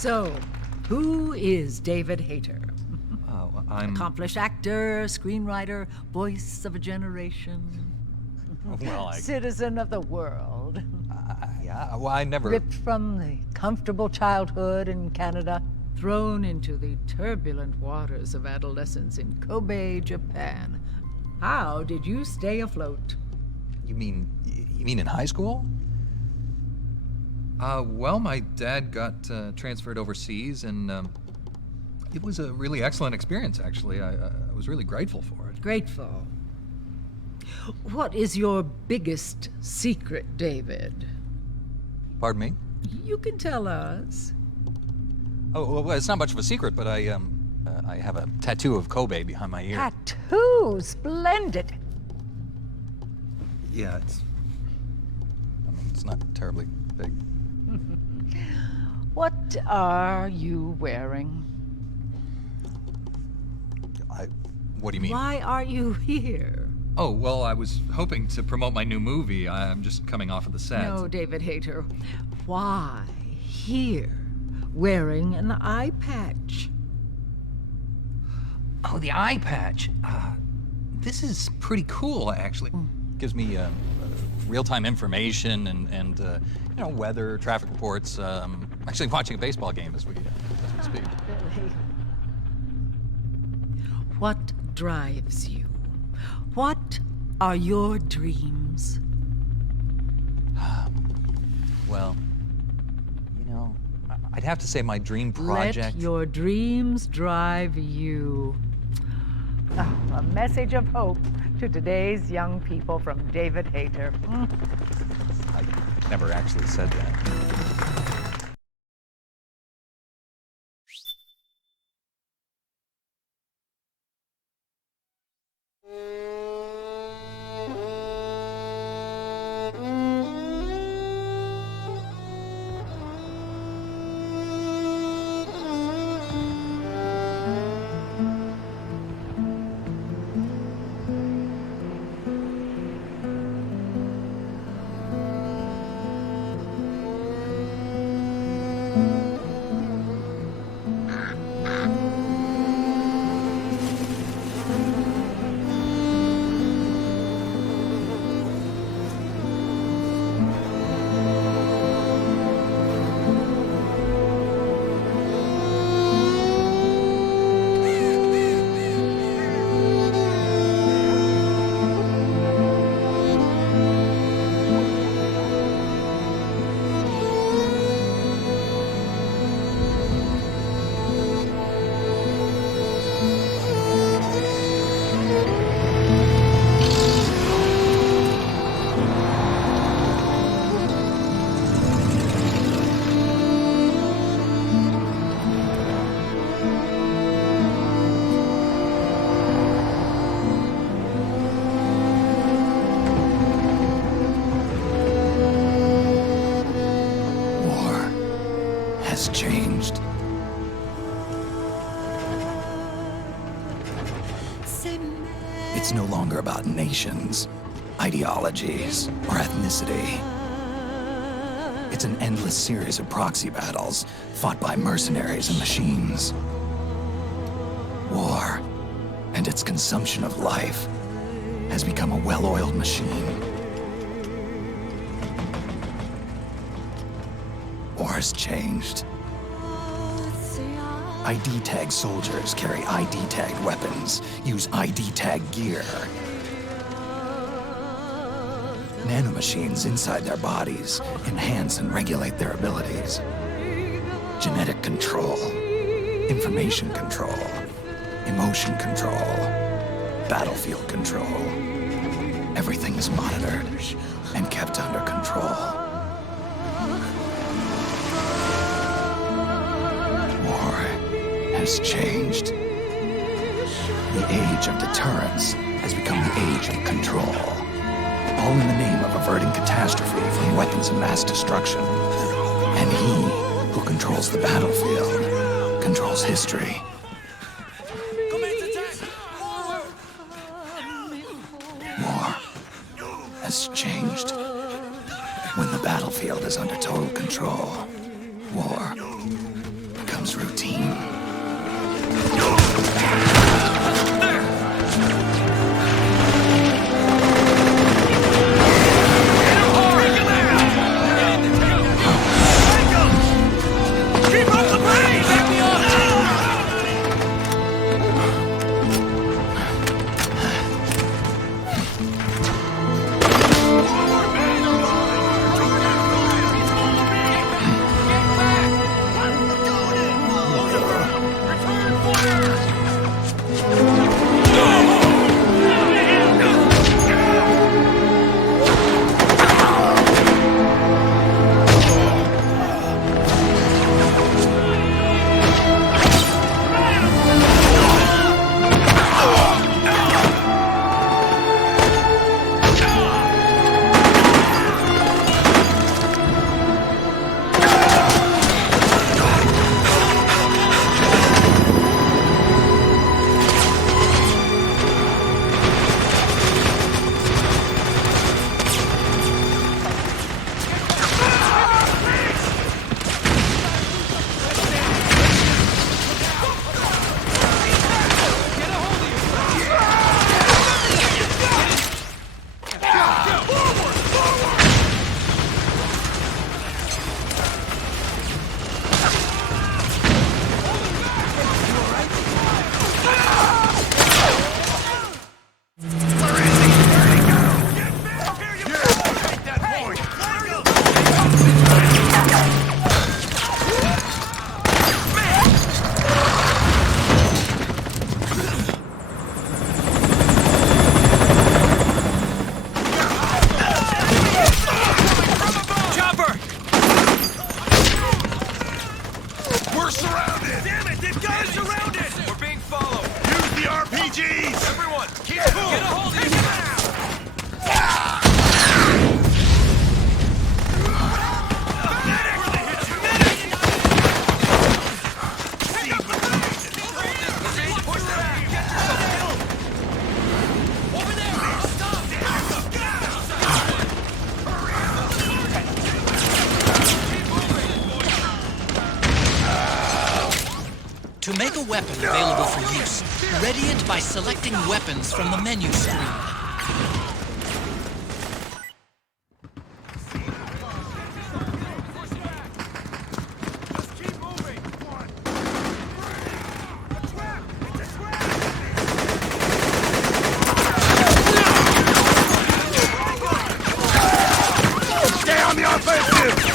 So, who is David Hayter? I'm... Accomplished actor, screenwriter, voice of a generation. Well, Citizen of the world. Yeah, well, I never... Ripped from the comfortable childhood in Canada, thrown into the turbulent waters of adolescence in Kobe, Japan. How did you stay afloat? You mean in high school? Well, my dad got transferred overseas, and it was a really excellent experience, actually. I was really grateful for it. Grateful. What is your biggest secret, David? Pardon me? You can tell us. Oh, well, it's not much of a secret, but I have a tattoo of Kobe behind my ear. Tattoo! Splendid! Yeah, it's not terribly big. What are you wearing? What do you mean? Why are you here? Oh, well, I was hoping to promote my new movie. I'm just coming off of the set. No, David Hayter. Why here, wearing an eye patch? Oh, the eye patch. This is pretty cool, actually. Gives me real-time information and you know, weather, traffic reports. Actually watching a baseball game as we speak. Really? What drives you? What are your dreams? Well, you know, I'd have to say my dream project... Let your dreams drive you. Oh, a message of hope to today's young people from David Hayter. I never actually said that. Changed. It's no longer about nations, ideologies, or ethnicity. It's an endless series of proxy battles fought by mercenaries and machines. War and its consumption of life has become a well-oiled machine. War's changed. ID tag soldiers carry ID tagged weapons, use ID tag gear. Nanomachines inside their bodies enhance and regulate their abilities. Genetic control, information control, emotion control, battlefield control. Everything is monitored and kept under control. Has changed. The age of deterrence has become the age of control. All in the name of averting catastrophe from weapons of mass destruction. And he who controls the battlefield controls history. War has changed. When the battlefield is under total control, war becomes routine. To make a weapon available for use, ready it by selecting weapons from the menu screen. Stay on the offensive!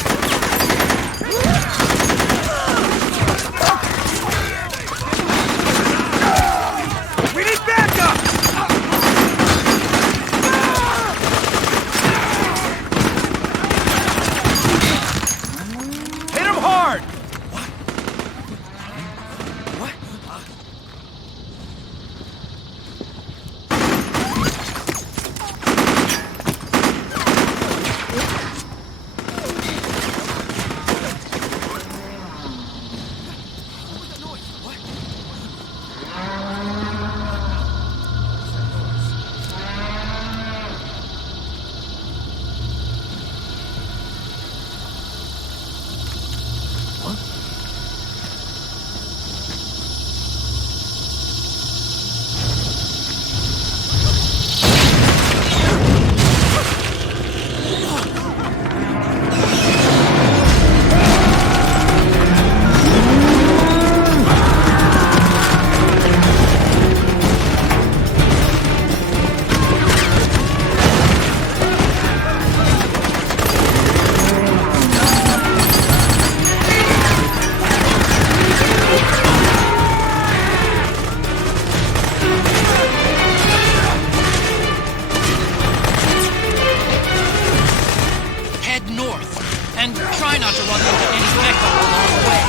And try not to run into any echo along the way.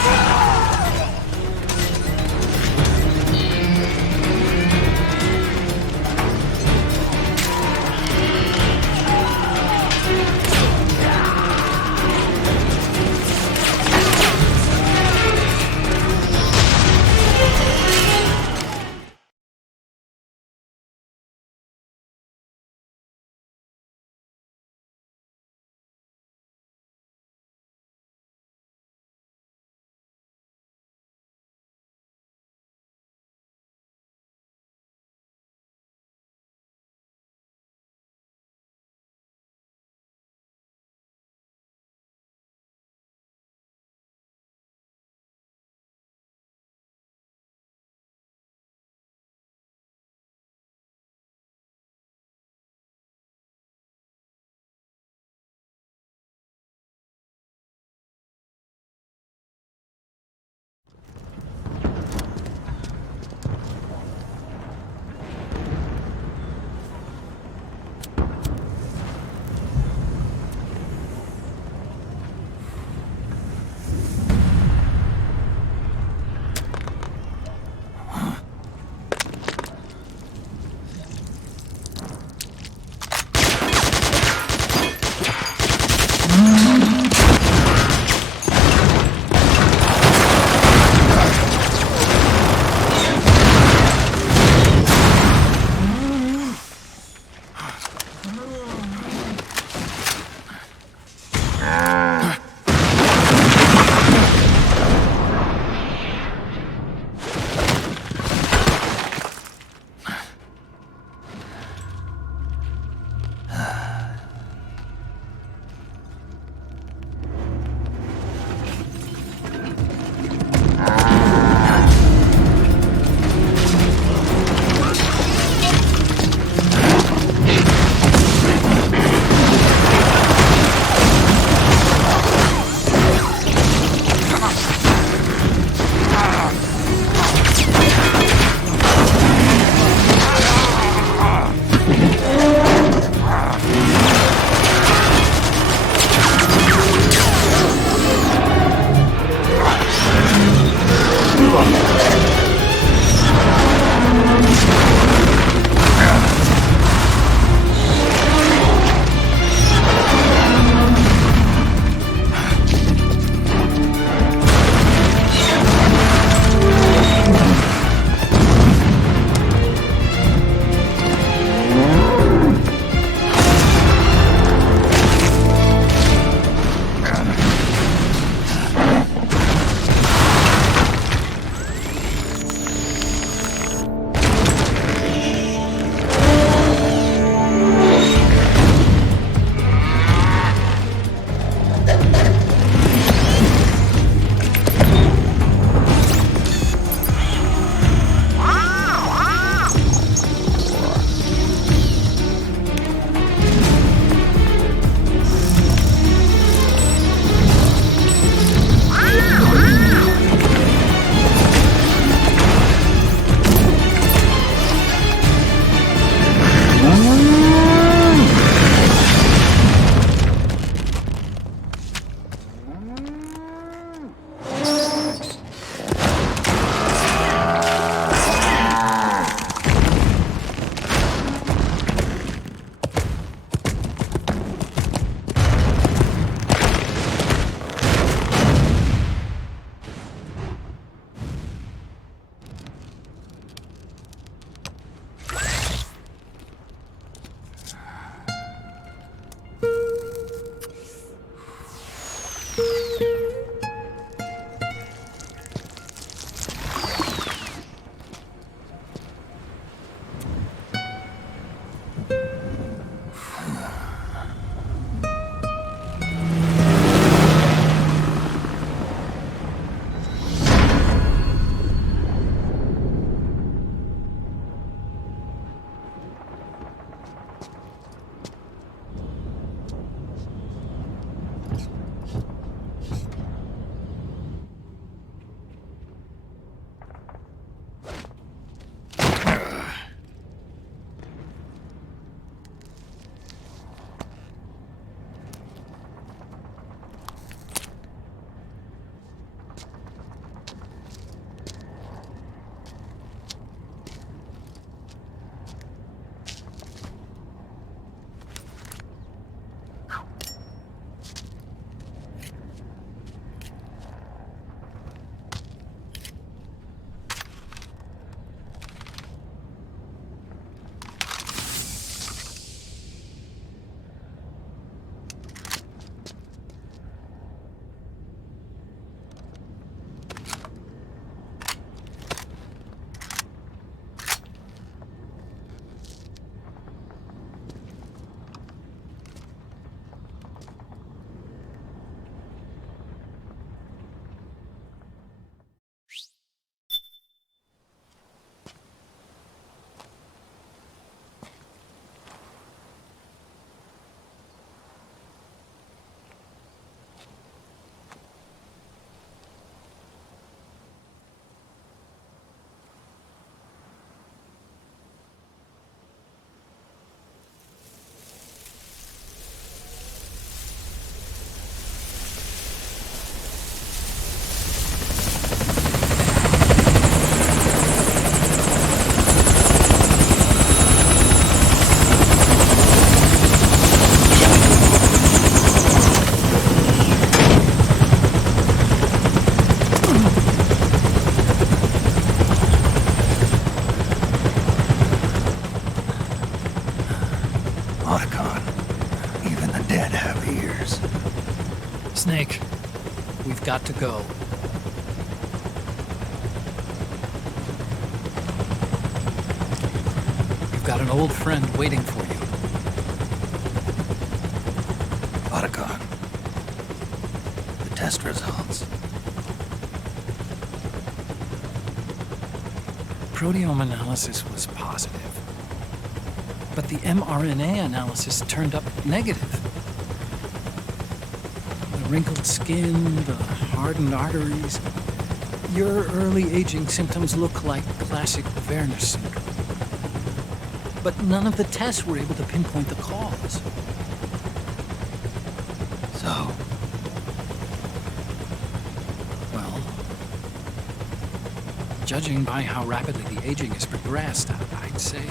Snake, we've got to go. You've got an old friend waiting for you. Otacon. The test results. Proteome analysis was positive, but the mRNA analysis turned up negative. The wrinkled skin, the hardened arteries. Your early aging symptoms look like classic Werner syndrome. But none of the tests were able to pinpoint the cause. So, Well, judging by how rapidly the aging has progressed, I'd say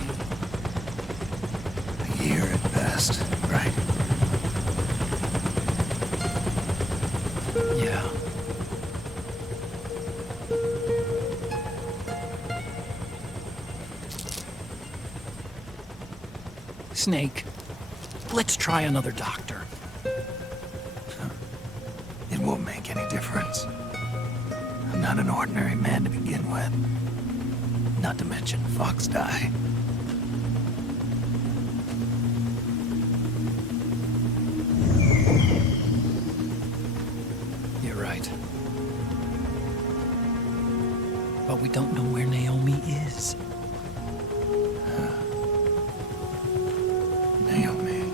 a year at best, right? yeah. Snake, let's try another doctor. It won't make any difference. I'm not an ordinary man to begin with. Not to mention Fox die. You're right. But we don't know where Naomi is. Naomi.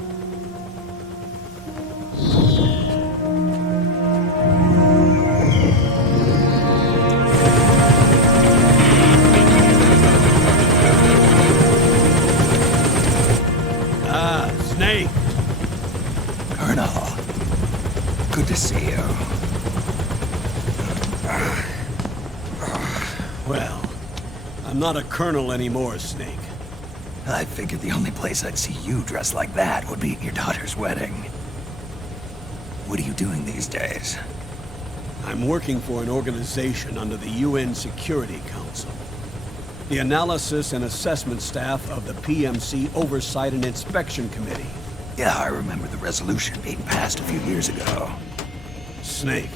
Snake! Colonel. Good to see you. Well, I'm not a colonel anymore, Snake. I figured the only place I'd see you dressed like that would be at your daughter's wedding. What are you doing these days? I'm working for an organization under the UN Security Council. The Analysis and Assessment Staff of the PMC Oversight and Inspection Committee. Yeah, I remember the resolution being passed a few years ago. Snake,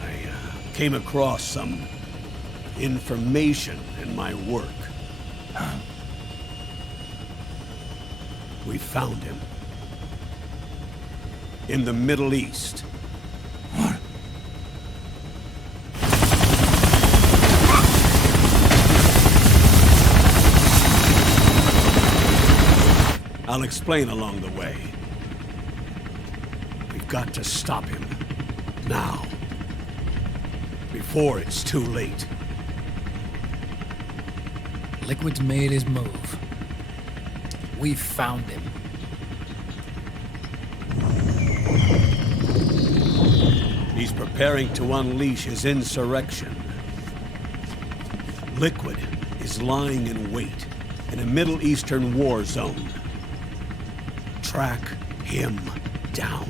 I came across some information in my work. Huh? We found him. In the Middle East. What? I'll explain along the way. We've got to stop him. Now. Before it's too late. Liquid's made his move. We've found him. He's preparing to unleash his insurrection. Liquid is lying in wait in a Middle Eastern war zone. Track him down.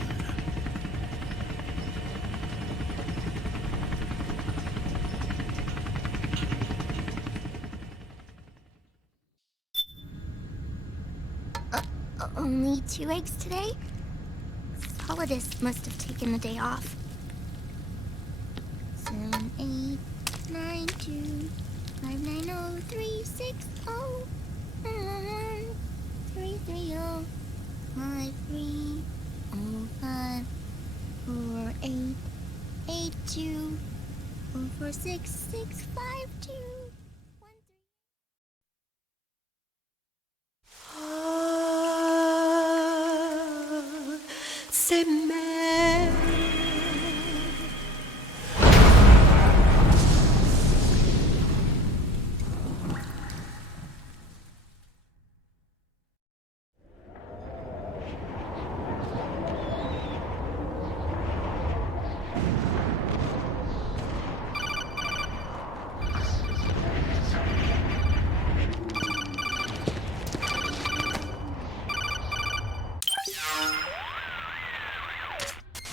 Only 2 eggs today? Solidus must have taken the day off. 7, 8, 9, 2, 5, 9, 0, 3, 6, 0, 3, 3, 0, 5, 3, 0, 5, 4, 8, 8, 2, 4, 4, 6, 6, 5, 2.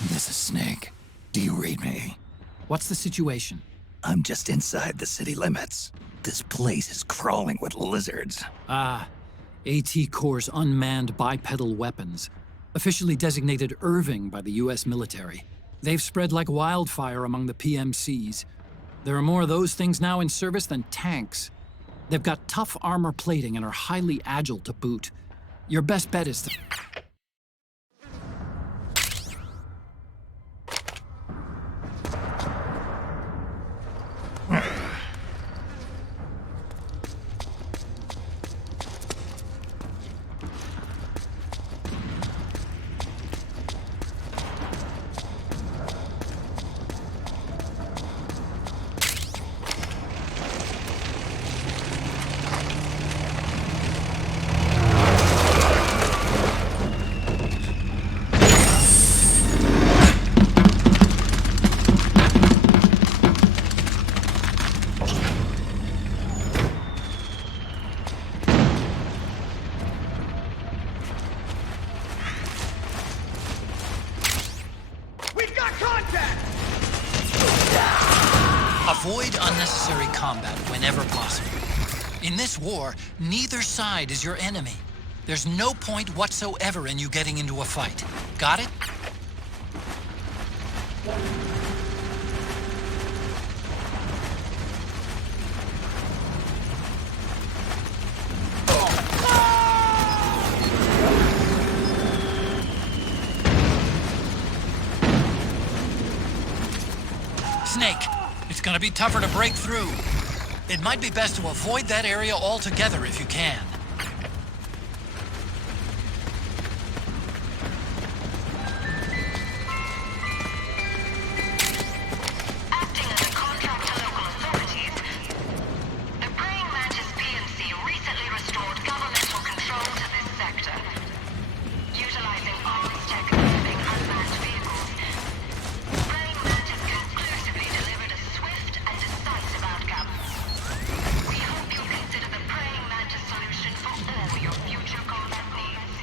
This is Snake. Do you read me? What's the situation? I'm just inside the city limits. This place is crawling with lizards. AT Corps' unmanned bipedal weapons, officially designated Irving by the US military. They've spread like wildfire among the PMCs. There are more of those things now in service than tanks. They've got tough armor plating and are highly agile to boot. Your best bet is to... Avoid unnecessary combat whenever possible. In this war, neither side is your enemy. There's no point whatsoever in you getting into a fight. Got it? Snake, it's gonna be tougher to break through. It might be best to avoid that area altogether if you can. Acting as a contract to local authorities, the Praying Mantis PMC recently restored governmental control to this sector. Utilizing arms tech serving unmanned vehicles, Praying Mantis conclusively delivered a swift and decisive outcome. We hope you'll consider the Praying Mantis solution for all your future combat needs.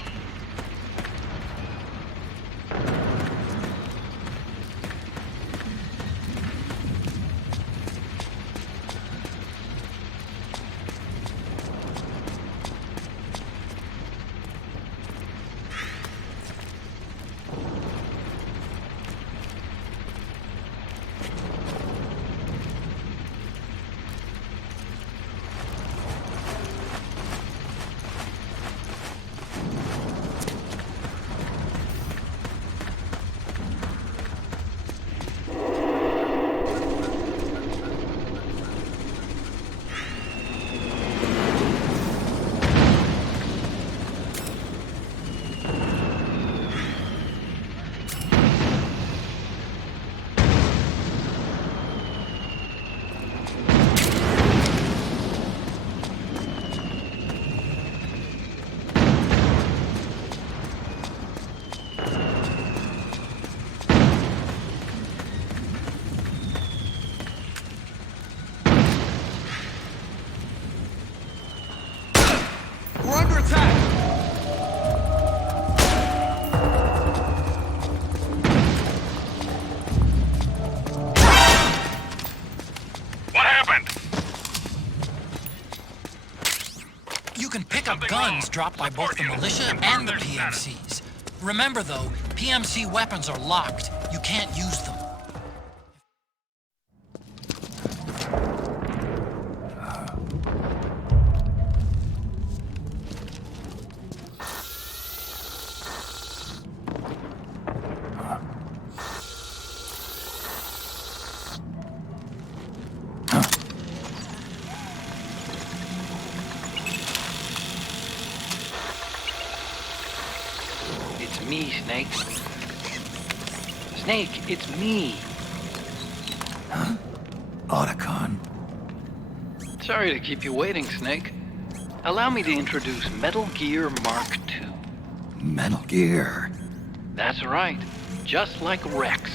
We're under attack! What happened? You can pick up guns dropped by both the militia and the PMCs. Remember though, PMC weapons are locked. You can't use them. It's me, Snake. Snake, it's me. Otacon. Sorry to keep you waiting, Snake. Allow me to introduce Metal Gear Mark II. Metal Gear. That's right. Just like Rex.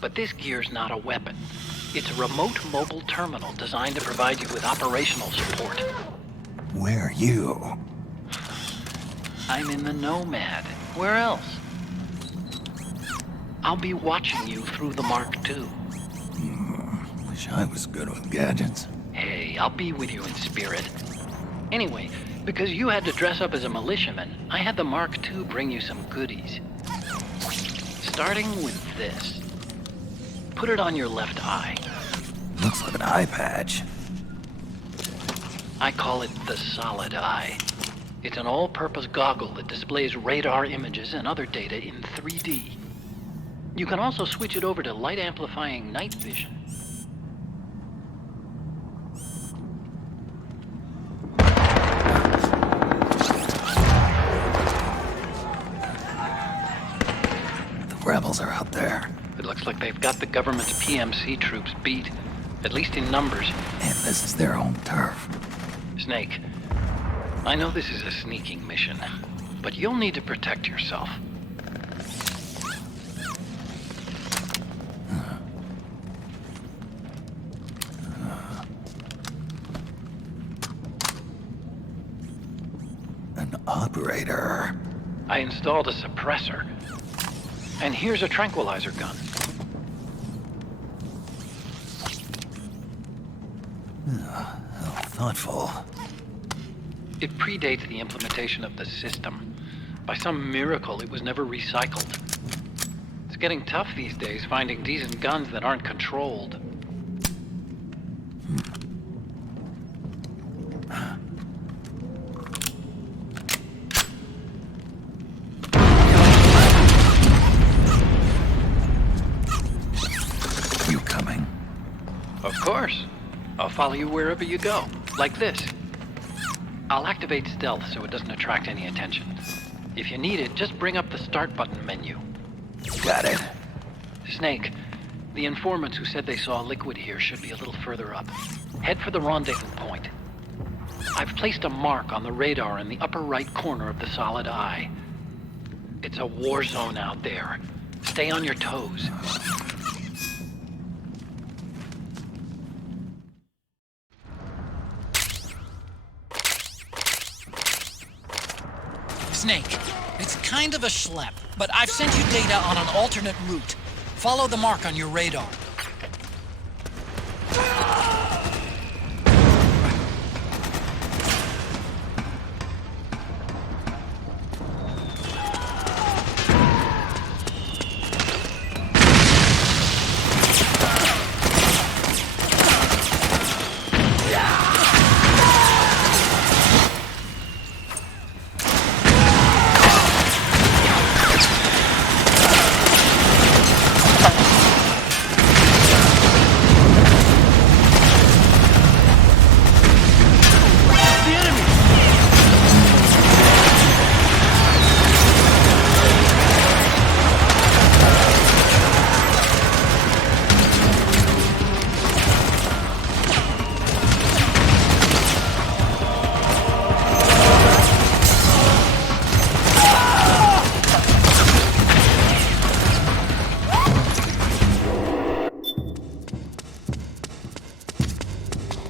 But this gear's not a weapon. It's a remote mobile terminal designed to provide you with operational support. Where are you? I'm in the Nomad. Where else? I'll be watching you through the Mark II. Wish I was good with gadgets. Hey, I'll be with you in spirit. Anyway, Because you had to dress up as a militiaman, I had the Mark II bring you some goodies. Starting with this. Put it on your left eye. Looks like an eye patch. I call it the solid eye. It's an all-purpose goggle that displays radar images and other data in 3D. You can also switch it over to light-amplifying night vision. Rebels are out there. It looks like they've got the government's PMC troops beat, at least in numbers. And this is their home turf. Snake, I know this is a sneaking mission, but you'll need to protect yourself. An operator. I installed a suppressor. And here's a tranquilizer gun. How thoughtful. It predates the implementation of the system. By some miracle, it was never recycled. It's getting tough these days finding decent guns that aren't controlled. Of course. I'll follow you wherever you go, like this. I'll activate stealth so it doesn't attract any attention. If you need it, just bring up the start button menu. Got it. Snake, the informants who said they saw Liquid here should be a little further up. Head for the rendezvous point. I've placed a mark on the radar in the upper right corner of the solid eye. It's a war zone out there. Stay on your toes. Snake, it's kind of a schlep, but I've sent you data on an alternate route. Follow the mark on your radar.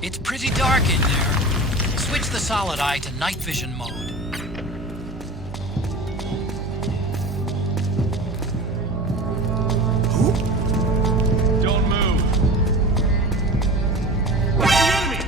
It's pretty dark in there. Switch the solid eye to night vision mode. Don't move. What's the enemy?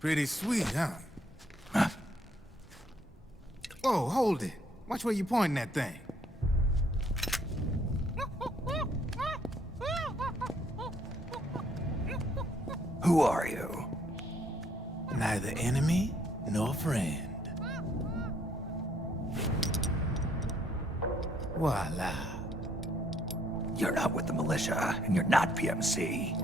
Pretty sweet, huh? Oh, hold it. Watch where you pointing that thing. Who are you? Neither enemy nor friend. Voila. You're not with the militia, and you're not PMC.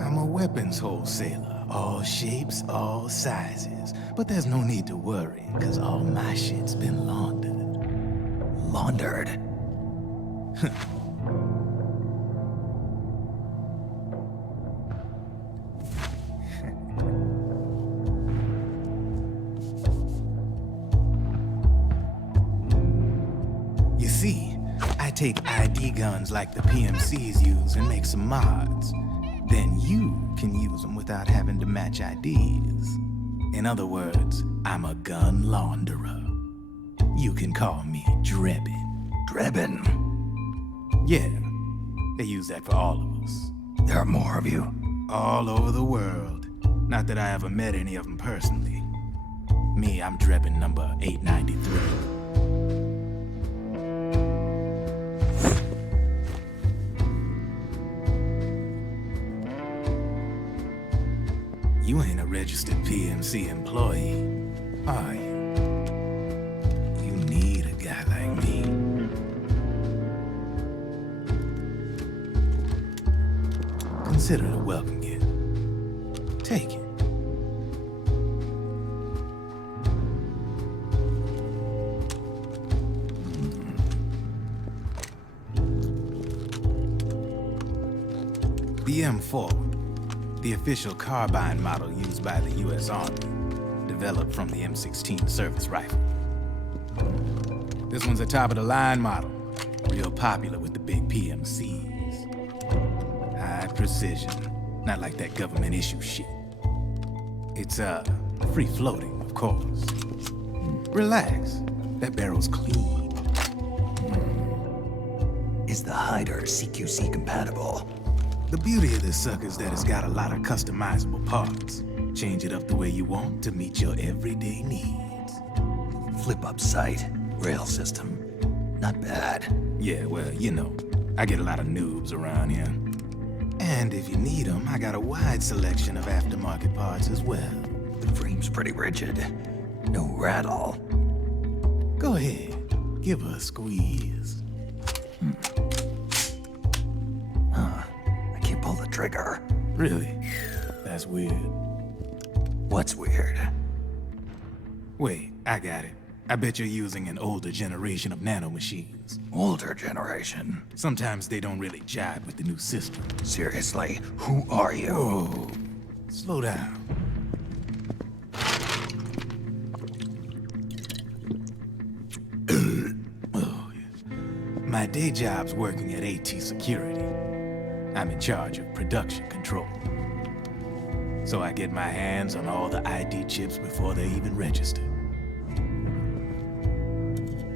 I'm a weapons wholesaler. All shapes, all sizes. But there's no need to worry, because all my shit's been laundered. Laundered? You see, I take ID guns like the PMCs use and make some mods. Then you can use them without having to match IDs. In other words, I'm a gun launderer. You can call me Drebin. Drebin? Yeah, they use that for all of us. There are more of you? All over the world. Not that I ever met any of them personally. Me, I'm Drebin number 893. You ain't a registered PMC employee, are you? You need a guy like me. Consider it a welcome gift. Take it. The M4, the official carbine model used by the U.S. Army, developed from the M16 service rifle. This one's a top-of-the-line model, real popular with the big PMCs. High precision, not like that government issue shit. It's, free-floating, of course. Relax, that barrel's clean. Is the hider CQC compatible? The beauty of this sucker is that it's got a lot of customizable parts. Change it up the way you want to meet your everyday needs. Flip-up sight, rail system. Not bad. Yeah, well, you know, I get a lot of noobs around here. And if you need them, I got a wide selection of aftermarket parts as well. The frame's pretty rigid. No rattle. Go ahead, give her a squeeze. I can't pull the trigger. Really? That's weird. What's weird? Wait, I got it. I bet you're using an older generation of nanomachines. Older generation? Sometimes they don't really jive with the new system. Seriously, who are you? Whoa, slow down. Oh, yeah. My day job's working at AT Security. I'm in charge of production control. So I get my hands on all the ID chips before they even register.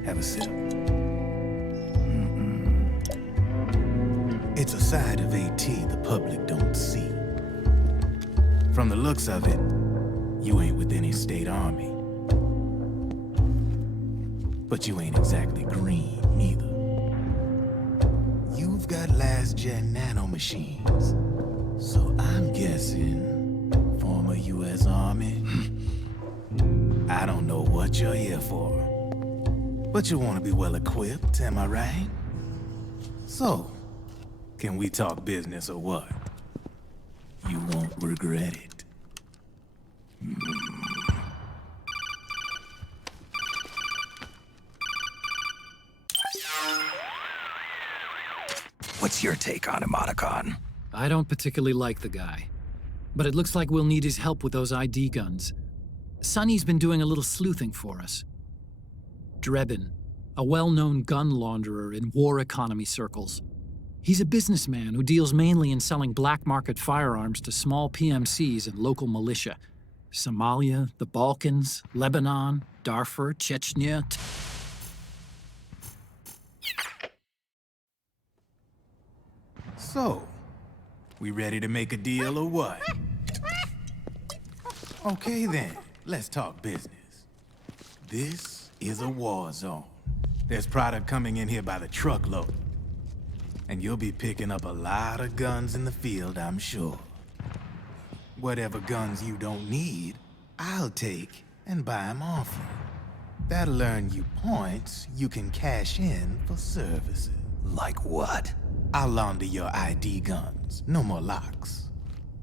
Have a sip. It's a side of AT the public don't see. From the looks of it, you ain't with any state army. But you ain't exactly green, neither. You've got last-gen nanomachines. So I'm guessing former U.S. Army. I don't know what you're here for. But you want to be well-equipped, am I right? So, can we talk business or what? You won't regret it. What's your take on Emoticon? I don't particularly like the guy, but it looks like we'll need his help with those ID guns. Sonny's been doing a little sleuthing for us. Drebin, a well-known gun launderer in war economy circles. He's a businessman who deals mainly in selling black market firearms to small PMCs and local militia. Somalia, the Balkans, Lebanon, Darfur, Chechnya. So, we ready to make a deal or what? Okay then, let's talk business. This is a war zone. There's product coming in here by the truckload. And you'll be picking up a lot of guns in the field, I'm sure. Whatever guns you don't need, I'll take and buy them off you. That'll earn you points you can cash in for services. Like what? I'll launder your ID guns, no more locks.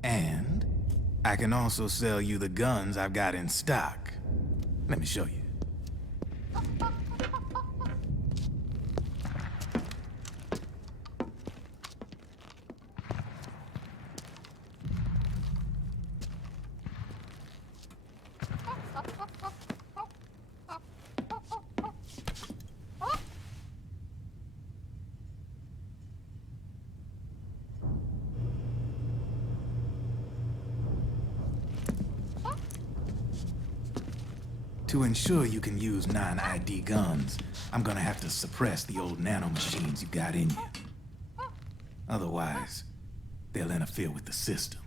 And I can also sell you the guns I've got in stock. Let me show you. To ensure you can use non-ID guns, I'm gonna have to suppress the old nanomachines you got in you. Otherwise, they'll interfere with the system.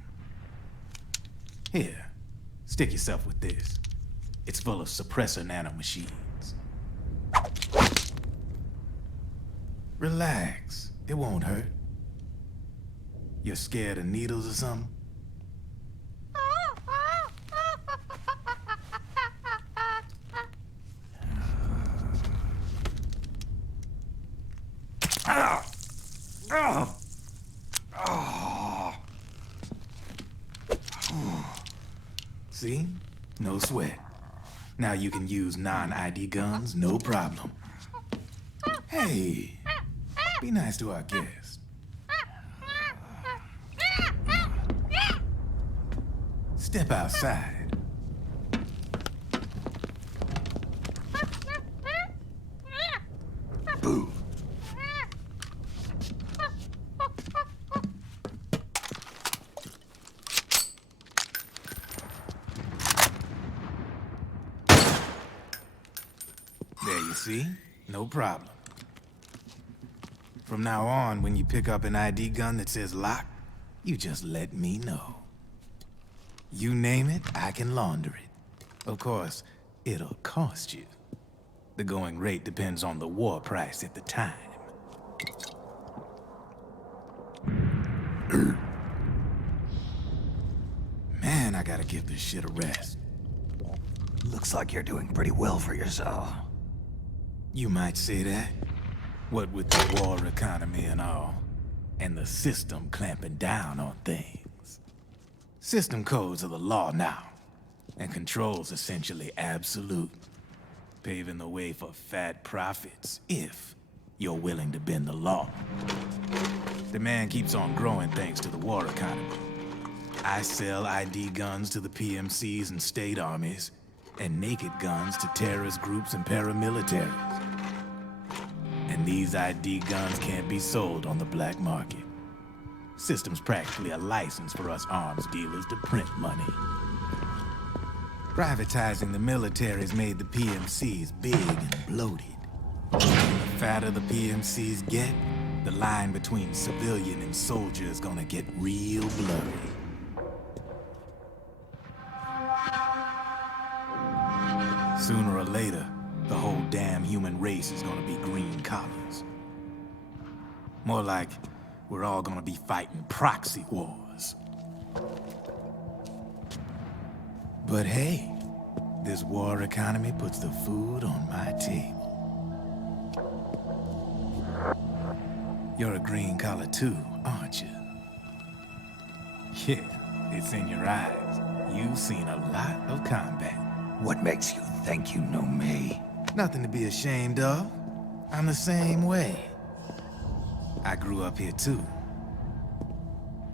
Here, stick yourself with this. It's full of suppressor nanomachines. Relax, it won't hurt. You're scared of needles or something? See? No sweat. Now you can use non-ID guns, no problem. Hey, be nice to our guest. Step outside. Boo. There you see? No problem. From now on, when you pick up an ID gun that says lock, you just let me know. You name it, I can launder it. Of course, it'll cost you. The going rate depends on the war price at the time. Man, I gotta give this shit a rest. Looks like you're doing pretty well for yourself. You might say that. What with the war economy and all, and the system clamping down on things. System codes are the law now, and control's essentially absolute, paving the way for fat profits if you're willing to bend the law. Demand keeps on growing thanks to the war economy. I sell ID guns to the PMCs and state armies, and naked guns to terrorist groups and paramilitaries. And these ID guns can't be sold on the black market. System's practically a license for us arms dealers to print money. Privatizing the military's made the PMCs big and bloated. The fatter the PMCs get, the line between civilian and soldier is gonna get real blurry. Sooner or later, the whole damn human race is gonna be green collars. More like, we're all gonna be fighting proxy wars. But hey, this war economy puts the food on my table. You're a green collar too, aren't you? Yeah, it's in your eyes. You've seen a lot of combat. What makes you think you know me? Nothing to be ashamed of. I'm the same way. I grew up here too.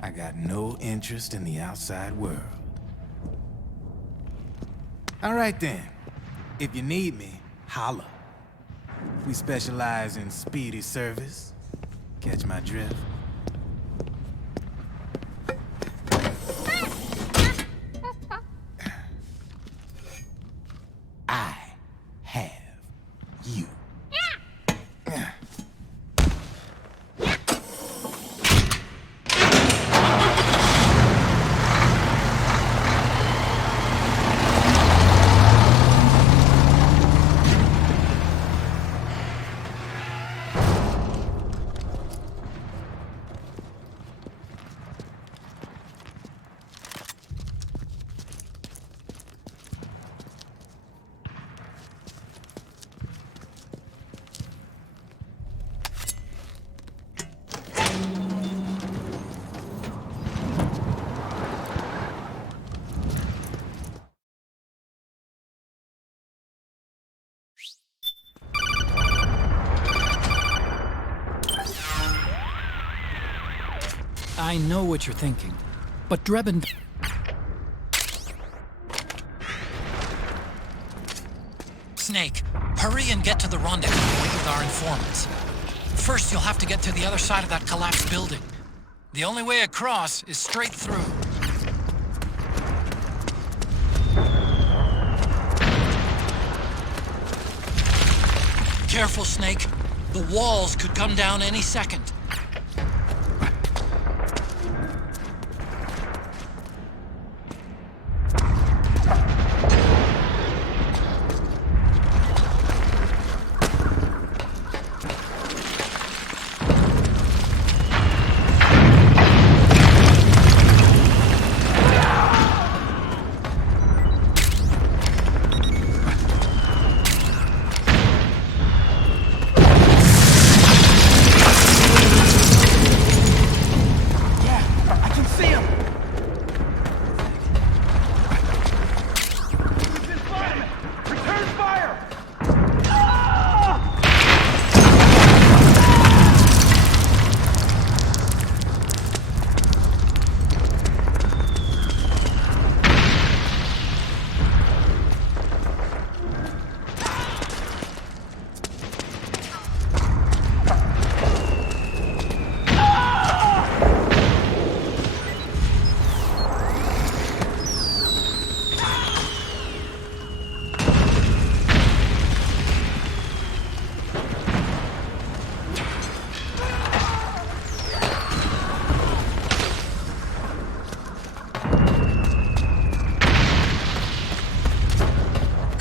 I got no interest in the outside world. All right then. If you need me, holla. We specialize in speedy service. Catch my drift? I have you. I know what you're thinking, but Drebin... Snake, hurry and get to the rendezvous point with our informants. First, you'll have to get to the other side of that collapsed building. The only way across is straight through. Careful, Snake. The walls could come down any second.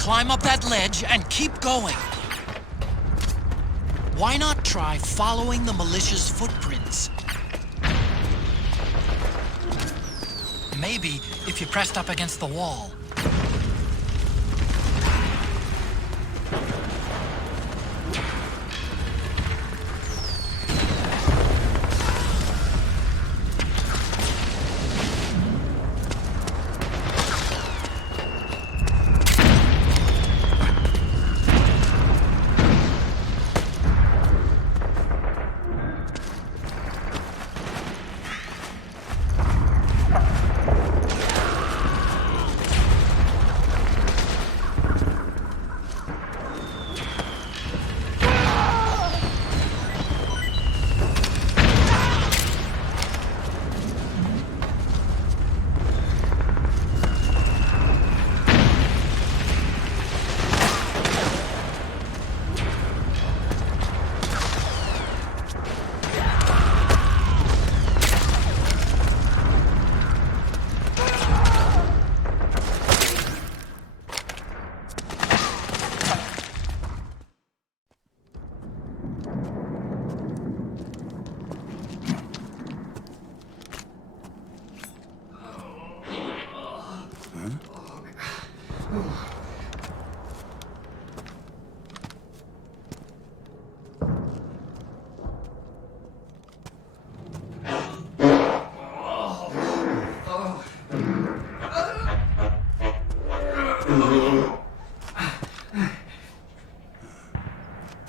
Climb up that ledge and keep going. Why not try following the militia's footprints? Maybe if you pressed up against the wall.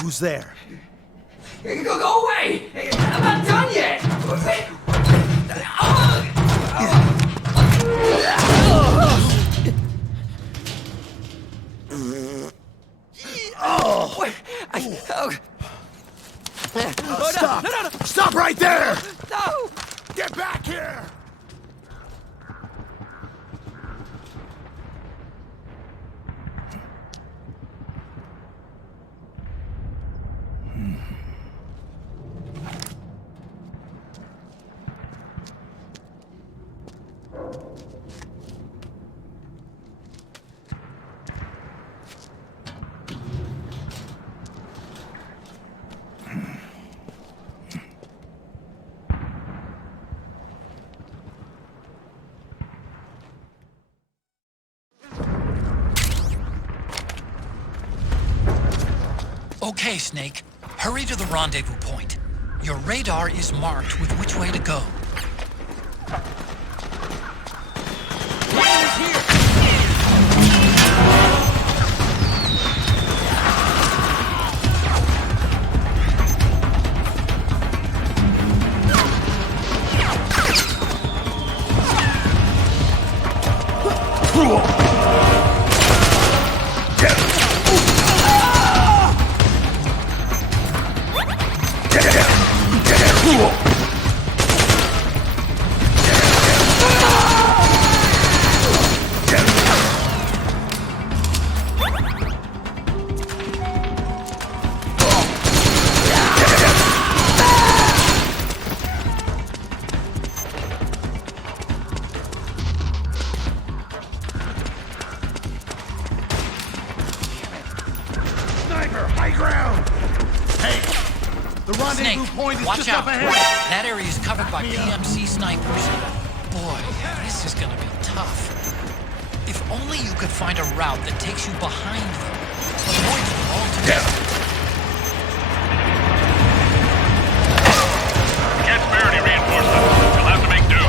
Who's there? Go away! I'm not done yet! Stop! No. Stop right there! No! Get back here! Okay, Snake. Hurry to the rendezvous point. Your radar is marked with which way to go. Watch out! That area is covered by PMC snipers. Boy, this is gonna be tough. If only you could find a route that takes you behind them. Avoid them altogether. Get priority reinforcements. You'll have to make do.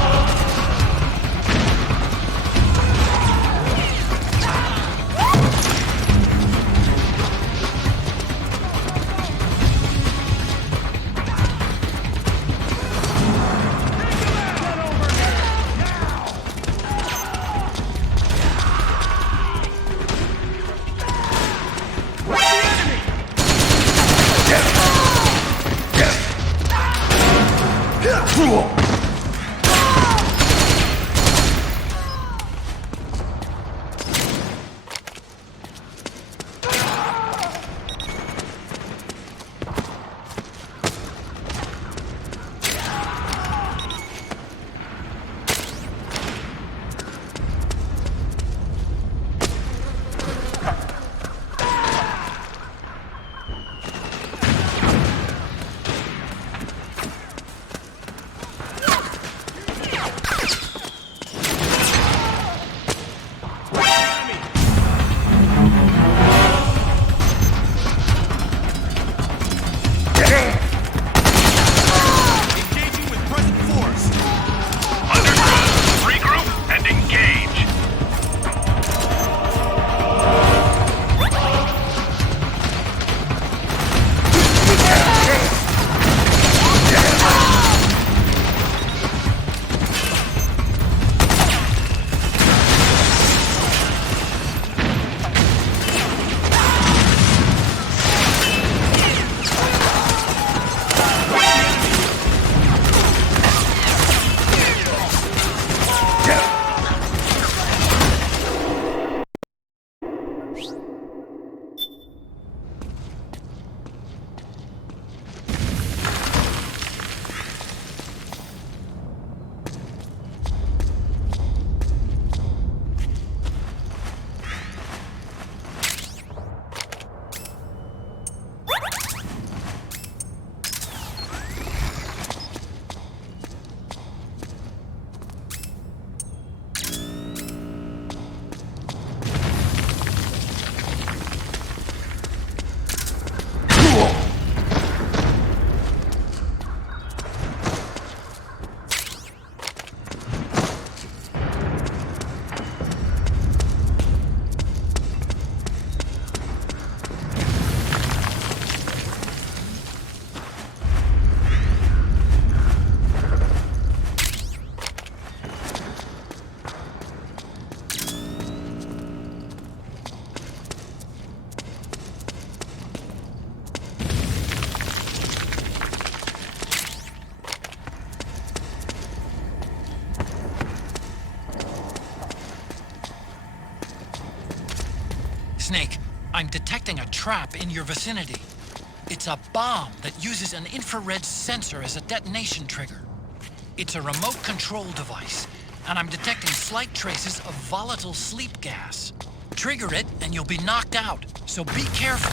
Cool! Snake, I'm detecting a trap in your vicinity. It's a bomb that uses an infrared sensor as a detonation trigger. It's a remote control device, and I'm detecting slight traces of volatile sleep gas. Trigger it, and you'll be knocked out, so be careful.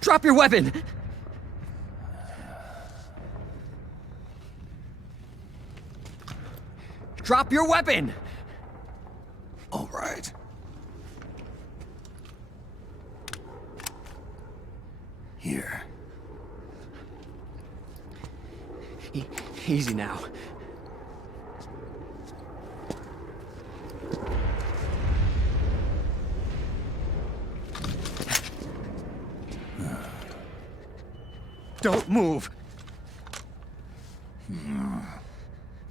Drop your weapon! Drop your weapon! All right. Here. Easy now. Don't move!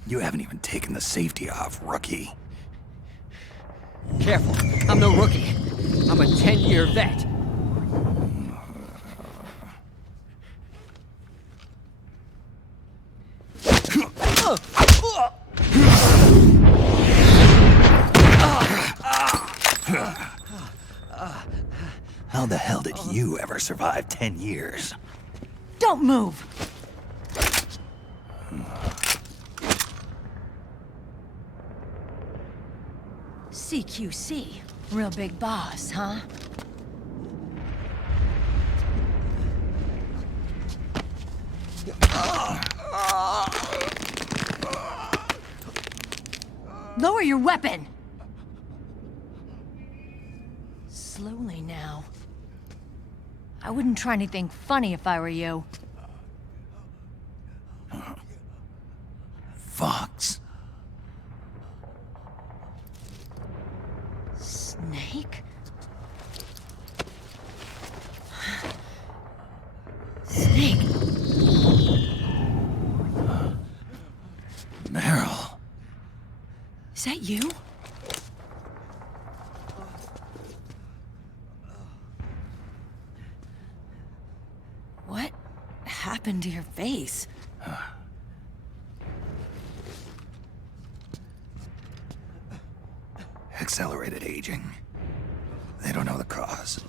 You haven't even taken the safety off, rookie. Careful, I'm no rookie. I'm a 10-year vet. How the hell did you ever survive 10 years? Don't move! CQC. Real big boss, huh? Lower your weapon! Slowly now. I wouldn't try anything funny if I were you. Fox. Snake? Snake? Meryl. Is that you? What happened to your face? Accelerated aging. They don't know the cause.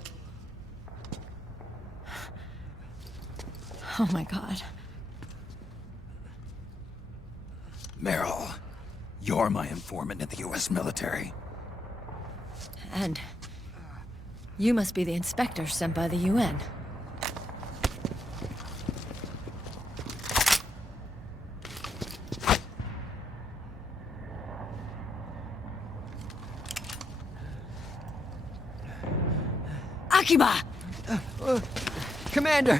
Oh my god. Meryl, You're my informant in the U.S. military. And you must be the inspector sent by the UN. Akiba! Commander!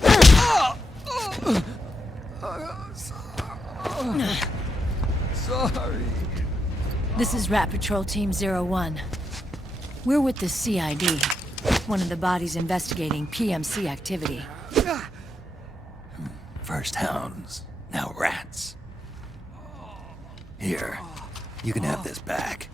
Sorry. This is Rat Patrol Team 01. We're with the CID, one of the bodies investigating PMC activity. First hounds, now rats. Here, you can have this back.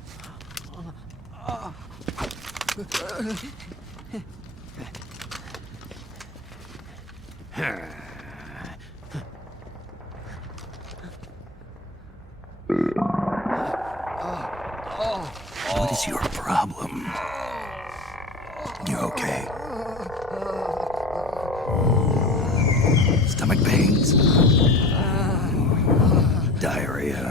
What is your problem? You okay? Stomach pains? Diarrhea?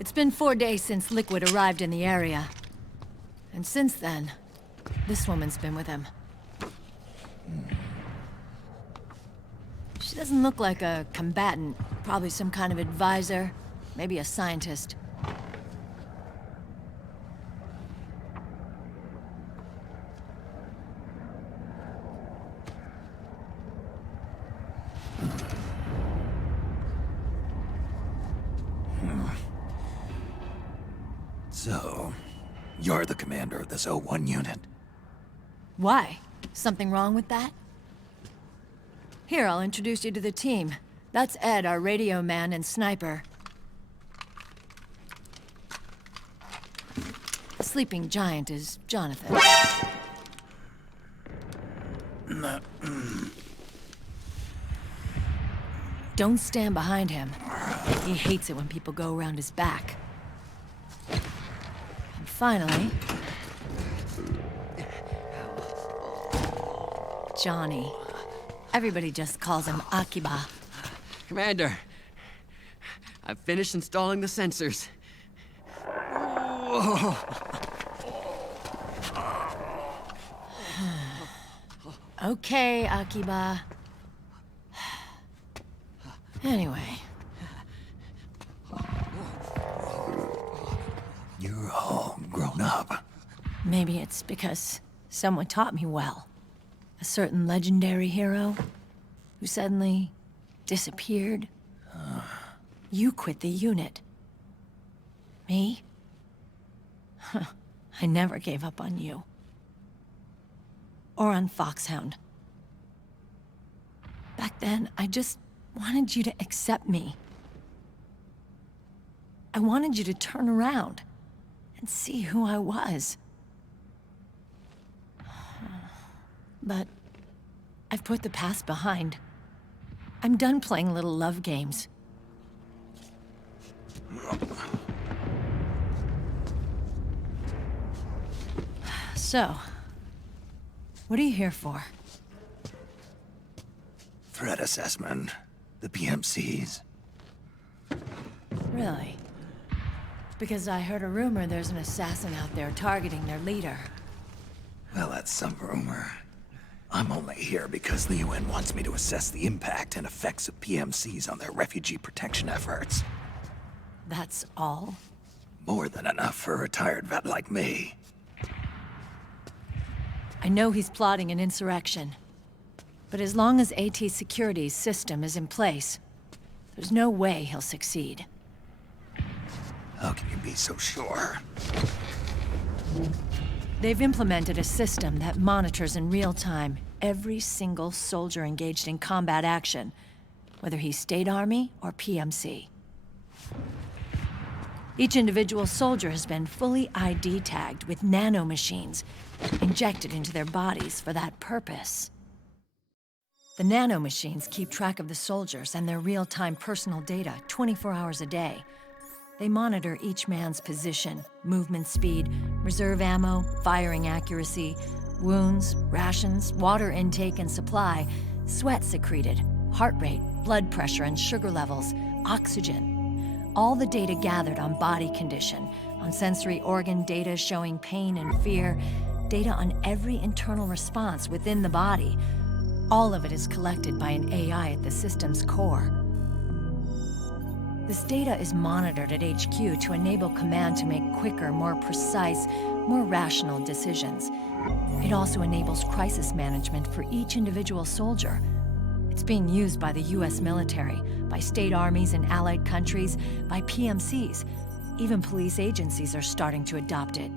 It's been 4 days since Liquid arrived in the area. And since then, this woman's been with him. She doesn't look like a combatant. Probably some kind of advisor, maybe a scientist. So, you're the commander of this 01 unit? Why? Something wrong with that? Here, I'll introduce you to the team. That's Ed, our radio man and sniper. The sleeping giant is Jonathan. Don't stand behind him. He hates it when people go around his back. And finally... Johnny. Everybody just calls him Akiba. Commander, I've finished installing the sensors. Okay, Akiba. Anyway. You're all grown up. Maybe it's because someone taught me well. A certain legendary hero who suddenly disappeared. You quit the unit. Me? I never gave up on you. Or on Foxhound. Back then, I just wanted you to accept me. I wanted you to turn around and see who I was. But I've put the past behind. I'm done playing little love games. So, what are you here for? Threat assessment. The PMCs. Really? Because I heard a rumor there's an assassin out there targeting their leader. Well, that's some rumor. I'm only here because the UN wants me to assess the impact and effects of PMCs on their refugee protection efforts. That's all? More than enough for a retired vet like me. I know he's plotting an insurrection. But as long as AT Security's system is in place, there's no way he'll succeed. How can you be so sure? They've implemented a system that monitors in real time every single soldier engaged in combat action, whether he's State Army or PMC. Each individual soldier has been fully ID tagged with nanomachines injected into their bodies for that purpose. The nanomachines keep track of the soldiers and their real-time personal data 24 hours a day, They monitor each man's position, movement speed, reserve ammo, firing accuracy, wounds, rations, water intake and supply, sweat secreted, heart rate, blood pressure and sugar levels, oxygen. All the data gathered on body condition, on sensory organ data showing pain and fear, data on every internal response within the body. All of it is collected by an AI at the system's core. This data is monitored at HQ to enable command to make quicker, more precise, more rational decisions. It also enables crisis management for each individual soldier. It's being used by the US military, by state armies in allied countries, by PMCs. Even police agencies are starting to adopt it.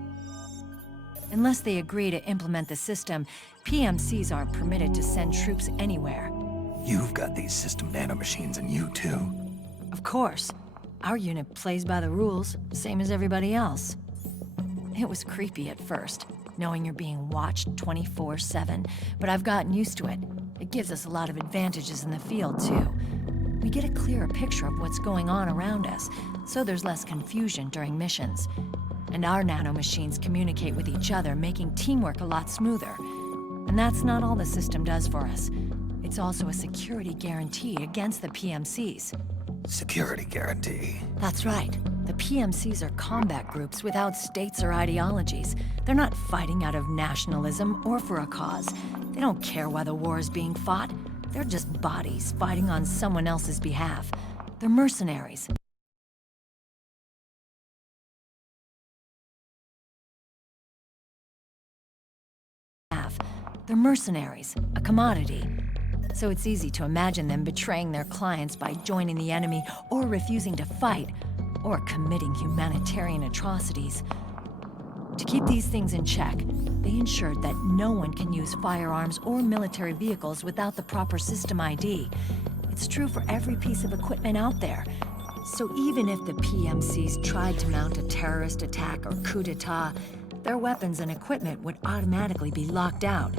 Unless they agree to implement the system, PMCs aren't permitted to send troops anywhere. You've got these system nanomachines in you, too. Of course. Our unit plays by the rules, same as everybody else. It was creepy at first, knowing you're being watched 24/7, but I've gotten used to it. It gives us a lot of advantages in the field, too. We get a clearer picture of what's going on around us, so there's less confusion during missions. And our nanomachines communicate with each other, making teamwork a lot smoother. And that's not all the system does for us. It's also a security guarantee against the PMCs. Security guarantee. That's right. The PMCs are combat groups without states or ideologies. They're not fighting out of nationalism or for a cause. They don't care why the war is being fought. They're just bodies fighting on someone else's behalf. They're mercenaries. They're mercenaries, a commodity. So it's easy to imagine them betraying their clients by joining the enemy or refusing to fight, or committing humanitarian atrocities. To keep these things in check, they ensured that no one can use firearms or military vehicles without the proper system ID. It's true for every piece of equipment out there. So even if the PMCs tried to mount a terrorist attack or coup d'etat, their weapons and equipment would automatically be locked out.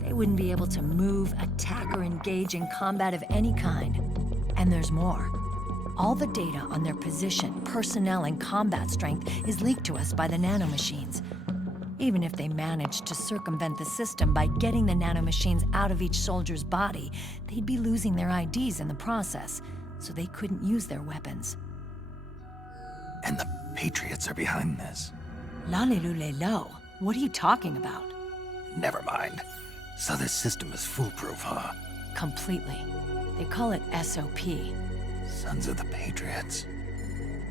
They wouldn't be able to move, attack, or engage in combat of any kind. And there's more. All the data on their position, personnel, and combat strength is leaked to us by the nanomachines. Even if they managed to circumvent the system by getting the nanomachines out of each soldier's body, they'd be losing their IDs in the process, so they couldn't use their weapons. And the Patriots are behind this. Lalilulelo, what are you talking about? Never mind. So this system is foolproof, huh? Completely. They call it SOP. Sons of the Patriots.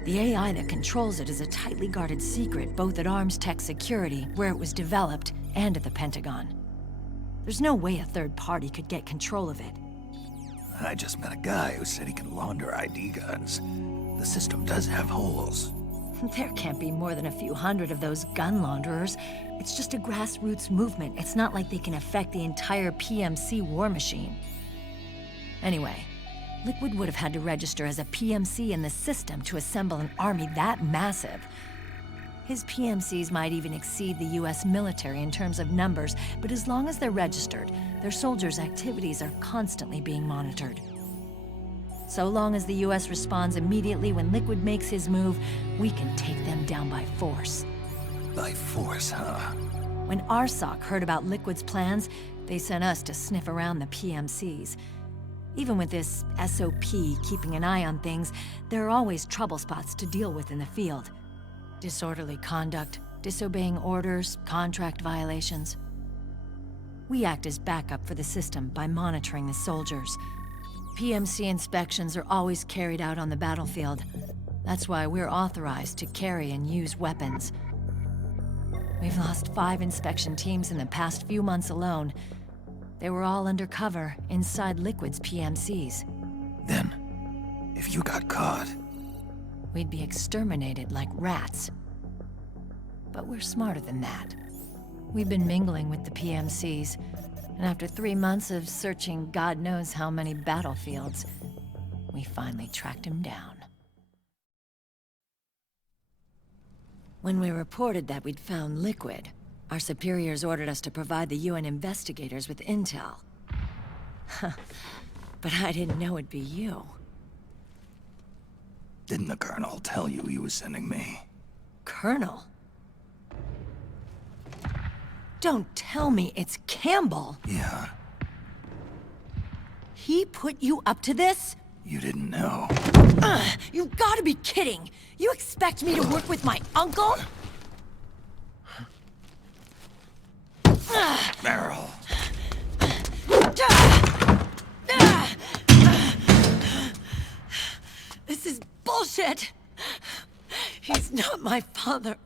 The AI that controls it is a tightly guarded secret, both at Arms Tech Security, where it was developed, and at the Pentagon. There's no way a third party could get control of it. I just met a guy who said he can launder ID guns. The system does have holes. There can't be more than a few hundred of those gun launderers. It's just a grassroots movement. It's not like they can affect the entire PMC war machine. Anyway, Liquid would have had to register as a PMC in the system to assemble an army that massive. His PMCs might even exceed the US military in terms of numbers, but as long as they're registered, their soldiers' activities are constantly being monitored. So long as the US responds immediately when Liquid makes his move, we can take them down by force. By force, huh? When RSOC heard about Liquid's plans, they sent us to sniff around the PMCs. Even with this SOP keeping an eye on things, there are always trouble spots to deal with in the field. Disorderly conduct, disobeying orders, contract violations. We act as backup for the system by monitoring the soldiers. PMC inspections are always carried out on the battlefield. That's why we're authorized to carry and use weapons. We've lost 5 inspection teams in the past few months alone. They were all undercover inside Liquid's PMCs. Then, if you got caught, we'd be exterminated like rats. But we're smarter than that. We've been mingling with the PMCs, and after 3 months of searching God knows how many battlefields, we finally tracked him down. When we reported that we'd found Liquid, our superiors ordered us to provide the UN investigators with intel. But I didn't know it'd be you. Didn't the Colonel tell you he was sending me? Colonel? Don't tell me it's Campbell. Yeah. He put you up to this? You didn't know. You've got to be kidding! You expect me to work with my uncle? Meryl. This is bullshit! He's not my father.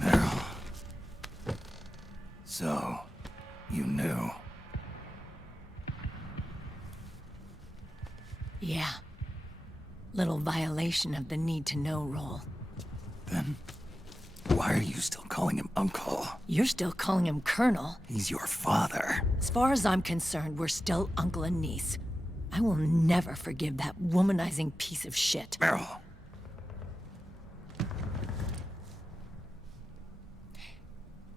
Meryl. So, you knew. Yeah. Little violation of the need-to-know rule. Then, why are you still calling him Uncle? You're still calling him Colonel. He's your father. As far as I'm concerned, we're still uncle and niece. I will never forgive that womanizing piece of shit. Meryl.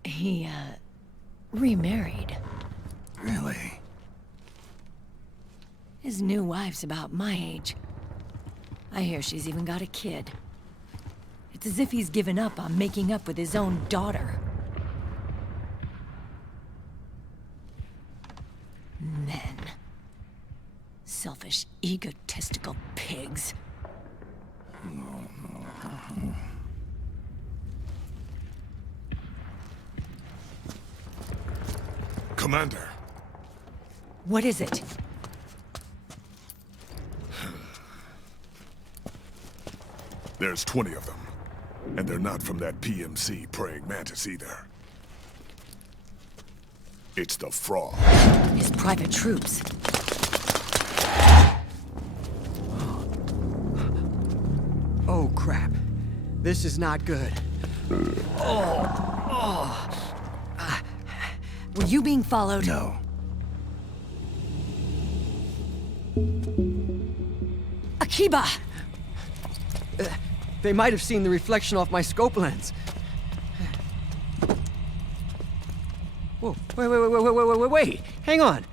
He, remarried. Really? His new wife's about my age. I hear she's even got a kid. It's as if he's given up on making up with his own daughter. Men. Selfish, egotistical pigs. Commander. What is it? There's 20 of them. And they're not from that PMC praying mantis either. It's the Frog. His private troops. Oh, crap. This is not good. Were you being followed? No. Akiba! They might have seen the reflection off my scope lens. Whoa, wait. Hang on.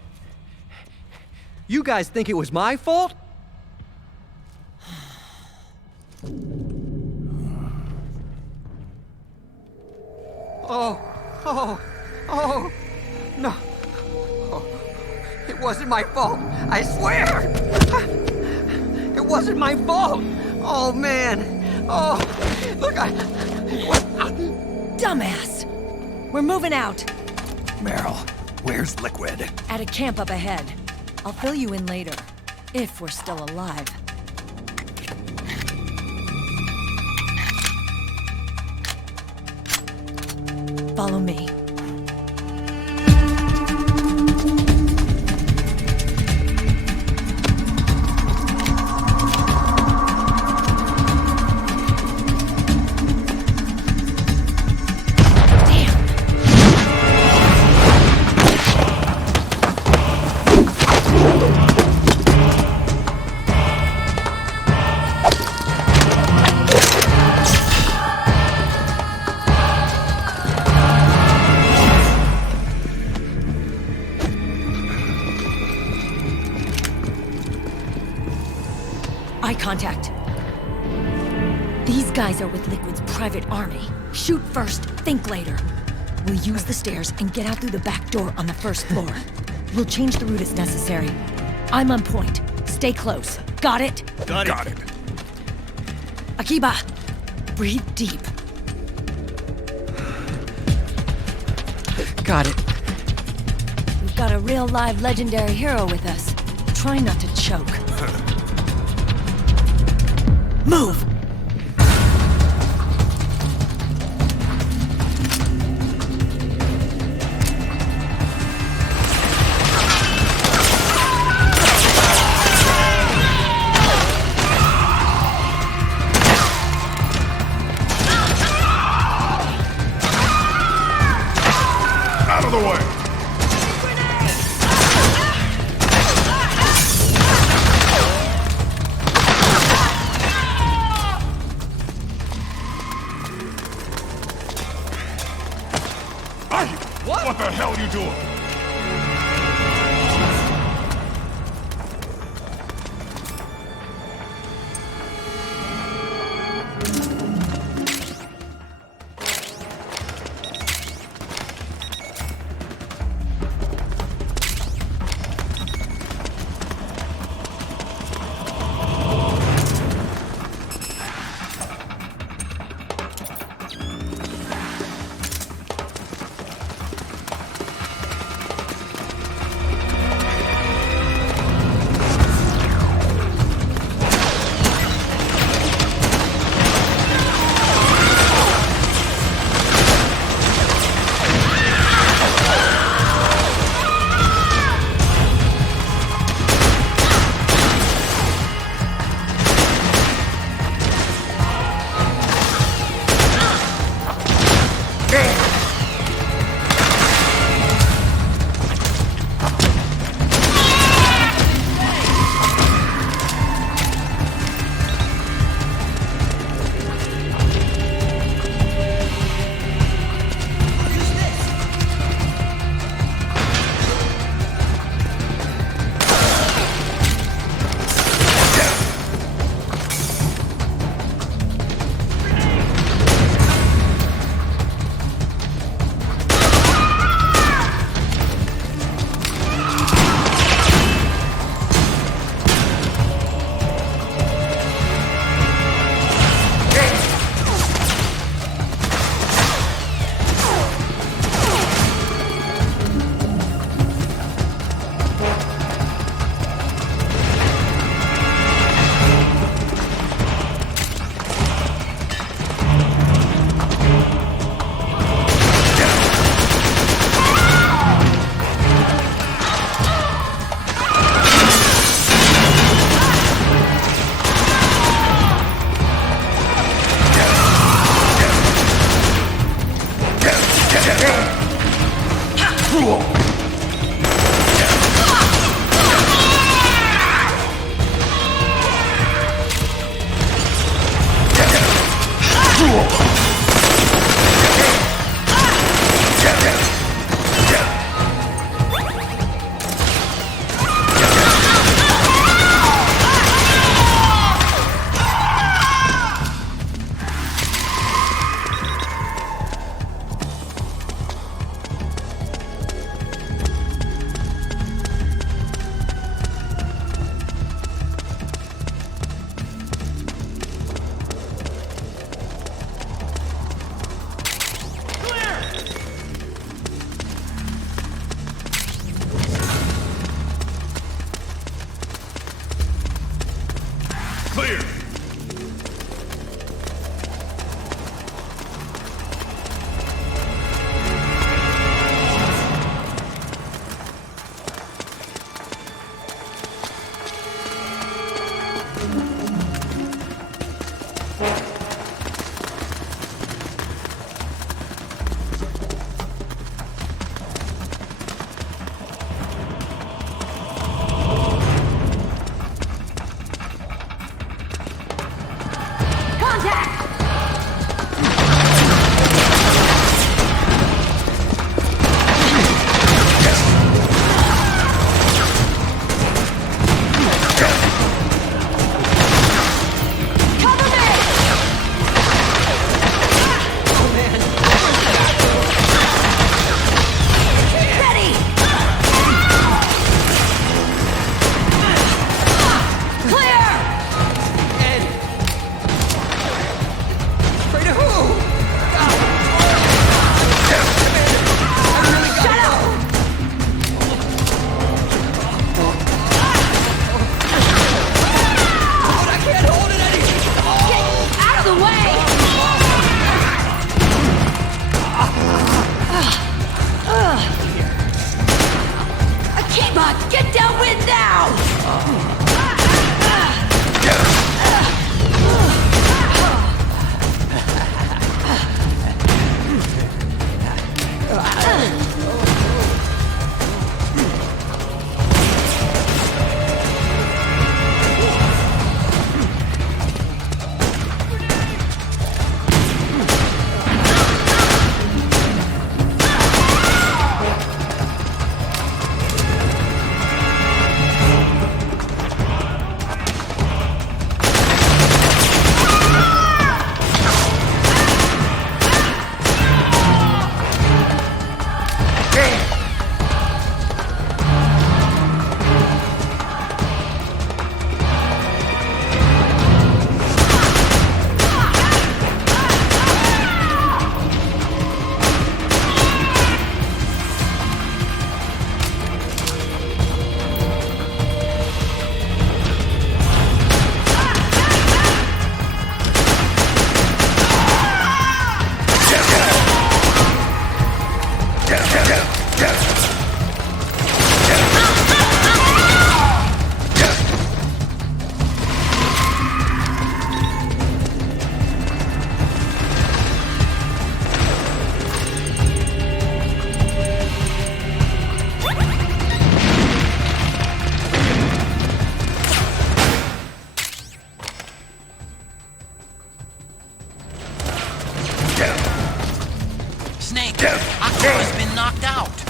You guys think it was my fault? Oh, no. Oh, it wasn't my fault, I swear! It wasn't my fault! Oh, man. Oh, look, Dumbass! We're moving out. Meryl, where's Liquid? At a camp up ahead. I'll fill you in later. If we're still alive. Follow me. Eye contact. These guys are with Liquid's private army. Shoot first, think later. We'll use the stairs and get out through the back door on the first floor. We'll change the route as necessary. I'm on point. Stay close. Got it? Got it. Akiba, breathe deep. got it. We've got a real live legendary hero with us. Try not to choke. Move! Out of the way! the hell you doing? knocked out.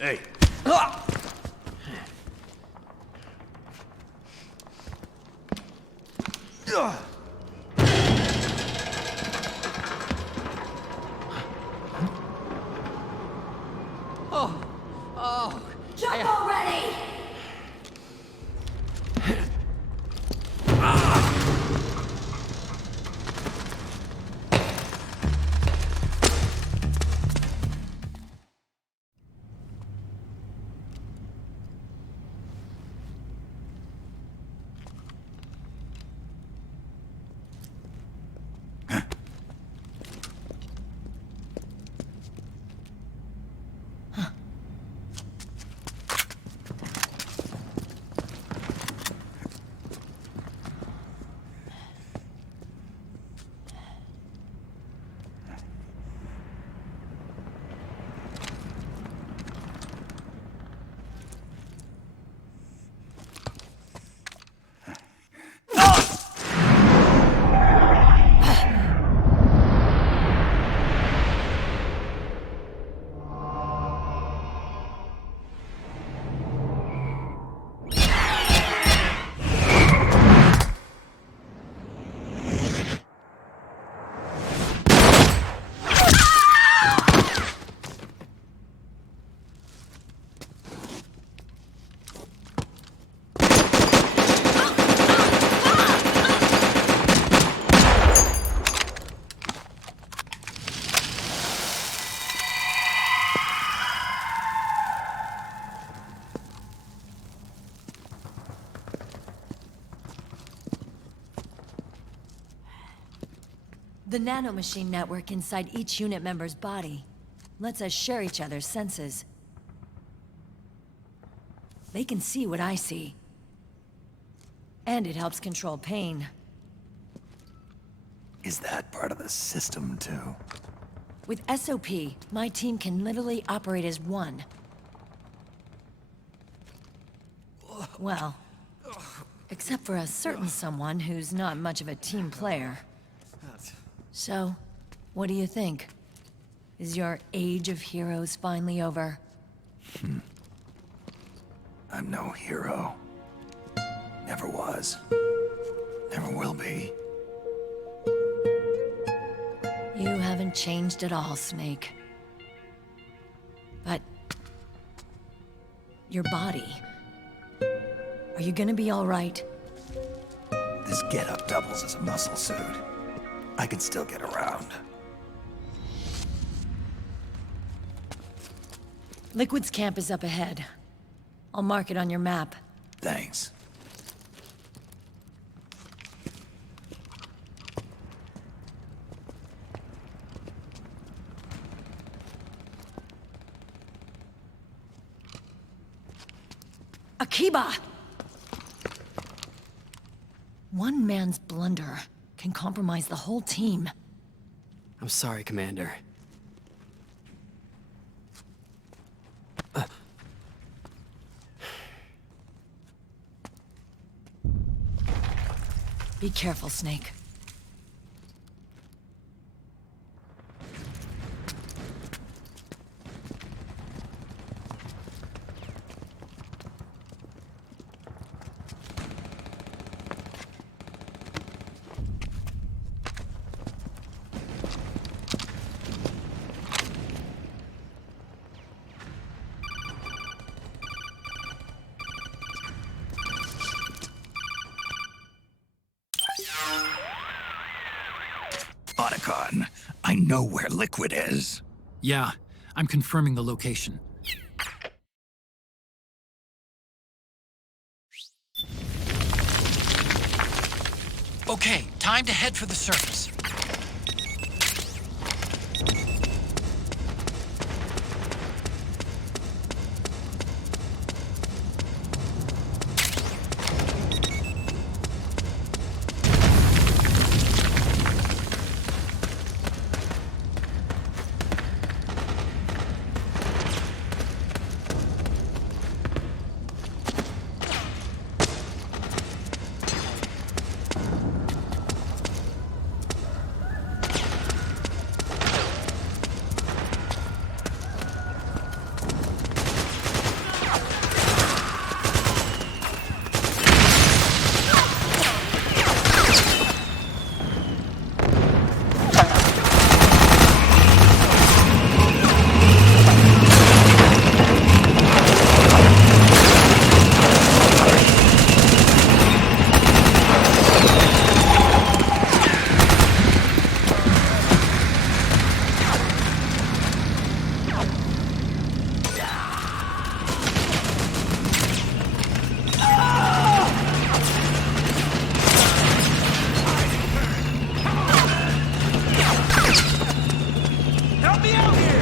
Hey. Jump already! The nanomachine network inside each unit member's body lets us share each other's senses. They can see what I see. And it helps control pain. Is that part of the system, too? With SOP, my team can literally operate as one. Well, except for a certain someone who's not much of a team player. So, what do you think? Is your age of heroes finally over? I'm no hero. Never was. Never will be. You haven't changed at all, Snake. But... your body... are you gonna be all right? This getup doubles as a muscle suit. I can still get around. Liquid's camp is up ahead. I'll mark it on your map. Thanks. Akiba! One man's blunder can compromise the whole team. I'm sorry, Commander. Be careful, Snake. I know where Liquid is. Yeah, I'm confirming the location. Okay, time to head for the surface. me out here!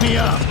Me up!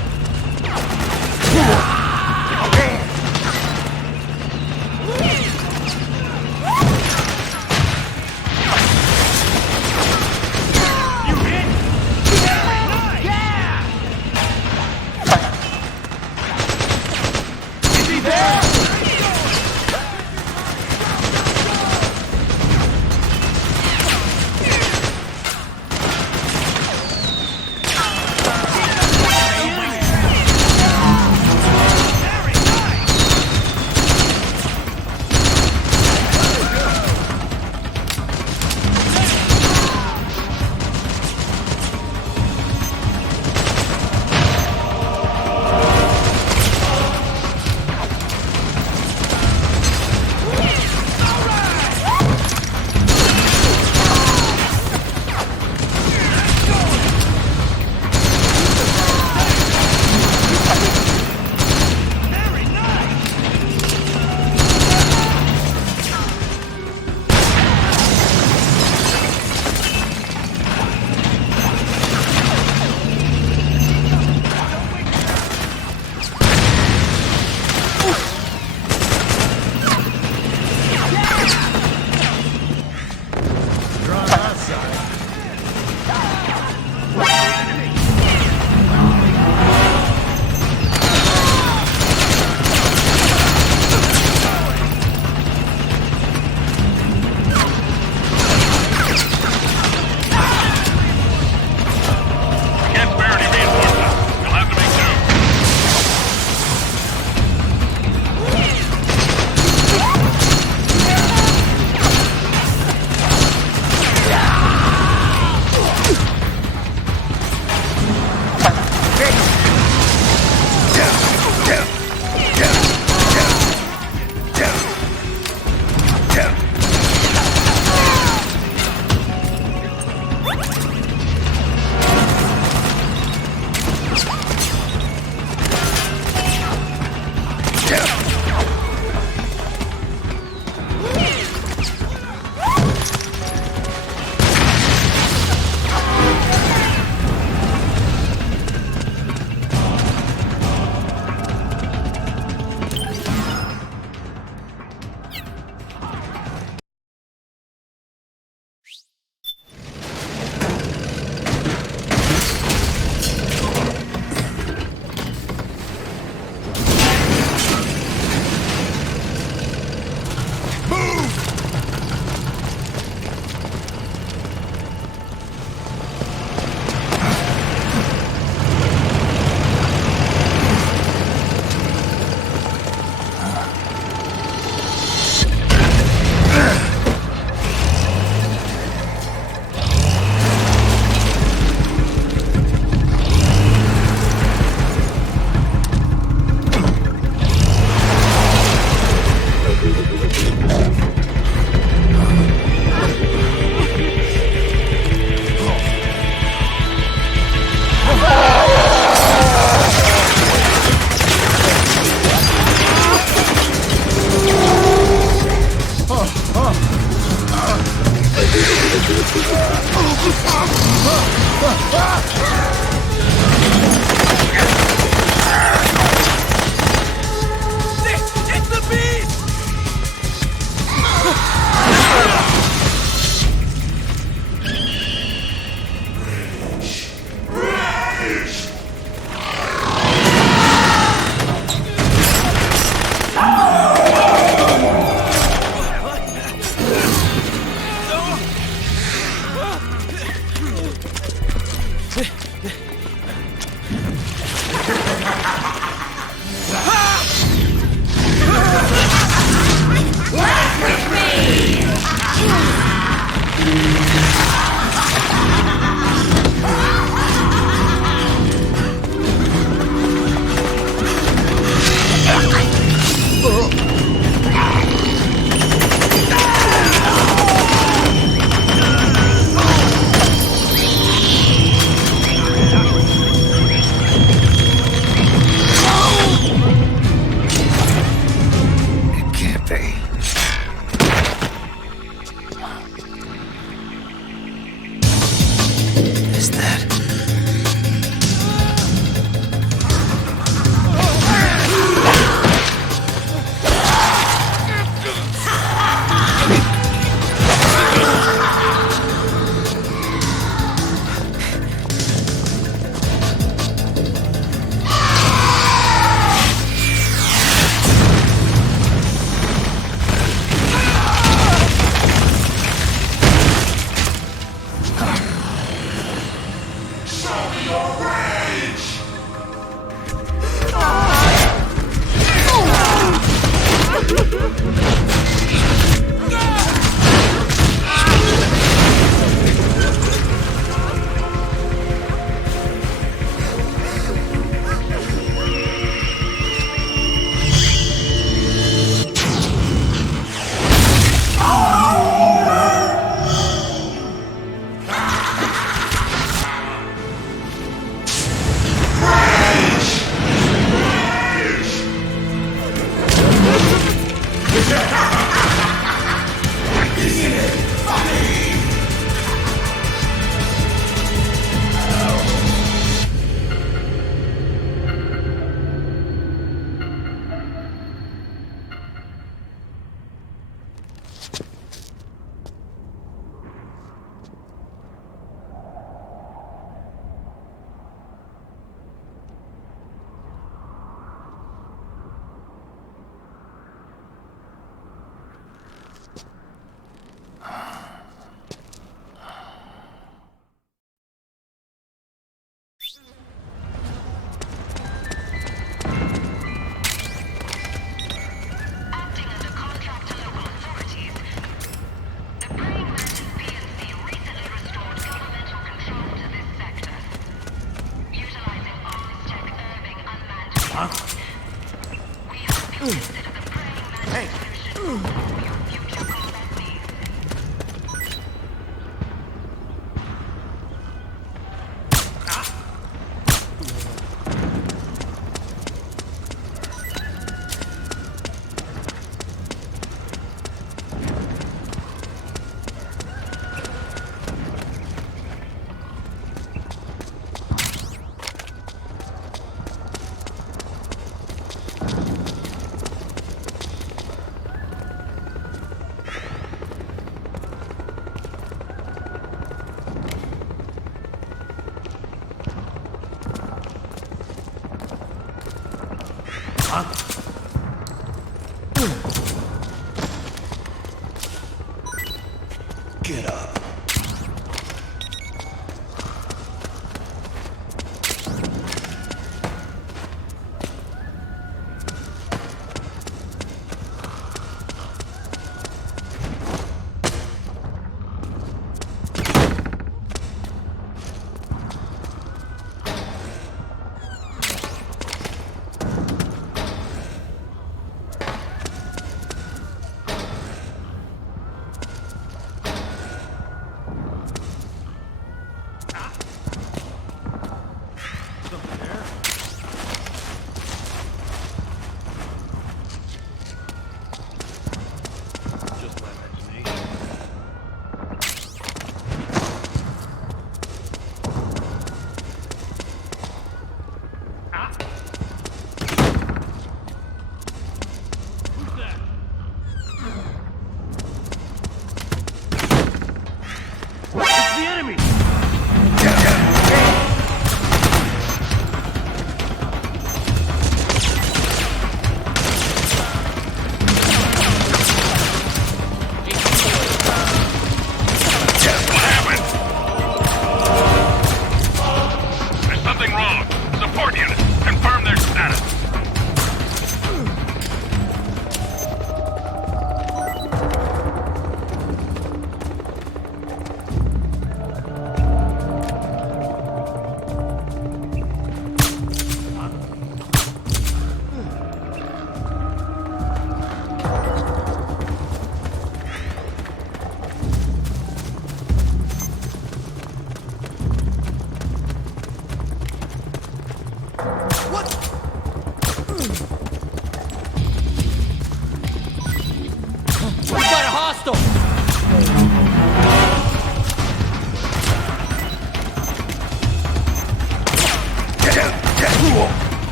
Get up.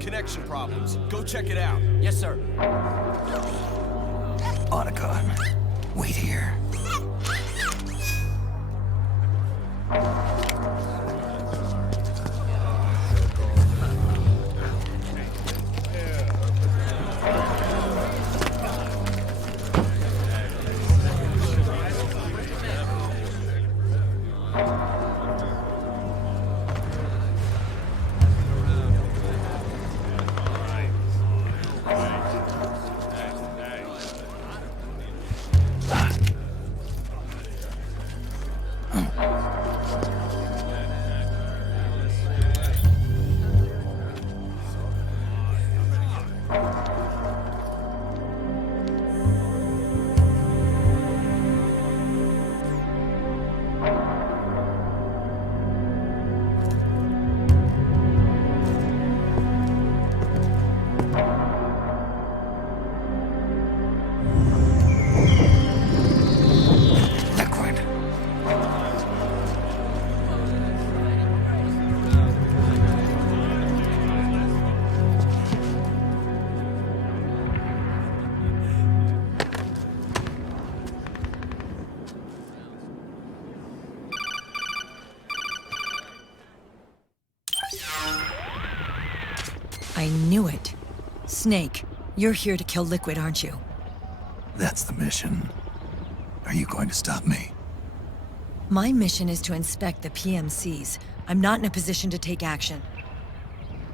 Connection problems. Go check it out. Yes, sir. Otacon, wait here. knew it. Snake, you're here to kill Liquid, aren't you? That's the mission. Are you going to stop me? My mission is to inspect the PMCs. I'm not in a position to take action.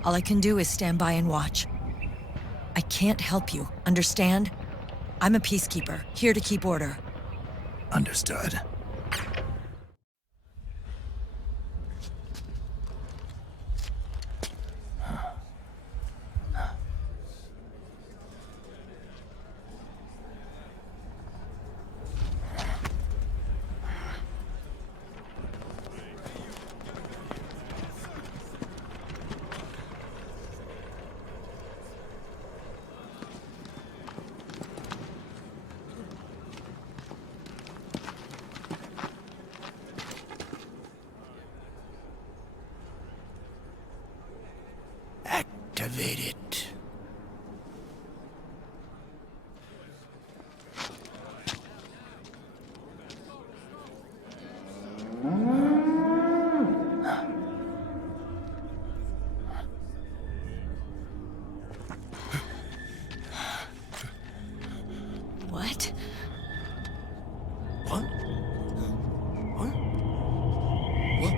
All I can do is stand by and watch. I can't help you, understand? I'm a peacekeeper, here to keep order. Understood. Activate it. What? What? What? What?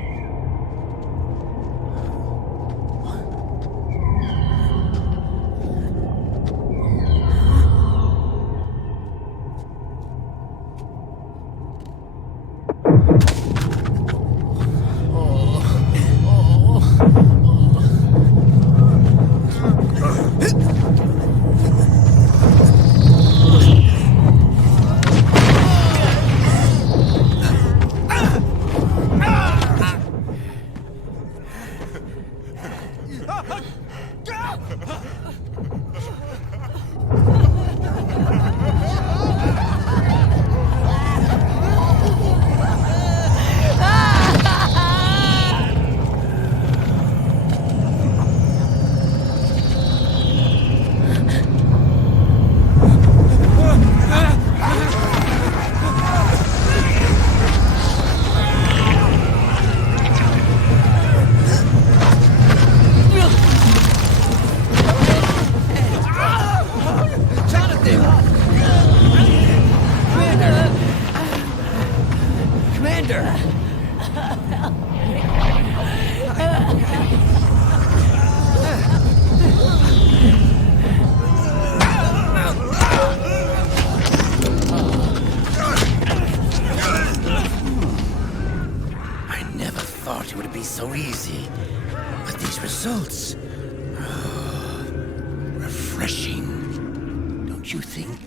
So easy. But these results... refreshing. Don't you think?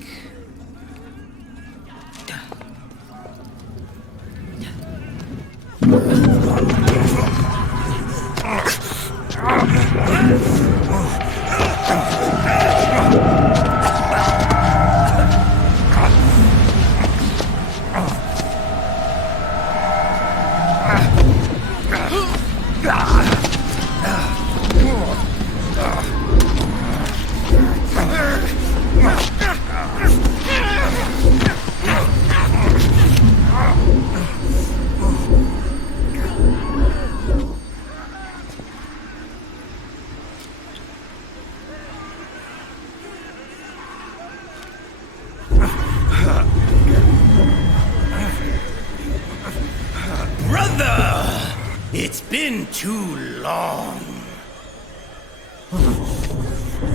It's been too long.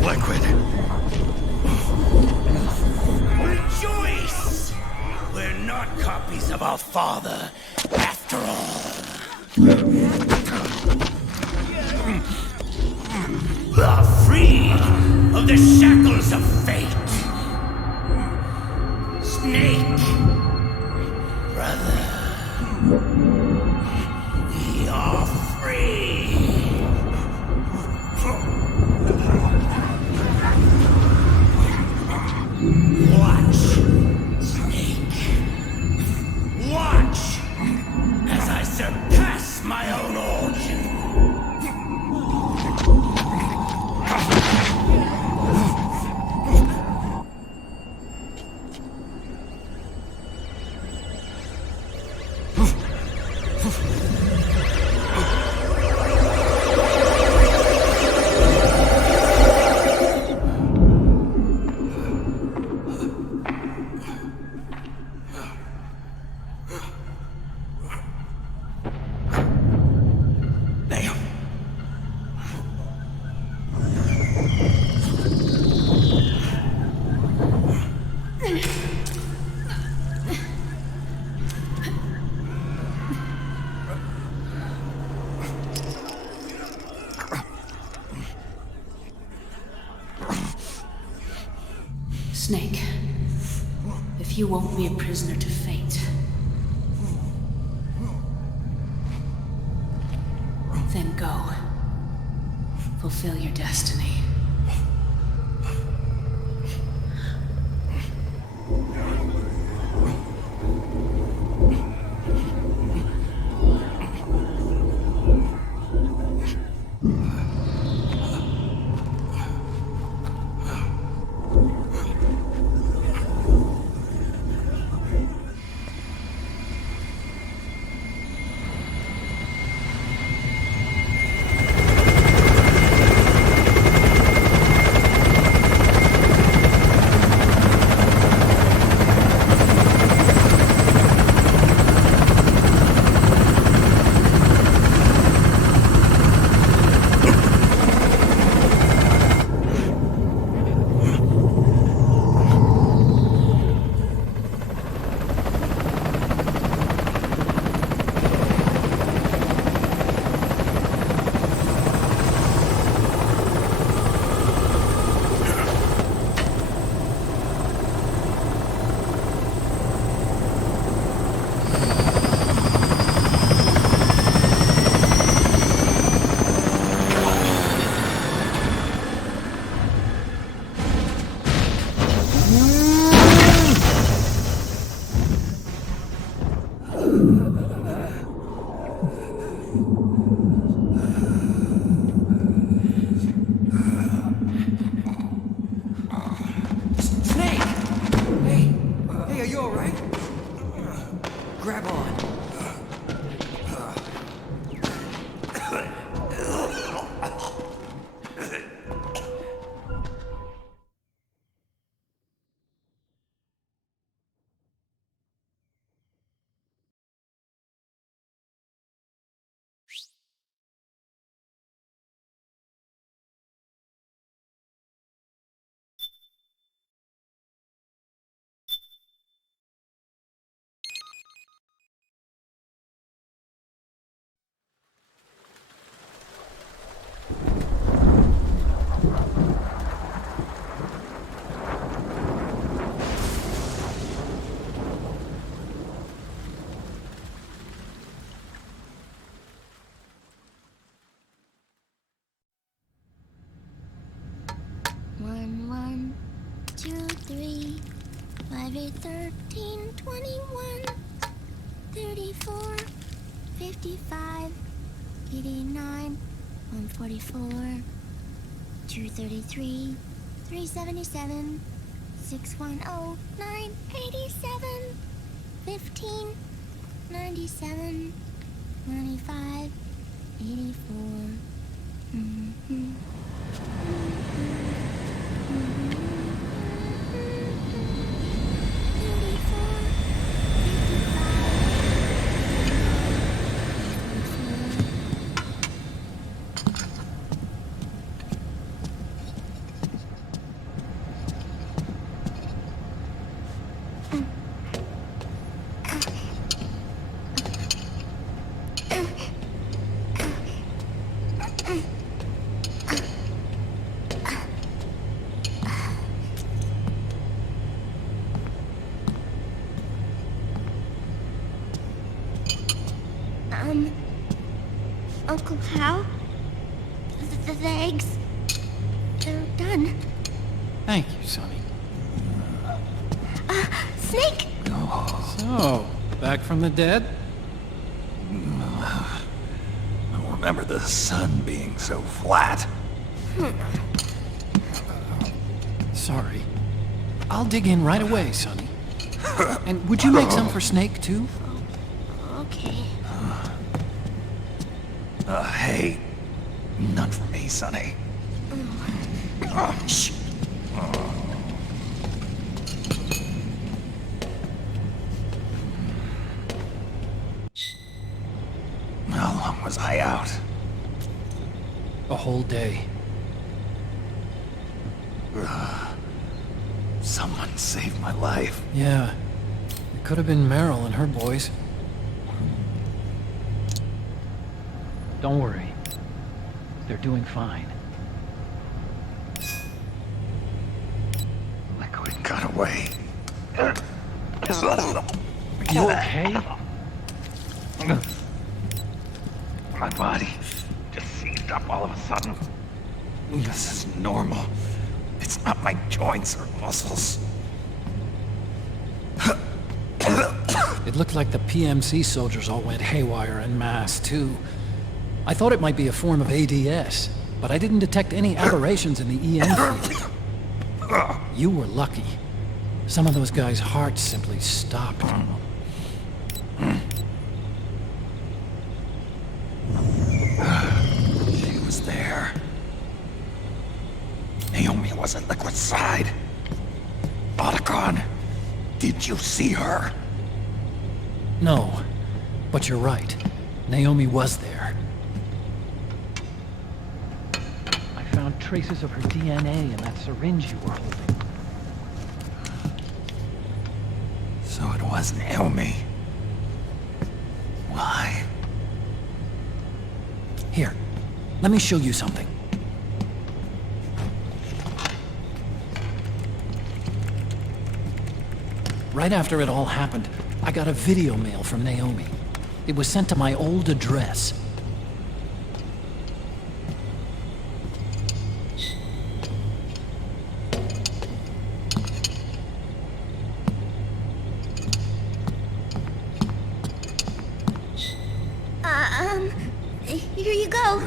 Liquid. Rejoice! We're not copies of our father, after all. Are free of the shackles of fate. Snake, brother. We are free! Watch, Snake. Watch as I surpass my own origin. Snake, if you won't be a prisoner to fate, then go. Fulfill your destiny. One, 2, 3, 5, 8, 13, 21, 34, 55, 89, 144, 233, 377, 610, 987, 15, 97, 95, 84. Uncle Hal? The eggs, they're done. Thank you, Sonny. Snake! So, back from the dead? I don't remember the sun being so flat. Sorry. I'll dig in right away, Sonny. And would you make some for Snake, too? Okay. Hey, none for me, Sonny. Shh. How long was I out? A whole day. Someone saved my life. Yeah. It could have been Meryl and her boys. Don't worry. They're doing fine. Liquid got way. Are you okay? My body just seized up all of a sudden. This is normal. It's not my joints or muscles. It looked like the PMC soldiers all went haywire en masse, too. I thought it might be a form of ADS, but I didn't detect any aberrations in the EN field. You were lucky. Some of those guys' hearts simply stopped. She was there. Naomi was at Liquid's side. Otacon, did you see her? No, but you're right. Naomi was there. I found traces of her DNA in that syringe you were holding. So it was Naomi. Why? Here, let me show you something. Right after it all happened, I got a video mail from Naomi. It was sent to my old address. Here you go.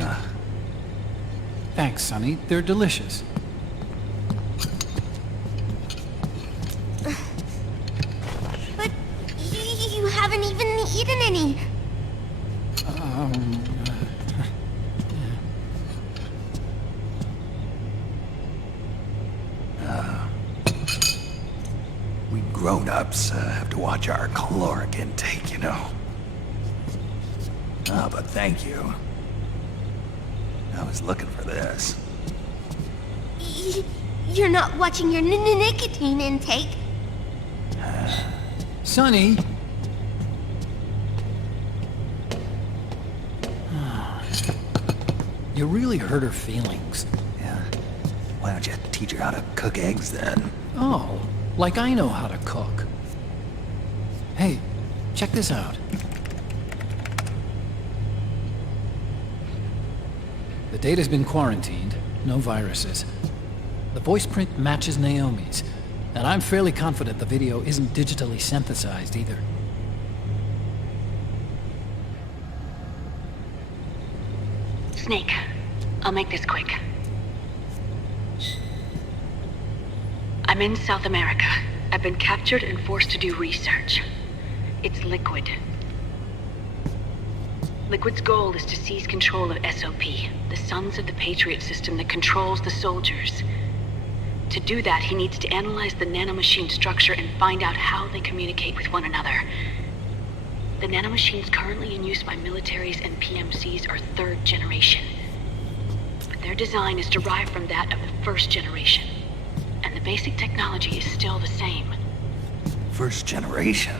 Thanks, Sonny. They're delicious. But you haven't even eaten any. We grown-ups have to watch our caloric intake, you know. But thank you. I was looking for this. You're not watching your nicotine intake. Sonny! You really hurt her feelings. Yeah. Why don't you teach her how to cook eggs then? Oh, like I know how to cook. Hey, check this out. The data's been quarantined, no viruses. The voice print matches Naomi's, and I'm fairly confident the video isn't digitally synthesized either. Snake, I'll make this quick. I'm in South America. I've been captured and forced to do research. It's Liquid. Liquid's goal is to seize control of SOP, the sons of the Patriot system that controls the soldiers. To do that, he needs to analyze the nanomachine structure and find out how they communicate with one another. The nanomachines currently in use by militaries and PMCs are third generation. But their design is derived from that of the first generation. And the basic technology is still the same. First generation?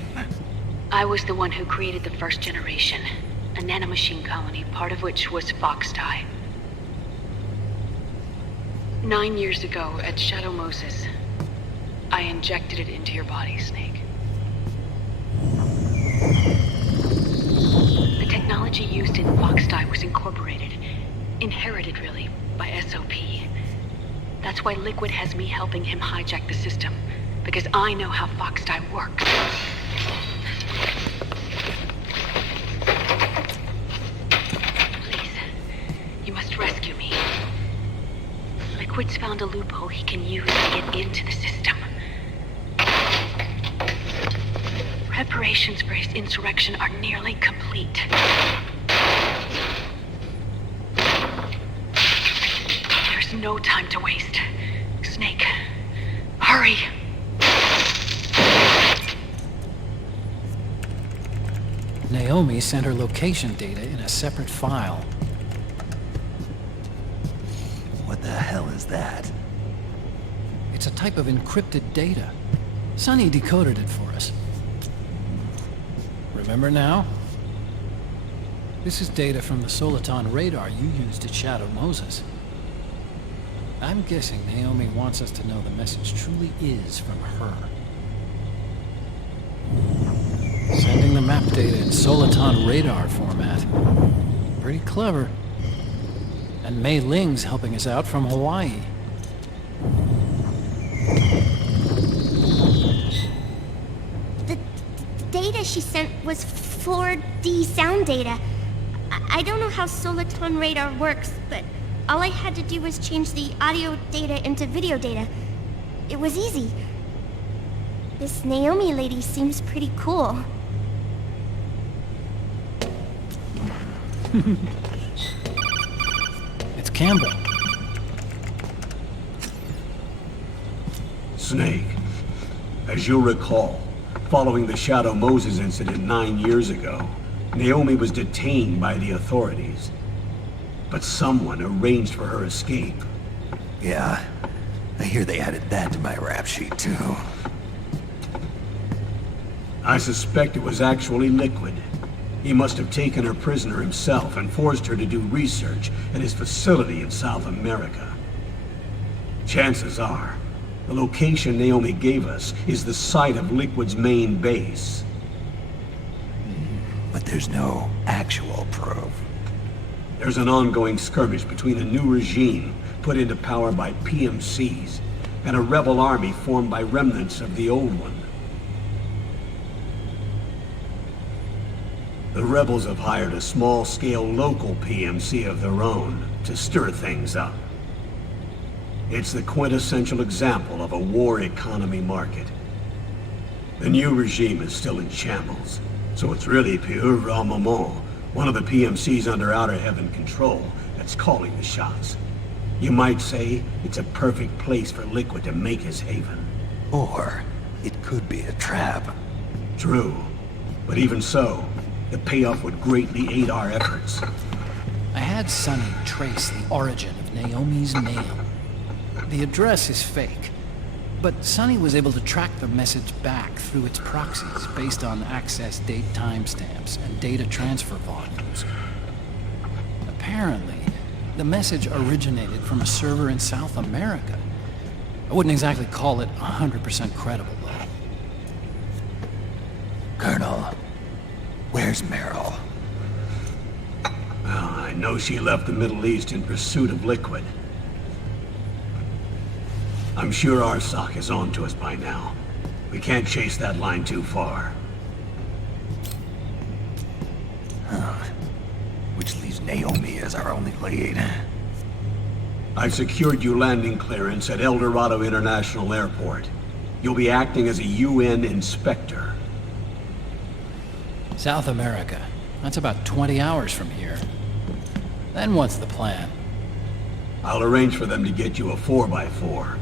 I was the one who created the first generation. A nanomachine colony, part of which was Foxdie. 9 years ago, at Shadow Moses, I injected it into your body, Snake. The technology used in Foxdie was incorporated, inherited really, by SOP. That's why Liquid has me helping him hijack the system, because I know how Foxdie works. Rescue me. Liquid's found a loophole he can use to get into the system. Preparations for his insurrection are nearly complete. There's no time to waste. Snake, hurry! Naomi sent her location data in a separate file. What the hell is that? It's a type of encrypted data. Sonny decoded it for us. Remember now? This is data from the Soliton radar you used at Shadow Moses. I'm guessing Naomi wants us to know the message truly is from her. Sending the map data in soliton radar format. Pretty clever. And Mei Ling's helping us out from Hawaii. The data she sent was 4D sound data. I don't know how soliton radar works, but all I had to do was change the audio data into video data. It was easy. This Naomi lady seems pretty cool. It's Campbell. Snake, as you'll recall, following the Shadow Moses incident 9 years ago, Naomi was detained by the authorities. But someone arranged for her escape. Yeah, I hear they added that to my rap sheet, too. I suspect it was actually Liquid. He must have taken her prisoner himself and forced her to do research at his facility in South America. Chances are, the location Naomi gave us is the site of Liquid's main base. But there's no actual proof. There's an ongoing skirmish between a new regime put into power by PMCs and a rebel army formed by remnants of the old one. The rebels have hired a small-scale local PMC of their own to stir things up. It's the quintessential example of a war economy market. The new regime is still in shambles, so it's really pure raw moment, one of the PMCs under Outer Heaven control, that's calling the shots. You might say it's a perfect place for Liquid to make his haven. Or it could be a trap. True, but even so, the payoff would greatly aid our efforts. I had Sonny trace the origin of Naomi's mail. The address is fake, but Sonny was able to track the message back through its proxies based on access date timestamps and data transfer volumes. Apparently, the message originated from a server in South America. I wouldn't exactly call it 100% credible, though. Colonel, where's Meryl? Well, I know she left the Middle East in pursuit of Liquid. I'm sure Arsak is on to us by now. We can't chase that line too far. Which leaves Naomi as our only lead. I've secured you landing clearance at El Dorado International Airport. You'll be acting as a UN inspector. South America. That's about 20 hours from here. Then what's the plan? I'll arrange for them to get you a 4x4.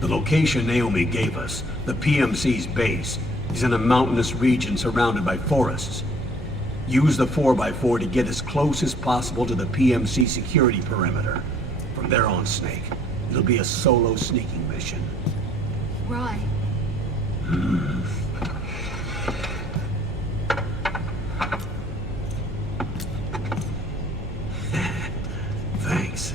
The location Naomi gave us, the PMC's base, is in a mountainous region surrounded by forests. Use the 4x4 to get as close as possible to the PMC security perimeter. From there on, Snake, it'll be a solo sneaking mission. Roy. Thanks.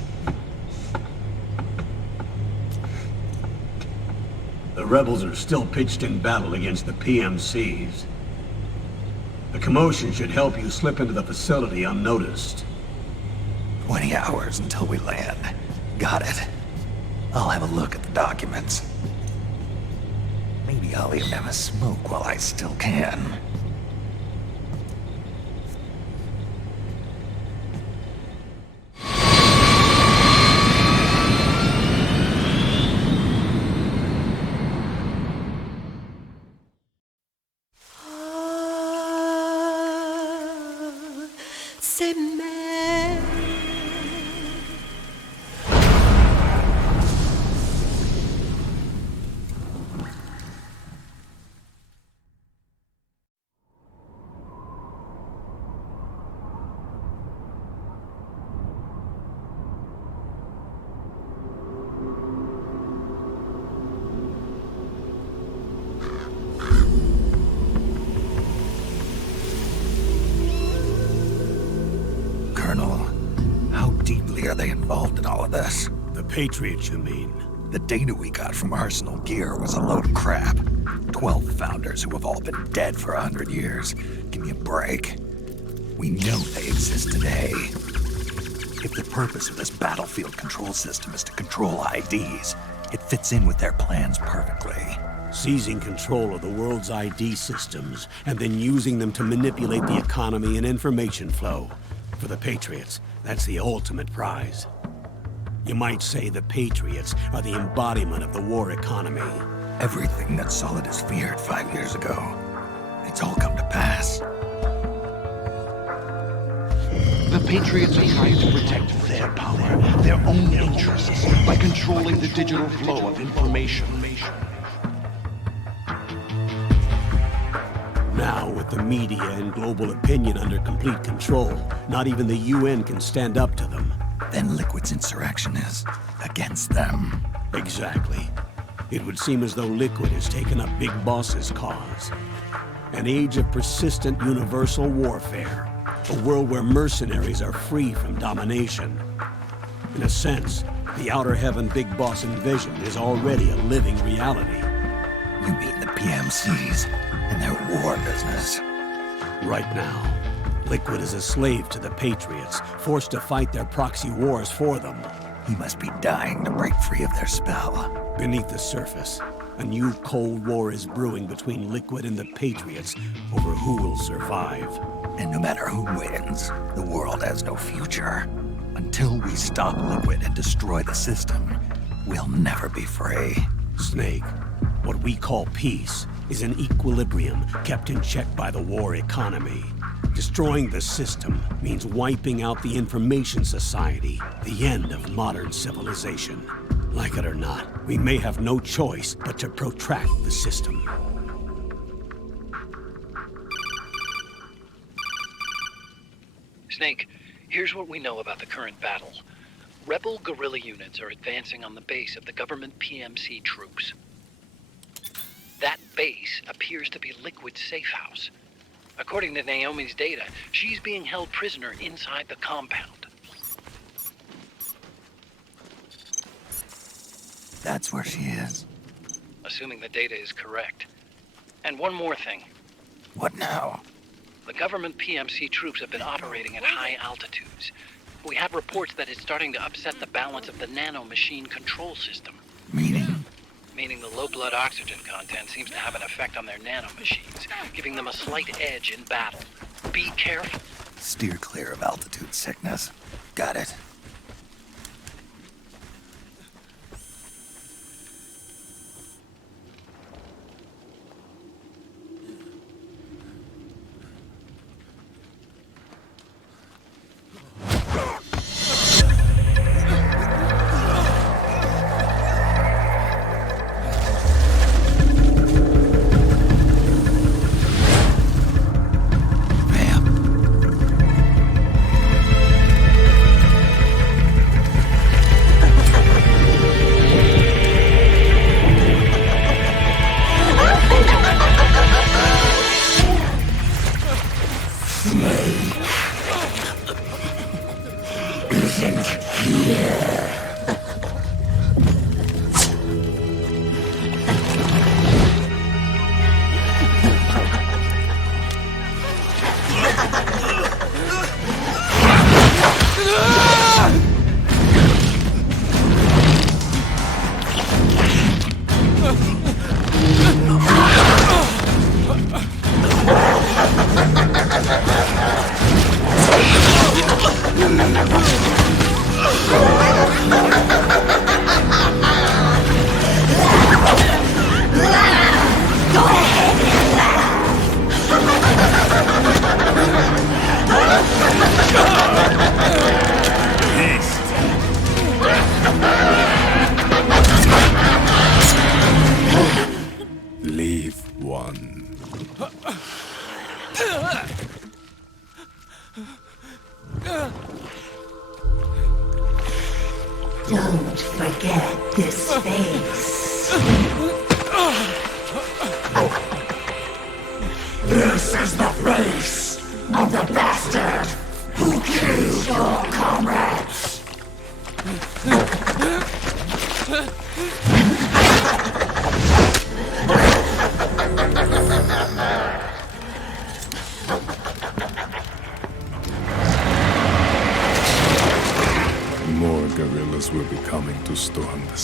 The rebels are still pitched in battle against the PMCs. The commotion should help you slip into the facility unnoticed. 20 hours until we land. Got it. I'll have a look at the documents. Maybe I'll even have a smoke while I still can. Colonel, how deeply are they involved in all of this? The The Patriots, you mean? The data we got from Arsenal Gear was a load of crap. 12 founders who have all been dead for 100 years. Give me a break. We know they exist today. If the purpose of this battlefield control system is to control IDs, it fits in with their plans perfectly. Seizing control of the world's ID systems, and then using them to manipulate the economy and information flow. For the Patriots, that's the ultimate prize. You might say the Patriots are the embodiment of the war economy. Everything that Solid has feared 5 years ago, it's all come to pass. The Patriots are trying to protect their power, their own interests, by controlling the digital flow of information. Now, with the media and global opinion under complete control, not even the UN can stand up to them. Then Liquid's insurrection is against them. Exactly. It would seem as though Liquid has taken up Big Boss's cause. An age of persistent universal warfare. A world where mercenaries are free from domination. In a sense, the Outer Heaven Big Boss envisioned is already a living reality. You mean the PMCs and their war business? Right now, Liquid is a slave to the Patriots, forced to fight their proxy wars for them. He must be dying to break free of their spell. Beneath the surface, a new Cold War is brewing between Liquid and the Patriots over who will survive. And no matter who wins, the world has no future. Until we stop Liquid and destroy the system, we'll never be free. Snake, what we call peace is an equilibrium kept in check by the war economy. Destroying the system means wiping out the information society, the end of modern civilization. Like it or not, we may have no choice but to protract the system. Snake, here's what we know about the current battle. Rebel guerrilla units are advancing on the base of the government PMC troops. That base appears to be Liquid's safe house. According to Naomi's data, she's being held prisoner inside the compound. That's where she is. Assuming the data is correct. And one more thing. What now? The government PMC troops have been operating at high altitudes. We have reports that it's starting to upset the balance of the nano-machine control system. Meaning? Meaning the low blood oxygen content seems to have an effect on their nano-machines, giving them a slight edge in battle. Be careful. Steer clear of altitude sickness. Got it.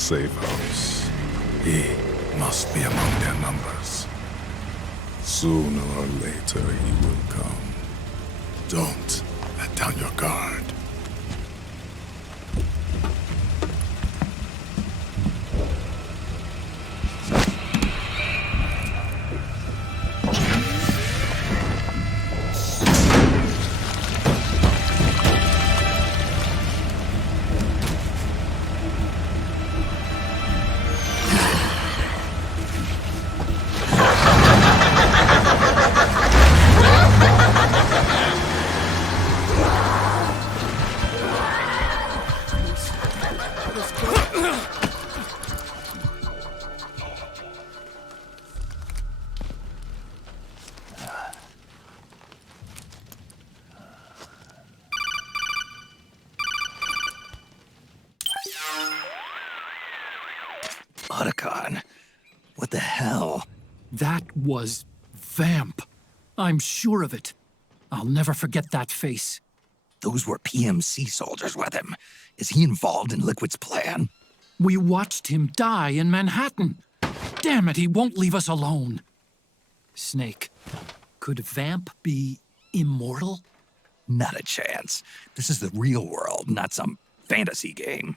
safe house. He must be among their numbers. Sooner or later, he will come. Don't let down your guard. Otacon, what the hell? That was Vamp. I'm sure of it. I'll never forget that face. Those were PMC soldiers with him. Is he involved in Liquid's plan? We watched him die in Manhattan. Damn it, he won't leave us alone. Snake, could Vamp be immortal? Not a chance. This is the real world, not some fantasy game.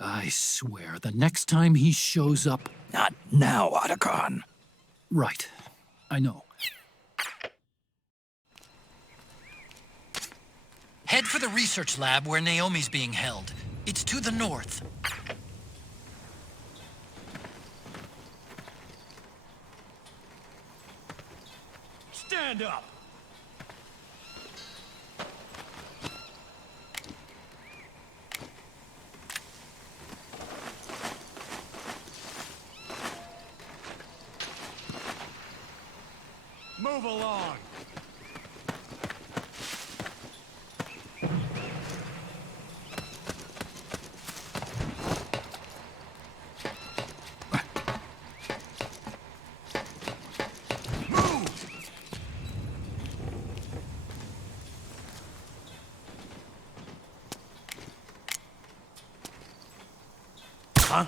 I swear, the next time he shows up... Not now, Otacon. Right. I know. Head for the research lab where Naomi's being held. It's to the north. Stand up! Move along! Huh?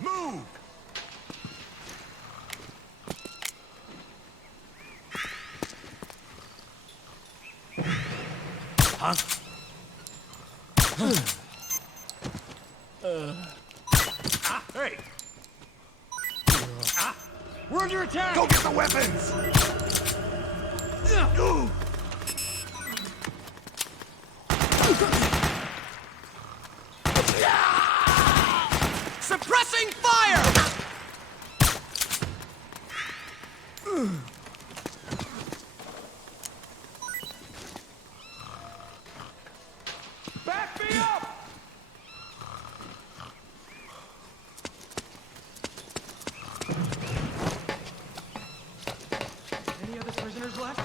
Move! Huh? Hey! We're under attack! Go get the weapons! Suppressing fire! Back me up! Any other prisoners left?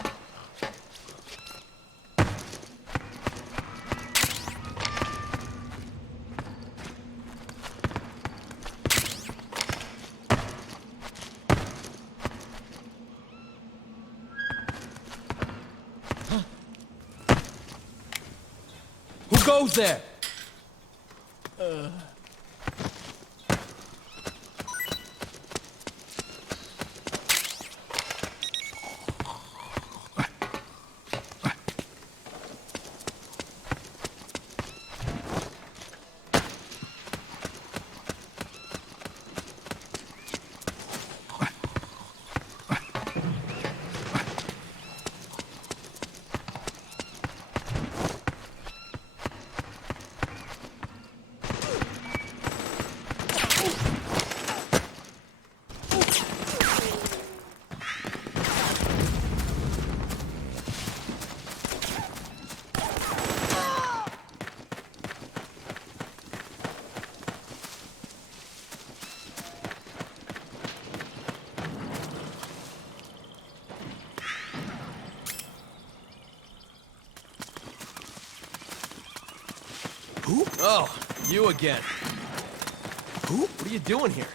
Who goes there? Who? Oh, you again. Who? What are you doing here?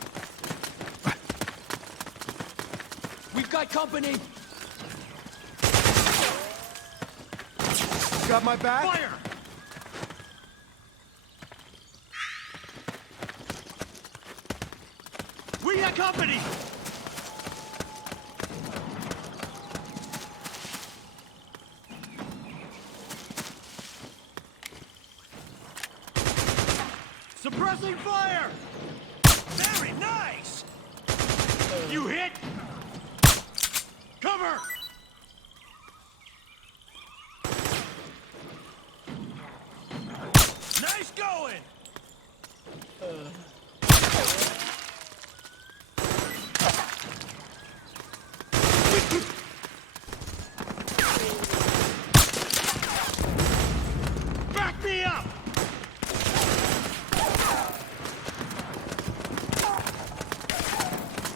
We've got company! Got my back? Fire! We got company! Suppressing fire! Very nice! You hit! Cover! Nice going! Back me up!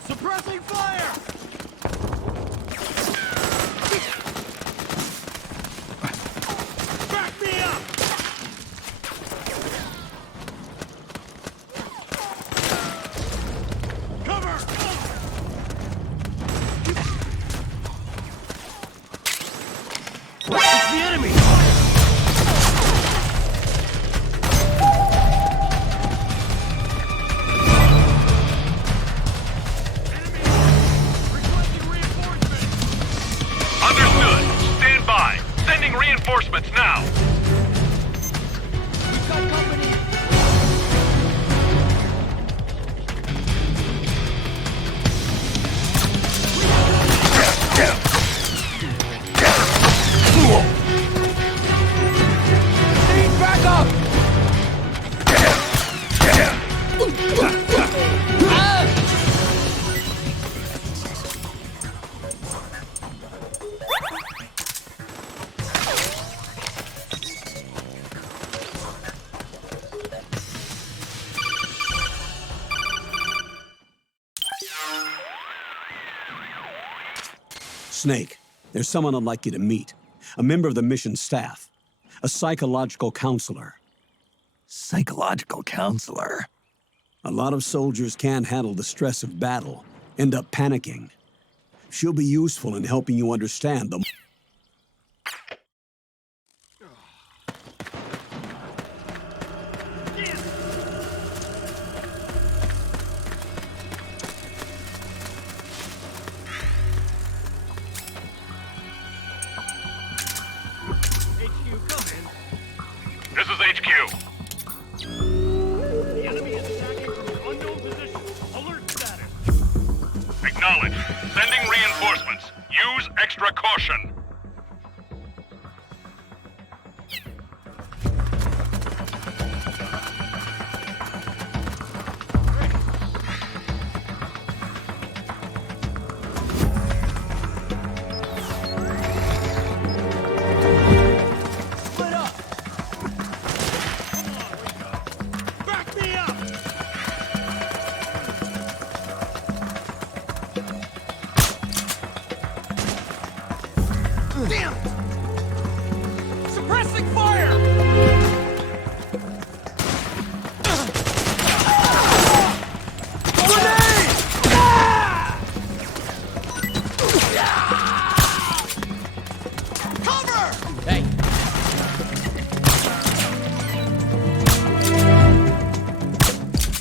Suppressing fire! Back me up! Cover! It's the enemy! Understood. Stand by. Sending reinforcements now. We've got company! Need backup! Snake, there's someone I'd like you to meet. A member of the mission staff. A psychological counselor. Psychological counselor? A lot of soldiers can't handle the stress of battle, end up panicking. She'll be useful in helping you understand the... This is HQ. The enemy is attacking from an unknown position. Alert status. Acknowledged. Sending reinforcements. Use extra caution. Split up! Back me up! Damn it! Suppressing fire! Grenade! Cover! Hey!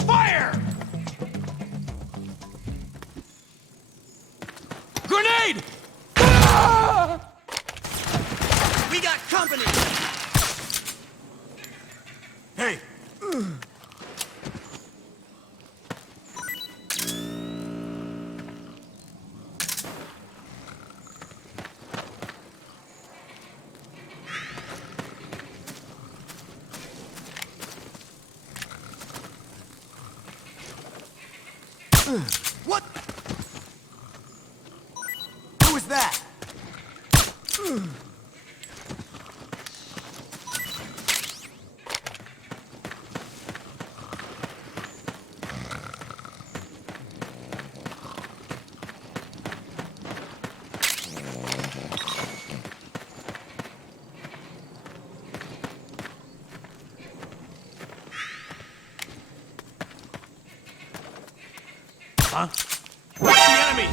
Fire! Grenade! We got company! Hey! What? Who was that? Huh? Where's the enemy?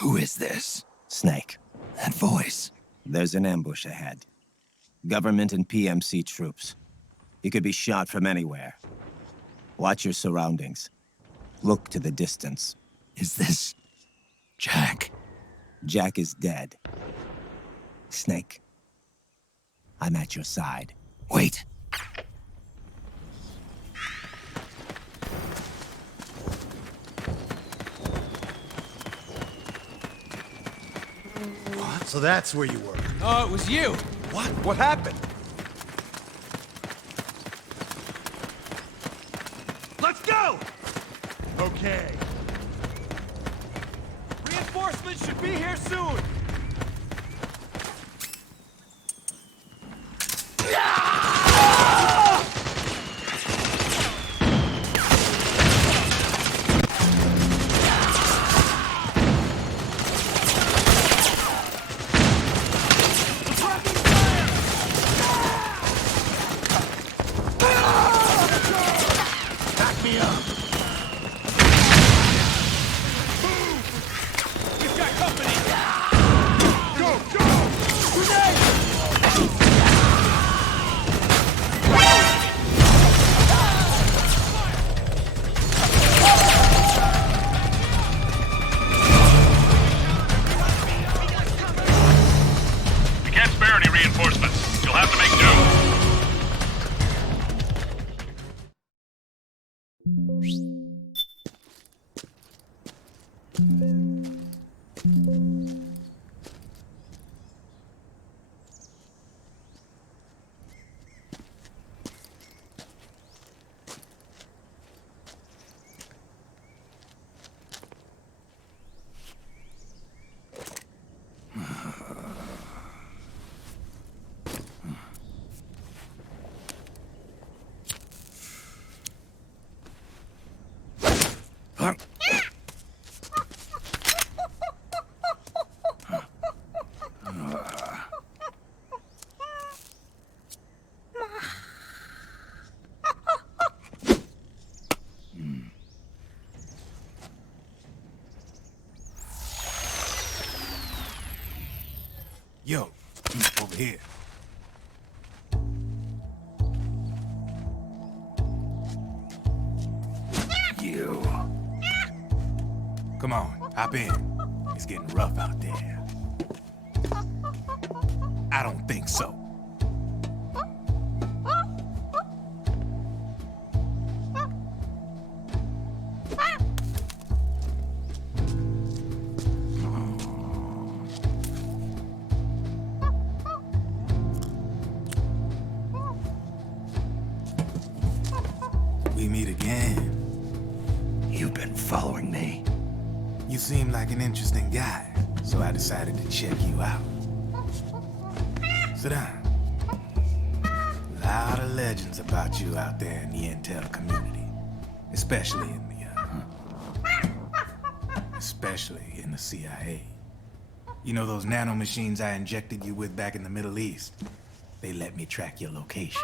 Who is this? Snake. That voice. There's an ambush ahead. Government and PMC troops. You could be shot from anywhere. Watch your surroundings. Look to the distance. Is this... Jack? Jack is dead. Snake, I'm at your side. Wait. What? So that's where you were. Oh, it was you. What? What happened? Let's go! Okay. Reinforcements should be here soon! Yo, over here. You. Come on, hop in. It's getting rough out there. I don't think so. We meet again. You've been following me. You seem like an interesting guy, so I decided to check you out. Sit down. A lot of legends about you out there in the intel community, especially in the CIA. You know those nanomachines I injected you with back in the Middle East? They let me track your location.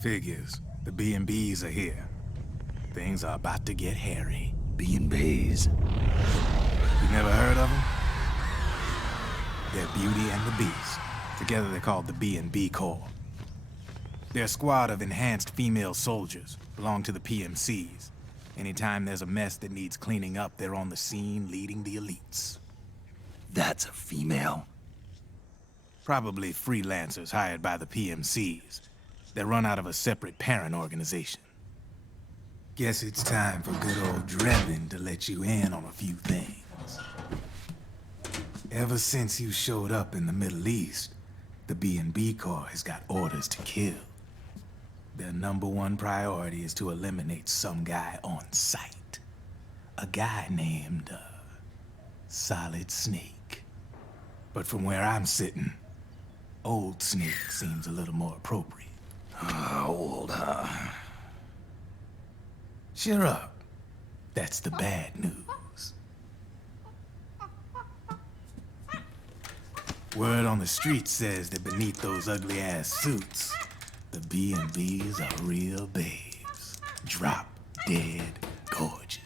Figures. The B&Bs are here. Things are about to get hairy. B&Bs? You never heard of them? They're Beauty and the Beast. Together they're called the B&B Corps. They're a squad of enhanced female soldiers, belong to the PMCs. Anytime there's a mess that needs cleaning up, they're on the scene leading the elites. That's a female? Probably freelancers hired by the PMCs. They run out of a separate parent organization. Guess it's time for good old Drebin to let you in on a few things. Ever since you showed up in the Middle East, the B&B Corps has got orders to kill. Their #1 priority is to eliminate some guy on sight. A guy named, Solid Snake. But from where I'm sitting, Old Snake seems a little more appropriate. Old, huh? Cheer up. That's the bad news. Word on the street says that beneath those ugly-ass suits, the B&Bs are real babes. Drop dead gorgeous.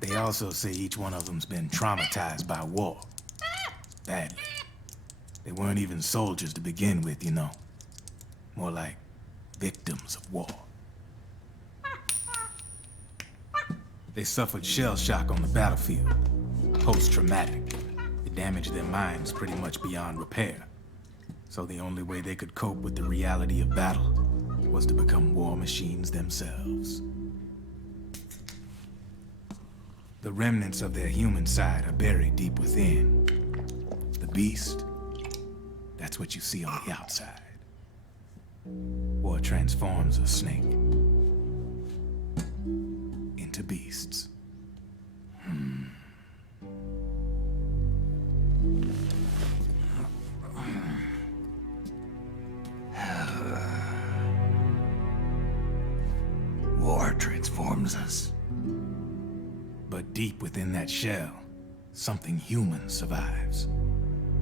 They also say each one of them's been traumatized by war. Badly. They weren't even soldiers to begin with, you know. More like victims of war. They suffered shell shock on the battlefield. Post-traumatic. It damaged their minds pretty much beyond repair. So the only way they could cope with the reality of battle was to become war machines themselves. The remnants of their human side are buried deep within. The beast, that's what you see on the outside. War transforms a snake into beasts. War transforms us. But deep within that shell, something human survives.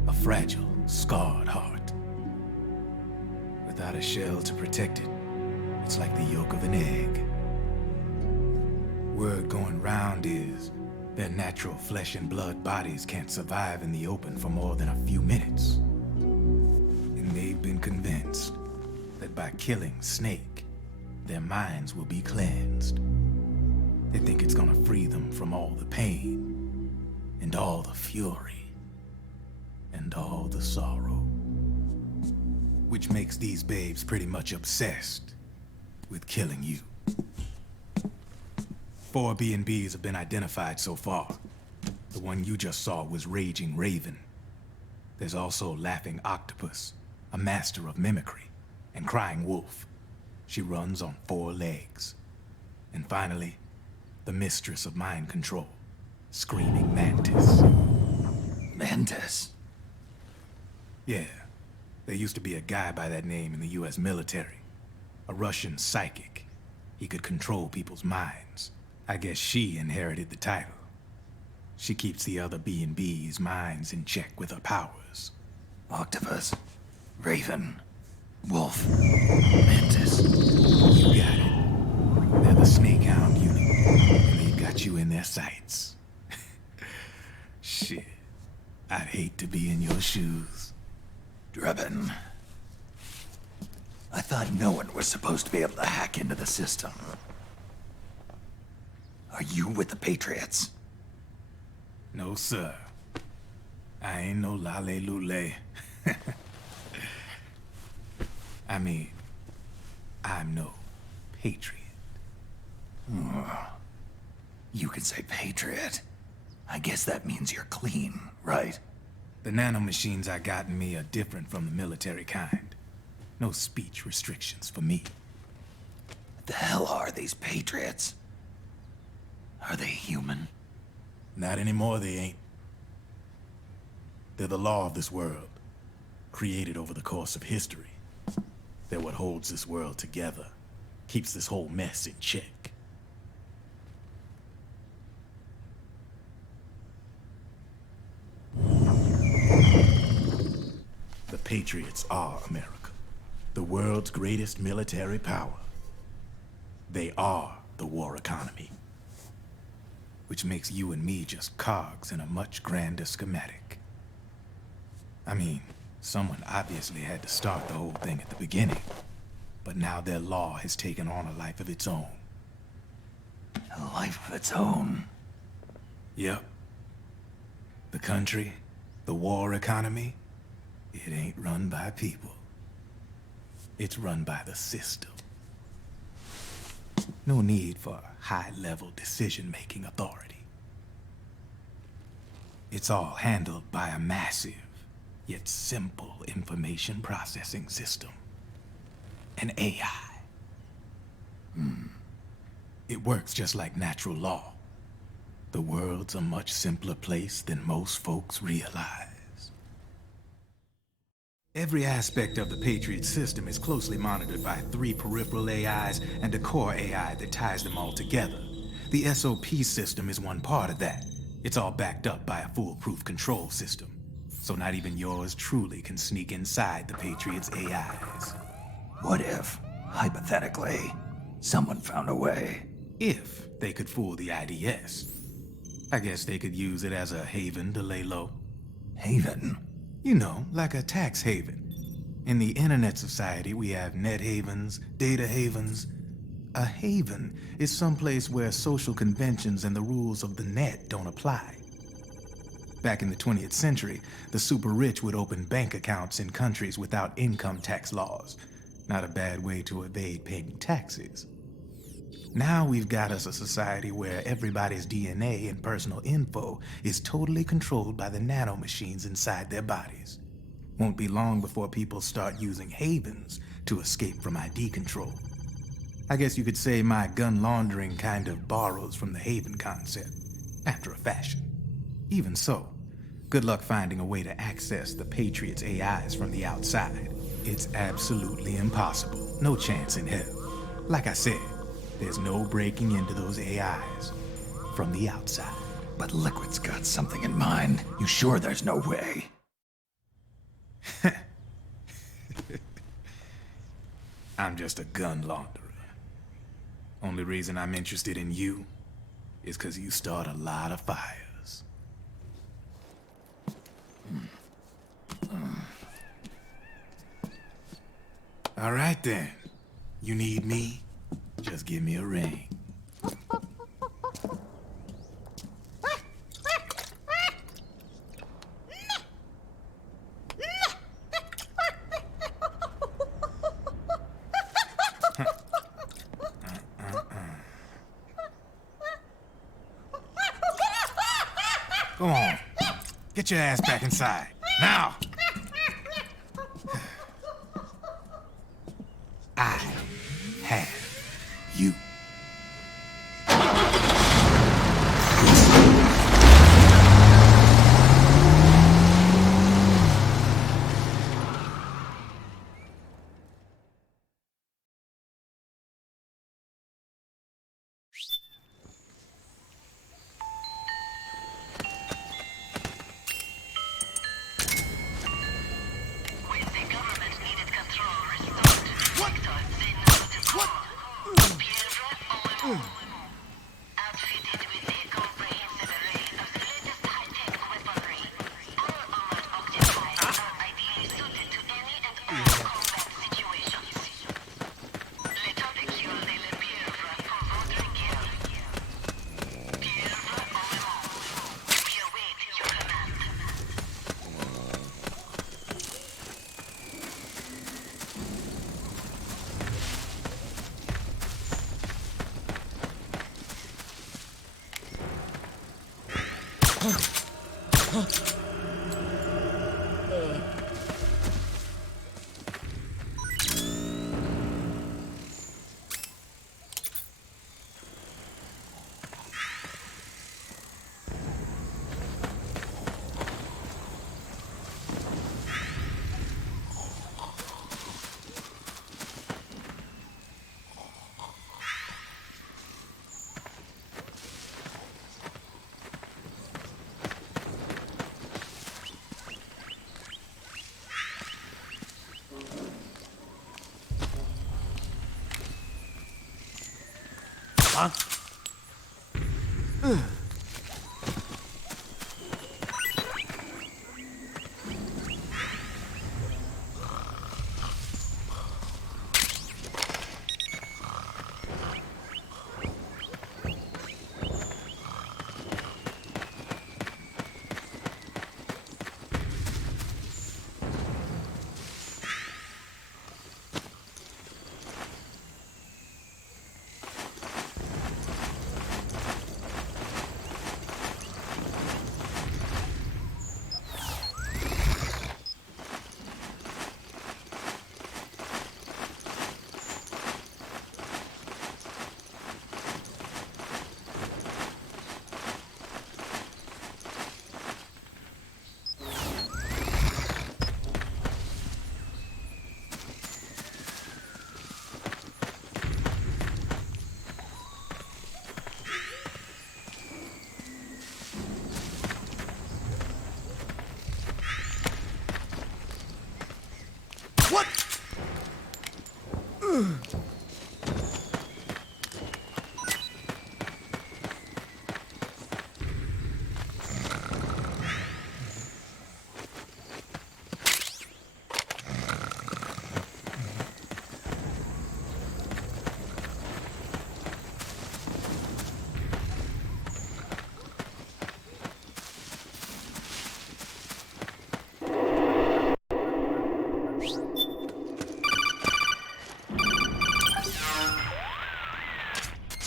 A fragile, scarred heart. Without a shell to protect it, it's like the yolk of an egg. Word going round is their natural flesh and blood bodies can't survive in the open for more than a few minutes. And they've been convinced that by killing Snake, their minds will be cleansed. They think it's gonna free them from all the pain, and all the fury, and all the sorrow. Which makes these babes pretty much obsessed with killing you. 4 B&Bs have been identified so far. The one you just saw was Raging Raven. There's also Laughing Octopus, a master of mimicry, and Crying Wolf. She runs on 4 legs. And finally, the mistress of mind control, Screaming Mantis. Mantis? Yeah. There used to be a guy by that name in the US military. A Russian psychic. He could control people's minds. I guess she inherited the title. She keeps the other B&B's minds in check with her powers. Octopus, Raven, Wolf, Mantis. You got it. They're the Snake Hound unit, and they've got you in their sights. Shit. I'd hate to be in your shoes. Drebin. I thought no one was supposed to be able to hack into the system. Are you with the Patriots? No, sir. I ain't no lale-lule. I mean, I'm no patriot. You can say patriot. I guess that means you're clean, right? The nanomachines I got in me are different from the military kind. No speech restrictions for me. What the hell are these Patriots? Are they human? Not anymore, they ain't. They're the law of this world, created over the course of history. They're what holds this world together, keeps this whole mess in check. The Patriots are America, the world's greatest military power. They are the war economy, which makes you and me just cogs in a much grander schematic. I mean, someone obviously had to start the whole thing at the beginning, but now their law has taken on a life of its own. A life of its own? Yep. The country, the war economy, it ain't run by people. It's run by the system. No need for high-level decision-making authority. It's all handled by a massive, yet simple information processing system. An AI. It works just like natural law. The world's a much simpler place than most folks realize. Every aspect of the Patriot system is closely monitored by 3 peripheral AIs and a core AI that ties them all together. The SOP system is one part of that. It's all backed up by a foolproof control system. so not even yours truly can sneak inside the Patriots' AIs. What if, hypothetically, someone found a way? If they could fool the IDS. I guess they could use it as a haven to lay low. Haven? You know, like a tax haven. In the internet society, we have net havens, data havens. A haven is someplace where social conventions and the rules of the net don't apply. Back in the 20th century, the super rich would open bank accounts in countries without income tax laws. Not a bad way to evade paying taxes. Now we've got us a society where everybody's DNA and personal info is totally controlled by the nanomachines inside their bodies. Won't be long before people start using havens to escape from ID control. I guess you could say my gun laundering kind of borrows from the haven concept, after a fashion. Even so, good luck finding a way to access the Patriots' AIs from the outside. It's absolutely impossible. No chance in hell. Like I said, there's no breaking into those AIs from the outside. But Liquid's got something in mind. You sure there's no way? I'm just a gun launderer. Only reason I'm interested in you is because you start a lot of fires. All right then. You need me? Just give me a ring. Go on. Get your ass back inside. Now! I have you.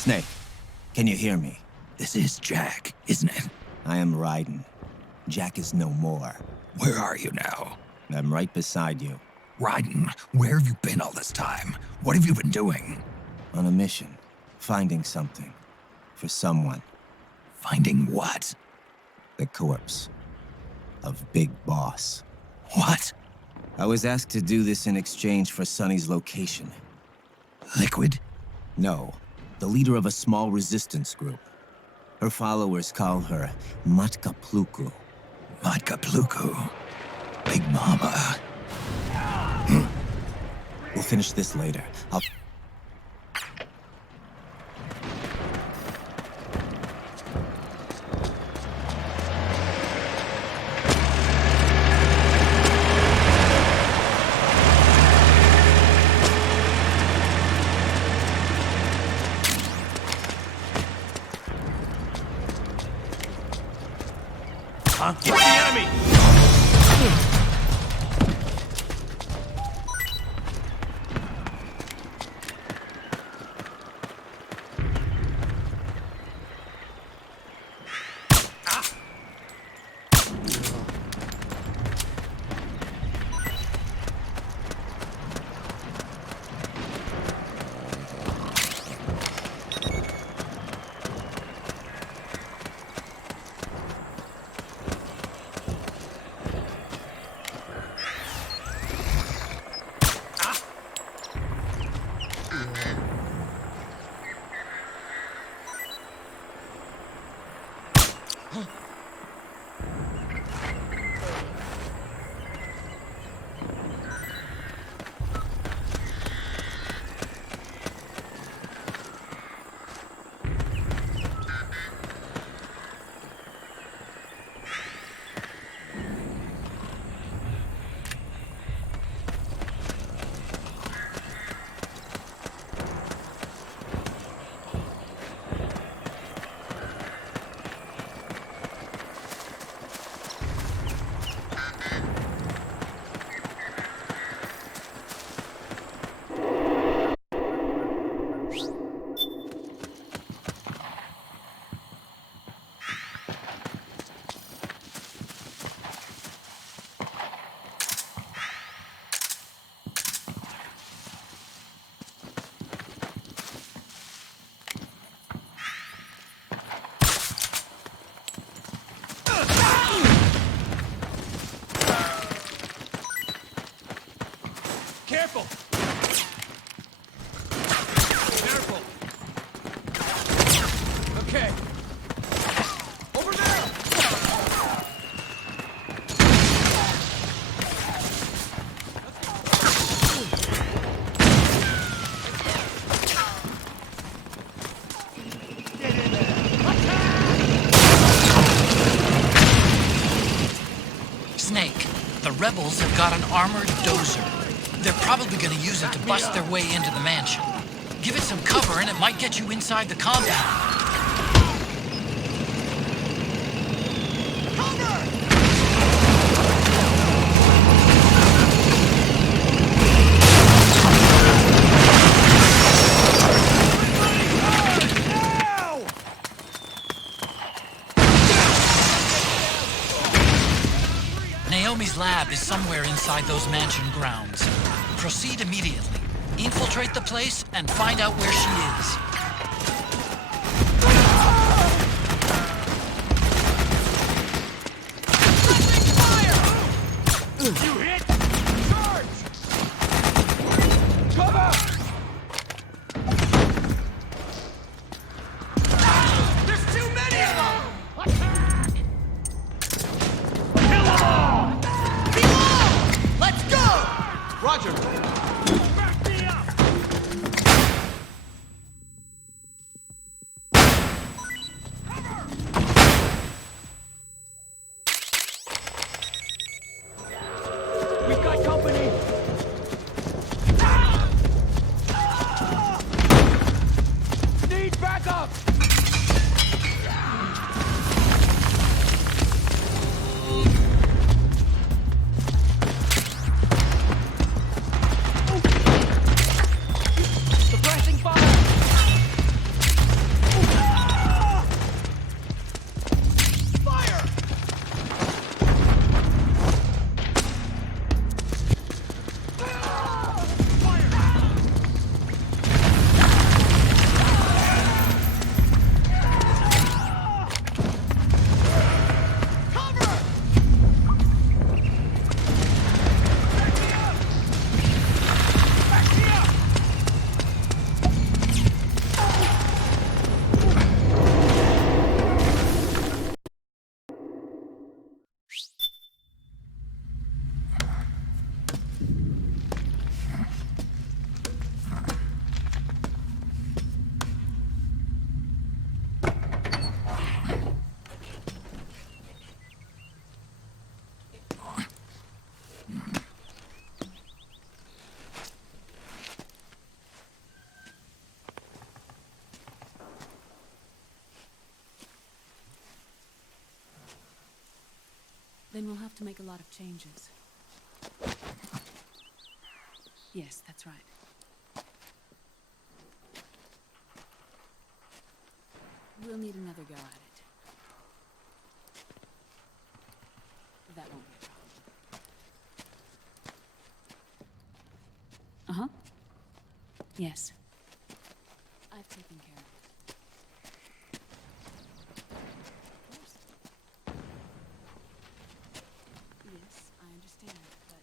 Snake, can you hear me? This is Jack, isn't it? I am Raiden. Jack is no more. Where are you now? I'm right beside you. Raiden, where have you been all this time? What have you been doing? On a mission. Finding something. For someone. Finding what? The corpse. Of Big Boss. What? I was asked to do this in exchange for Sonny's location. Liquid? No. The leader of a small resistance group. Her followers call her Matka Pluku. Matka Pluku? Big Mama. We'll finish this later. I'll... Get the enemy! Careful! Careful! Okay. Over there! Get in there! Snake, the rebels have got an armored dozer. They're probably gonna use it to bust their way into the mansion. Give it some cover and it might get you inside the compound. Naomi's lab is somewhere inside those mansion grounds. Proceed immediately. Infiltrate the place and find out where she is. You hit! Charge! Cover! There's too many of them! Attack! Kill them all! Let's go! Roger! Back me up! Then we'll have to make a lot of changes. Yes, that's right. We'll need another go at it. That won't be a problem. Uh-huh. Yes. I've taken care of it. Of course. Yes, I understand, but...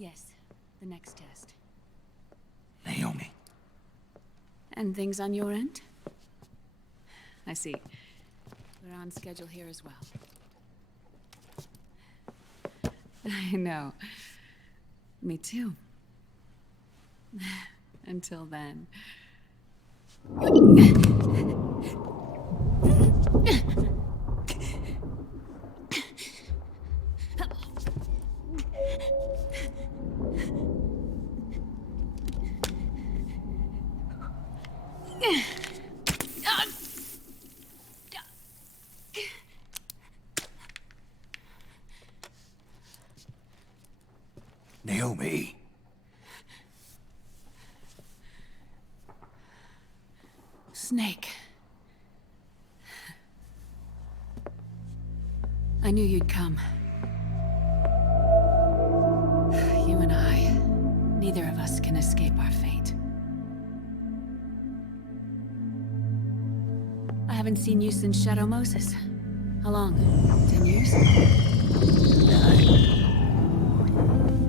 Yes, the next test. Naomi. And things on your end? I see. We're on schedule here as well. I know. Me too. Until then. Naomi. Snake. I knew you'd come. You and I, neither of us can escape our fate. I haven't seen you since Shadow Moses. How long? 10 years? 9.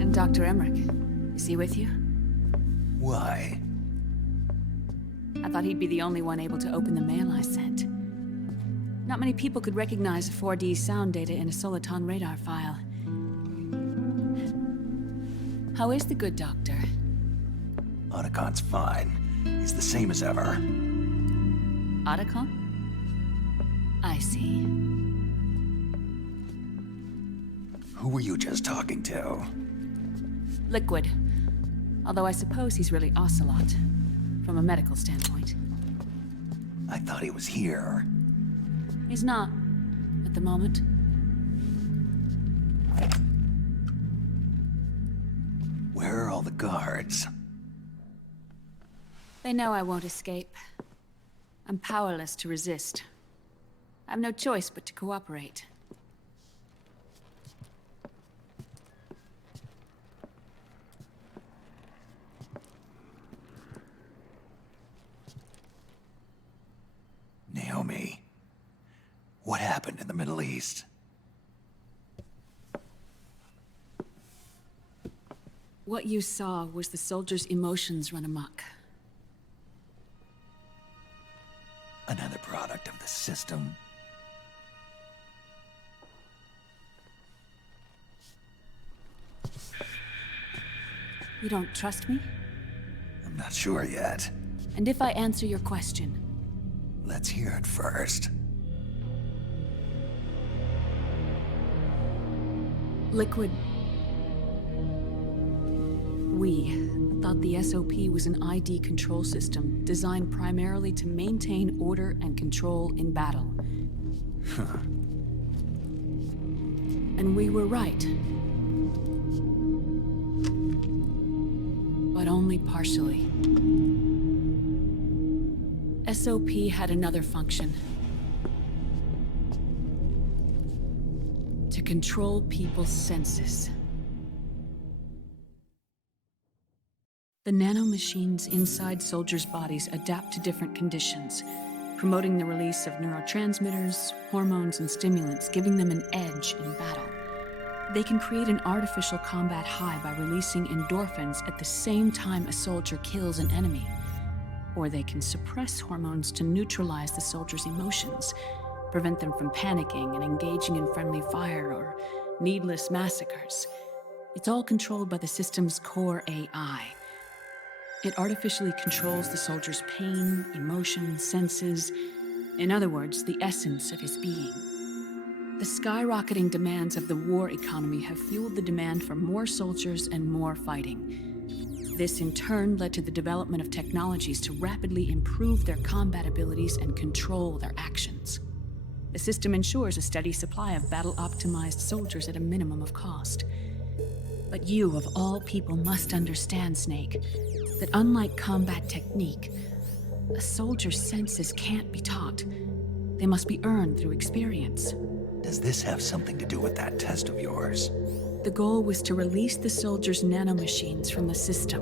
And Dr. Emmerich, is he with you? Why? I thought he'd be the only one able to open the mail I sent. Not many people could recognize 4D sound data in a Soliton radar file. How is the good doctor? Otacon's fine. He's the same as ever. Otacon? I see. Who were you just talking to? Liquid. Although I suppose he's really Ocelot, from a medical standpoint. I thought he was here. He's not, at the moment. Where are all the guards? They know I won't escape. I'm powerless to resist. I have no choice but to cooperate. Naomi, what happened in the Middle East? What you saw was the soldiers' emotions run amok. Another product of the system. You don't trust me? I'm not sure yet. And if I answer your question? Let's hear it first. Liquid. We thought the SOP was an ID control system designed primarily to maintain order and control in battle. Huh. And we were right. But only partially. SOP had another function. To control people's senses. The nanomachines inside soldiers' bodies adapt to different conditions, promoting the release of neurotransmitters, hormones, and stimulants, giving them an edge in battle. They can create an artificial combat high by releasing endorphins at the same time a soldier kills an enemy. Or they can suppress hormones to neutralize the soldier's emotions, prevent them from panicking and engaging in friendly fire or needless massacres. It's all controlled by the system's core AI. It artificially controls the soldier's pain, emotion, senses, in other words, the essence of his being. The skyrocketing demands of the war economy have fueled the demand for more soldiers and more fighting. This in turn led to the development of technologies to rapidly improve their combat abilities and control their actions. The system ensures a steady supply of battle-optimized soldiers at a minimum of cost. But you, of all people, must understand, Snake, that unlike combat technique, a soldier's senses can't be taught. They must be earned through experience. Does this have something to do with that test of yours? The goal was to release the soldiers' nanomachines from the system,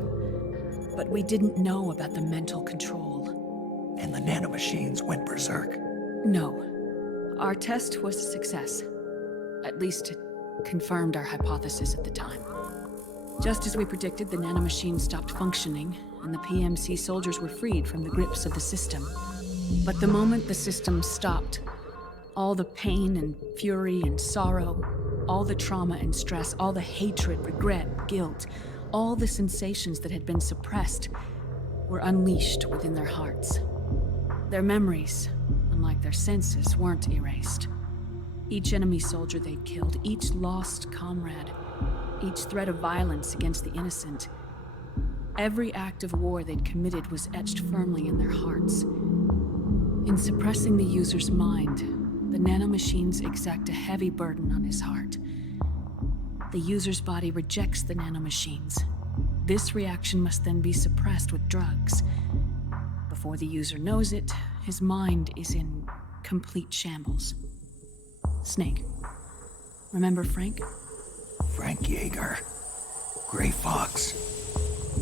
but we didn't know about the mental control. And the nanomachines went berserk? No. Our test was a success. At least it confirmed our hypothesis at the time. Just as we predicted, the nanomachines stopped functioning, and the PMC soldiers were freed from the grips of the system. But the moment the system stopped, all the pain and fury and sorrow, all the trauma and stress, all the hatred, regret, guilt, all the sensations that had been suppressed were unleashed within their hearts. Their memories, unlike their senses, weren't erased. Each enemy soldier they'd killed, each lost comrade, each threat of violence against the innocent, every act of war they'd committed was etched firmly in their hearts. In suppressing the user's mind, the nanomachines exact a heavy burden on his heart. The user's body rejects the nanomachines. This reaction must then be suppressed with drugs. Before the user knows it, his mind is in complete shambles. Snake. Remember Frank? Frank Yeager. Gray Fox.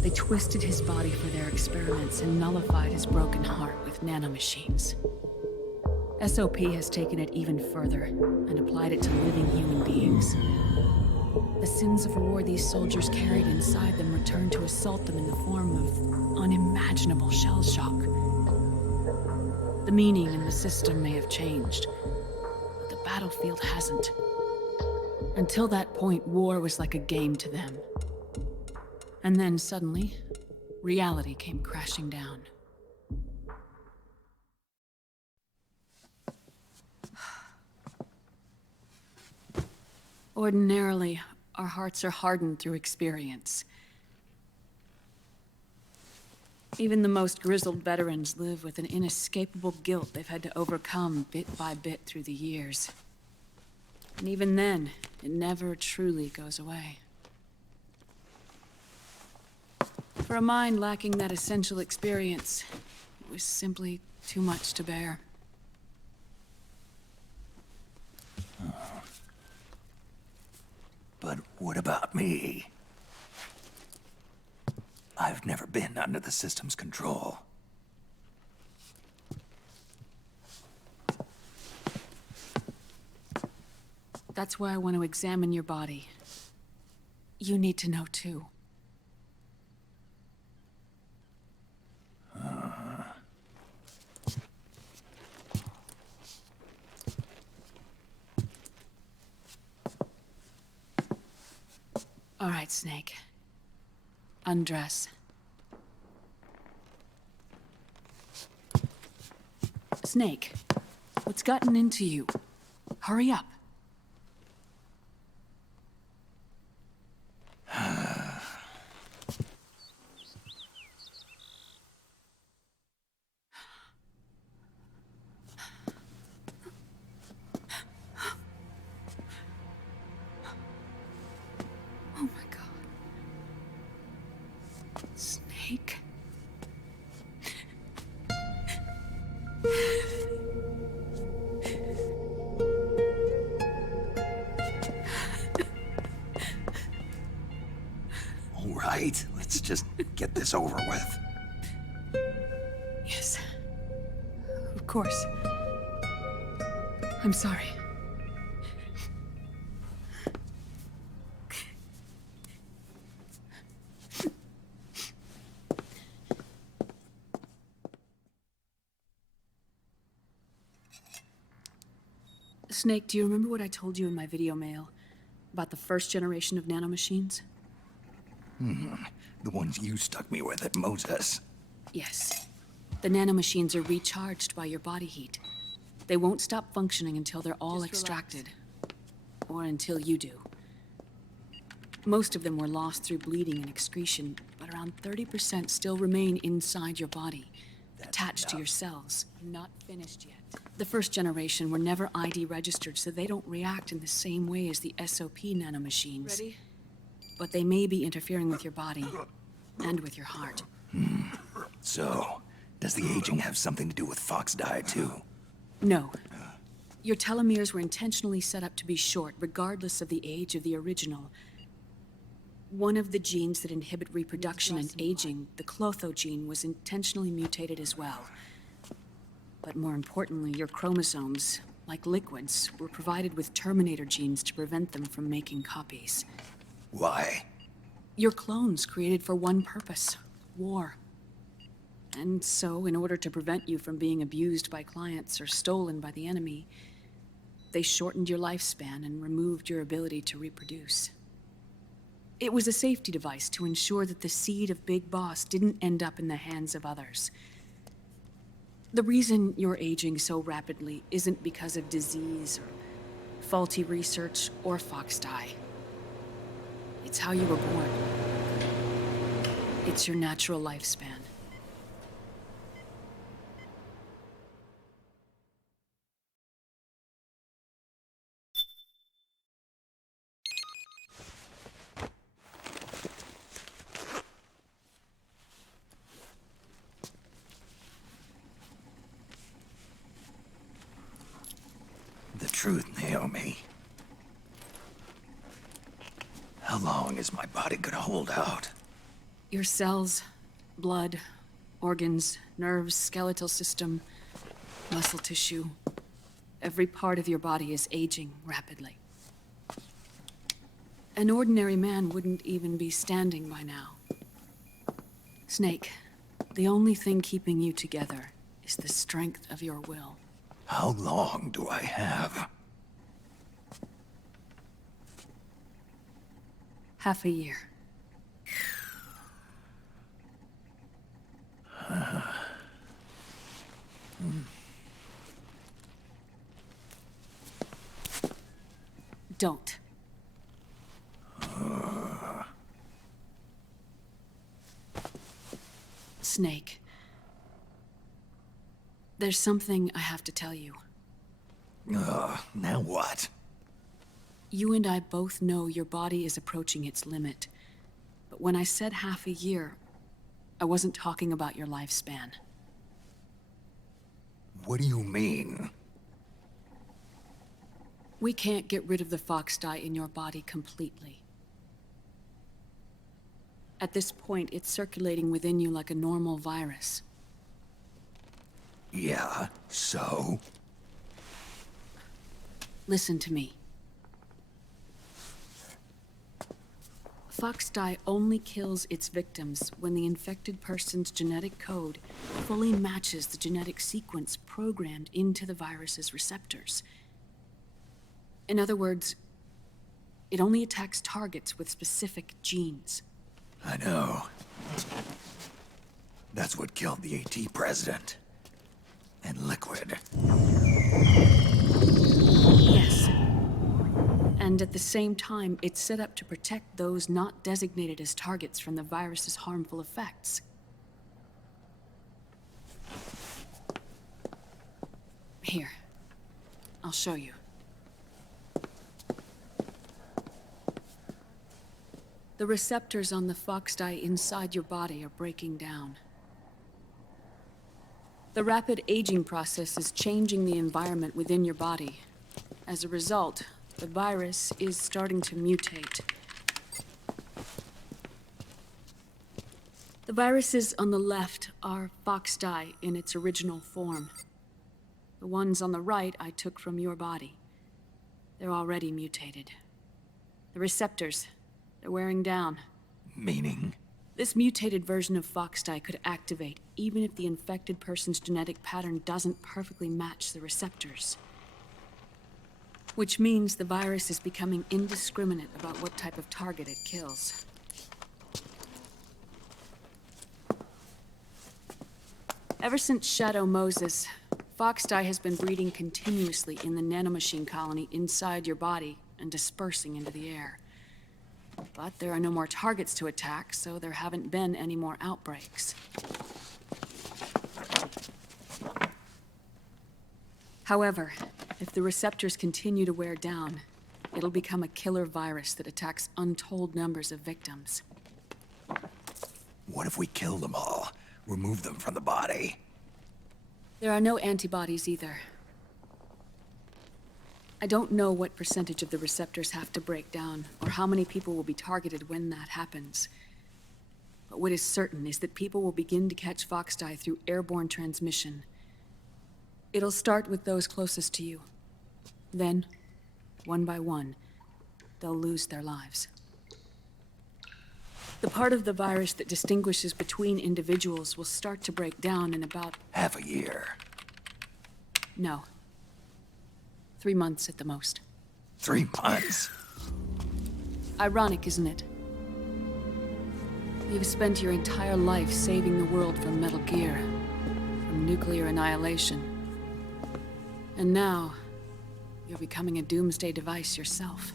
They twisted his body for their experiments and nullified his broken heart with nanomachines. SOP has taken it even further and applied it to living human beings. The sins of war these soldiers carried inside them returned to assault them in the form of unimaginable shell shock. The meaning in the system may have changed, but the battlefield hasn't. Until that point, war was like a game to them. And then suddenly, reality came crashing down. Ordinarily, our hearts are hardened through experience. Even the most grizzled veterans live with an inescapable guilt they've had to overcome bit by bit through the years. And even then, it never truly goes away. For a mind lacking that essential experience, it was simply too much to bear. But what about me? I've never been under the system's control. That's why I want to examine your body. You need to know too. All right, Snake. Undress. Snake, what's gotten into you? Hurry up. Snake. All right, let's just get this over with. Yes. Of course. I'm sorry. Snake, do you remember what I told you in my video mail about the first generation of nanomachines? The ones you stuck me with at Moses. Yes. The nanomachines are recharged by your body heat. They won't stop functioning until they're all extracted. Or until you do. Most of them were lost through bleeding and excretion, but around 30% still remain inside your body, attached to your cells. Not finished yet. The first generation were never ID registered, so they don't react in the same way as the SOP nanomachines. Ready? But they may be interfering with your body, and with your heart. So, does the aging have something to do with Fox die too? No. Your telomeres were intentionally set up to be short, regardless of the age of the original. One of the genes that inhibit reproduction and aging, the Clotho gene, was intentionally mutated as well. But more importantly, your chromosomes, like liquids, were provided with terminator genes to prevent them from making copies. Why? Your clones created for one purpose: war. And so, in order to prevent you from being abused by clients or stolen by the enemy, they shortened your lifespan and removed your ability to reproduce. It was a safety device to ensure that the seed of Big Boss didn't end up in the hands of others. The reason you're aging so rapidly isn't because of disease or faulty research or Fox die. It's how you were born. It's your natural lifespan. The truth, Naomi. How long is my body gonna hold out? Your cells, blood, organs, nerves, skeletal system, muscle tissue. Every part of your body is aging rapidly. An ordinary man wouldn't even be standing by now. Snake, the only thing keeping you together is the strength of your will. How long do I have? Half a year. Don't. Snake. There's something I have to tell you. Now what? You and I both know your body is approaching its limit. But when I said half a year, I wasn't talking about your lifespan. What do you mean? We can't get rid of the Fox dye in your body completely. At this point, it's circulating within you like a normal virus. Yeah, so? Listen to me. Fox dye only kills its victims when the infected person's genetic code fully matches the genetic sequence programmed into the virus's receptors. In other words, it only attacks targets with specific genes. I know. That's what killed the AT president. And Liquid. Yes. And at the same time, it's set up to protect those not designated as targets from the virus's harmful effects. Here. I'll show you. The receptors on the Fox dye inside your body are breaking down. The rapid aging process is changing the environment within your body. As a result, the virus is starting to mutate. The viruses on the left are Fox dye in its original form. The ones on the right I took from your body. They're already mutated. The receptors, they're wearing down. Meaning? This mutated version of Fox dye could activate even if the infected person's genetic pattern doesn't perfectly match the receptors. Which means the virus is becoming indiscriminate about what type of target it kills. Ever since Shadow Moses, Foxdie has been breeding continuously in the nanomachine colony inside your body and dispersing into the air. But there are no more targets to attack, so there haven't been any more outbreaks. However, if the receptors continue to wear down, it'll become a killer virus that attacks untold numbers of victims. What if we kill them all? Remove them from the body? There are no antibodies either. I don't know what percentage of the receptors have to break down, or how many people will be targeted when that happens. But what is certain is that people will begin to catch Foxdie through airborne transmission. It'll start with those closest to you. Then, one by one, they'll lose their lives. The part of the virus that distinguishes between individuals will start to break down in about... half a year. No. 3 months at the most. 3 months? Ironic, isn't it? You've spent your entire life saving the world from Metal Gear, from nuclear annihilation. And now, you're becoming a doomsday device yourself.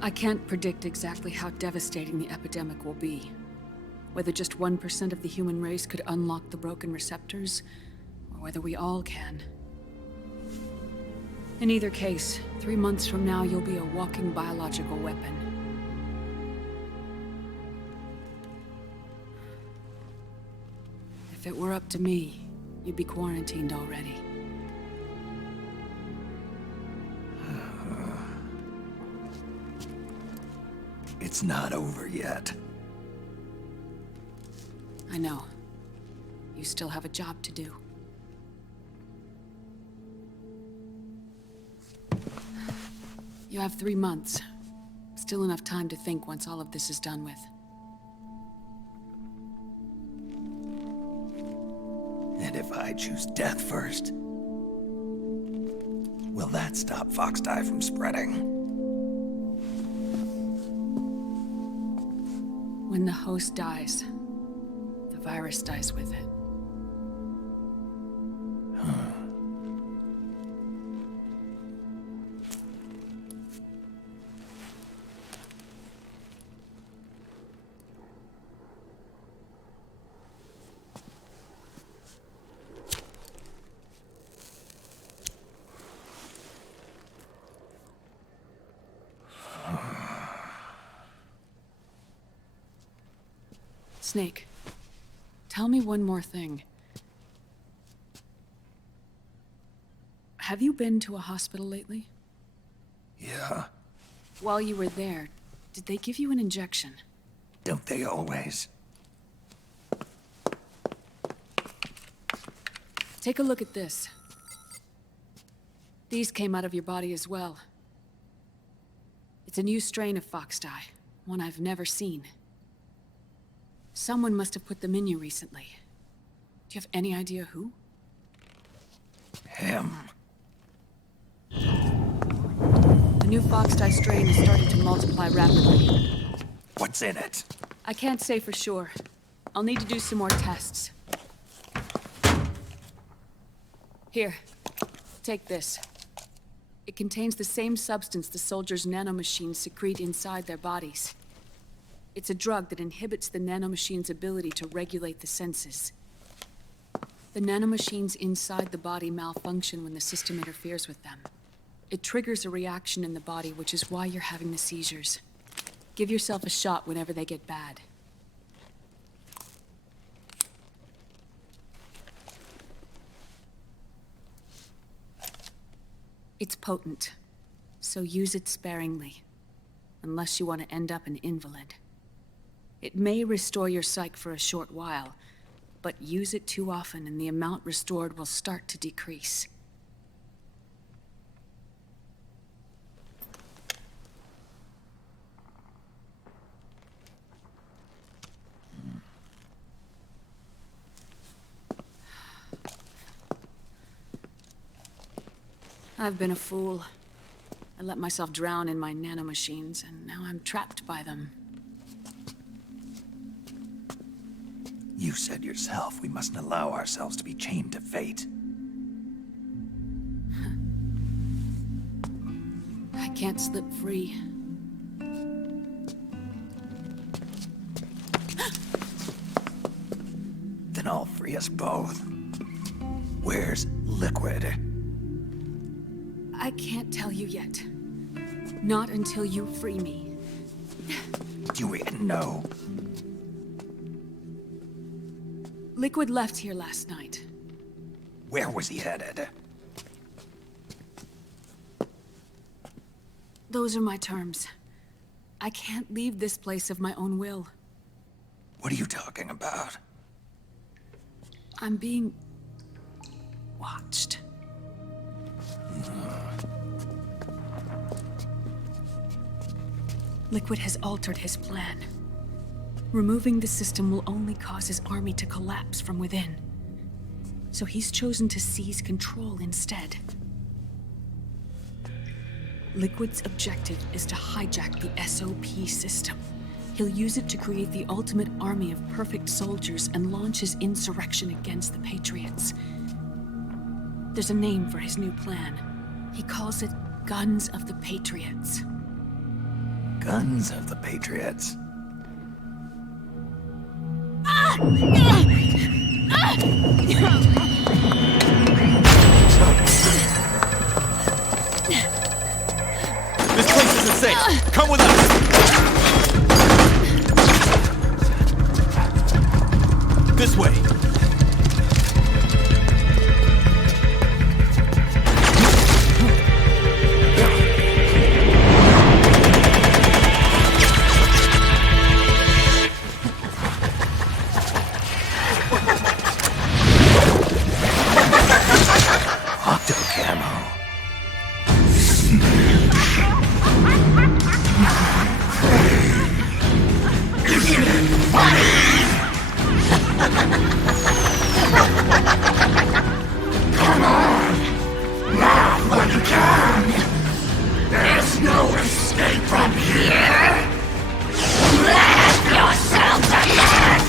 I can't predict exactly how devastating the epidemic will be. Whether just 1% of the human race could unlock the broken receptors, or whether we all can. In either case, 3 months from now, you'll be a walking biological weapon. If it were up to me, you'd be quarantined already. It's not over yet. I know. You still have a job to do. You have 3 months. Still enough time to think once all of this is done with. And if I choose death first, will that stop Foxdie from spreading? When the host dies, the virus dies with it. Snake, tell me one more thing. Have you been to a hospital lately? Yeah. While you were there, did they give you an injection? Don't they always? Take a look at this. These came out of your body as well. It's a new strain of Foxdie, one I've never seen. Someone must have put them in you recently. Do you have any idea who? Him. The new Foxdie strain is starting to multiply rapidly. What's in it? I can't say for sure. I'll need to do some more tests. Here, take this. It contains the same substance the soldiers' nanomachines secrete inside their bodies. It's a drug that inhibits the nanomachine's ability to regulate the senses. The nanomachines inside the body malfunction when the system interferes with them. It triggers a reaction in the body, which is why you're having the seizures. Give yourself a shot whenever they get bad. It's potent, so use it sparingly, unless you want to end up an invalid. It may restore your psyche for a short while, but use it too often and the amount restored will start to decrease. I've been a fool. I let myself drown in my nanomachines, and now I'm trapped by them. You said yourself we mustn't allow ourselves to be chained to fate. I can't slip free. Then I'll free us both. Where's Liquid? I can't tell you yet. Not until you free me. Do you even know? Liquid left here last night. Where was he headed? Those are my terms. I can't leave this place of my own will. What are you talking about? I'm being... watched. Liquid has altered his plan. Removing the system will only cause his army to collapse from within. So he's chosen to seize control instead. Liquid's objective is to hijack the SOP system. He'll use it to create the ultimate army of perfect soldiers and launch his insurrection against the Patriots. There's a name for his new plan. He calls it Guns of the Patriots. Guns of the Patriots? This place isn't safe! Come with us! This way! Octo camo. Come on! Laugh when you can! There's no escape from here! Laugh yourself to death!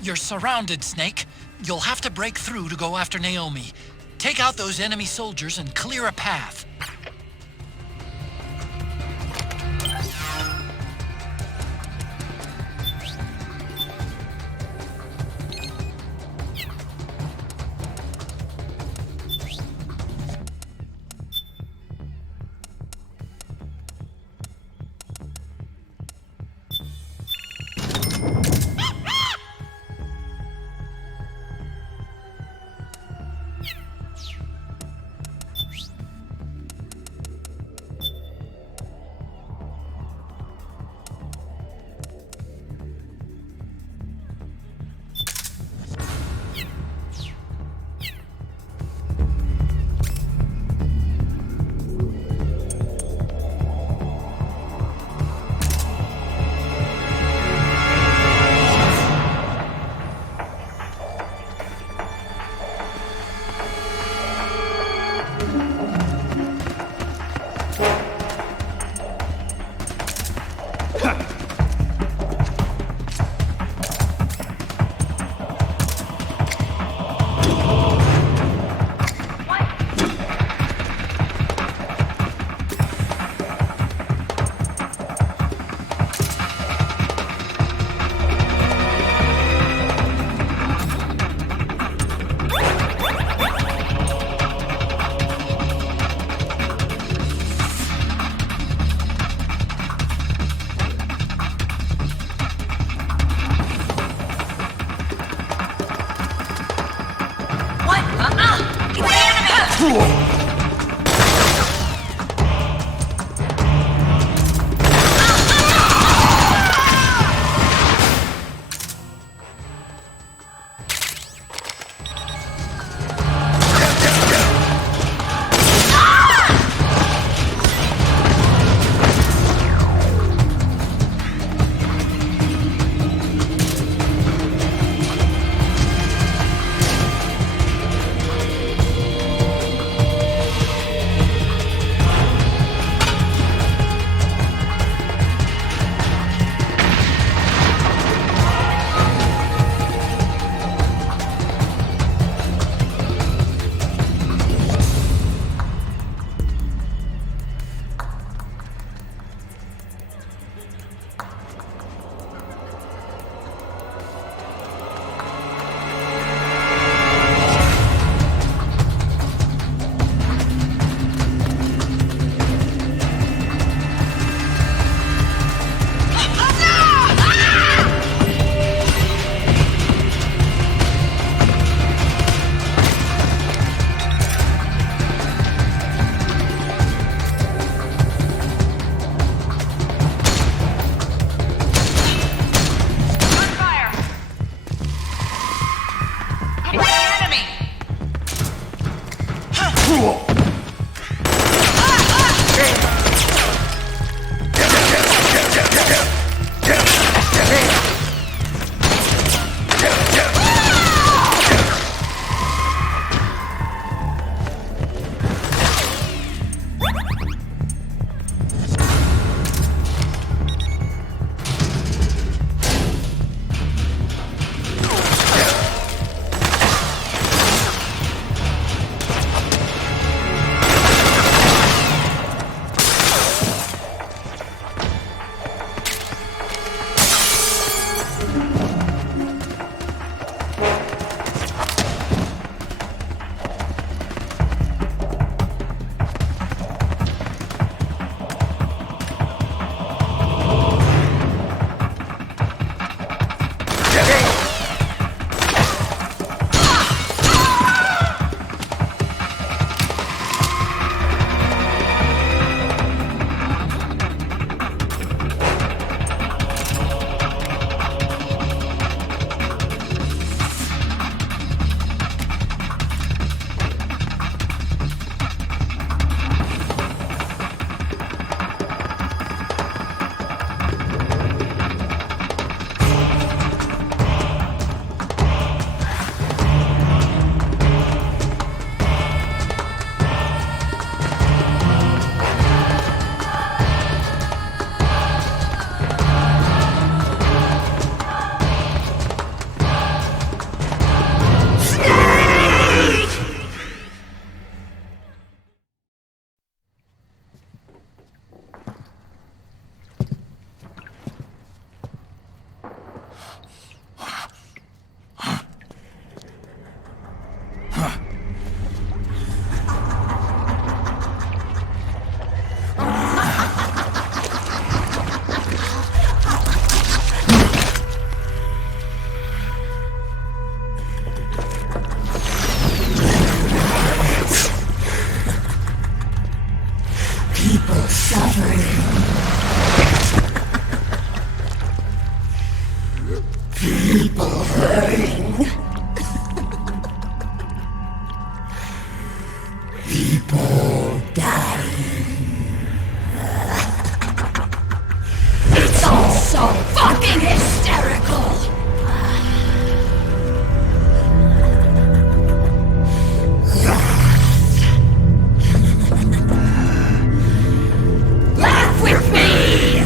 You're surrounded, Snake. You'll have to break through to go after Naomi. Take out those enemy soldiers and clear a path. suffering. People hurting. People dying. It's all so fucking hysterical. Laugh with me!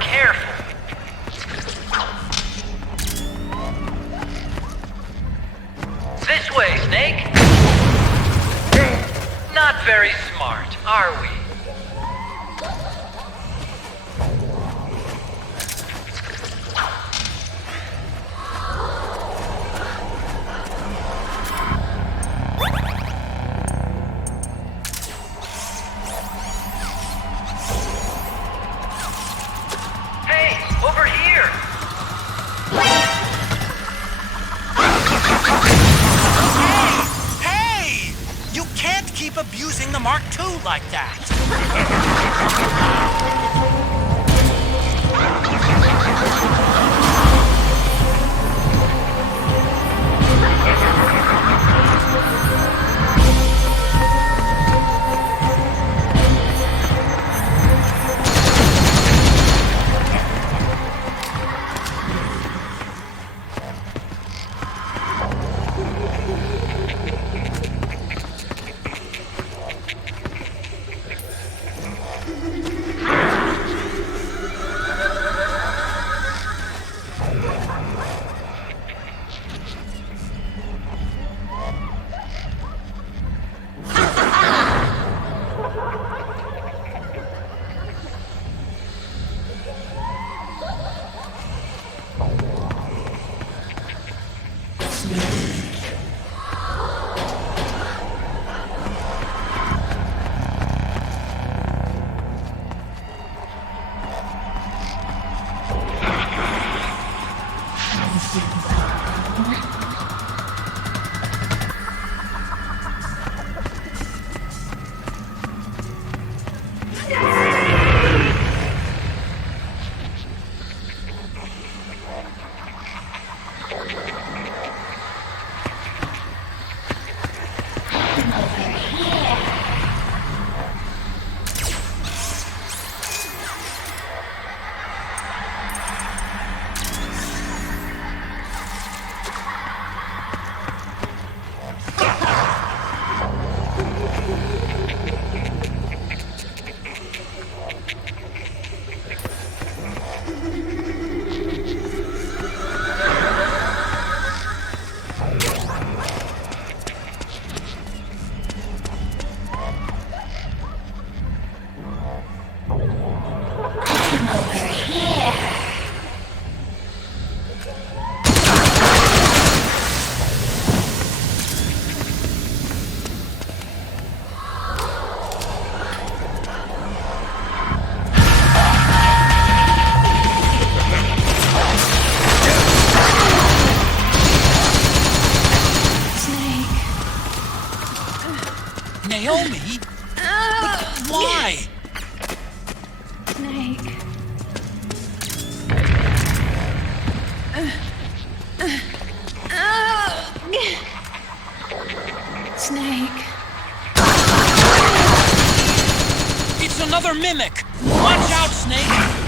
careful. This way, Snake. Not very smart, are we? Abusing the Mark II like that. Naomi? Why? Snake. Snake. It's another mimic! Watch out, Snake!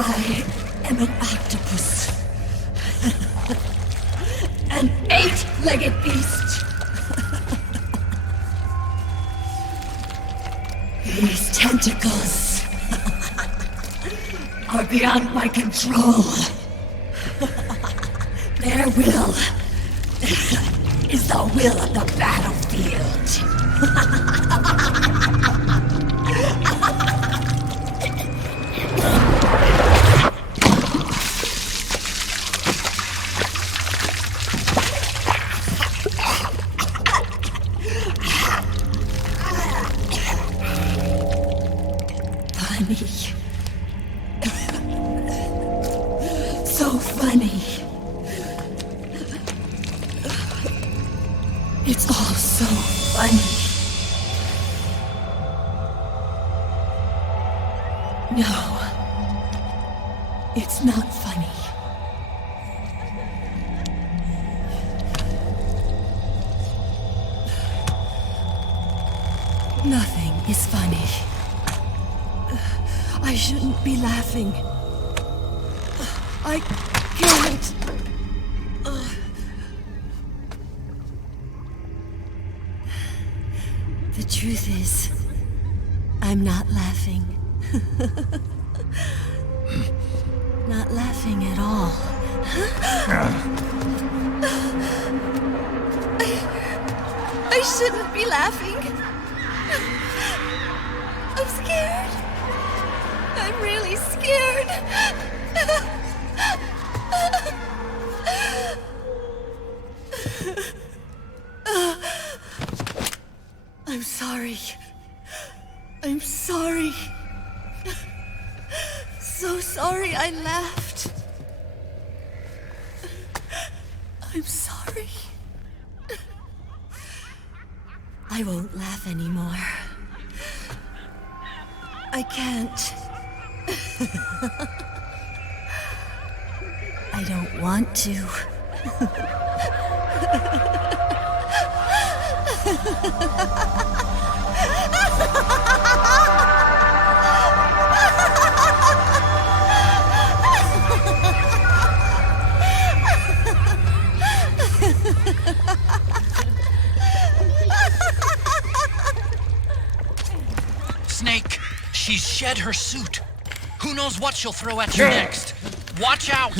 I am an octopus. An 8-legged beast. These tentacles are beyond my control. Their will is the will of the battlefield. So funny. It's all so funny. No, it's not funny. Nothing is funny. I shouldn't be laughing. I can't. The truth is, I'm not laughing. Not laughing at all. I shouldn't be laughing. I'm scared. I'm really scared. I'm sorry. I'm sorry. So sorry I laughed. I'm sorry. I won't laugh anymore. I can't. I don't want to. Snake, she's shed her suit. Who knows what she'll throw at you next? Watch out!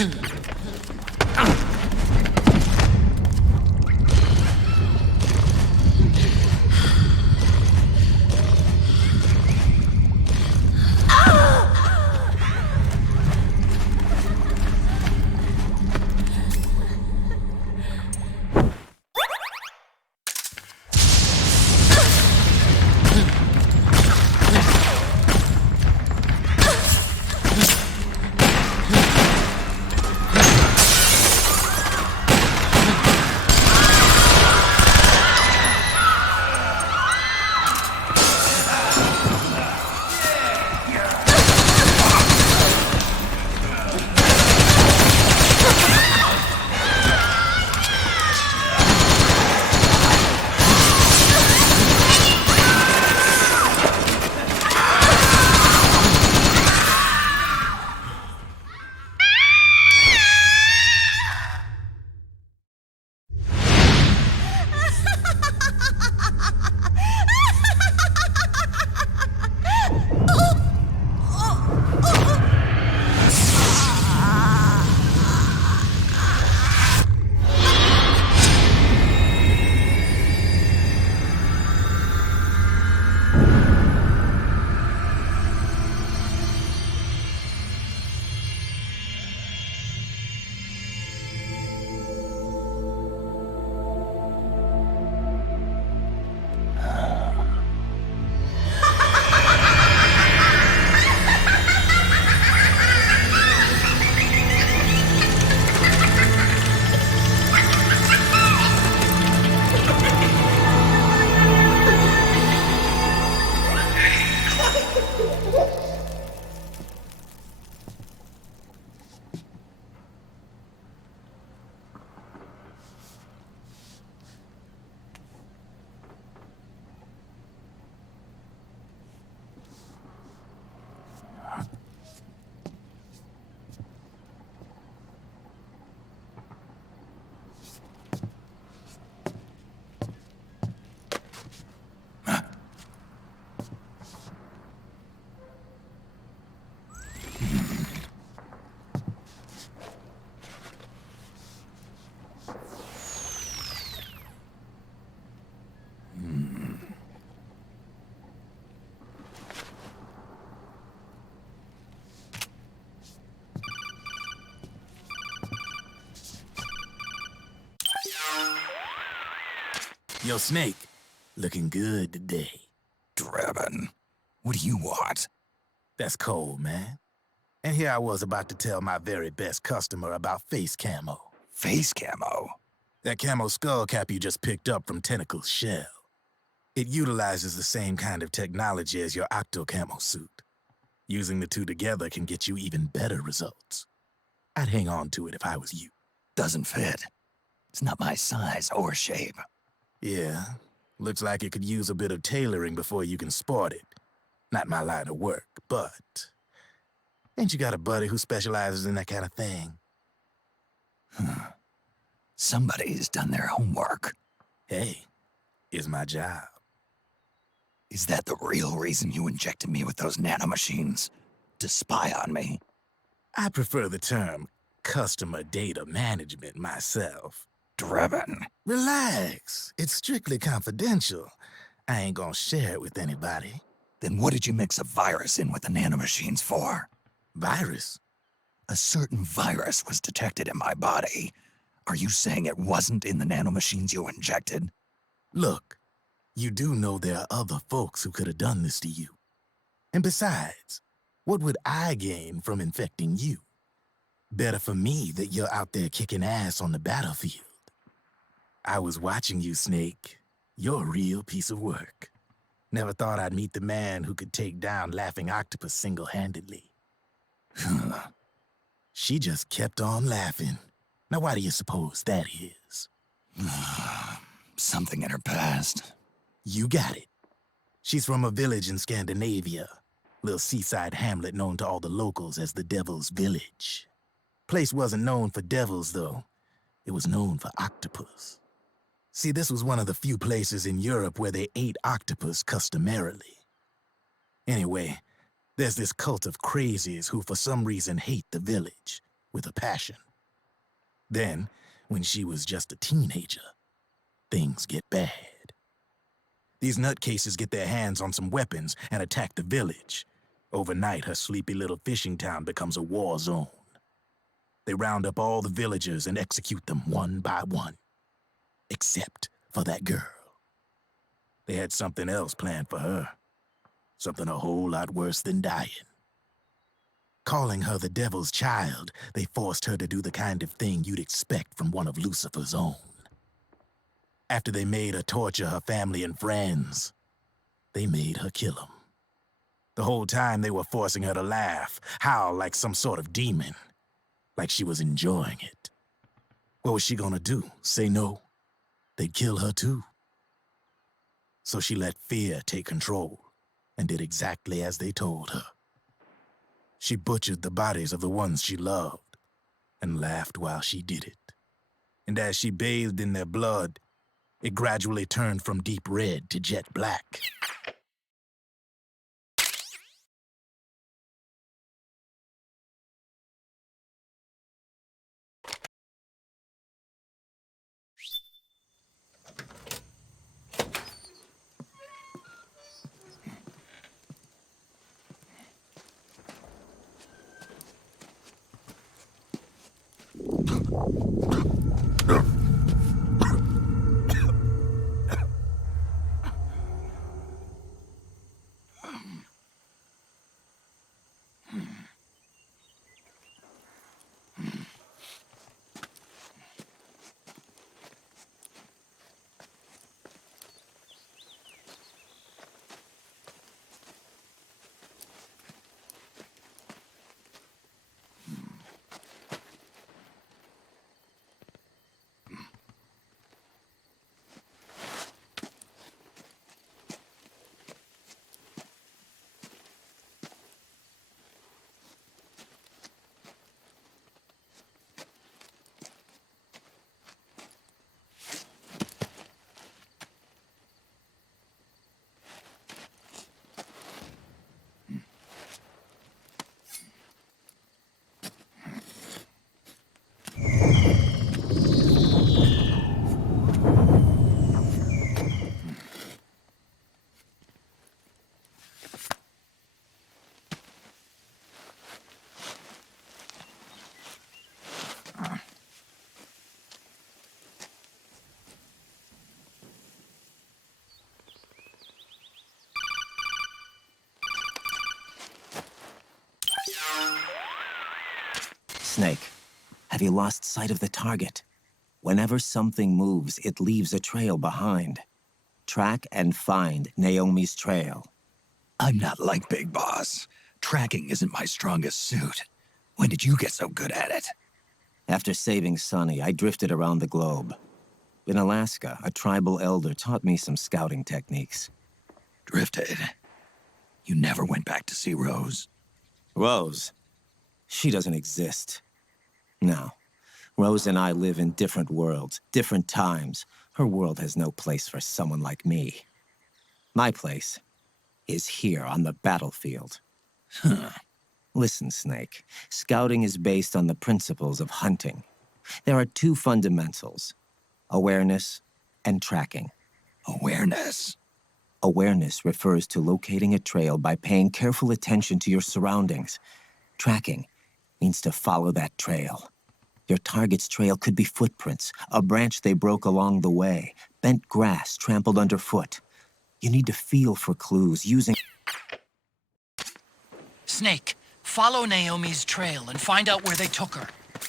Yo, Snake, looking good today. Drebin, what do you want? That's cold, man. And here I was about to tell my very best customer about face camo. Face camo? That camo skull cap you just picked up from Tentacle's shell. It utilizes the same kind of technology as your Octo camo suit. Using the two together can get you even better results. I'd hang on to it if I was you. Doesn't fit. It's not my size or shape. Yeah, looks like it could use a bit of tailoring before you can sport it. Not my line of work, but... Ain't you got a buddy who specializes in that kind of thing? Somebody's done their homework. Hey, it's my job. Is that the real reason you injected me with those nanomachines? To spy on me? I prefer the term customer data management myself. Drebin. Relax. It's strictly confidential. I ain't gonna share it with anybody. Then what did you mix a virus in with the nanomachines for? Virus? A certain virus was detected in my body. Are you saying it wasn't in the nanomachines you injected? Look, you do know there are other folks who could have done this to you. And besides, what would I gain from infecting you? Better for me that you're out there kicking ass on the battlefield. I was watching you, Snake. You're a real piece of work. Never thought I'd meet the man who could take down Laughing Octopus single-handedly. She just kept on laughing. Now why do you suppose that is? Something in her past. You got it. She's from a village in Scandinavia. Little seaside hamlet known to all the locals as the Devil's Village. Place wasn't known for devils, though. It was known for octopus. See, this was one of the few places in Europe where they ate octopus customarily. Anyway, there's this cult of crazies who for some reason hate the village with a passion. Then, when she was just a teenager, things get bad. These nutcases get their hands on some weapons and attack the village. Overnight, her sleepy little fishing town becomes a war zone. They round up all the villagers and execute them one by one. Except for that girl. They had something else planned for her. Something a whole lot worse than dying. Calling her the devil's child, they forced her to do the kind of thing you'd expect from one of Lucifer's own. After they made her torture her family and friends, they made her kill them. The whole time they were forcing her to laugh, howl like some sort of demon. Like she was enjoying it. What was she gonna do? Say no? They'd kill her too. So she let fear take control and did exactly as they told her. She butchered the bodies of the ones she loved and laughed while she did it. And as she bathed in their blood, it gradually turned from deep red to jet black. Snake, have you lost sight of the target? Whenever something moves, it leaves a trail behind. Track and find Naomi's trail. I'm not like Big Boss. Tracking isn't my strongest suit. When did you get so good at it? After saving Sonny, I drifted around the globe. In Alaska, a tribal elder taught me some scouting techniques. Drifted? You never went back to see Rose? Rose? She doesn't exist. No. Rose and I live in different worlds, different times. Her world has no place for someone like me. My place is here on the battlefield. Huh. Listen, Snake. Scouting is based on the principles of hunting. There are two fundamentals: awareness and tracking. Awareness? Awareness refers to locating a trail by paying careful attention to your surroundings. Tracking means to follow that trail. Your target's trail could be footprints, a branch they broke along the way, bent grass trampled underfoot. You need to feel for clues using... Snake, follow Naomi's trail and find out where they took her.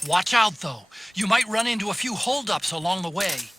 Watch out, though. You might run into a few holdups along the way.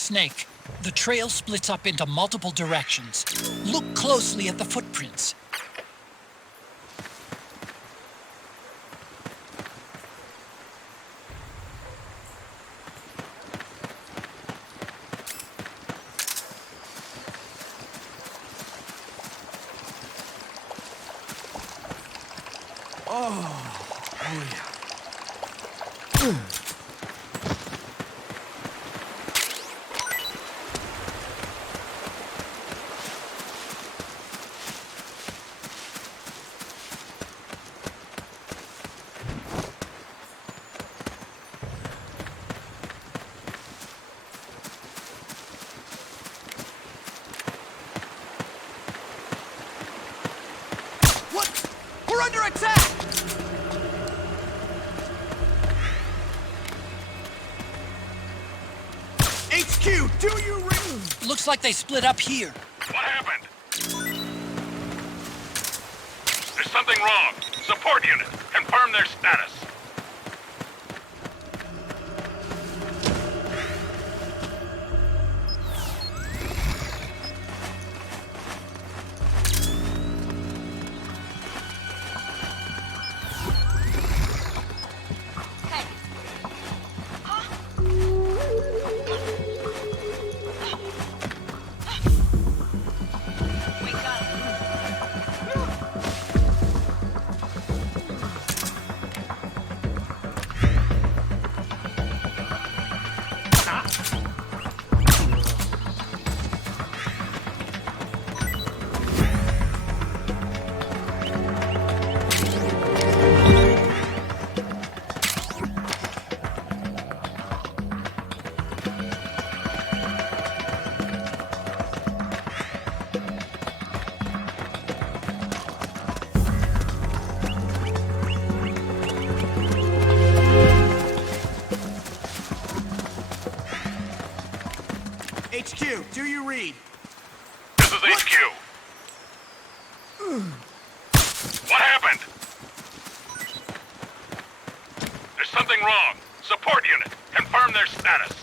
Snake, the trail splits up into multiple directions. Look closely at the footprints. We're under attack! HQ, do you ring? Looks like they split up here. What happened? There's something wrong. Support unit, confirm their status. HQ, do you read? This is HQ. What happened? There's something wrong. Support unit, confirm their status.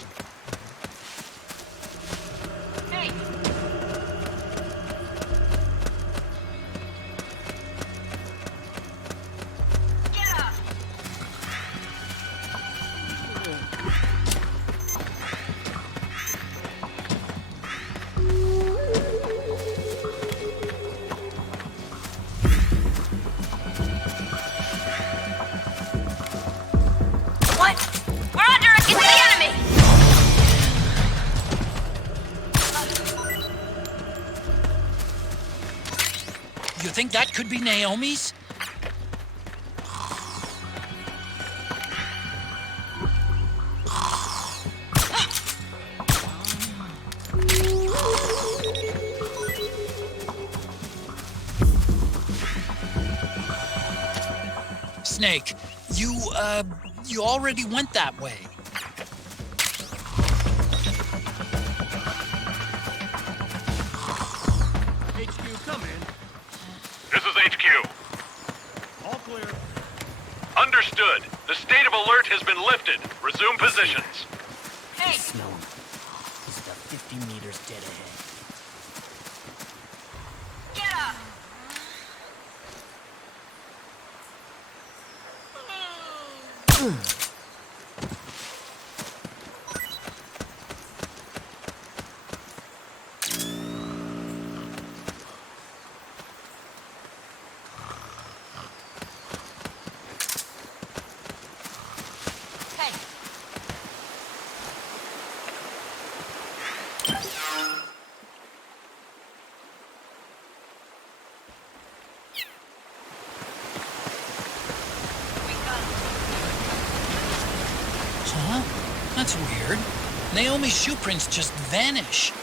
Hey! Get up! What? We're under against the enemy! You think that could be Naomi's? Snake, you already went that way. HQ, come in. This is HQ. All clear. Understood. The state of alert has been lifted. Resume positions. Hey! Slow. This is about 50 meters dead ahead. Get up! Huh? That's weird. Naomi's shoe prints just vanish.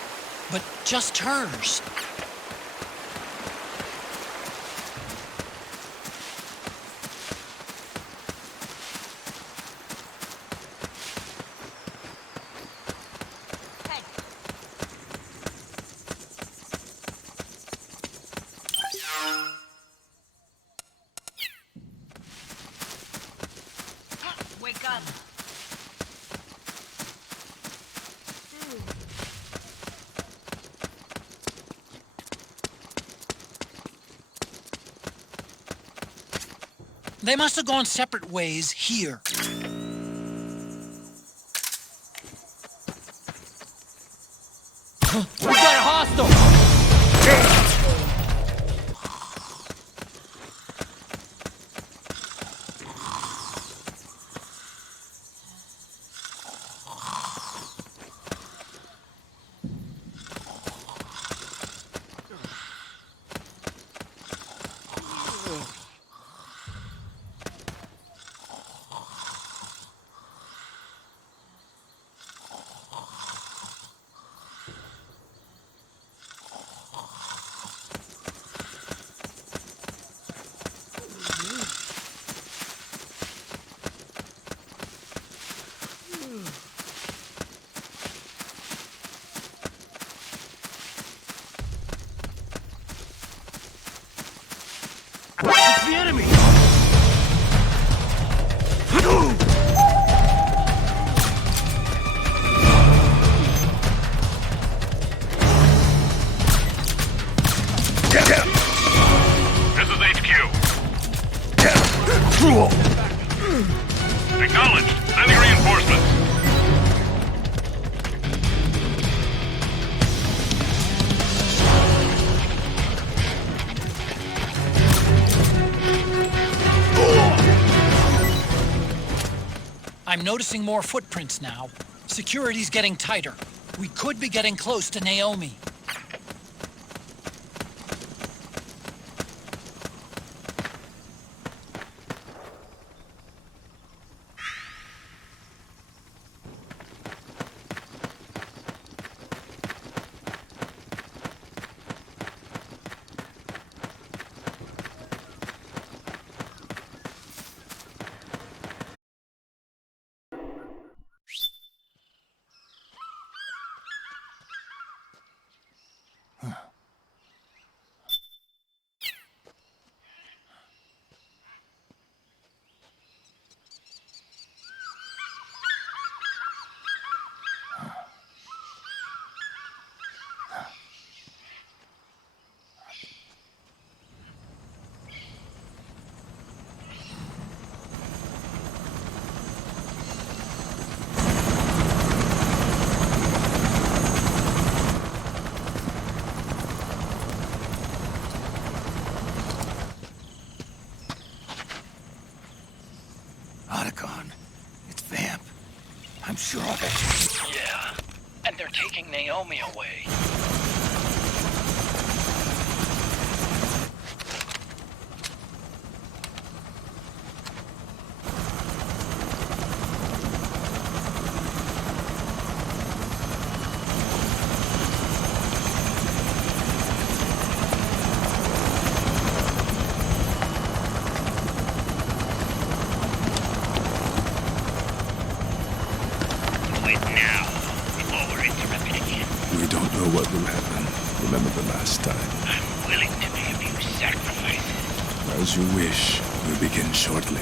But just hers. Wake up! They must have gone separate ways here. We got a hostile! It's the enemy! This is HQ. Acknowledged. Sending reinforcements. I'm noticing more footprints now. Security's getting tighter. We could be getting close to Naomi. I'm sure of it. Yeah, and they're taking Naomi away. will happen. Remember the last time. I'm willing to be a few sacrifices. As you wish. We'll begin shortly.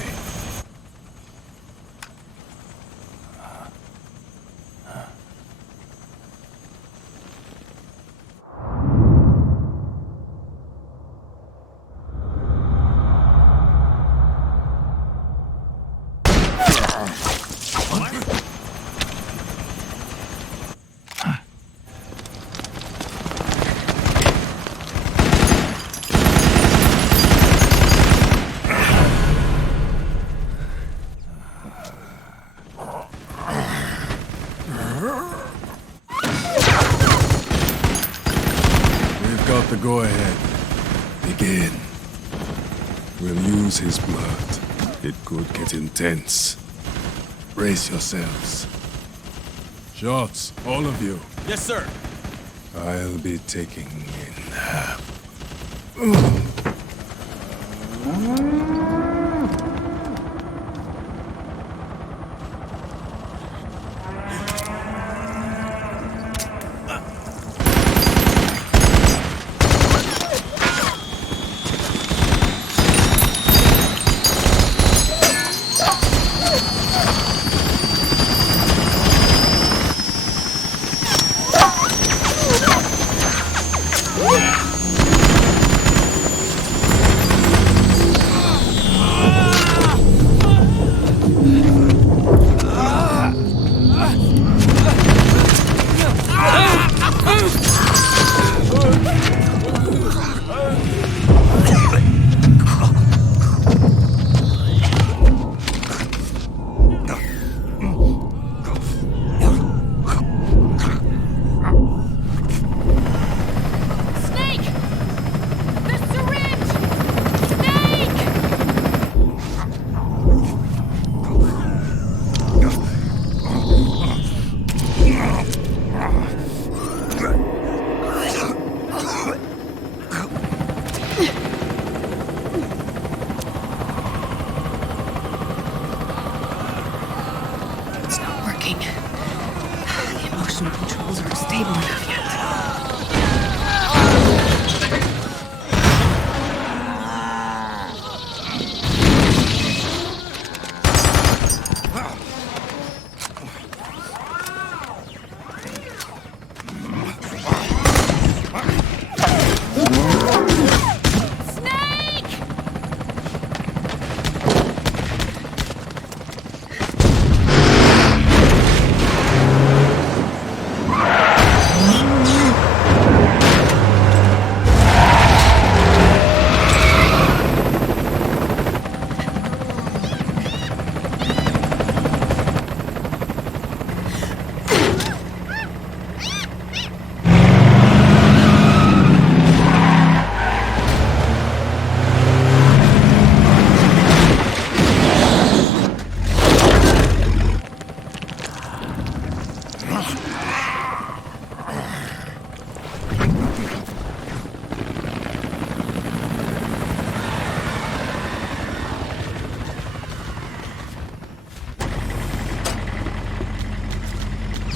Go ahead. Begin. We'll use his blood. It could get intense. Brace yourselves. Shots, all of you. Yes, sir. I'll be taking in half.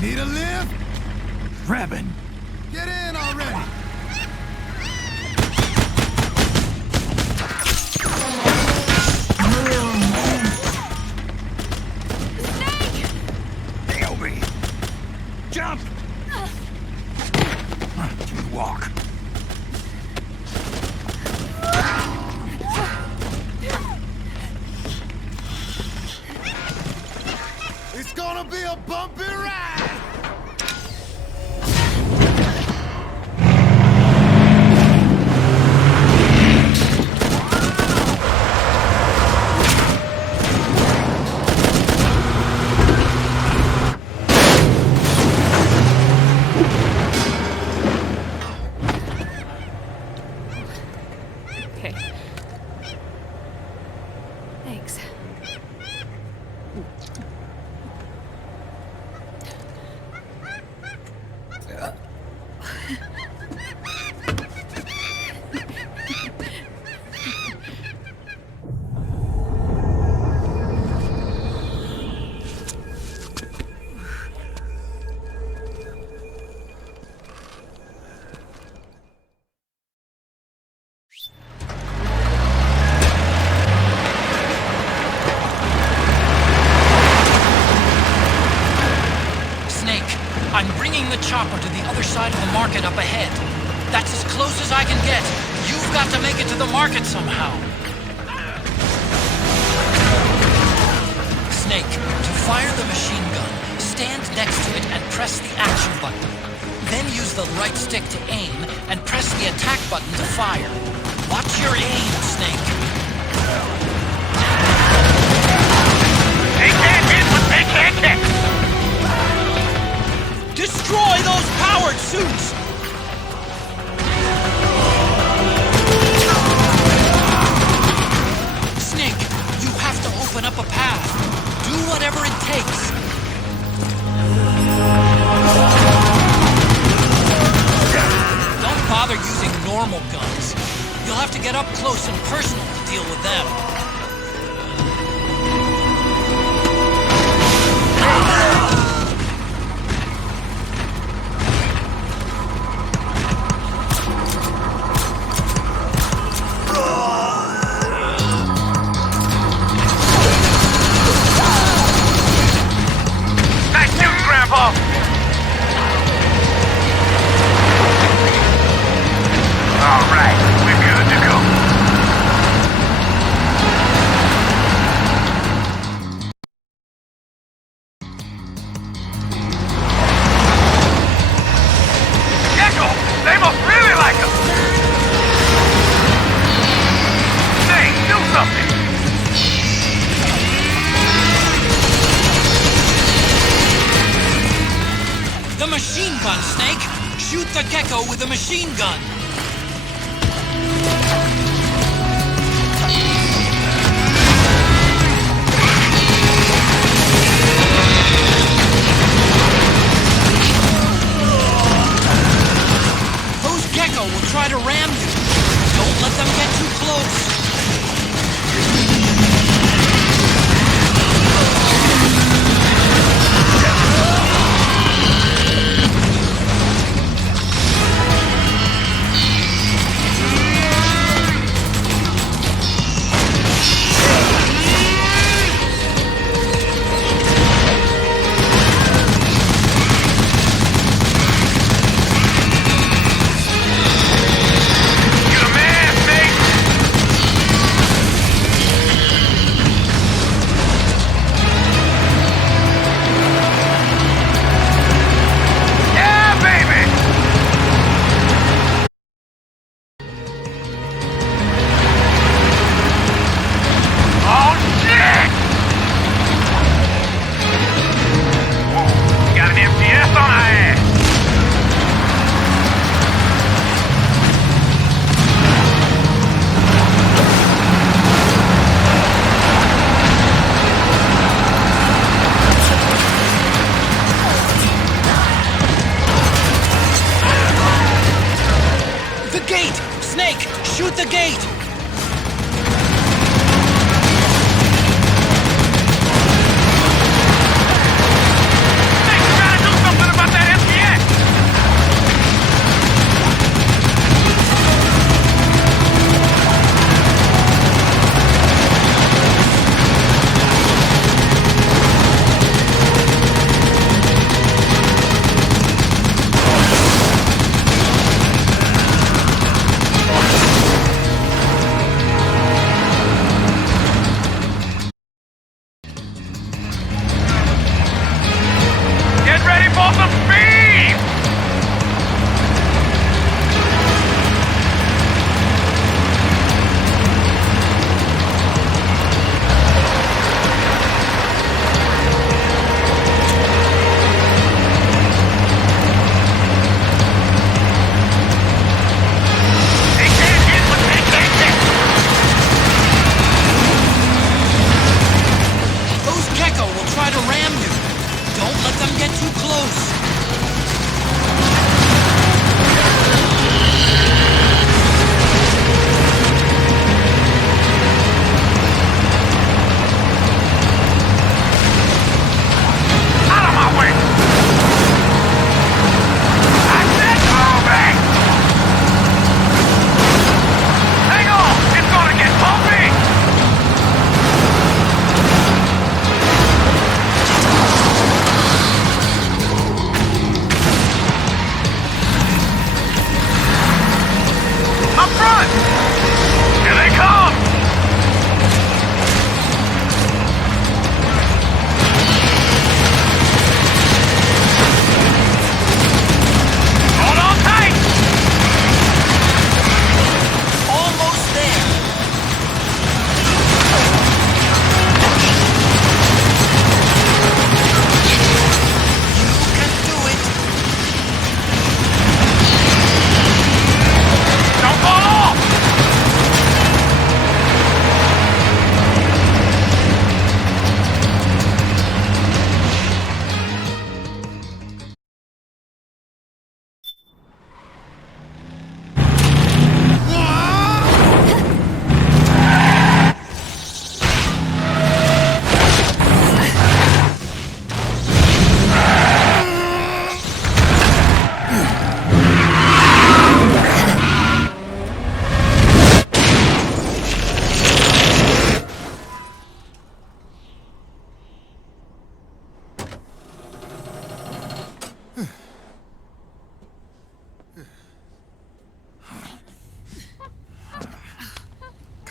Need a lift? Grabbing. Get in already! Nail me. Jump! You walk. It's gonna be a bumpy ride! market up ahead. That's as close as I can get. You've got to make it to the market somehow. Snake, to fire the machine gun, stand next to it and press the action button. Then use the right stick to aim and press the attack button to fire. Watch your aim, Snake. They can't hit what they can't catch! Destroy those powered suits! Snake, you have to open up a path. Do whatever it takes. Don't bother using normal guns. You'll have to get up close and personal to deal with them. With a machine gun. Those gecko will try to ram you. Don't let them get too close.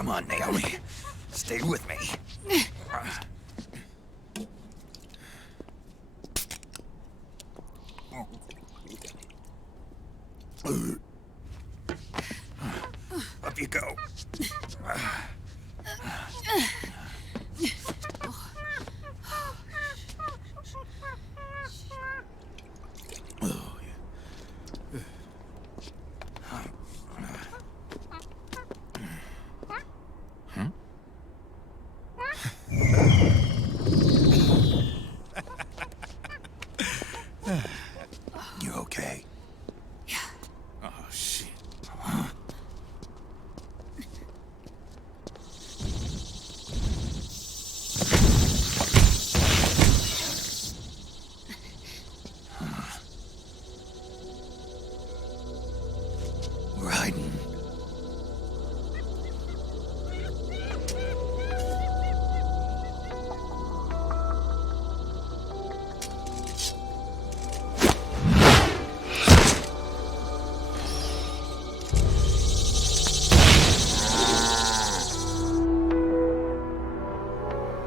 Come on, Naomi. Stay with me. Up you go. You okay? Yeah. Oh, shit. We're hiding.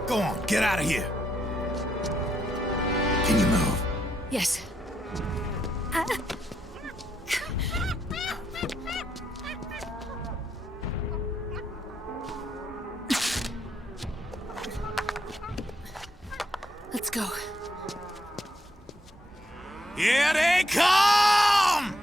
Go on, get out of here. Can you move? Yes. Let's go. Here they come!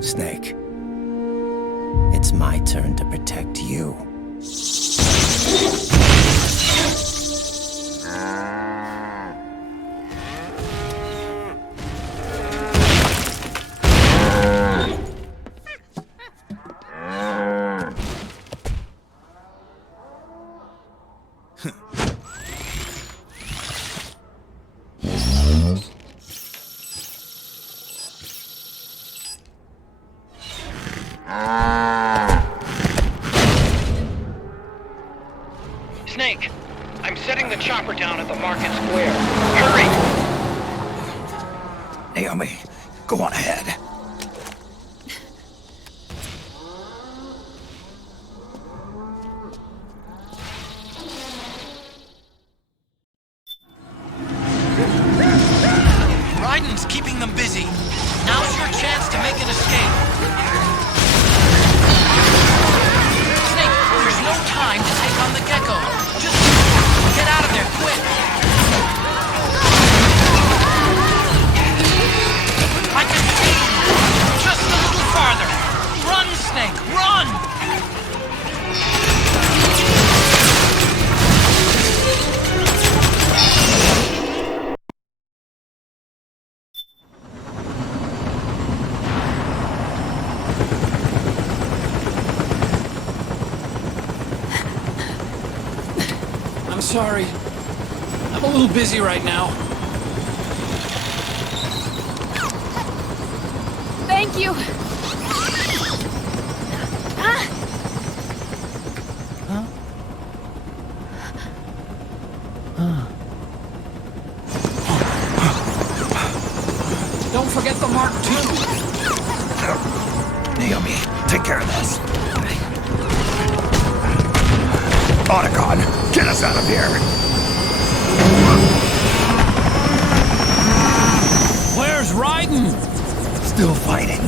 Snake. It's my turn to protect you. Snake, I'm setting the chopper down at the market square. Hurry! Naomi, go on ahead. Raiden's keeping them busy. Now's your chance to make an escape. Snake, there's no time to take on the gecko. Just get out of there, quick. I can see you. sorry. I'm a little busy right now. Thank you. Don't forget the Mark II. Naomi, take care of this. Otacon, get us out of here. Where's Raiden? Still fighting.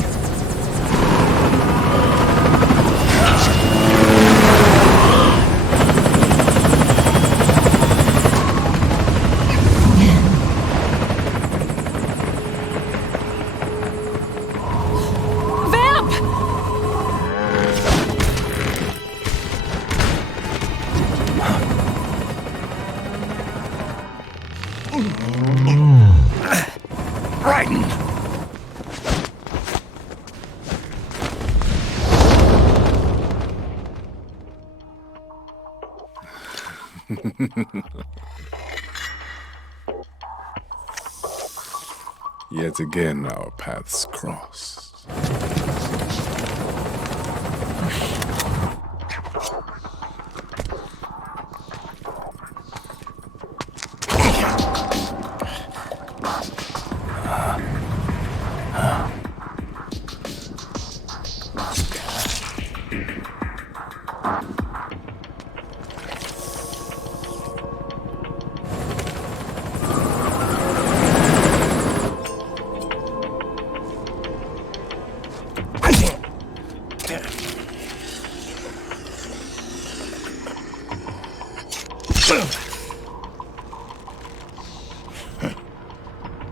Yet again, our paths cross.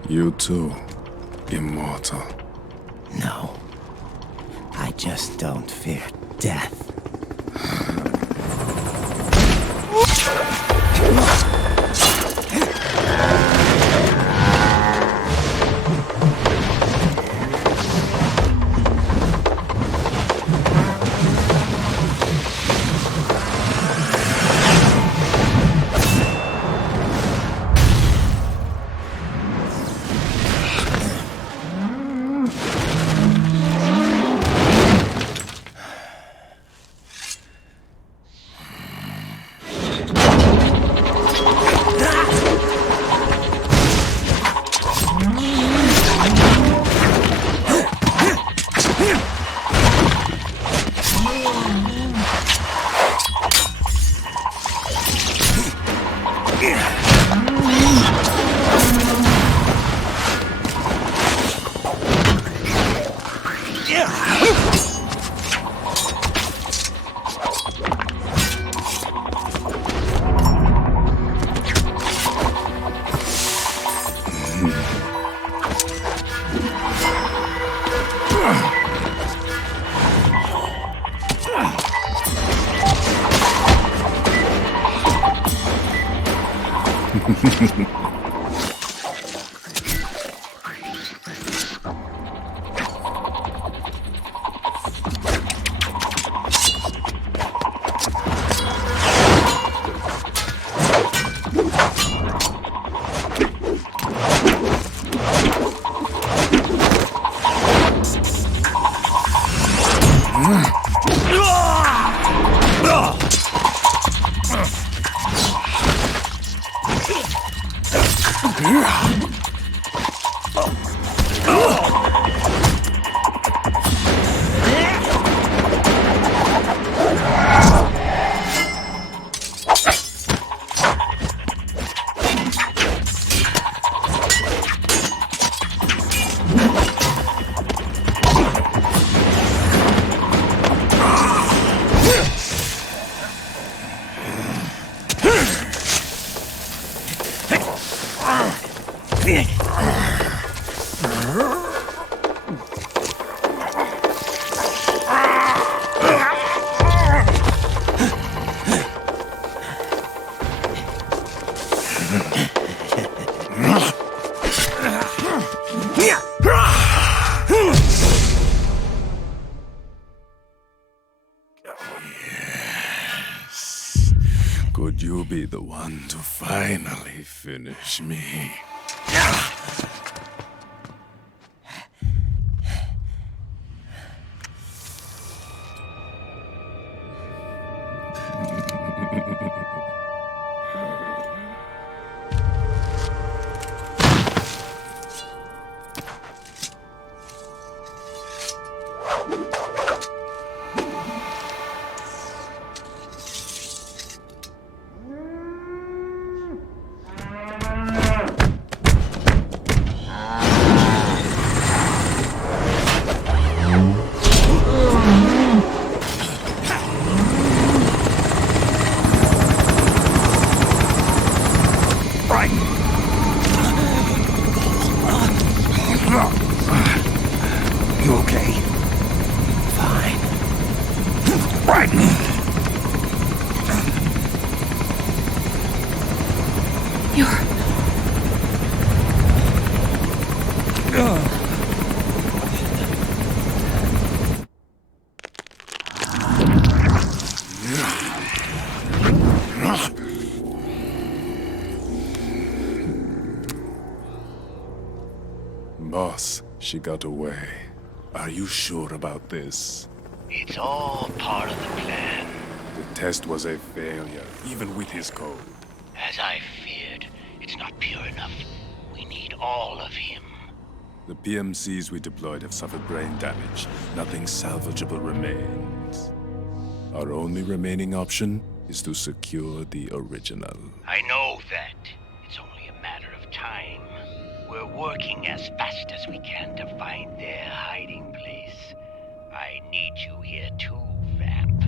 You too, immortal. No. I just don't fear death. you be the one to finally finish me. You okay? Fine. Right. Boss, she got away. Are you sure about this? It's all part of the plan. The test was a failure, even with his code. As I feared, it's not pure enough. We need all of him. The PMCs we deployed have suffered brain damage. Nothing salvageable remains. Our only remaining option is to secure the original. I know that. It's only a matter of time. We're working as fast as we can to find their hiding place. I need you here too, Vamp.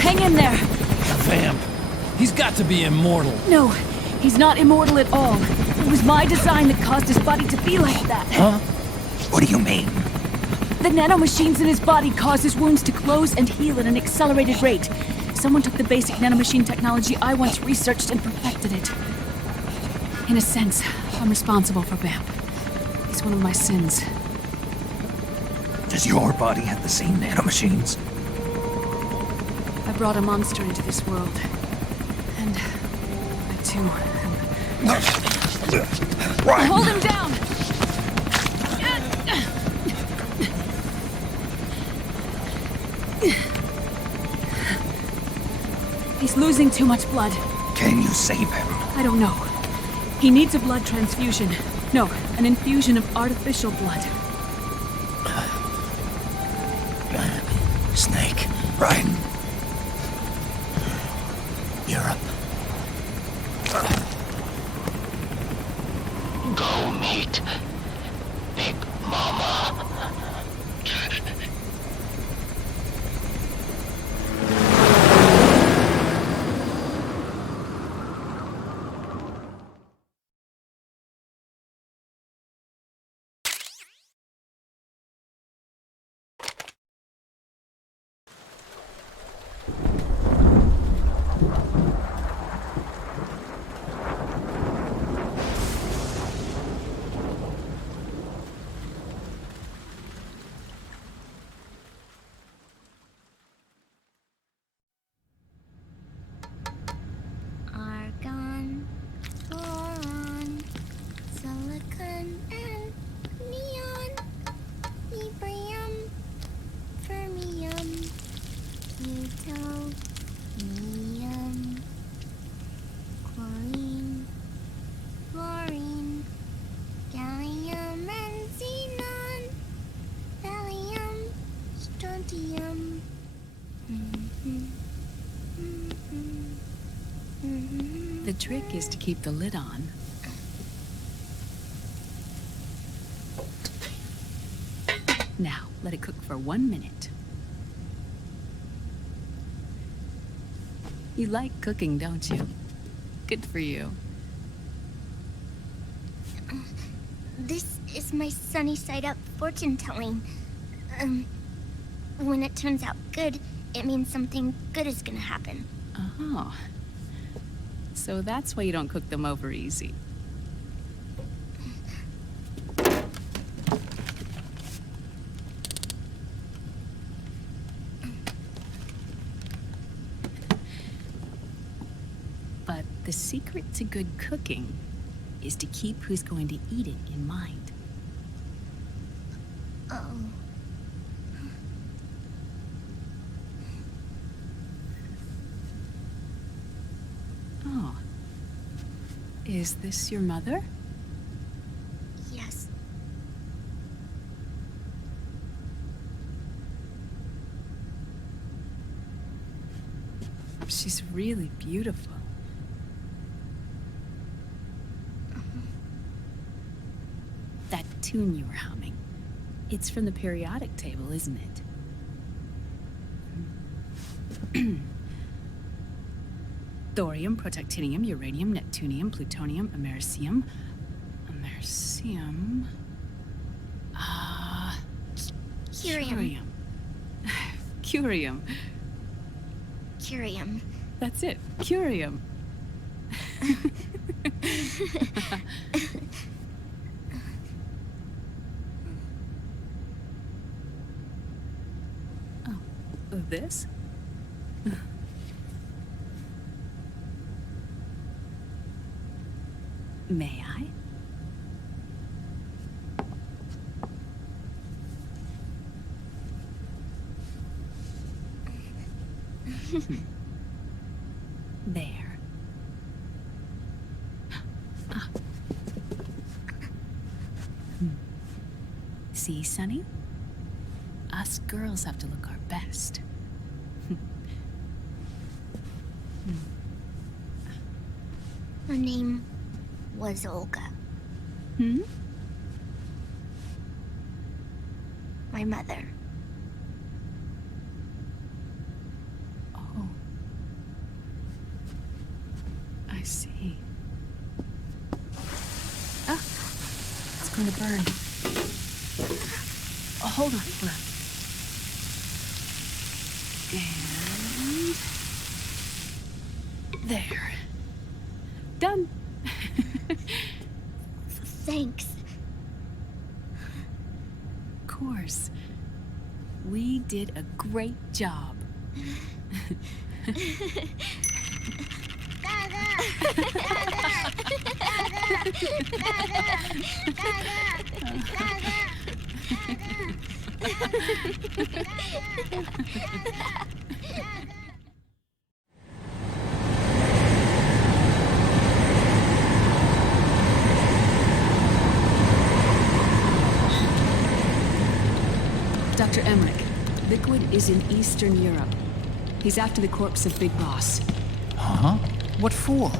Hang in there! Vamp. He's got to be immortal. No, he's not immortal at all. It was my design that caused his body to be like that. Huh? What do you mean? The nanomachines in his body cause his wounds to close and heal at an accelerated rate. Someone took the basic nanomachine technology I once researched and perfected it. In a sense, I'm responsible for Vamp. It's one of my sins. Does your body have the same nanomachines? I brought a monster into this world. And I too am... Hold him down! He's losing too much blood. Can you save him? I don't know. He needs a blood transfusion. No, an infusion of artificial blood. Snake, right? Europe. Go meet Big Mama. Argon, boron, silicon, and neon, yttrium, fermium, plutonium, chlorine, fluorine, gallium, and xenon, thallium, strontium. The trick is to keep the lid on. Now, let it cook for 1 minute. You like cooking, don't you? Good for you. This is my sunny side up fortune telling. When it turns out good, it means something good is gonna happen. Oh. So that's why you don't cook them over easy. But the secret to good cooking is to keep who's going to eat it in mind. Oh. Oh. Is this your mother? Yes. She's really beautiful. That tune you were humming, it's from the periodic table, isn't it? Thorium, protactinium, uranium, neptunium, plutonium, americium. Americium. Curium. Curium. Curium. That's it. Curium. Oh, this? May I? There. Ah. See, Sonny? Us girls have to look our best. Her name was Olga. Hmm? My mother. Oh. I see. Ah! It's going to burn. Oh, hold on. Hold on. And... there. Done. Thanks. Of course. We did a great job. Dr. Emmerich, Liquid is in Eastern Europe. He's after the corpse of Big Boss. Huh? What for?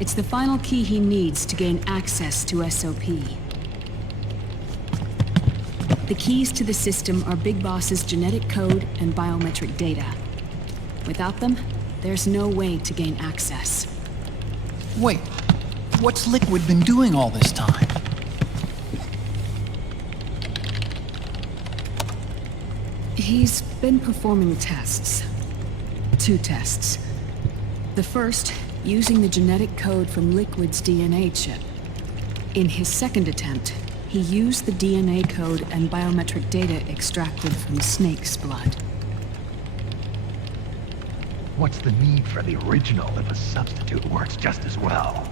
It's the final key he needs to gain access to SOP. The keys to the system are Big Boss's genetic code and biometric data. Without them, there's no way to gain access. Wait, what's Liquid been doing all this time? He's been performing tests. 2 tests. The first, using the genetic code from Liquid's DNA chip. In his second attempt, he used the DNA code and biometric data extracted from Snake's blood. What's the need for the original if a substitute works just as well?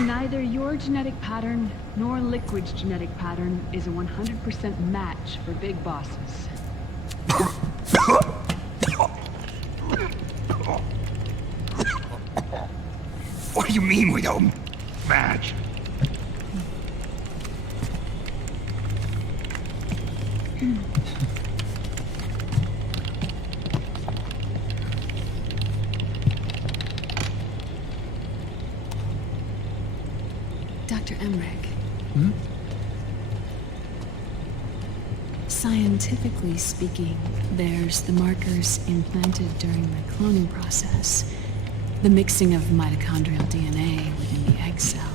Neither your genetic pattern nor Liquid's genetic pattern is a 100% match for Big Bosses. What do you mean we don't match? Dr. Emmerich. Hmm? Scientifically speaking, there's the markers implanted during the cloning process. The mixing of mitochondrial DNA within the egg cell.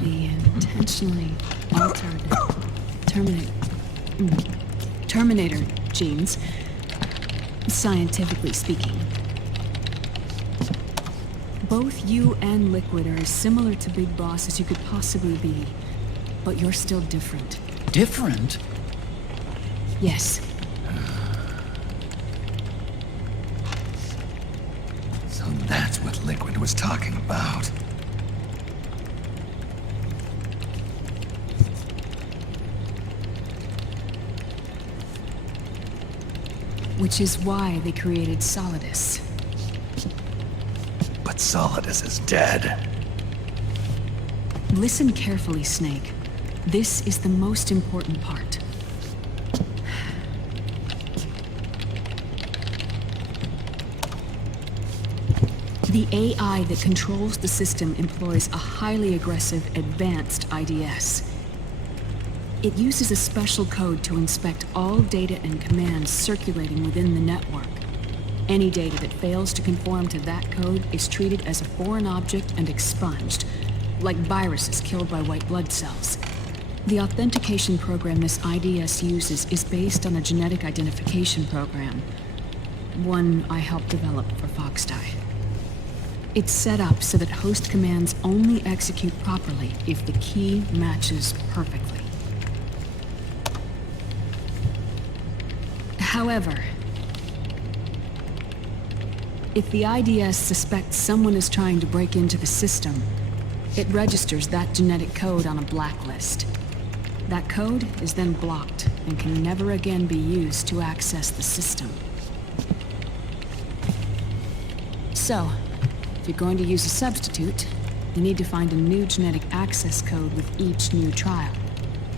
The intentionally altered Terminator genes, scientifically speaking. Both you and Liquid are as similar to Big Boss as you could possibly be, but you're still different. Different? Yes. So that's what Liquid was talking about. Which is why they created Solidus. But Solidus is dead. Listen carefully, Snake. This is the most important part. The AI that controls the system employs a highly aggressive, advanced IDS. It uses a special code to inspect all data and commands circulating within the network. Any data that fails to conform to that code is treated as a foreign object and expunged, like viruses killed by white blood cells. The authentication program this IDS uses is based on a genetic identification program, one I helped develop for Foxdie. It's set up so that host commands only execute properly if the key matches perfectly. However, if the IDS suspects someone is trying to break into the system, it registers that genetic code on a blacklist. That code is then blocked and can never again be used to access the system. So, if you're going to use a substitute, you need to find a new genetic access code with each new trial.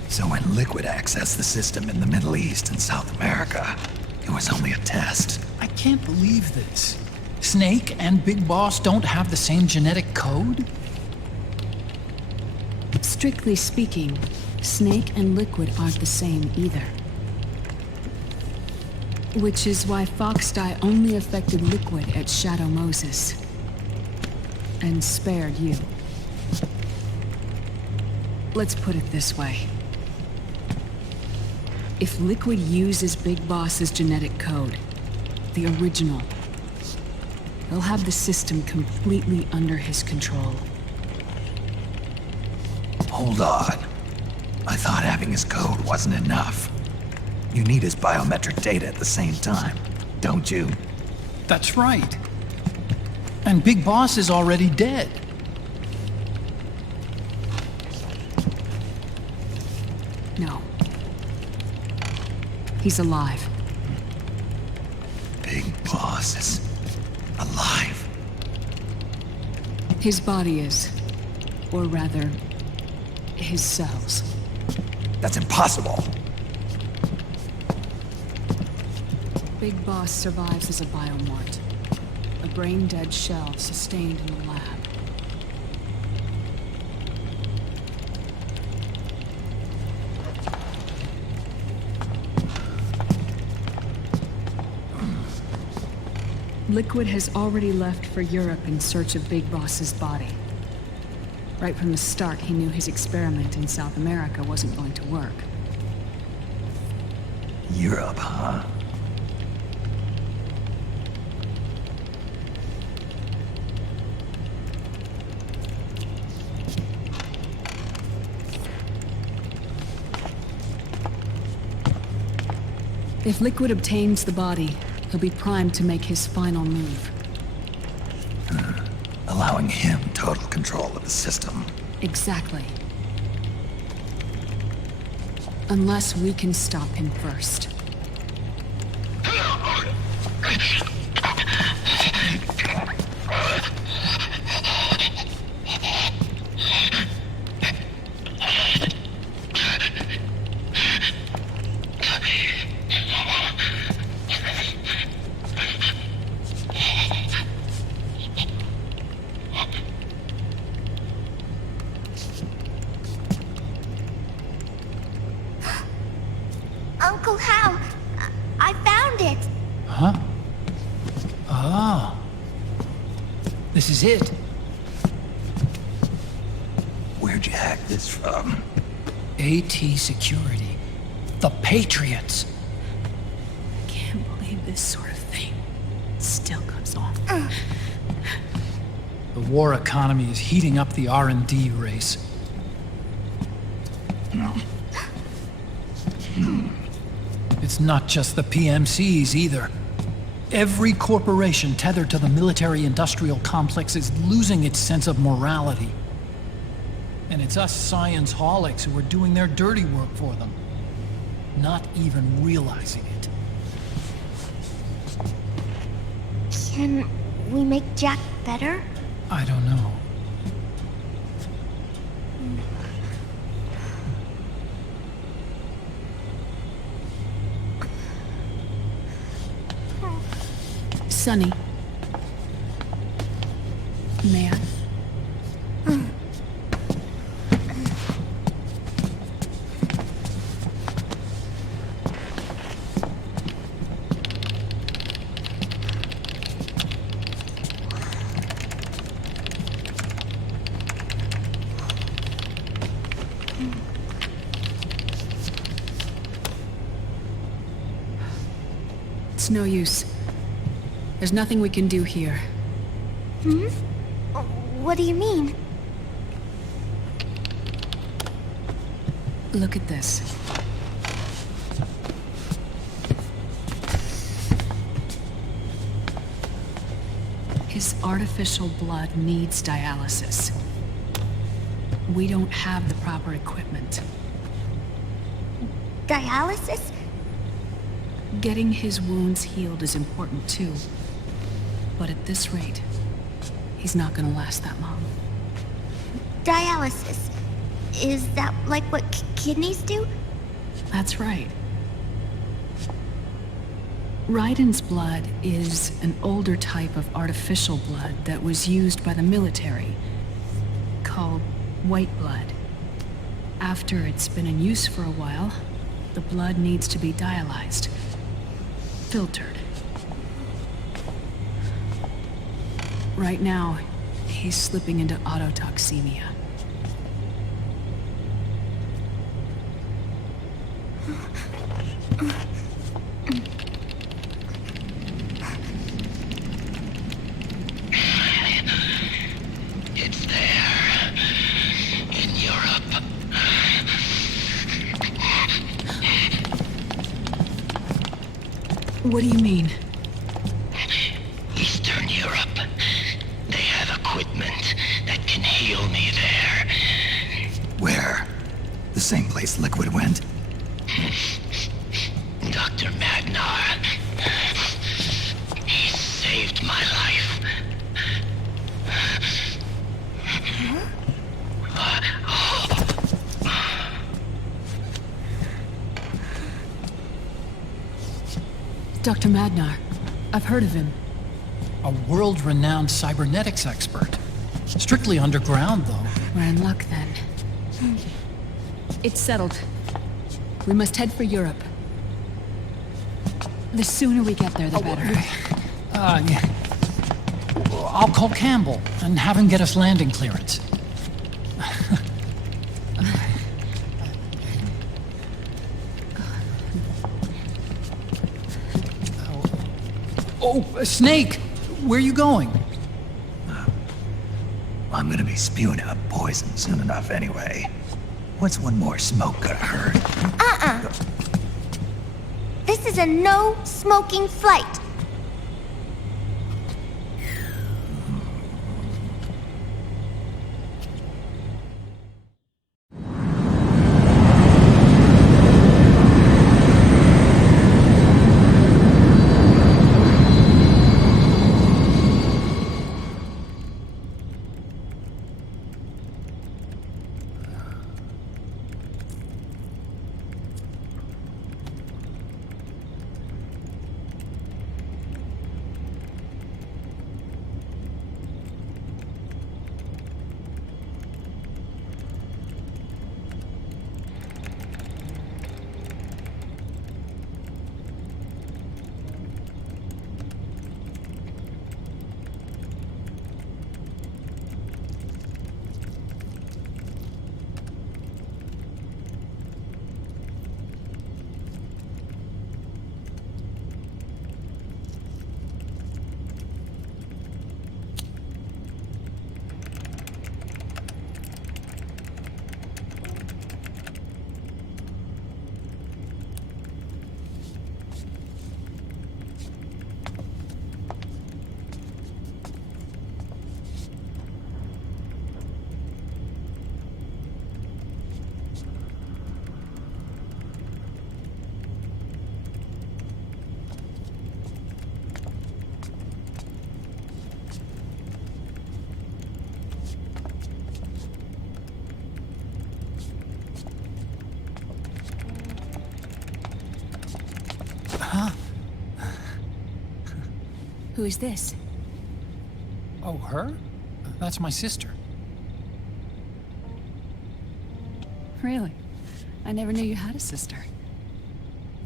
So when Liquid accessed the system in the Middle East and South America, it was only a test. I can't believe this. Snake and Big Boss don't have the same genetic code? Strictly speaking, Snake and Liquid aren't the same either. Which is why Foxdie only affected Liquid at Shadow Moses. And spared you. Let's put it this way. If Liquid uses Big Boss's genetic code, the original, he'll have the system completely under his control. Hold on. I thought having his code wasn't enough. You need his biometric data at the same time, don't you? That's right. And Big Boss is already dead. No. He's alive. Big Boss is alive. His body is. Or rather, his cells. That's impossible. Big Boss survives as a biomort. A brain-dead shell sustained in the lab. Liquid has already left for Europe in search of Big Boss's body. Right from the start, he knew his experiment in South America wasn't going to work. Europe, huh? If Liquid obtains the body, he'll be primed to make his final move. Allowing him total control of the system. Exactly. Unless we can stop him first. Uncle Hal, I found it. Huh? Ah. This is it. Where'd you hack this from? AT Security. The Patriots! Can't believe this sort of thing still goes on. The war economy is heating up the R&D race. It's not just the PMCs either. Every corporation tethered to the military-industrial complex is losing its sense of morality. And it's us science-holics who are doing their dirty work for them, not even realizing it. Can we make Jack better? I don't know. Sonny. May I? It's no use. There's nothing we can do here. Hmm? What do you mean? Look at this. His artificial blood needs dialysis. We don't have the proper equipment. Dialysis? Getting his wounds healed is important too. But at this rate, he's not gonna last that long. Dialysis. Is that like what kidneys do? That's right. Raiden's blood is an older type of artificial blood that was used by the military, called white blood. After it's been in use for a while, the blood needs to be dialyzed, filtered. Right now, he's slipping into autotoxemia. It's there. In Europe. What do you mean? Eastern Europe. They have equipment that can heal me there. Where? The same place Liquid went? Dr. Magnar. He saved my life. Dr. Magnar. I've heard of him. A world-renowned cybernetics expert. Strictly underground, though. We're in luck, then. It's settled. We must head for Europe. The sooner we get there, the better. Yeah. I'll call Campbell and have him get us landing clearance. Oh, Snake! Where are you going? I'm gonna be spewing out poison soon enough anyway. What's one more smoke gonna hurt? This is a no-smoking flight. Who is this? Oh, her? That's my sister. Really? I never knew you had a sister.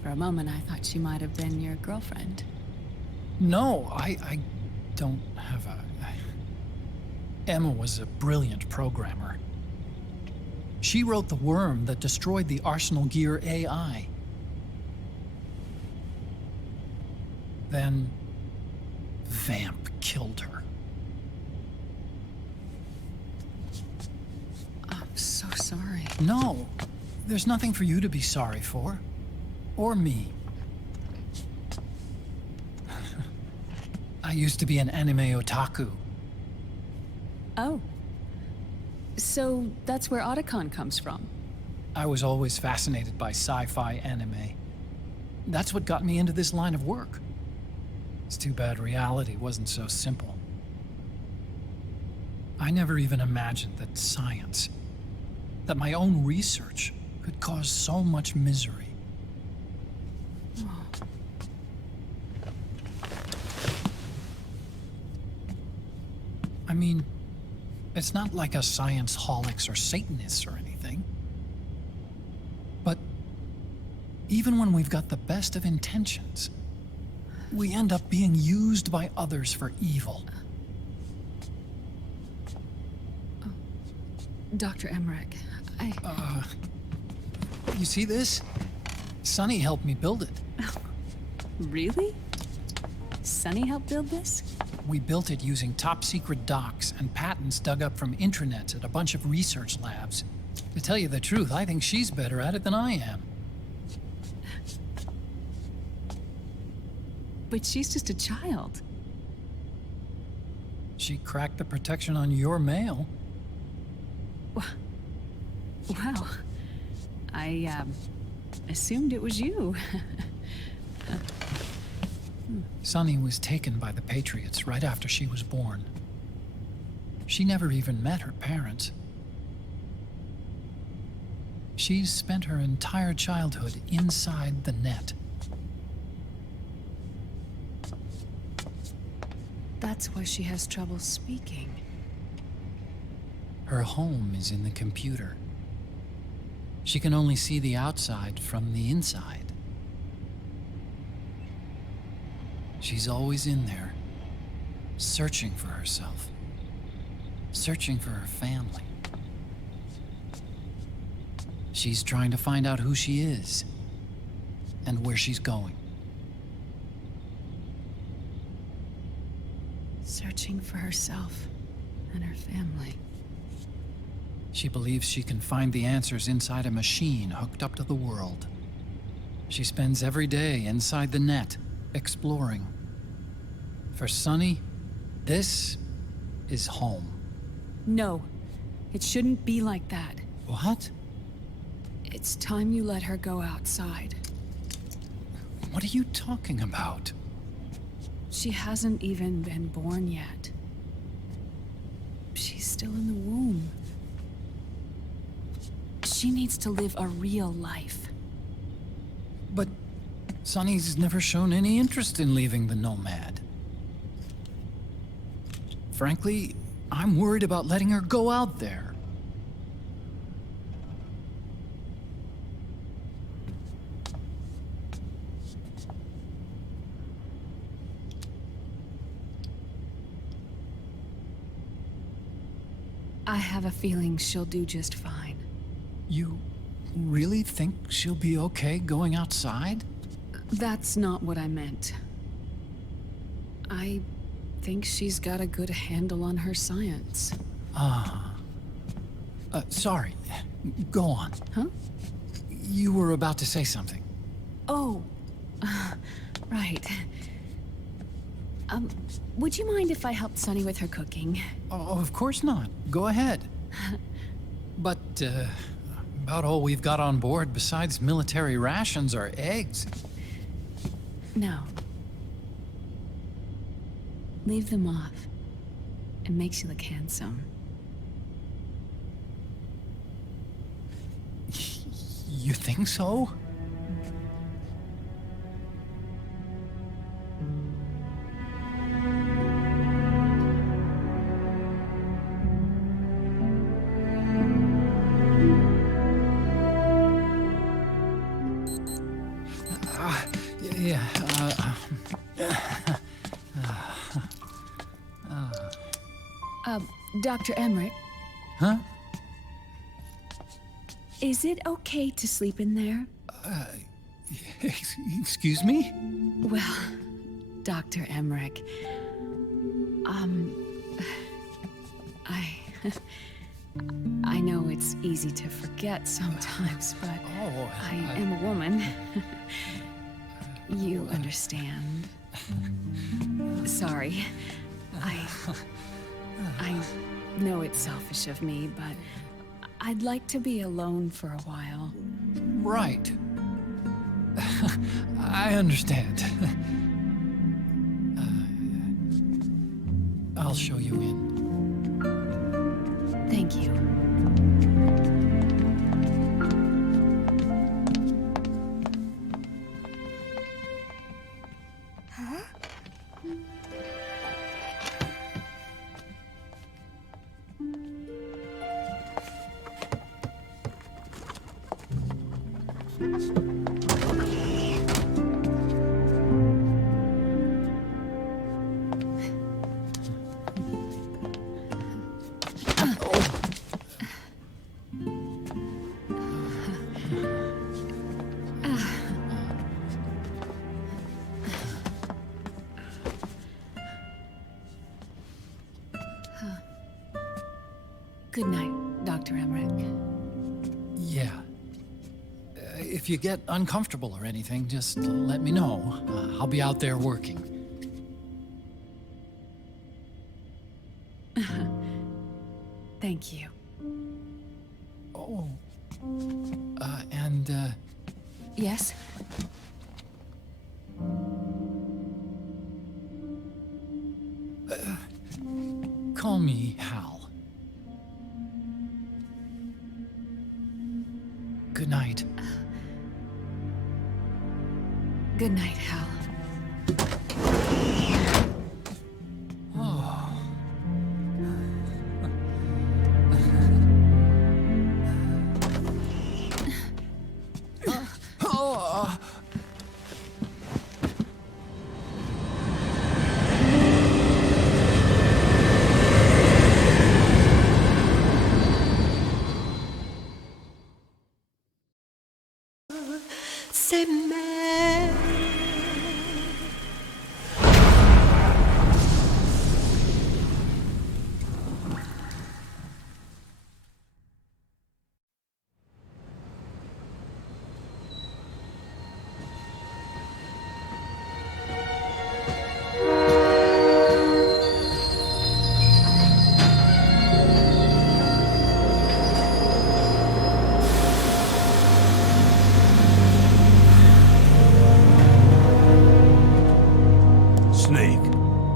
For a moment, I thought she might have been your girlfriend. No, I don't have a... Emma was a brilliant programmer. She wrote the worm that destroyed the Arsenal Gear AI. Then, Vamp killed her. I'm so sorry. No, there's nothing for you to be sorry for. Or me. I used to be an anime otaku. Oh. So that's where Otacon comes from? I was always fascinated by sci-fi anime. That's what got me into this line of work. It's too bad reality wasn't so simple. I never even imagined that science, that my own research, could cause so much misery. I mean, it's not like us science holics or Satanists or anything. But even when we've got the best of intentions, we end up being used by others for evil. Dr. Emmerich, You see this? Sonny helped me build it. Really? Sonny helped build this? We built it using top-secret docs and patents dug up from intranets at a bunch of research labs. To tell you the truth, I think she's better at it than I am. But she's just a child. She cracked the protection on your mail. Wow. I, assumed it was you. Sunny was taken by the Patriots right after she was born. She never even met her parents. She's spent her entire childhood inside the net. That's why she has trouble speaking. Her home is in the computer. She can only see the outside from the inside. She's always in there, searching for herself, searching for her family. She's trying to find out who she is and where she's going. Searching for herself and her family. She believes she can find the answers inside a machine hooked up to the world. She spends every day inside the net, exploring. For Sunny, this is home. No, it shouldn't be like that. What? It's time you let her go outside. What are you talking about? She hasn't even been born yet. She's still in the womb. She needs to live a real life. But Sunny's never shown any interest in leaving the Nomad. Frankly, I'm worried about letting her go out there. I have a feeling she'll do just fine. You really think she'll be okay going outside? That's not what I meant. I think she's got a good handle on her science. Sorry. Go on. Huh? You were about to say something. Oh, right. Would you mind if I helped Sunny with her cooking? Oh, of course not. Go ahead. But, about all we've got on board besides military rations are eggs. No. Leave them off. It makes you look handsome. You think so? Dr. Emmerich, Huh? is it okay to sleep in there? Excuse me? Well, Dr. Emmerich, I know it's easy to forget sometimes, but I am a woman. You understand. Sorry. I know it's selfish of me, but I'd like to be alone for a while. Right. I understand. I'll show you in. Thank you. Good night, Dr. Emmerich. Yeah. If you get uncomfortable or anything, just let me know. I'll be out there working. Thank you. Oh. Yes? Call me Hal. Good night. Good night, Hal.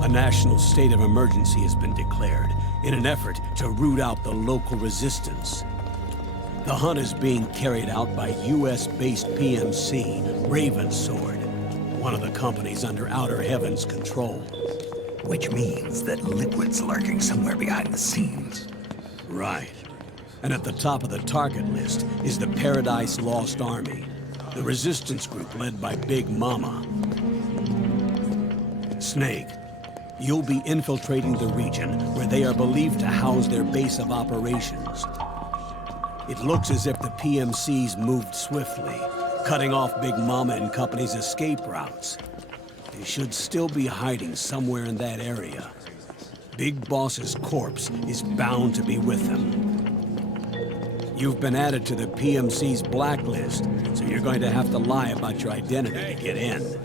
National state of emergency has been declared in an effort to root out the local resistance. The hunt is being carried out by US-based PMC, Ravensword, one of the companies under Outer Heaven's control. Which means that Liquid's lurking somewhere behind the scenes. Right. And at the top of the target list is the Paradise Lost Army, the resistance group led by Big Mama. Snake, you'll be infiltrating the region where they are believed to house their base of operations. It looks as if the PMCs moved swiftly, cutting off Big Mama and company's escape routes. They should still be hiding somewhere in that area. Big Boss's corpse is bound to be with them. You've been added to the PMC's blacklist, so you're going to have to lie about your identity to get in.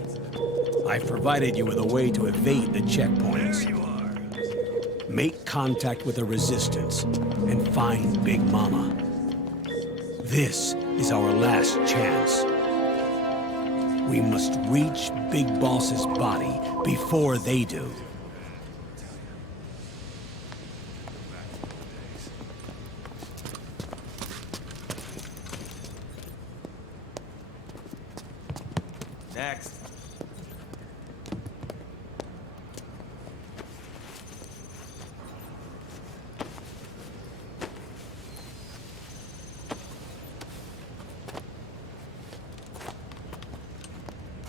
I've provided you with a way to evade the checkpoints. Make contact with the Resistance and find Big Mama. This is our last chance. We must reach Big Boss's body before they do. Next.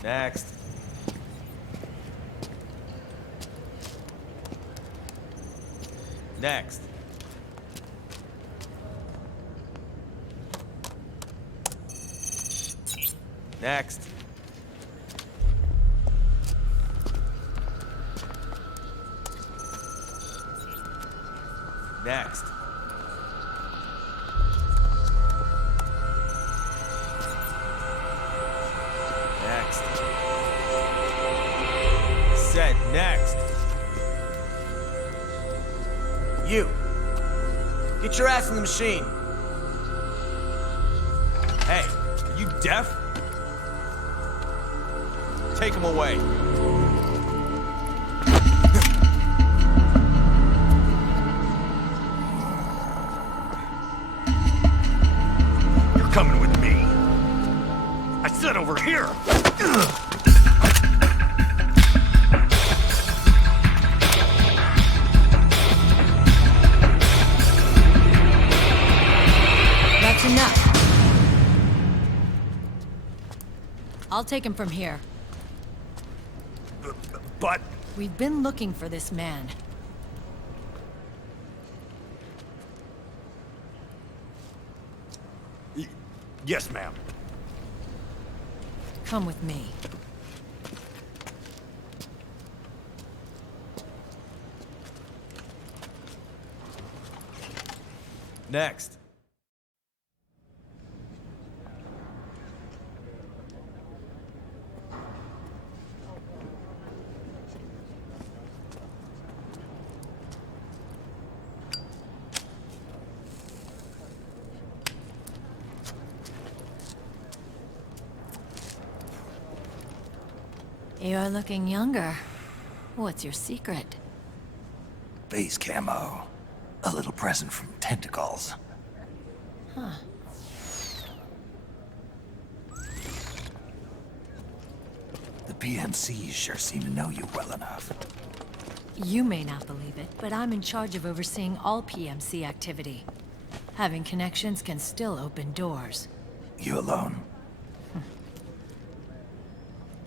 Next. Next. Next. Next. Next. Said next. You. Get your ass in the machine. Hey, are you deaf? Take him away. You're coming with me. I said over here. That's enough. I'll take him from here. But... We've been looking for this man. Yes, ma'am. Come with me. Next. You're looking younger. What's your secret? Base camo. A little present from tentacles. Huh. The PMCs sure seem to know you well enough. You may not believe it, but I'm in charge of overseeing all PMC activity. Having connections can still open doors. You alone?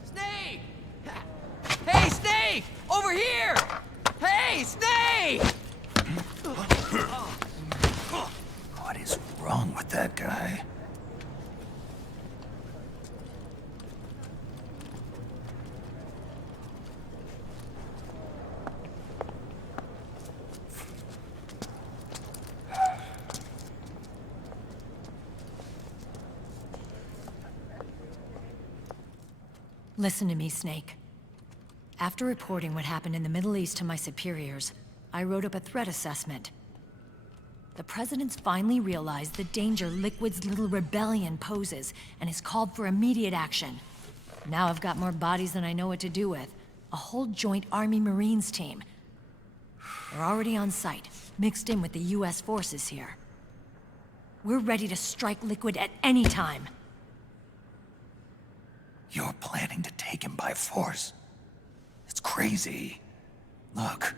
Snake! Hey, Snake! Over here! Hey, Snake! What is wrong with that guy? Listen to me, Snake. After reporting what happened in the Middle East to my superiors, I wrote up a threat assessment. The President's finally realized the danger Liquid's little rebellion poses and has called for immediate action. Now I've got more bodies than I know what to do with. A whole joint Army-Marines team. They're already on site, mixed in with the US forces here. We're ready to strike Liquid at any time. You're planning to take him by force? It's crazy. Look,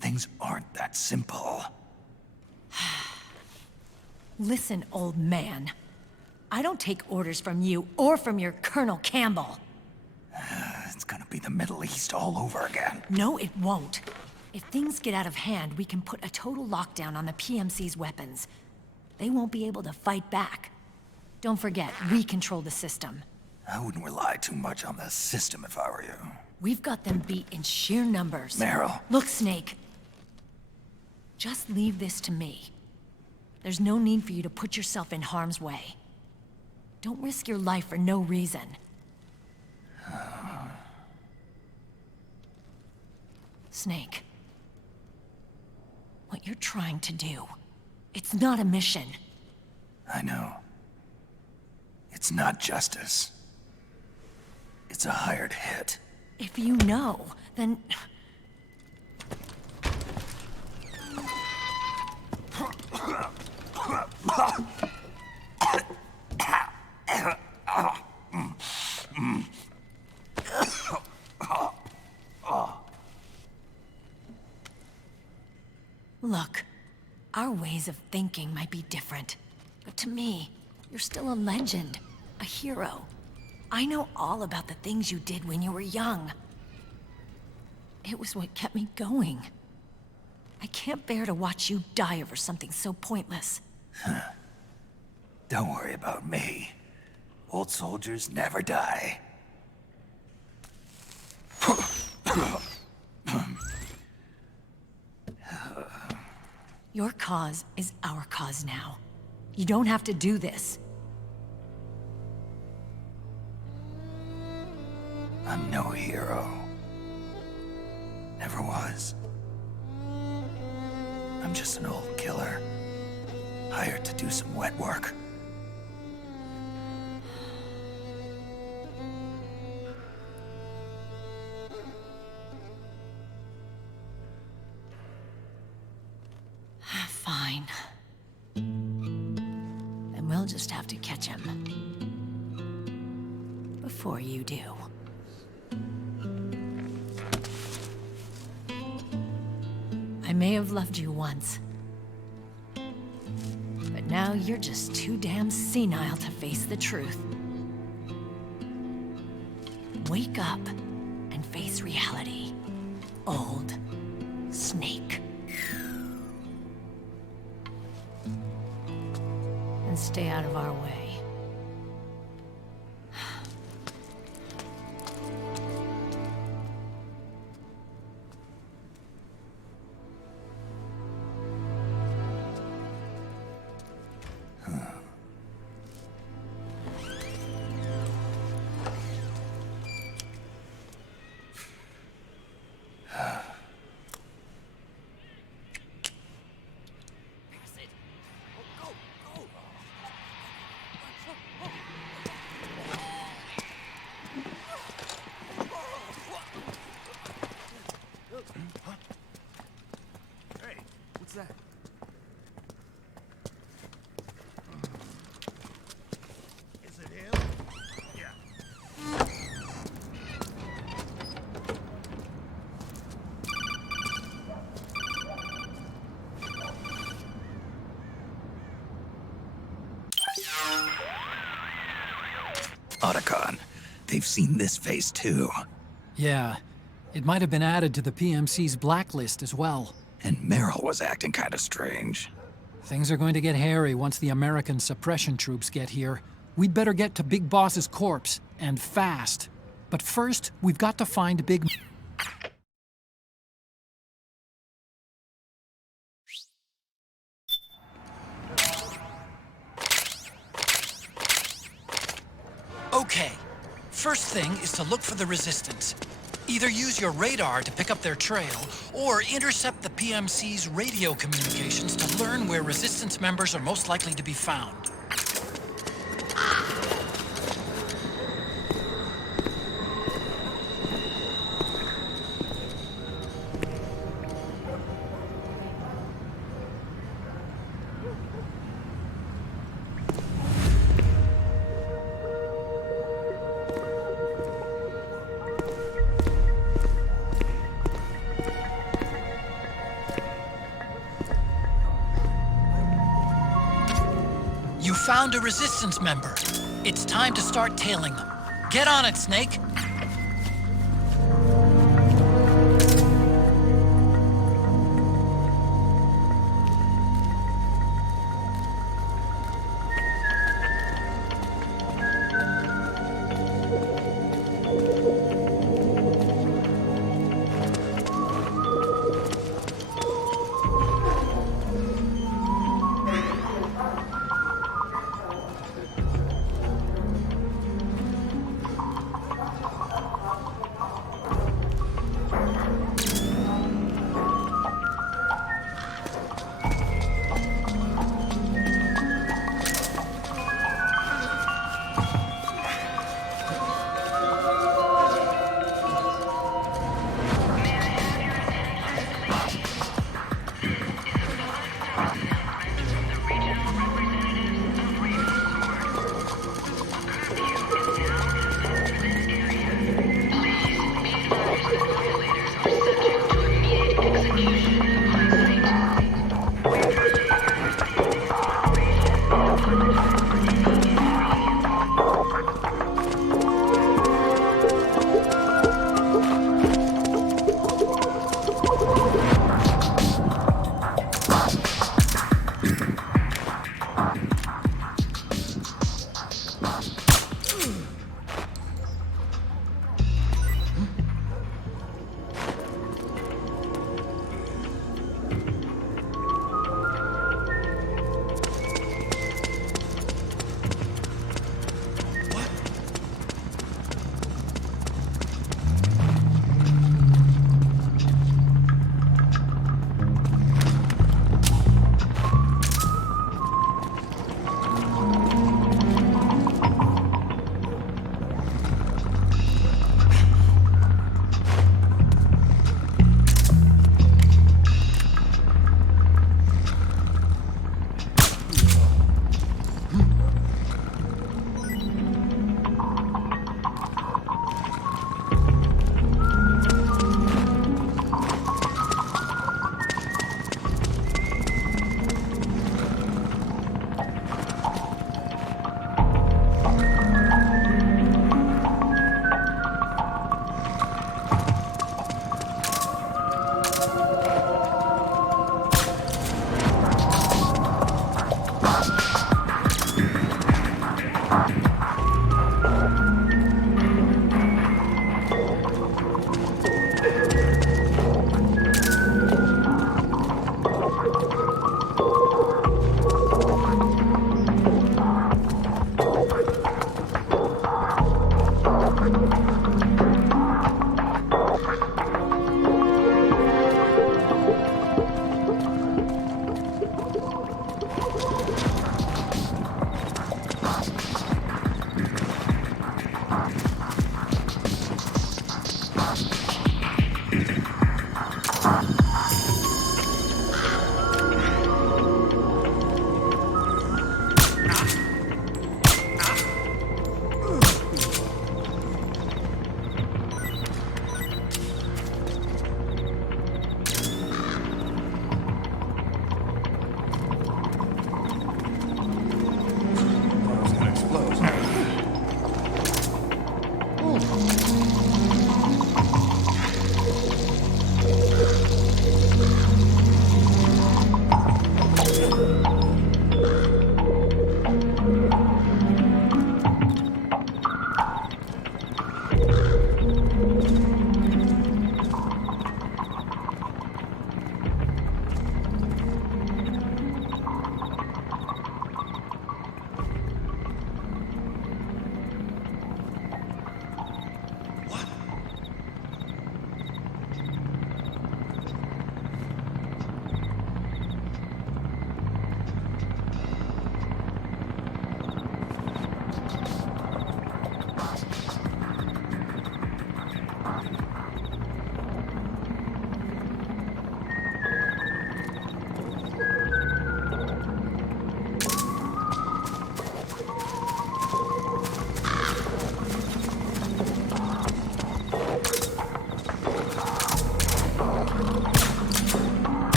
things aren't that simple. Listen, old man. I don't take orders from you or from your Colonel Campbell. It's gonna be the Middle East all over again. No, it won't. If things get out of hand, we can put a total lockdown on the PMC's weapons. They won't be able to fight back. Don't forget, we control the system. I wouldn't rely too much on the system if I were you. We've got them beat in sheer numbers. Meryl. Look, Snake. Just leave this to me. There's no need for you to put yourself in harm's way. Don't risk your life for no reason. Snake. What you're trying to do, it's not a mission. I know. It's not justice. It's a hired hit. If you know, then... Look, our ways of thinking might be different, but to me, you're still a legend, a hero. I know all about the things you did when you were young. It was what kept me going. I can't bear to watch you die over something so pointless. Don't worry about me. Old soldiers never die. Your cause is our cause now. You don't have to do this. I'm no hero. Never was. I'm just an old killer, hired to do some wet work. Fine. Then we'll just have to catch him. Before you do. I may have loved you once. But now you're just too damn senile to face the truth. Wake up and face reality. Old snake. And stay out of our way. Otacon, they've seen this face too. Yeah, it might have been added to the PMC's blacklist as well. And Merrill was acting kind of strange. Things are going to get hairy once the American suppression troops get here. We'd better get to Big Boss's corpse, and fast. But first, we've got to find Big... Okay, first thing is to look for the Resistance. Either use your radar to pick up their trail, or intercept the PMC's radio communications to learn where Resistance members are most likely to be found. You found a Resistance member. It's time to start tailing them. Get on it, Snake!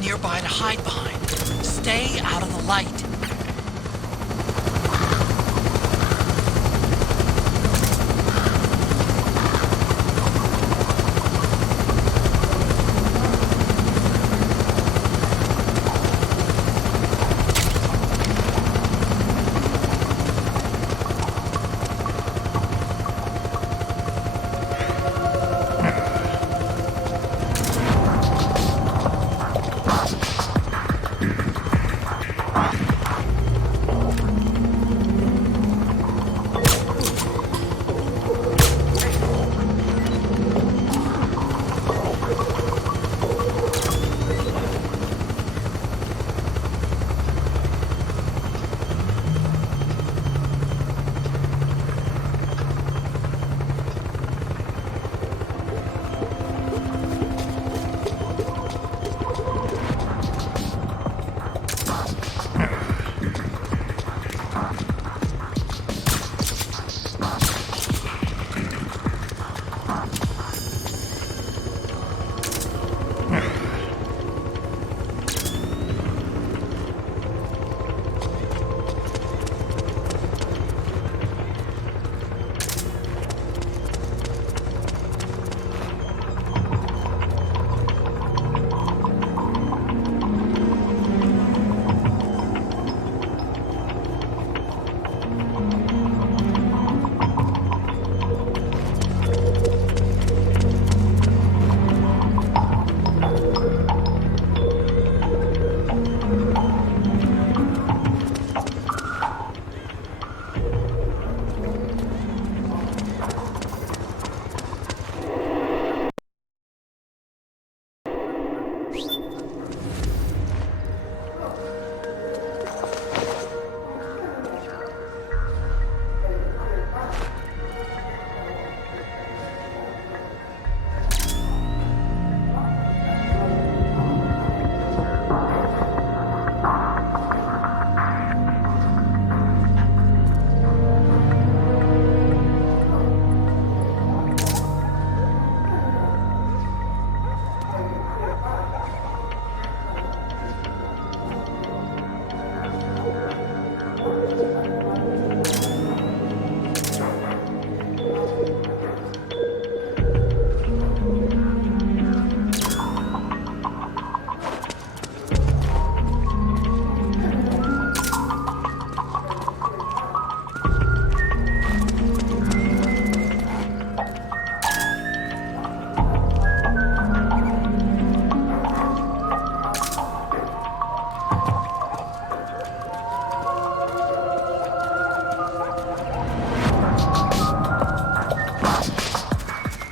Nearby to hide behind. Stay out of the light.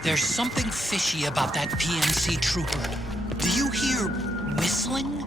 There's something fishy about that PMC trooper. Do you hear whistling?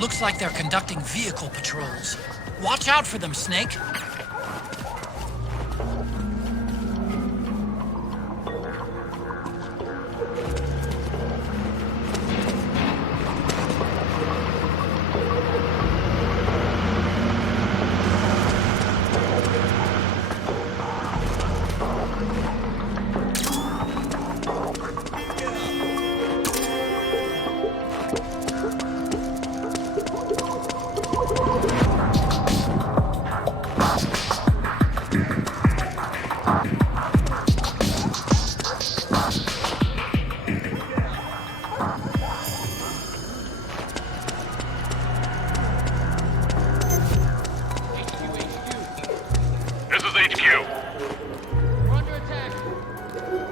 Looks like they're conducting vehicle patrols. Watch out for them, Snake.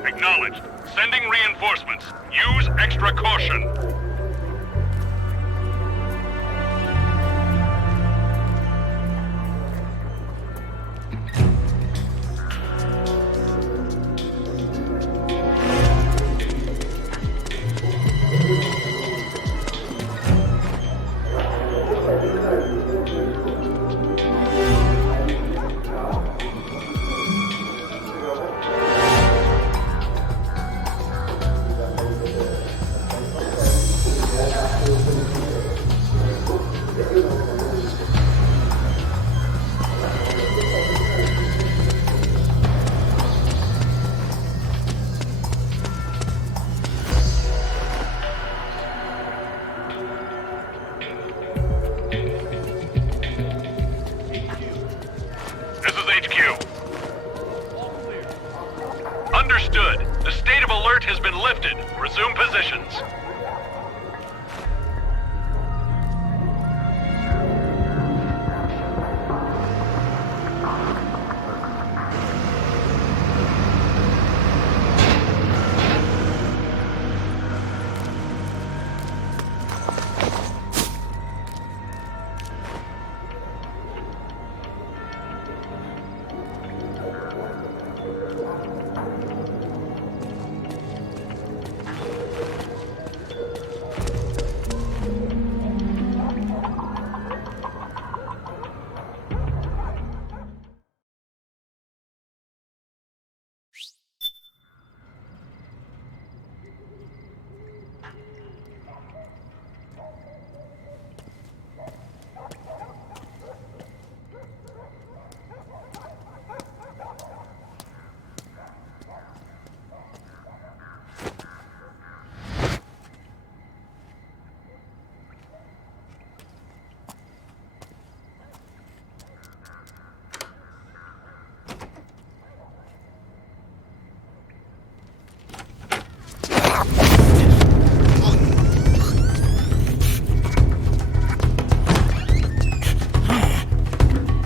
Acknowledged. Sending reinforcements. Use extra caution. Understood. The state of alert has been lifted. Resume positions.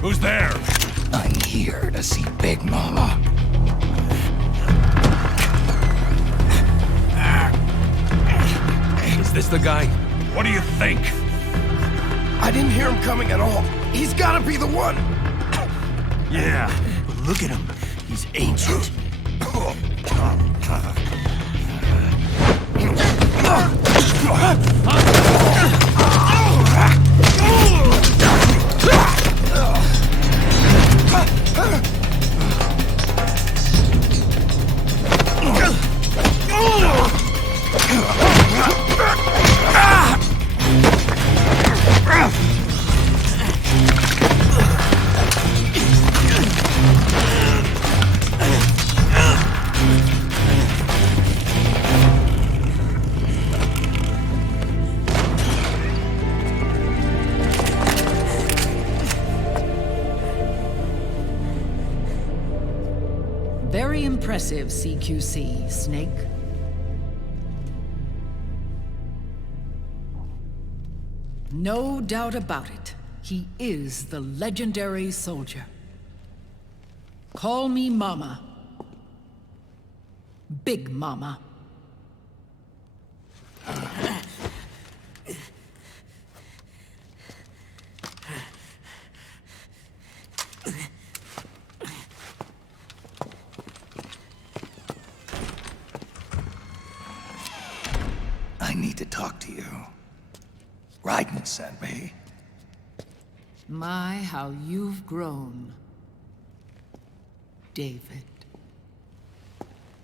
Who's there? I'm here to see Big Mama. Is this the guy? What do you think? I didn't hear him coming at all. He's gotta be the one. Yeah, but look at him. He's ancient. Very impressive, CQC, Snake. No doubt about it. He is the legendary soldier. Call me Mama. Big Mama. I need to talk to you. Raiden sent me. My, how you've grown, David.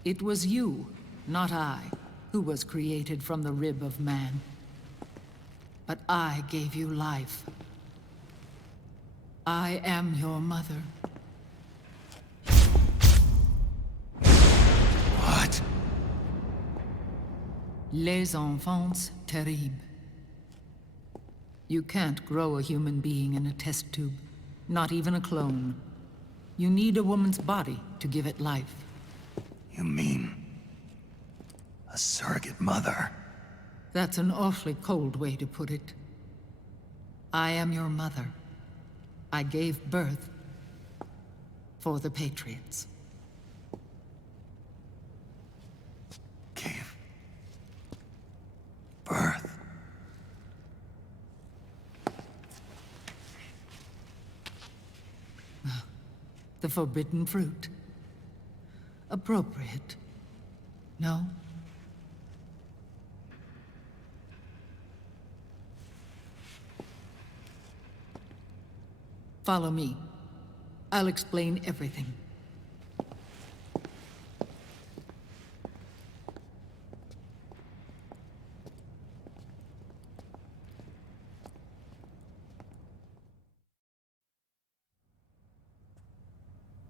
It was you, not I, who was created from the rib of man. But I gave you life. I am your mother. What? Les enfants terribles. You can't grow a human being in a test tube, not even a clone. You need a woman's body to give it life. You mean... a surrogate mother? That's an awfully cold way to put it. I am your mother. I gave birth for the Patriots. Gave birth? The forbidden fruit. Appropriate. No? Follow me. I'll explain everything.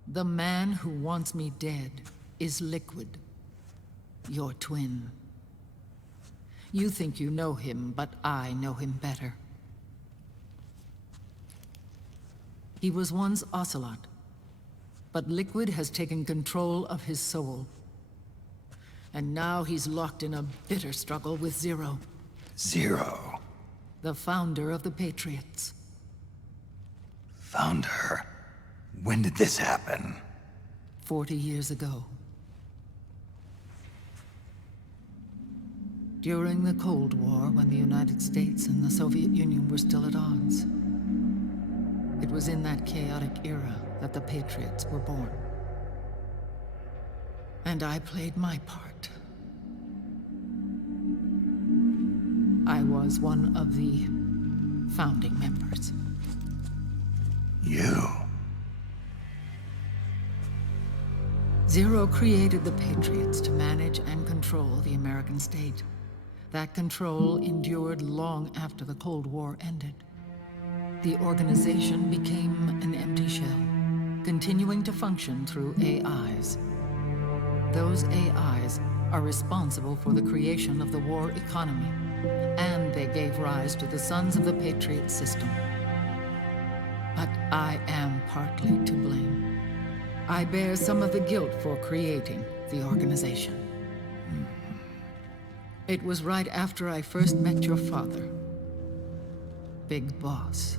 The man who wants me dead is Liquid, your twin. You think you know him, but I know him better. He was once Ocelot, but Liquid has taken control of his soul. And now he's locked in a bitter struggle with Zero. Zero? The founder of the Patriots. Founder? When did this happen? 40 years ago. During the Cold War, when the United States and the Soviet Union were still at odds. It was in that chaotic era that the Patriots were born. And I played my part. I was one of the founding members. You? Zero created the Patriots to manage and control the American state. That control endured long after the Cold War ended. The organization became an empty shell, continuing to function through AIs. Those AIs are responsible for the creation of the war economy, and they gave rise to the Sons of the Patriot system. But I am partly to blame. I bear some of the guilt for creating the organization. It was right after I first met your father, Big Boss.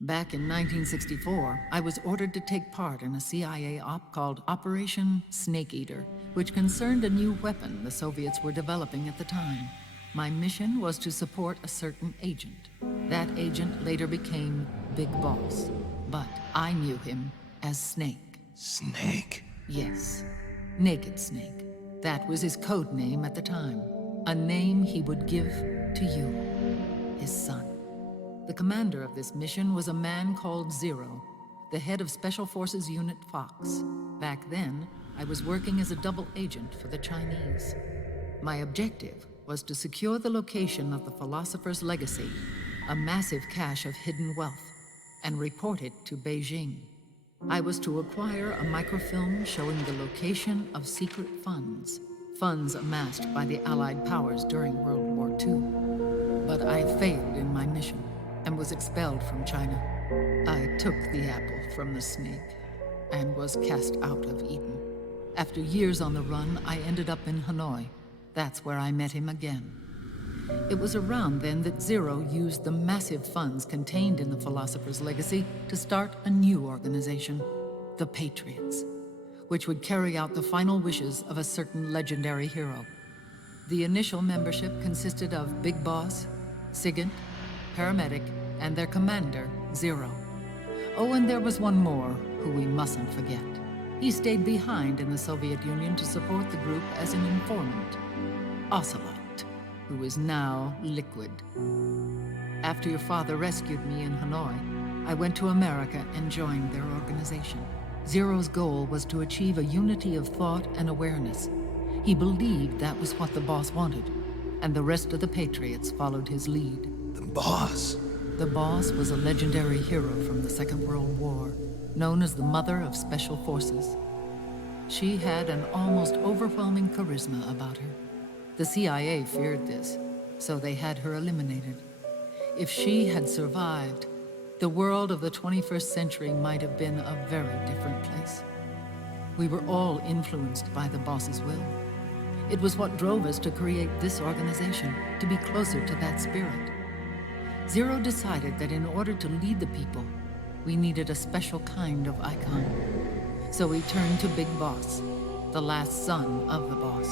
Back in 1964, I was ordered to take part in a CIA op called Operation Snake Eater, which concerned a new weapon the Soviets were developing at the time. My mission was to support a certain agent. That agent later became Big Boss, but I knew him as Snake. Snake? Yes, Naked Snake. That was his code name at the time. A name he would give to you, his son. The commander of this mission was a man called Zero, the head of Special Forces Unit Fox. Back then, I was working as a double agent for the Chinese. My objective was to secure the location of the Philosopher's Legacy, a massive cache of hidden wealth, and report it to Beijing. I was to acquire a microfilm showing the location of secret funds, funds amassed by the Allied powers during World War II. But I failed in my mission and was expelled from China. I took the apple from the snake and was cast out of Eden. After years on the run, I ended up in Hanoi. That's where I met him again. It was around then that Zero used the massive funds contained in the Philosopher's Legacy to start a new organization, the Patriots, which would carry out the final wishes of a certain legendary hero. The initial membership consisted of Big Boss, Sigint, Paramedic, and their commander, Zero. Oh, and there was one more who we mustn't forget. He stayed behind in the Soviet Union to support the group as an informant, Ocelot. who is now Liquid. After your father rescued me in Hanoi, I went to America and joined their organization. Zero's goal was to achieve a unity of thought and awareness. He believed that was what the boss wanted, and the rest of the Patriots followed his lead. The boss? The boss was a legendary hero from the Second World War, known as the Mother of Special Forces. She had an almost overwhelming charisma about her. The CIA feared this, so they had her eliminated. If she had survived, the world of the 21st century might have been a very different place. We were all influenced by the boss's will. It was what drove us to create this organization, to be closer to that spirit. Zero decided that in order to lead the people, we needed a special kind of icon. So we turned to Big Boss, the last son of the boss.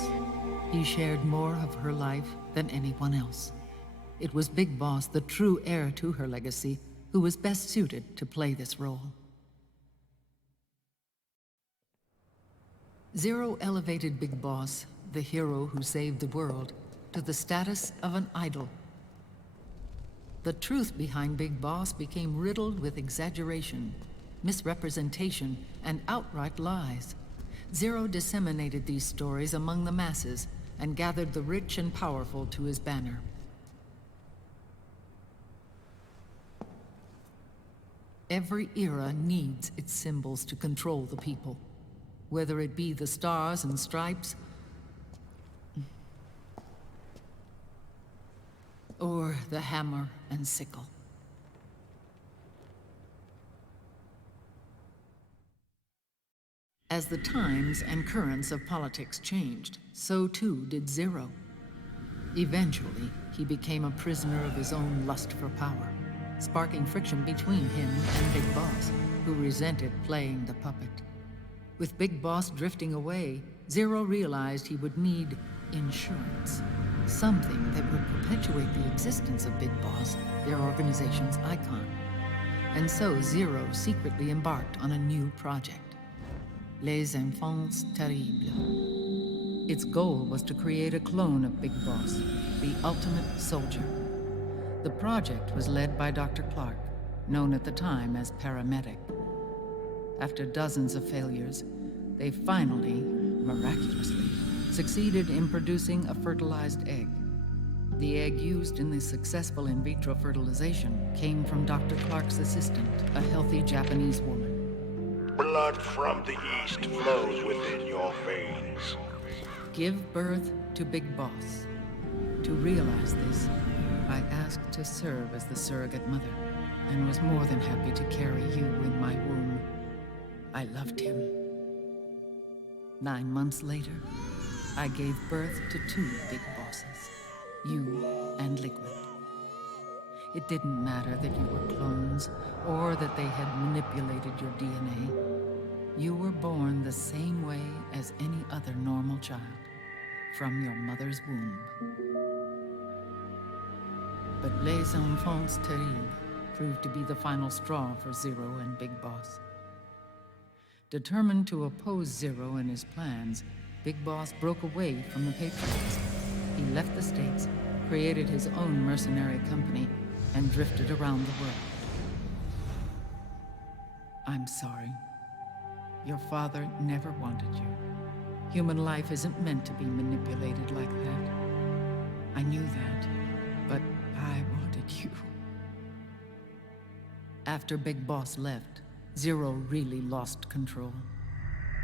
He shared more of her life than anyone else. It was Big Boss, the true heir to her legacy, who was best suited to play this role. Zero elevated Big Boss, the hero who saved the world, to the status of an idol. The truth behind Big Boss became riddled with exaggeration, misrepresentation, and outright lies. Zero disseminated these stories among the masses and gathered the rich and powerful to his banner. Every era needs its symbols to control the people, whether it be the stars and stripes, or the hammer and sickle. As the times and currents of politics changed, so too did Zero. Eventually, he became a prisoner of his own lust for power, sparking friction between him and Big Boss, who resented playing the puppet. With Big Boss drifting away, Zero realized he would need insurance. Something that would perpetuate the existence of Big Boss, their organization's icon. And so Zero secretly embarked on a new project. Les Enfants Terribles. Its goal was to create a clone of Big Boss, the ultimate soldier. The project was led by Dr. Clark, known at the time as Paramedic. After dozens of failures, they finally, miraculously, succeeded in producing a fertilized egg. The egg used in the successful in vitro fertilization came from Dr. Clark's assistant, a healthy Japanese woman. Blood from the east flows within your veins. Give birth to Big Boss. To realize this, I asked to serve as the surrogate mother, and was more than happy to carry you in my womb. I loved him. 9 months later, I gave birth to 2 Big Bosses, you and Liquid. It didn't matter that you were clones, or that they had manipulated your DNA. You were born the same way as any other normal child, from your mother's womb. But Les Enfants Terribles proved to be the final straw for Zero and Big Boss. Determined to oppose Zero and his plans, Big Boss broke away from the Patriots. He left the States, created his own mercenary company, and drifted around the world. I'm sorry. Your father never wanted you. Human life isn't meant to be manipulated like that. I knew that, but I wanted you. After Big Boss left, Zero really lost control.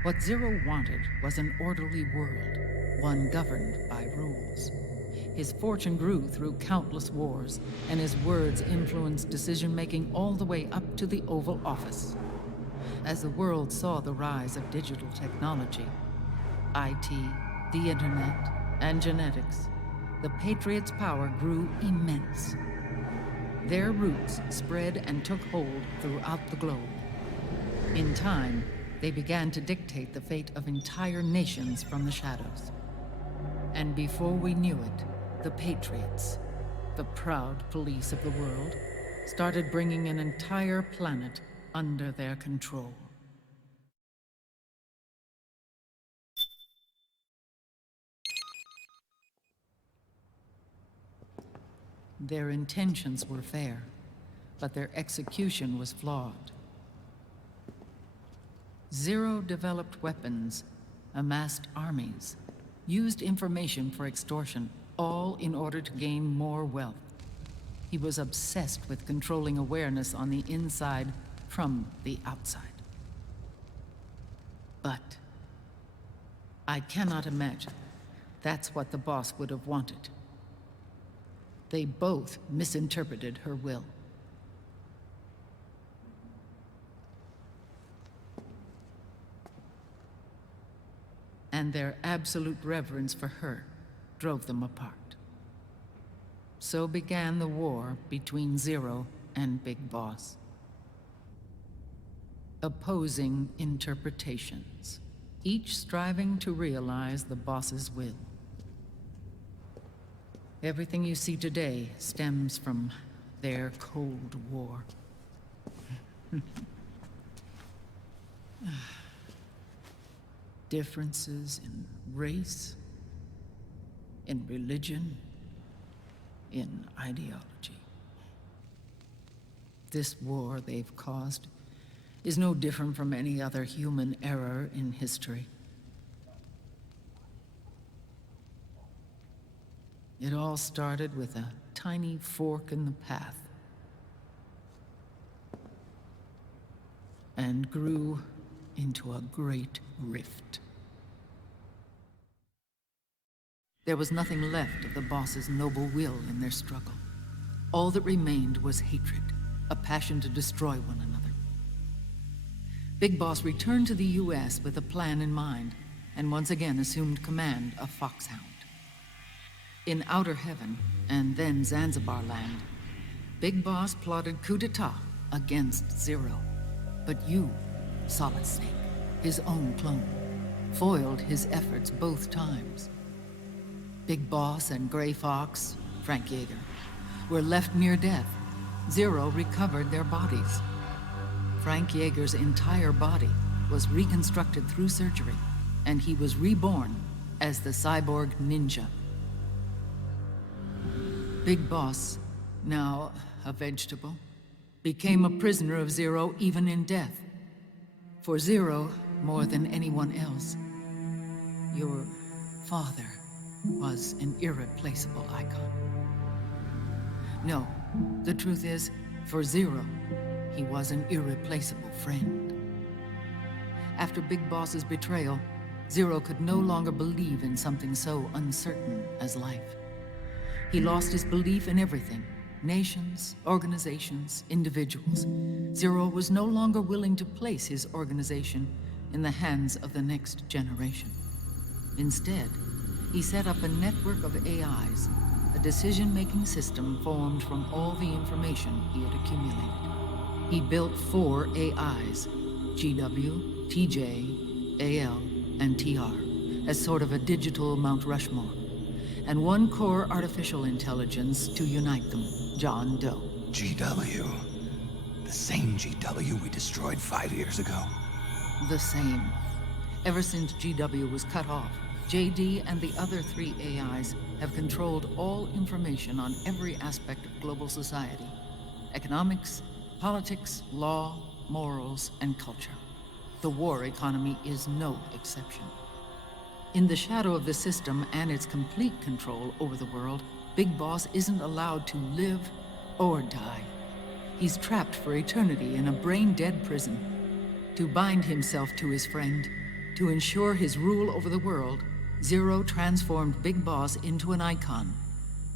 What Zero wanted was an orderly world, one governed by rules. His fortune grew through countless wars, and his words influenced decision-making all the way up to the Oval Office. As the world saw the rise of digital technology, IT, the internet, and genetics, the Patriots' power grew immense. Their roots spread and took hold throughout the globe. In time, they began to dictate the fate of entire nations from the shadows. And before we knew it, the Patriots, the proud police of the world, started bringing an entire planet under their control. Their intentions were fair, but their execution was flawed. Zero developed weapons, amassed armies, used information for extortion, all in order to gain more wealth. He was obsessed with controlling awareness on the inside from the outside. But I cannot imagine that's what the boss would have wanted. They both misinterpreted her will. And their absolute reverence for her drove them apart. So began the war between Zero and Big Boss. Opposing interpretations, each striving to realize the boss's will. Everything you see today stems from their Cold War. Differences in race, in religion, in ideology. This war they've caused is no different from any other human error in history. It all started with a tiny fork in the path and grew into a great rift. There was nothing left of the boss's noble will in their struggle. All that remained was hatred, a passion to destroy one another. Big Boss returned to the US with a plan in mind, and once again assumed command of Foxhound. In Outer Heaven, and then Zanzibar Land, Big Boss plotted coup d'etat against Zero. But you, Solid Snake, his own clone, foiled his efforts both times. Big Boss and Gray Fox, Frank Yeager, were left near death. Zero recovered their bodies. Frank Yeager's entire body was reconstructed through surgery, and he was reborn as the cyborg ninja. Big Boss, now a vegetable, became a prisoner of Zero even in death. For Zero, more than anyone else, your father was an irreplaceable icon. No, the truth is, for Zero, he was an irreplaceable friend. After Big Boss's betrayal, Zero could no longer believe in something so uncertain as life. He lost his belief in everything. Nations, organizations, individuals. Zero was no longer willing to place his organization in the hands of the next generation. Instead, he set up a network of AIs, a decision-making system formed from all the information he had accumulated. He built 4 AIs, GW, TJ, AL, and TR, as sort of a digital Mount Rushmore, and 1 core artificial intelligence to unite them, John Doe. GW. The same GW we destroyed 5 years ago. The same. Ever since GW was cut off, JD and the other 3 AIs have controlled all information on every aspect of global society. Economics, politics, law, morals, and culture. The war economy is no exception. In the shadow of the system and its complete control over the world, Big Boss isn't allowed to live or die. He's trapped for eternity in a brain-dead prison. To bind himself to his friend, to ensure his rule over the world, Zero transformed Big Boss into an icon,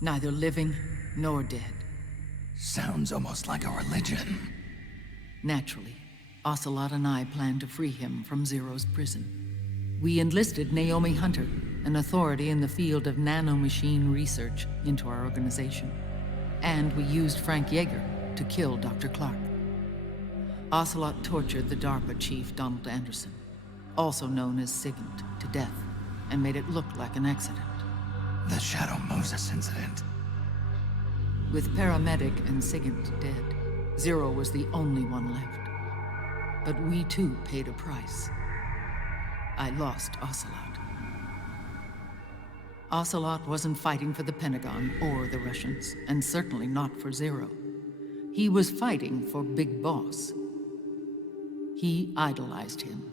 neither living nor dead. Sounds almost like a religion. Naturally, Ocelot and I plan to free him from Zero's prison. We enlisted Naomi Hunter, an authority in the field of nanomachine research, into our organization. And we used Frank Yeager to kill Dr. Clark. Ocelot tortured the DARPA chief, Donald Anderson, also known as Sigint, to death, and made it look like an accident. The Shadow Moses incident. With Paramedic and Sigint dead, Zero was the only one left. But we too paid a price. I lost Ocelot. Ocelot wasn't fighting for the Pentagon or the Russians, and certainly not for Zero. He was fighting for Big Boss. He idolized him.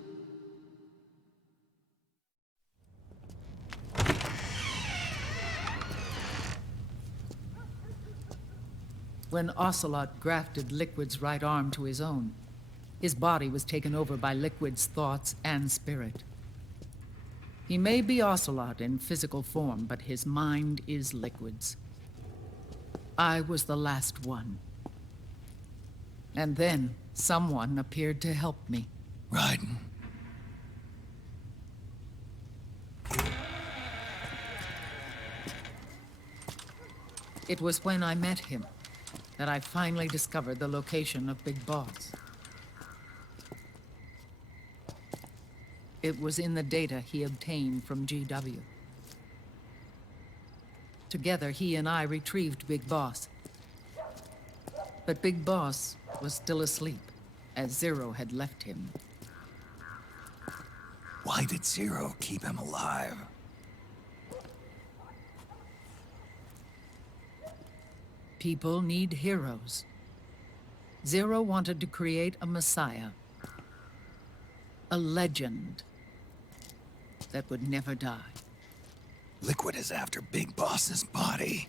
When Ocelot grafted Liquid's right arm to his own, his body was taken over by Liquid's thoughts and spirit. He may be Ocelot in physical form, but his mind is Liquid's. I was the last one. And then someone appeared to help me. Raiden. It was when I met him that I finally discovered the location of Big Boss. It was in the data he obtained from GW. Together, he and I retrieved Big Boss. But Big Boss was still asleep, as Zero had left him. Why did Zero keep him alive? People need heroes. Zero wanted to create a messiah. A legend that would never die. Liquid is after Big Boss's body.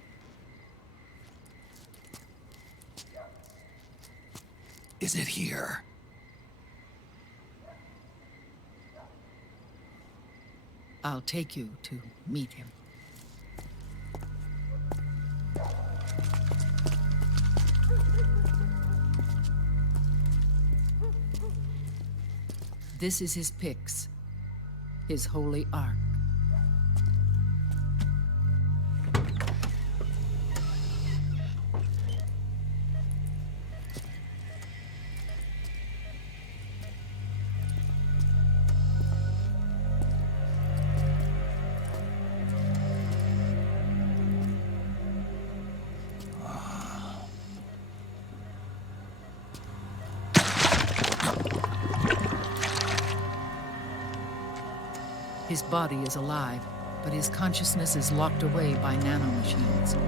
Is it here? I'll take you to meet him. This is his pyx, his holy ark. His body is alive, but his consciousness is locked away by nanomachines.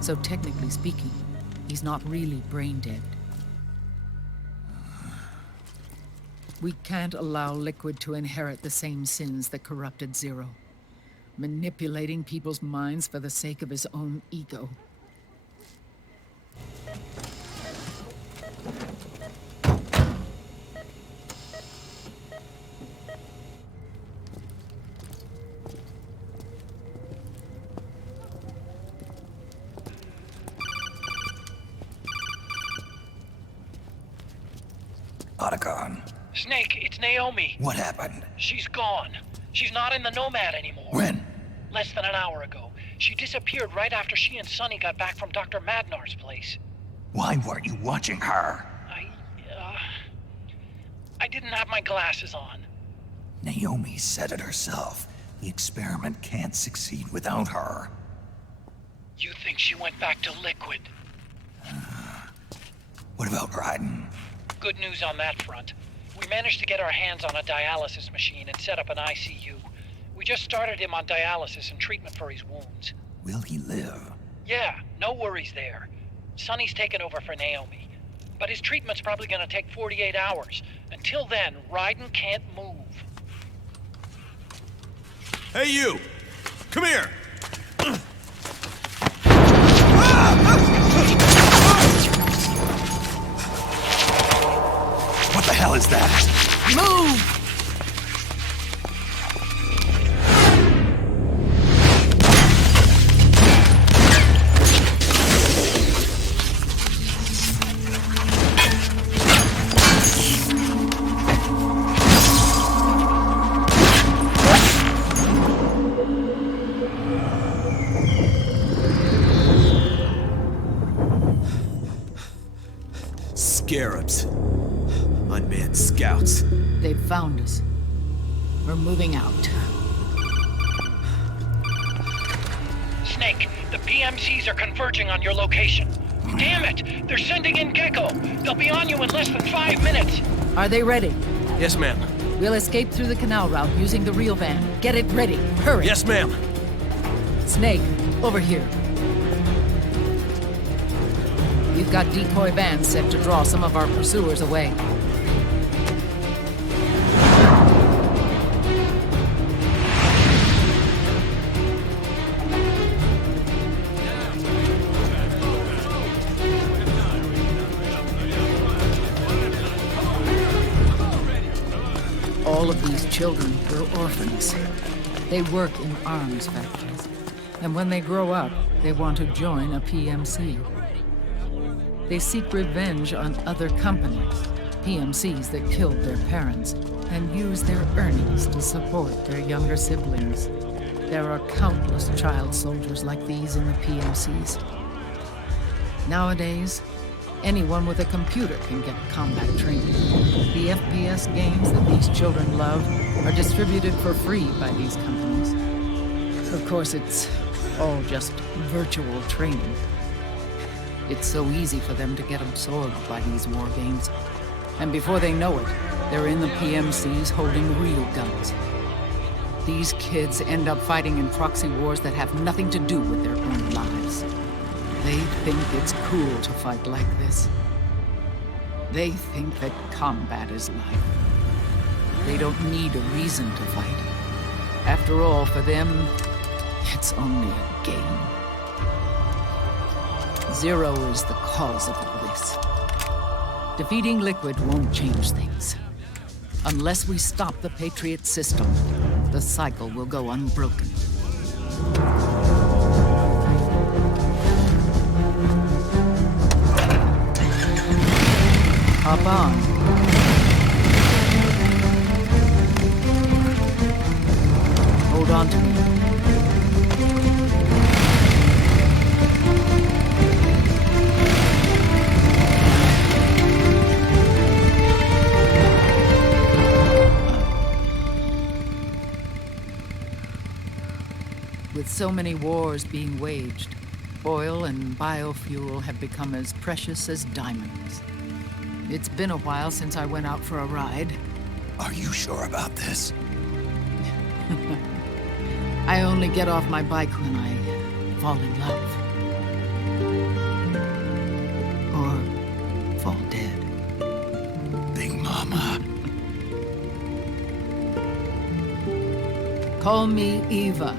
So technically speaking, he's not really brain dead. We can't allow Liquid to inherit the same sins that corrupted Zero, manipulating people's minds for the sake of his own ego. Otacon. Snake, it's Naomi. What happened? She's gone. She's not in the Nomad anymore. When? Less than an hour ago. She disappeared right after she and Sonny got back from Dr. Madnar's place. Why weren't you watching her? I didn't have my glasses on. Naomi said it herself. The experiment can't succeed without her. You think she went back to Liquid? What about Raiden? Good news on that front. We managed to get our hands on a dialysis machine and set up an ICU. We just started him on dialysis and treatment for his wounds. Will he live? Yeah, no worries there. Sonny's taken over for Naomi. But his treatment's probably gonna take 48 hours. Until then, Raiden can't move. Hey, you! Come here! What the hell is that? Move! Scarabs. Unmanned scouts. They've found us. We're moving out. Snake, the PMCs are converging on your location. Damn it! They're sending in Gecko! They'll be on you in less than 5 minutes! Are they ready? Yes, ma'am. We'll escape through the canal route using the real van. Get it ready. Hurry. Yes, ma'am. Snake, over here. We've got decoy vans set to draw some of our pursuers away. All of these children were orphans. They work in arms factories. And when they grow up, they want to join a PMC. They seek revenge on other companies, PMCs that killed their parents, and use their earnings to support their younger siblings. There are countless child soldiers like these in the PMCs. Nowadays, anyone with a computer can get combat training. The FPS games that these children love are distributed for free by these companies. Of course, it's all just virtual training. It's so easy for them to get absorbed by these war games. And before they know it, they're in the PMCs holding real guns. These kids end up fighting in proxy wars that have nothing to do with their own lives. They think it's cool to fight like this. They think that combat is life. They don't need a reason to fight. After all, for them, it's only a game. Zero is the cause of all this. Defeating Liquid won't change things. Unless we stop the Patriot system, the cycle will go unbroken. Hop on. Hold on to me. With so many wars being waged, oil and biofuel have become as precious as diamonds. It's been a while since I went out for a ride. Are you sure about this? I only get off my bike when I fall in love. Or fall dead. Big Mama. Call me Eva.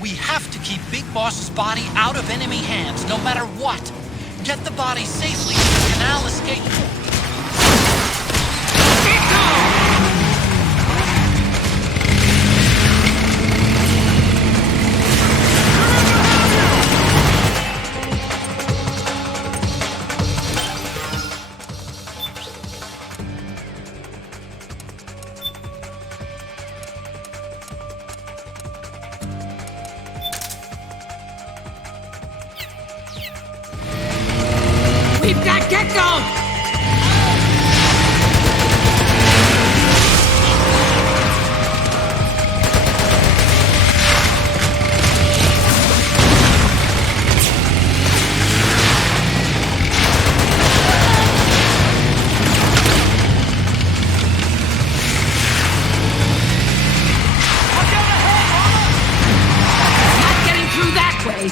We have to keep Big Boss's body out of enemy hands, no matter what. Get the body safely to the canal escape port. We've got Gecko! Not getting through that way!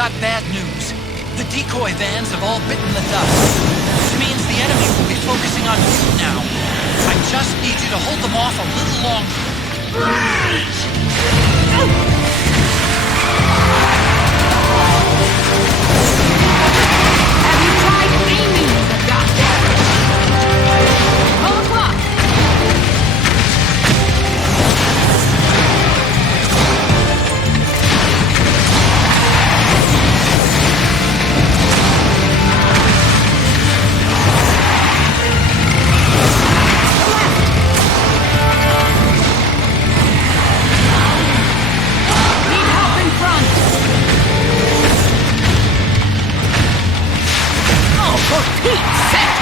got bad news. The decoy vans have all bitten the dust. Which means the enemy will be focusing on you now. I just need you to hold them off a little longer. Have you tried aiming the gun? Pull the clock. For Pete's sake!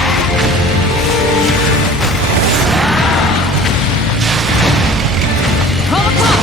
Pull the clock!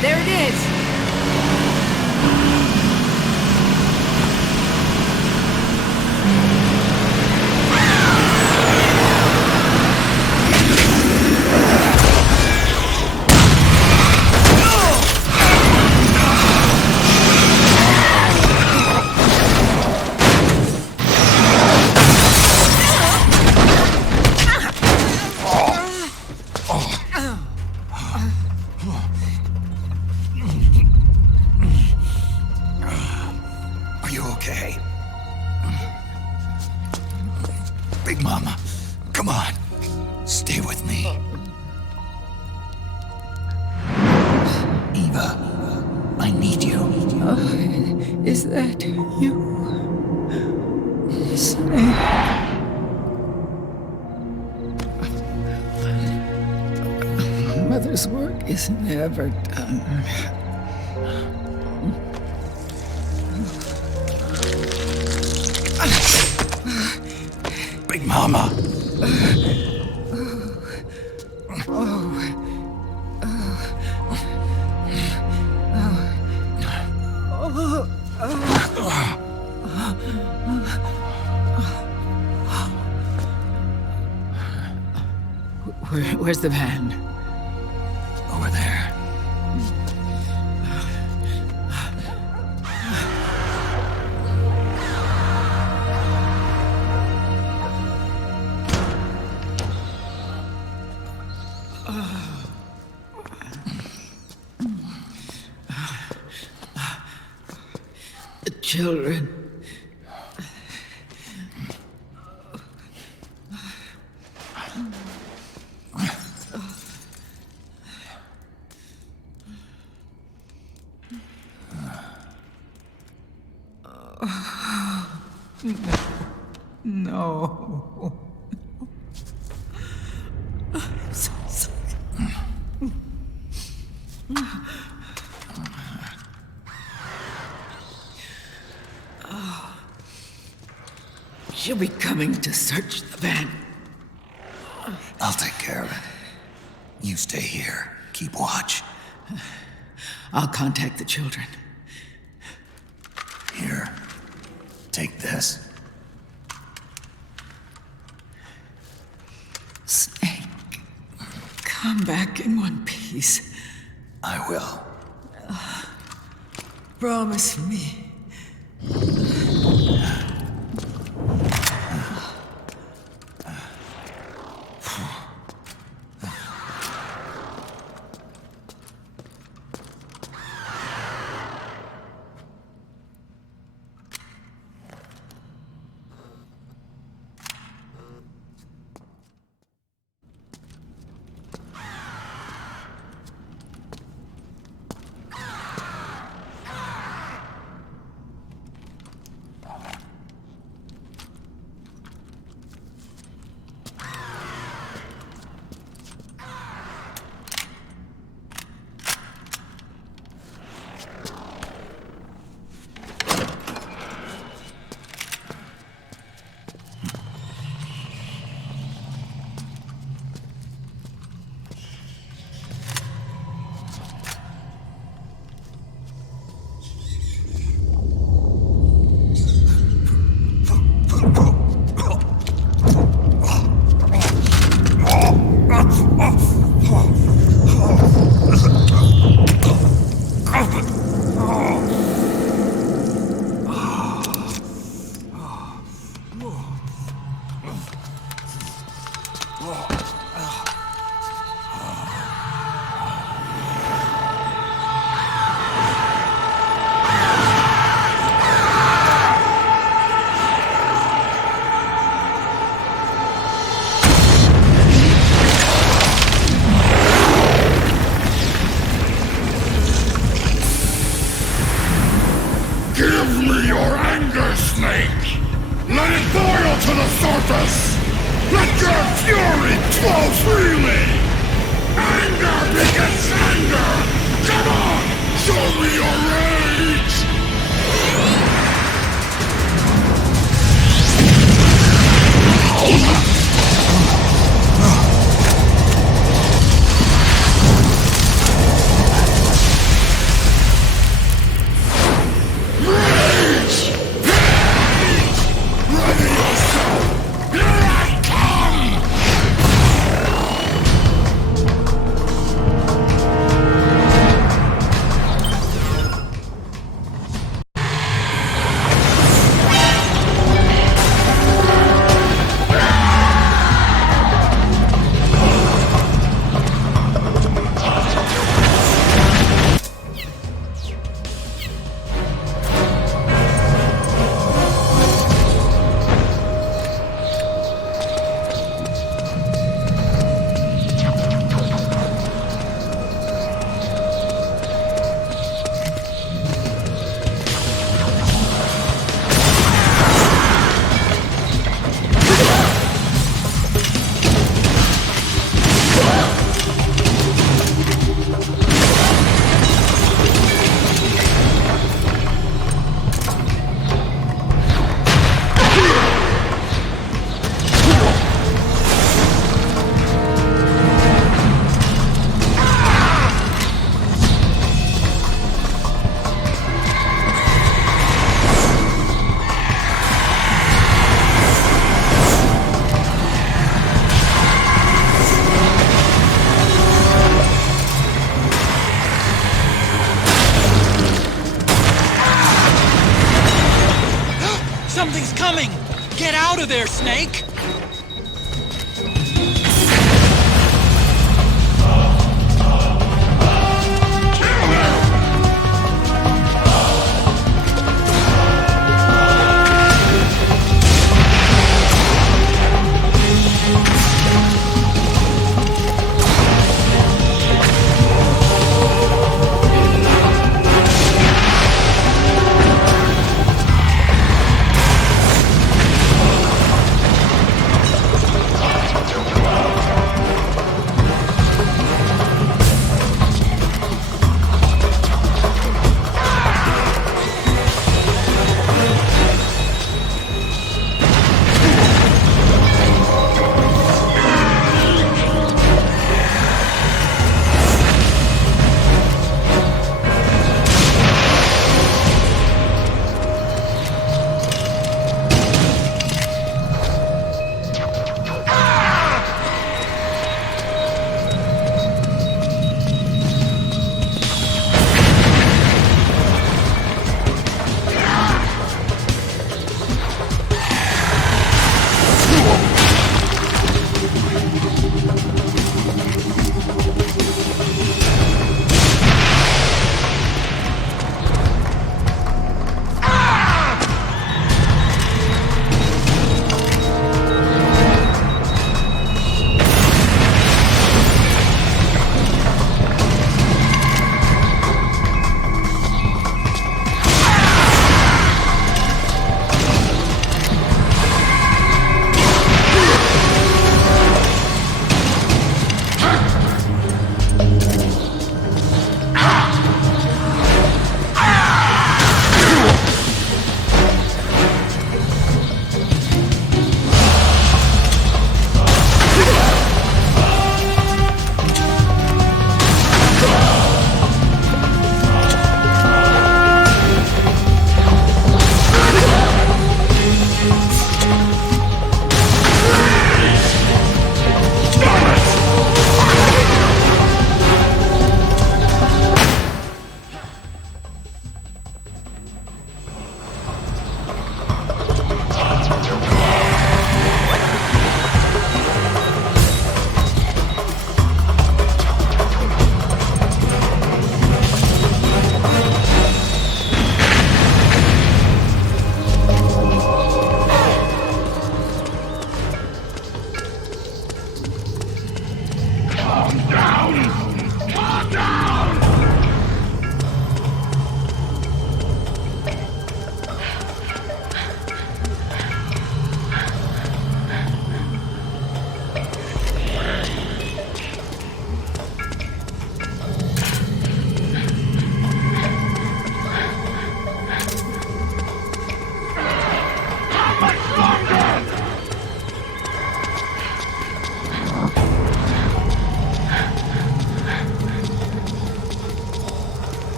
There it is! Are you okay? Big Mama, come on. Stay with me. Eva, I need you. Is that you? Snake. Mother's work is never done. Big Mama. Where's the van? Over there. The children. No. I'm so sorry. She'll be coming to search the van. I'll take care of it. You stay here. Keep watch. I'll contact the children. Here. Take this. Snake, come back in one piece. I will. Promise me. Get out of there, Snake!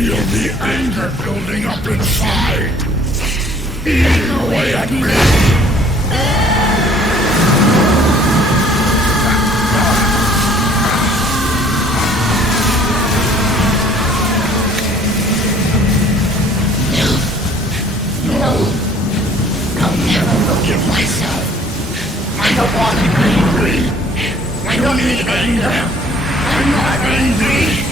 feel the anger building up inside. Eating away at me. don't need anger. I'm not angry.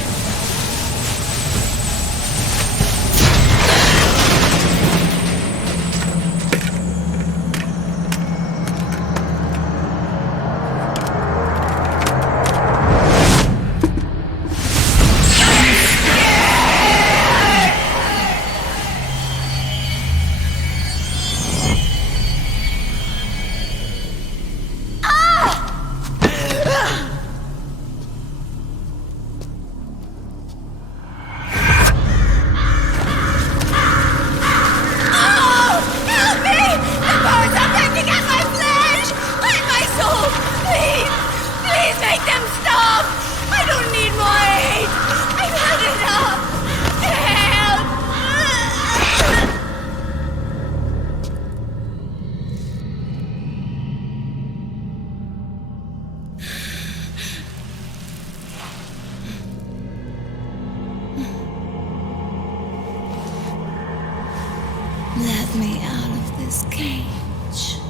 Let me out of this cage.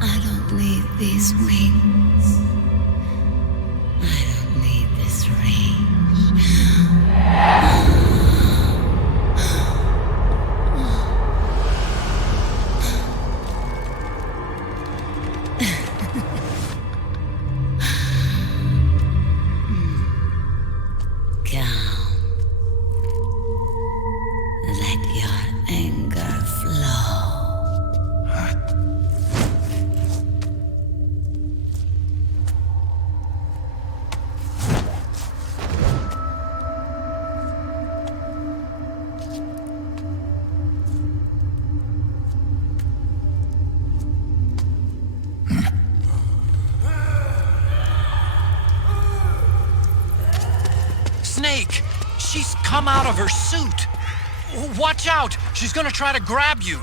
I don't need these wings. I don't need this range. Snake! She's come out of her suit! Watch out! She's gonna try to grab you!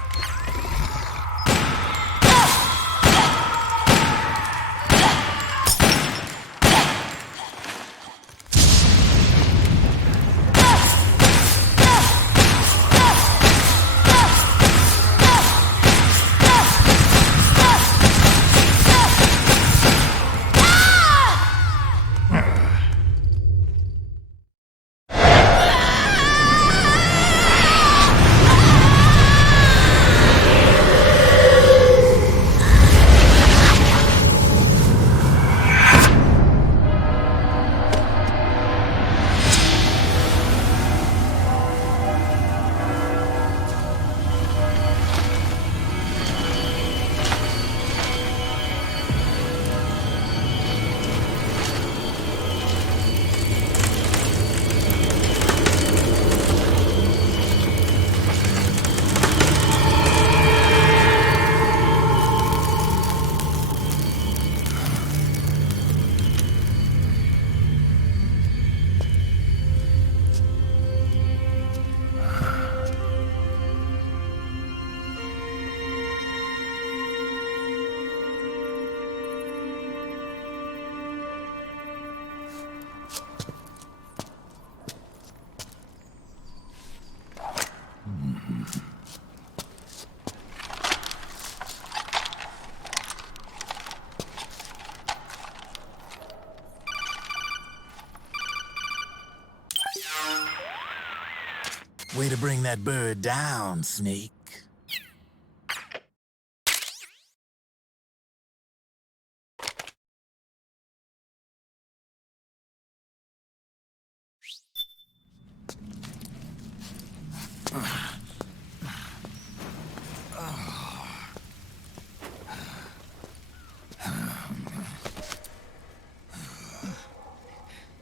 Way to bring that bird down, Snake.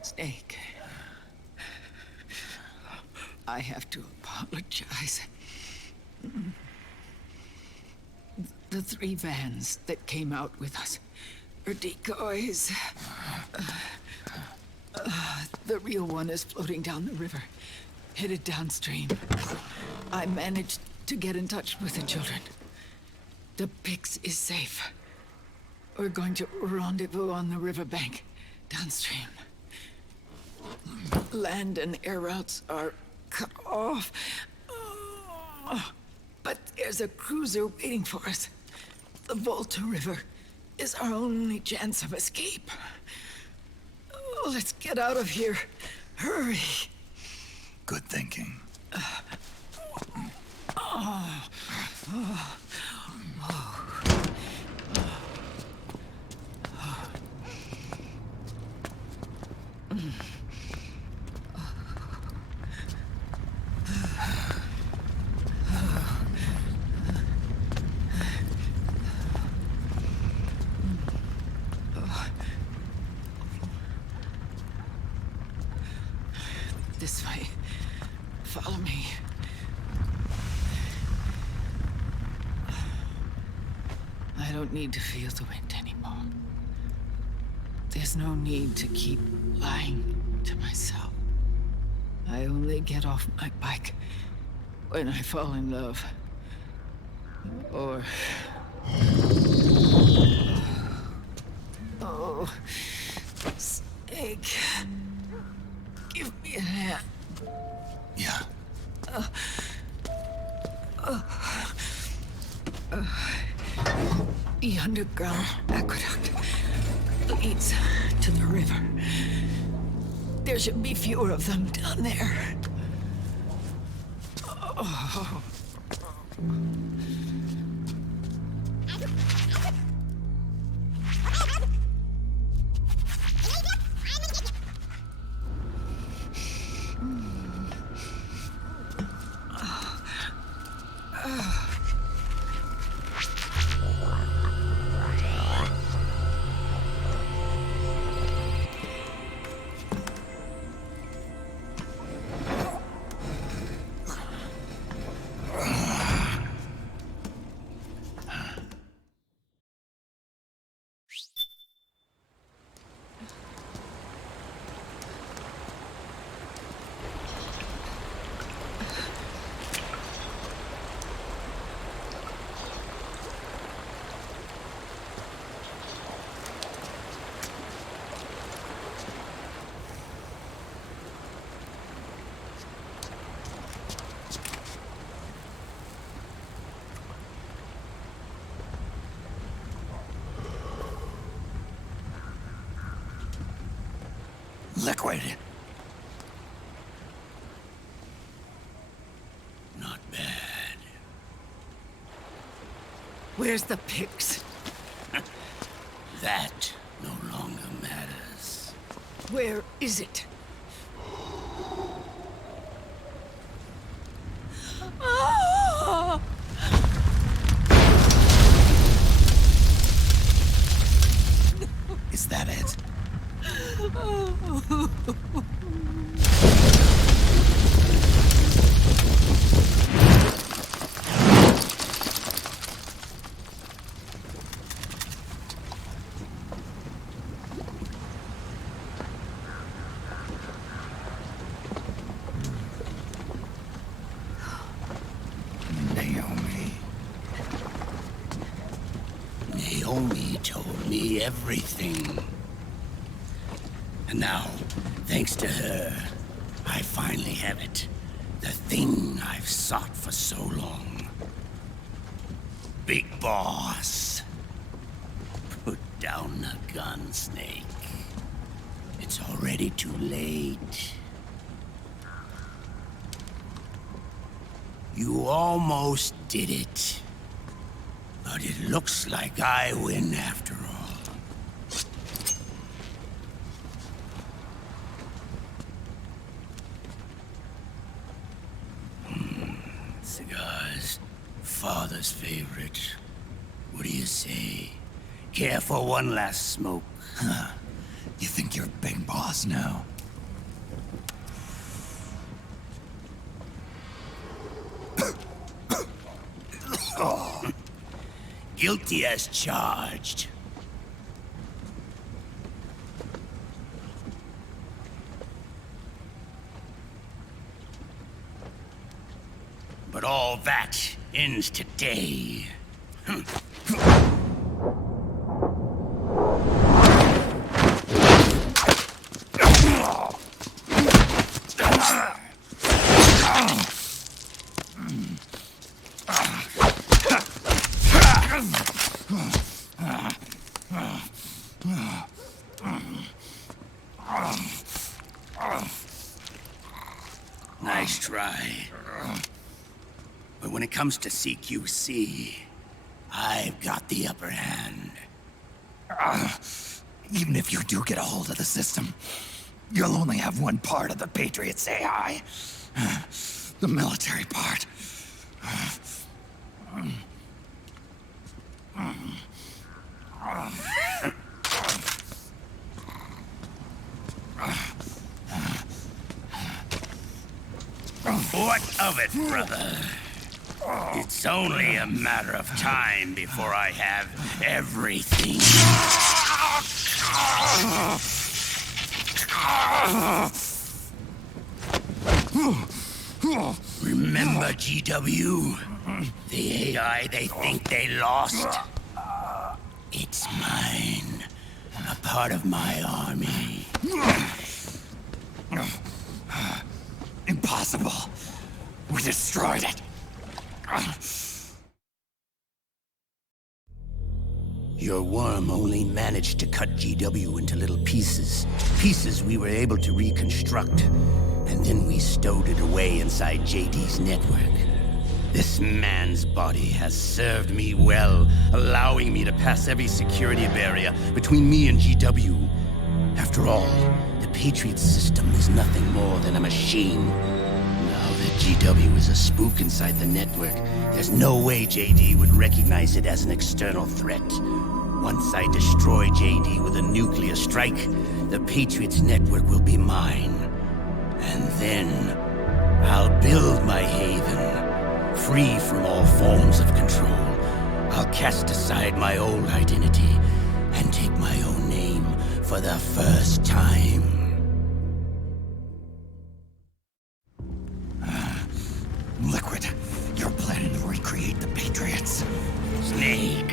Snake. I have to apologize. The 3 vans that came out with us are decoys. The real one is floating down the river, headed downstream. I managed to get in touch with the children. The Pix is safe. We're going to rendezvous on the riverbank, downstream. Land and air routes are cut off. But there's a cruiser waiting for us. The Volta River is our only chance of escape. Oh, let's get out of here. Hurry. Good thinking. This way. Follow me. I don't need to feel the wind anymore. There's no need to keep lying to myself. I only get off my bike when I fall in love. Or... Oh... Snake... Give me a hand. Yeah. The underground aqueduct leads to the river. There should be fewer of them down there. Oh. Liquid. Not bad. Where's the pigs? That no longer matters. Where is it? Ah! Is that it? Naomi told me everything. And now, thanks to her, I finally have it. The thing I've sought for so long. Big boss. Put down the gun, Snake. It's already too late. You almost did it. But it looks like I win after all. Cigars, father's favorite. What do you say? Care for one last smoke? Huh. You think you're big boss now? Oh. Guilty as charged. But all that ends today. try. But when it comes to CQC, I've got the upper hand. Even if you do get a hold of the system, you'll only have one part of the Patriots AI. The military part. What of it, brother? It's only a matter of time before I have everything. Remember GW? The AI they think they lost? It's mine. A part of my army. Impossible. We destroyed it. Your worm only managed to cut GW into little pieces. Pieces we were able to reconstruct. And then we stowed it away inside JD's network. This man's body has served me well, allowing me to pass every security barrier between me and GW. After all, the Patriots system is nothing more than a machine. Now that GW is a spook inside the network, there's no way JD would recognize it as an external threat. Once I destroy JD with a nuclear strike, the Patriots network will be mine. And then, I'll build my haven, free from all forms of control. I'll cast aside my old identity and take my own name for the first time. Liquid, you're planning to recreate the Patriots. Snake,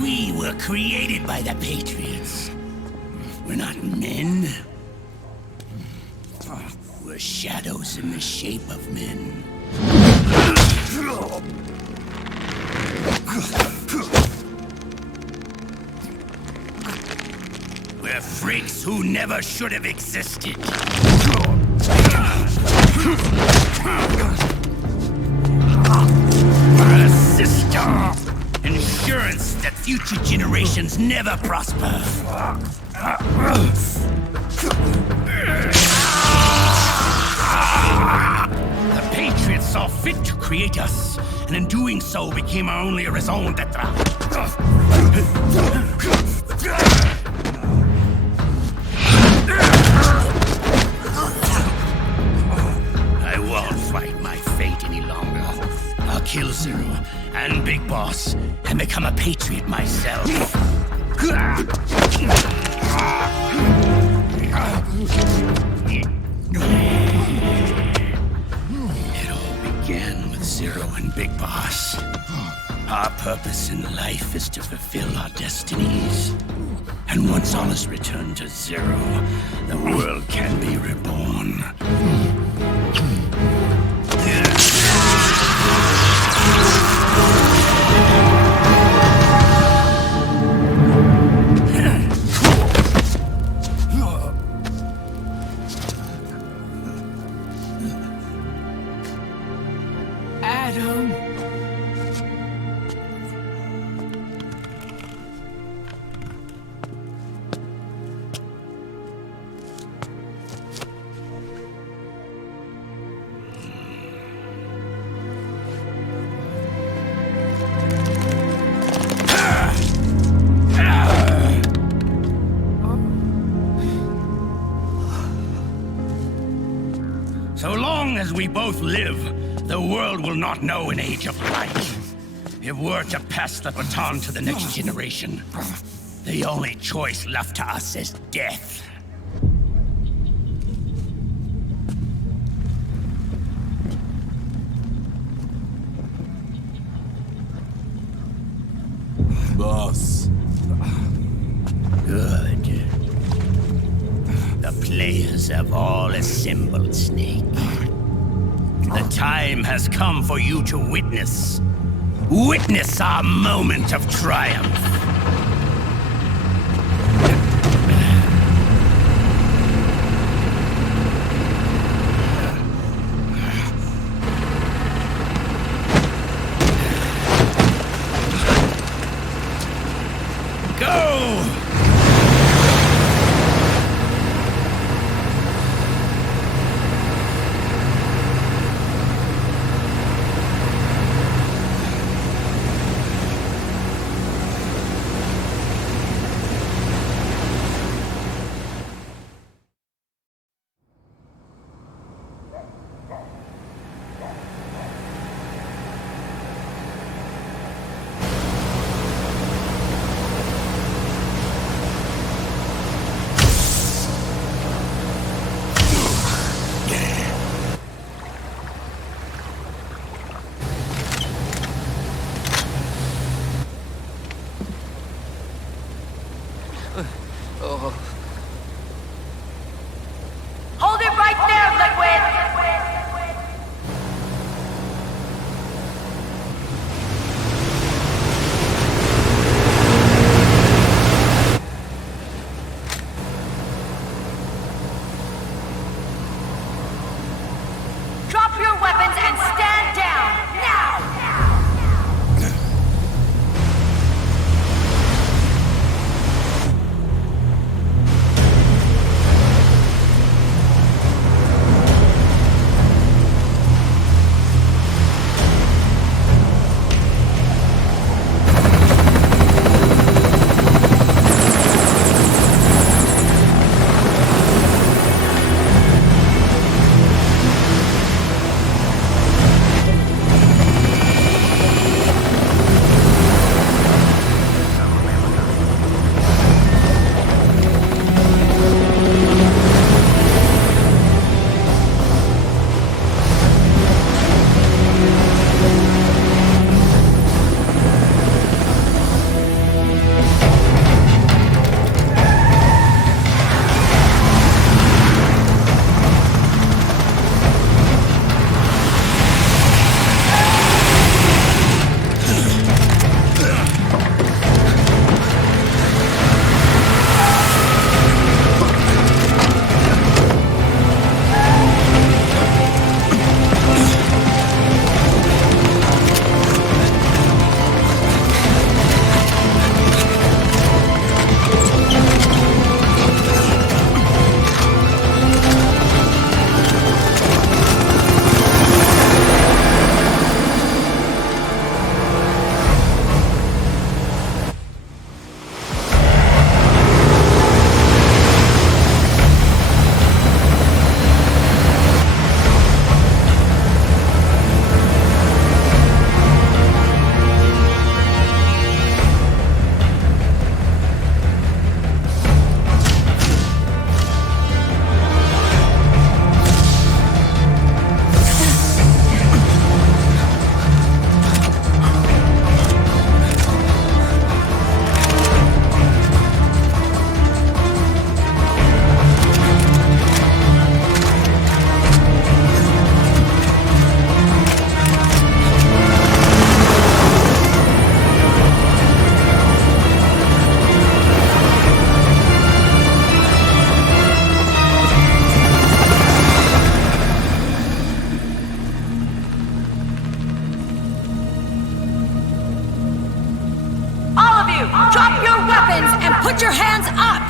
we were created by the Patriots. We're not men. We're shadows in the shape of men. We're freaks who never should have existed. We're a system. Insurance that future generations never prosper. The Patriots saw fit to create us, and in doing so became our only raison d'etre. I won't fight my fate any longer. I'll kill Zero and Big Boss and become a Patriot myself. It all began with Zero and Big Boss. Our purpose in life is to fulfill our destinies. And once all is returned to Zero, the world can be reborn. So long as we both live, the world will not know an age of light. If we're to pass the baton to the next generation, the only choice left to us is death. Boss. Good. The players have all assembled, Snake. The time has come for you to witness our moment of triumph. Hold it right there, Liquid! Drop your weapons and stand down, now! Put your hands up!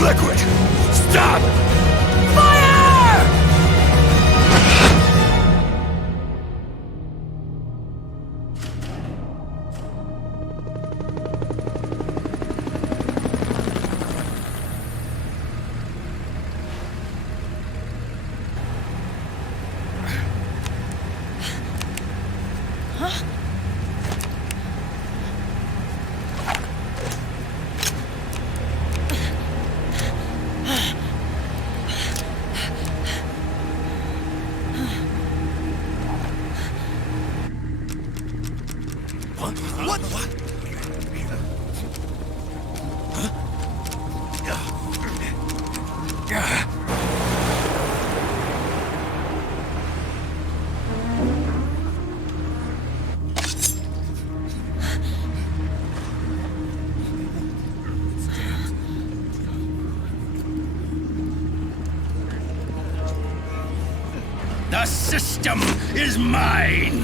Liquid! Stop! Fire! Huh? The system is mine.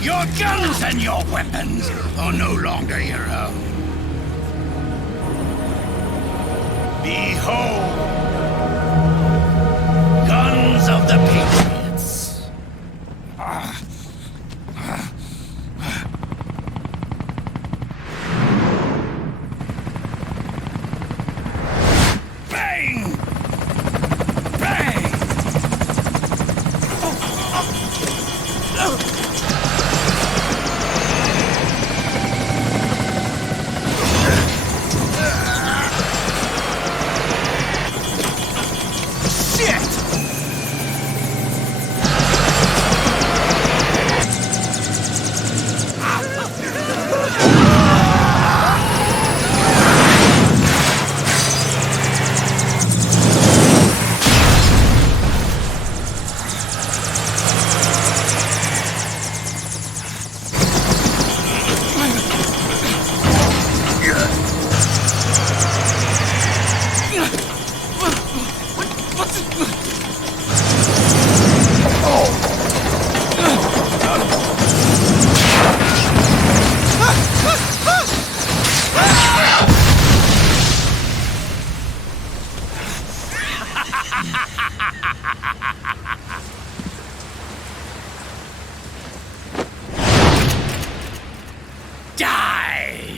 Your guns and your weapons are no longer your own. Behold, guns of the Patriots. Bang! Bang! Die!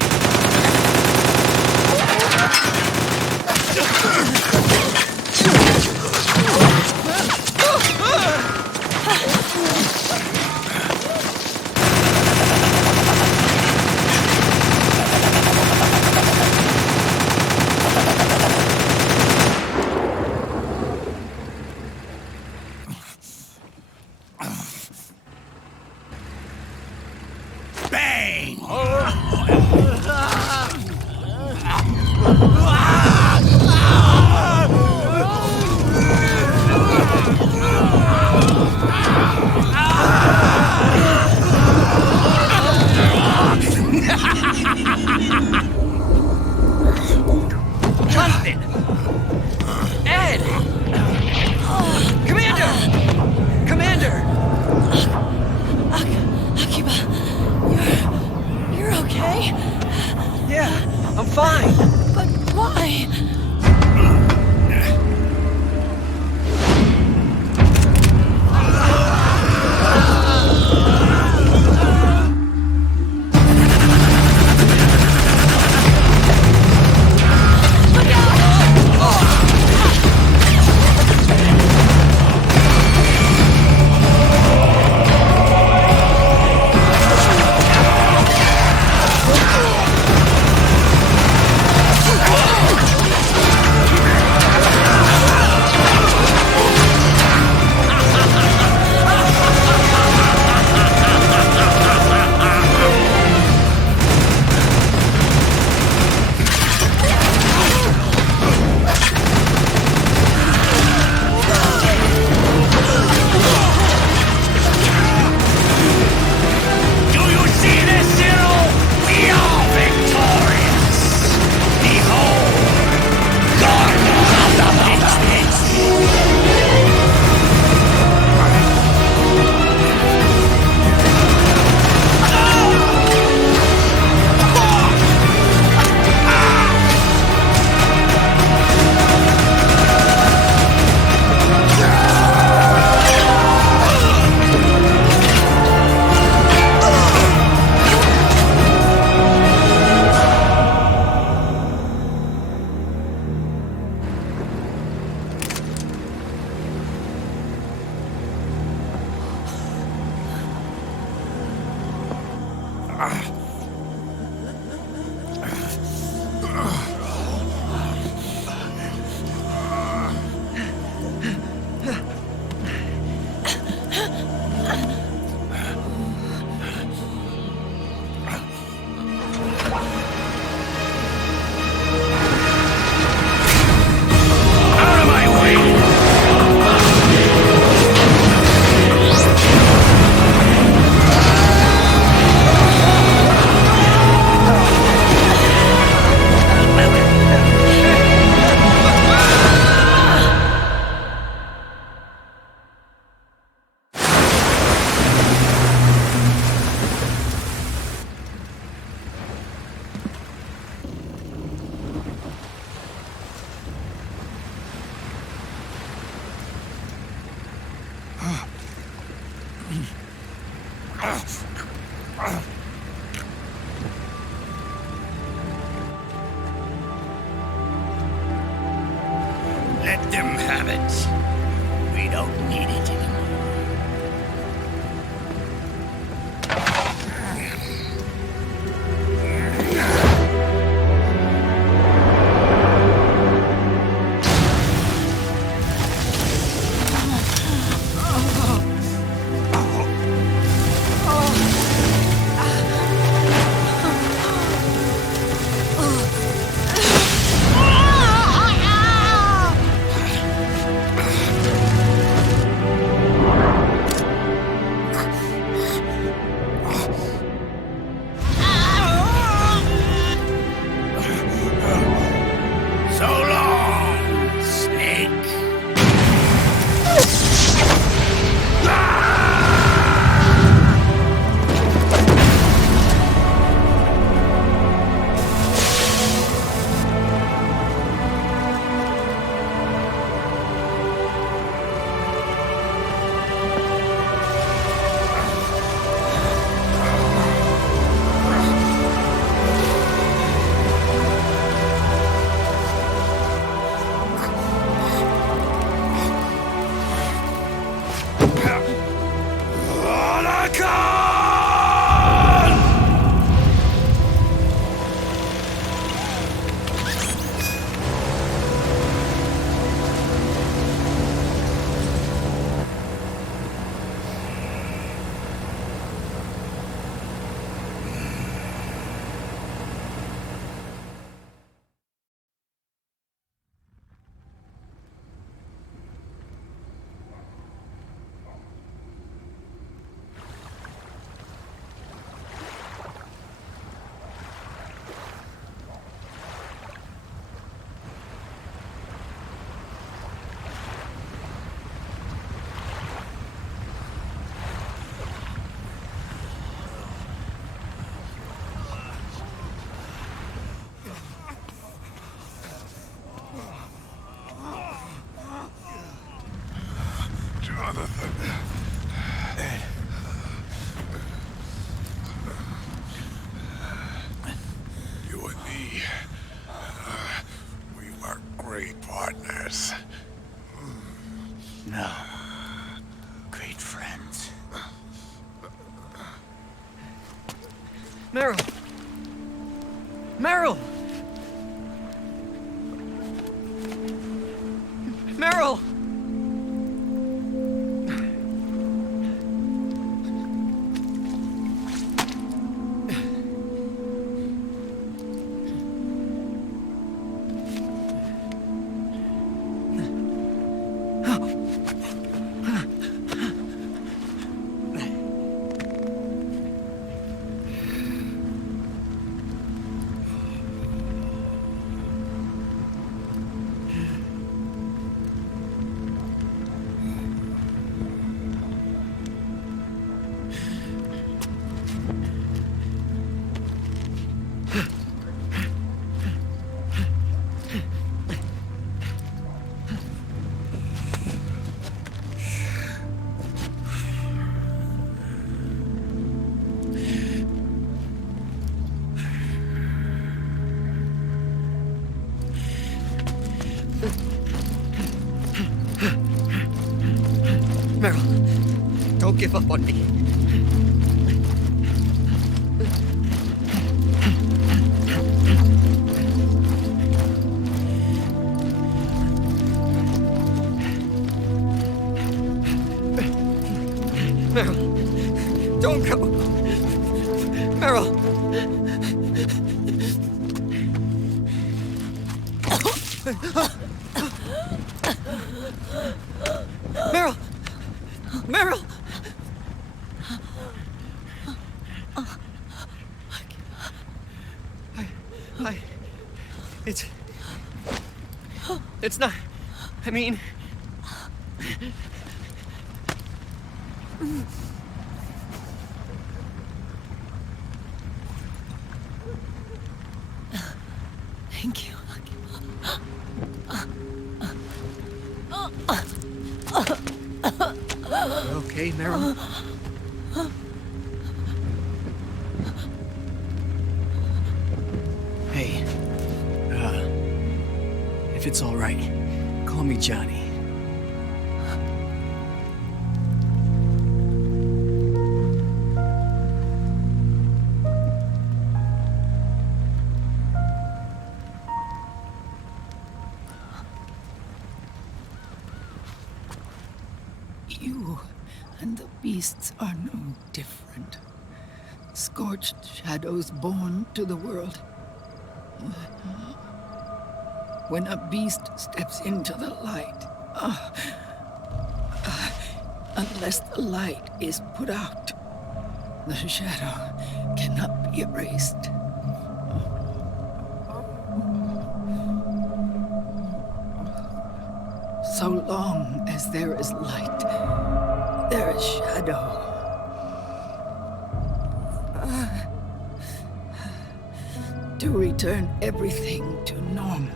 Let them have it. We don't need it anymore. You and me, we were great partners. No. Great friends. Meryl! Meryl! Meryl! Meryl, don't give up on me. Meryl, don't go. Meryl. Meryl! Meryl! It's not... I mean... Thank you. Okay, Meryl? it's all right, call me Johnny. You and the beasts are no different. Scorched shadows born to the world. When a beast steps into the light, unless the light is put out, the shadow cannot be erased. So long as there is light, there is shadow. To return everything to normal,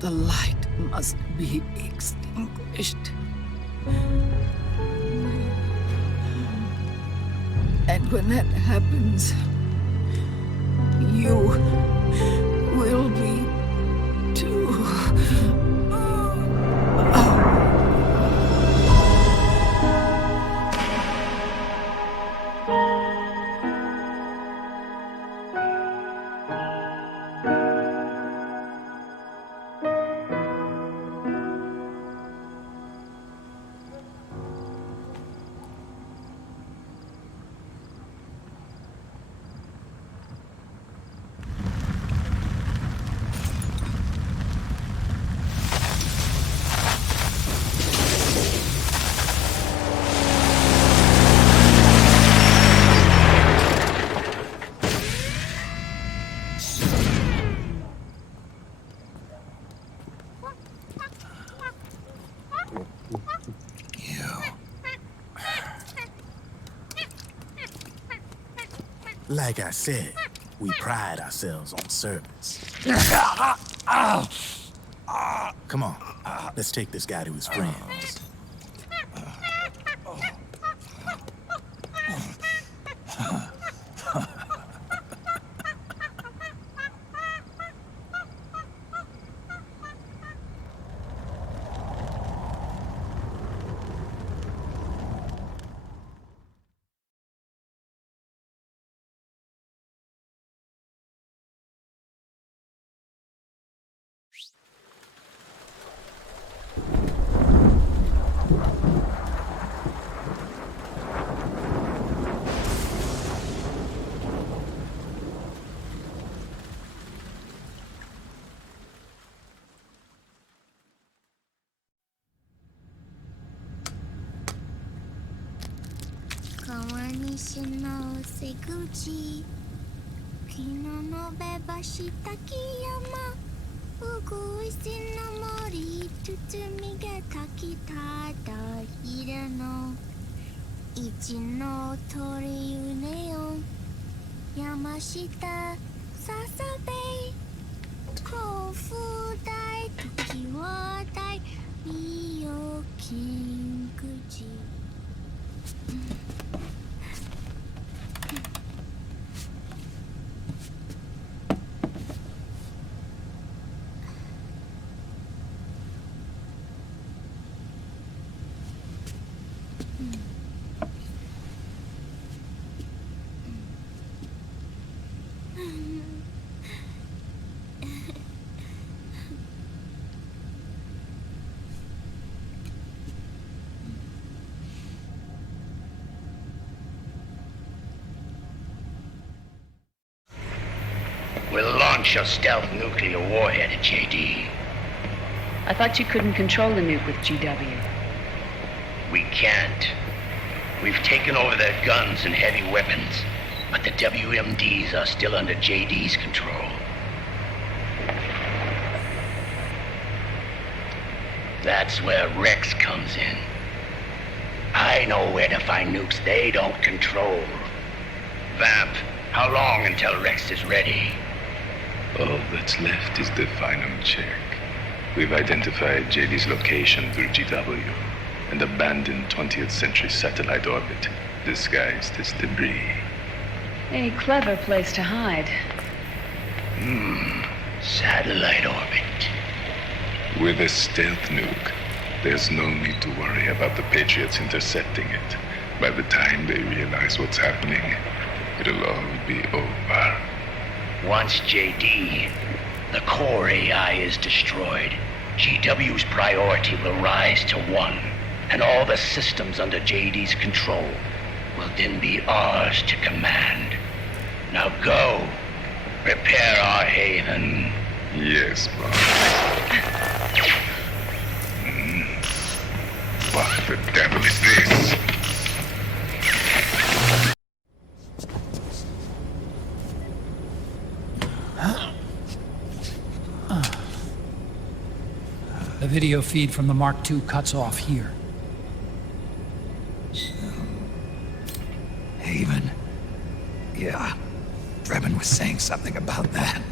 the light must be extinguished. And when that happens, you will be too. Like I said, we pride ourselves on service. Come on, let's take this guy to his friends. We'll launch a stealth nuclear warhead at JD. I thought you couldn't control the nuke with GW. We can't. We've taken over their guns and heavy weapons, but the WMDs are still under JD's control. That's where Rex comes in. I know where to find nukes they don't control. Vamp, how long until Rex is ready? All that's left is the final check. We've identified JD's location through GW, an abandoned 20th century satellite orbit disguised as debris. A clever place to hide. Satellite orbit. With a stealth nuke, there's no need to worry about the Patriots intercepting it. By the time they realize what's happening, it'll all be over. Once JD, the core AI is destroyed, GW's priority will rise to 1, and all the systems under JD's control will then be ours to command. Now go, prepare our haven. Yes, boss. What the devil is this? The video feed from the Mark II cuts off here. Haven. Yeah. Drebin was saying something about that.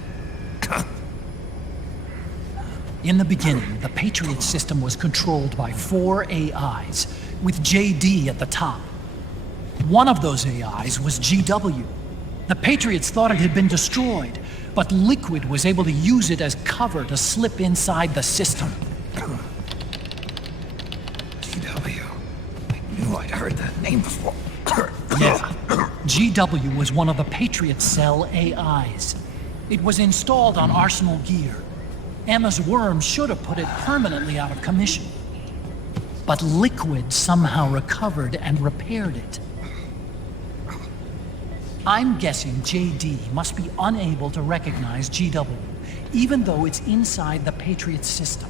In the beginning, the Patriot system was controlled by 4 AIs, with JD at the top. One of those AIs was GW. The Patriots thought it had been destroyed, but Liquid was able to use it as cover to slip inside the system. GW. I knew I'd heard that name before. Yeah. GW was one of the Patriot Cell AIs. It was installed on Arsenal gear. Emma's worm should have put it permanently out of commission. But Liquid somehow recovered and repaired it. I'm guessing JD must be unable to recognize GW, even though it's inside the Patriot system.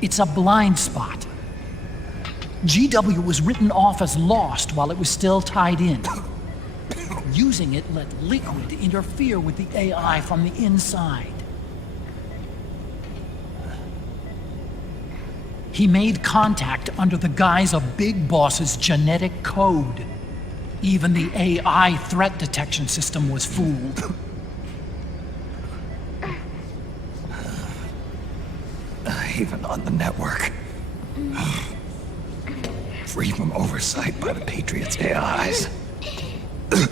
It's a blind spot. GW was written off as lost while it was still tied in. Using it let Liquid interfere with the AI from the inside. He made contact under the guise of Big Boss's genetic code. Even the AI threat detection system was fooled. Even on the network. Free from oversight by the Patriots' AIs. It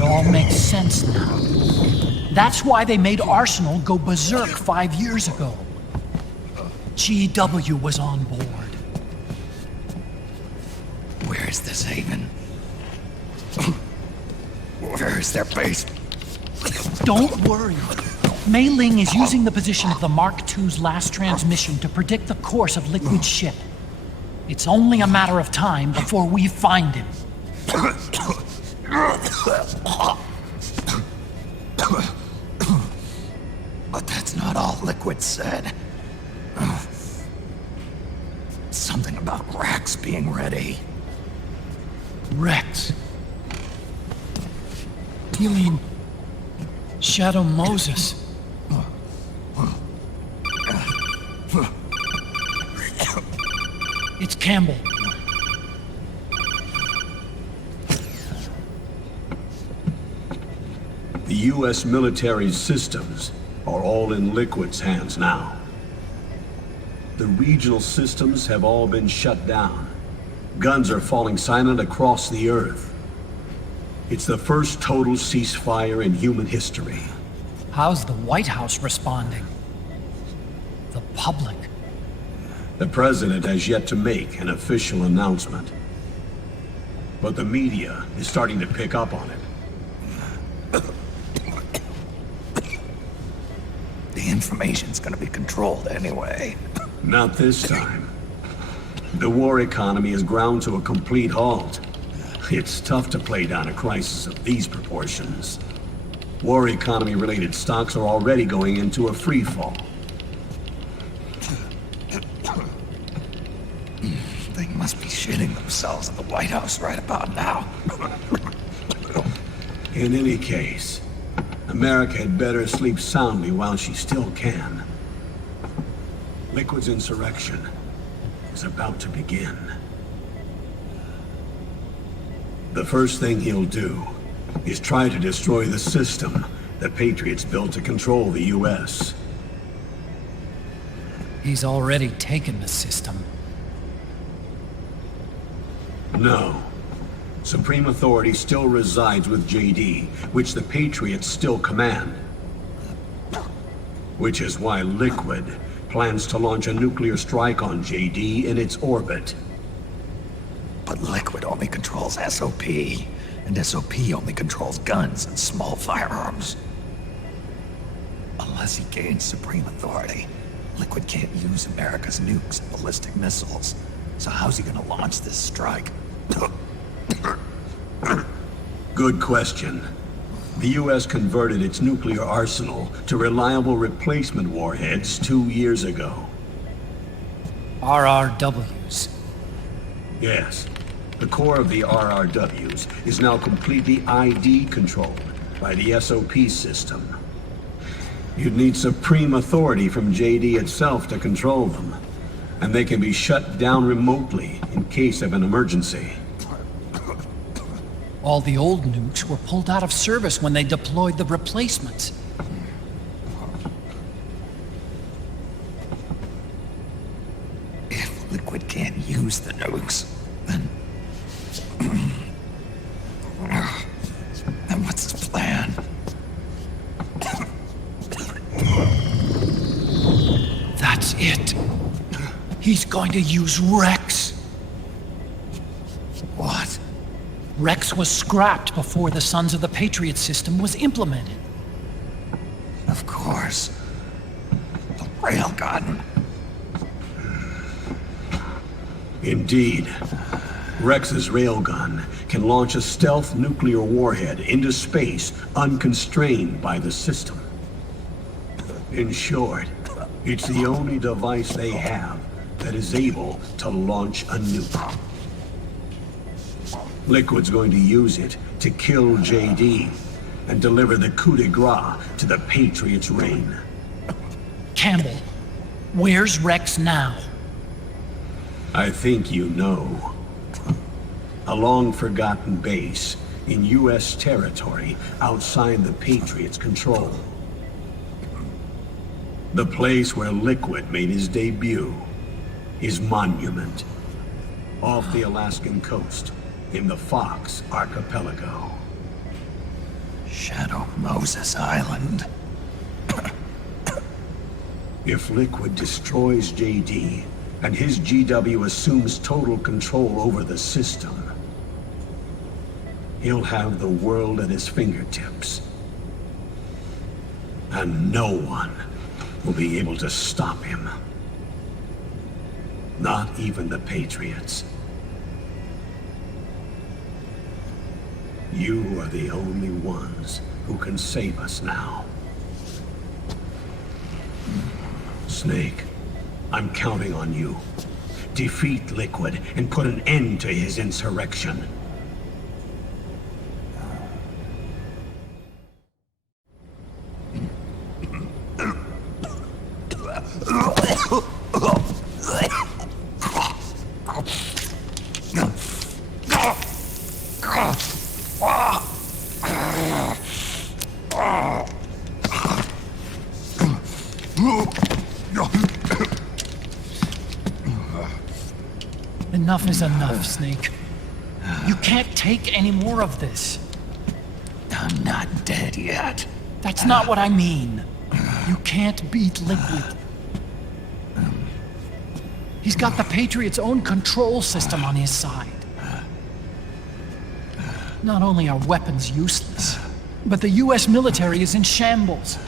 all makes sense now. That's why they made Arsenal go berserk 5 years ago. GW was on board. Where is this haven? Where is their base? Don't worry. Mei Ling is using the position of the Mark II's last transmission to predict the course of Liquid's ship. It's only a matter of time before we find him. But that's not all Liquid said. Something about Rex being ready. Rex? You mean Shadow Moses? It's Campbell. The U.S. military systems are all in Liquid's hands now. The regional systems have all been shut down. Guns are falling silent across the Earth. It's the first total ceasefire in human history. How's the White House responding? The public? The president has yet to make an official announcement. But the media is starting to pick up on it. The information's gonna be controlled anyway. Not this time. The war economy is ground to a complete halt. It's tough to play down a crisis of these proportions. War economy-related stocks are already going into a free fall. They must be shitting themselves at the White House right about now. In any case, America had better sleep soundly while she still can. Liquid's insurrection is about to begin. The first thing he'll do is try to destroy the system the Patriots built to control the U.S. He's already taken the system. No. Supreme authority still resides with JD, which the Patriots still command. Which is why Liquid plans to launch a nuclear strike on JD in its orbit. But Liquid only controls SOP, and SOP only controls guns and small firearms. Unless he gains supreme authority, Liquid can't use America's nukes and ballistic missiles. So how's he gonna launch this strike? Good question. The US converted its nuclear arsenal to reliable replacement warheads 2 years ago. RRWs. Yes. The core of the RRWs is now completely ID controlled by the SOP system. You'd need supreme authority from JD itself to control them, and they can be shut down remotely in case of an emergency. All the old nukes were pulled out of service when they deployed the replacements. If Liquid can't use the nukes, then what's his plan? That's it. He's going to use Rex. What? Rex was scrapped before the Sons of the Patriots system was implemented. Of course. The railgun. Indeed. Rex's railgun can launch a stealth nuclear warhead into space unconstrained by the system. In short, it's the only device they have that is able to launch a nuke. Liquid's going to use it to kill JD and deliver the coup de grace to the Patriots' reign. Campbell, where's Rex now? I think you know. A long-forgotten base in U.S. territory outside the Patriots' control. The place where Liquid made his debut, his monument, off the Alaskan coast in the Fox Archipelago. Shadow Moses Island. If Liquid destroys JD, and his GW assumes total control over the system, he'll have the world at his fingertips. And no one will be able to stop him. Not even the Patriots. You are the only ones who can save us now. Snake, I'm counting on you. Defeat Liquid and put an end to his insurrection. Enough is enough, Snake. You can't take any more of this. I'm not dead yet. That's not what I mean. You can't beat Liquid. He's got the Patriots' own control system on his side. Not only are weapons useless, but the US military is in shambles.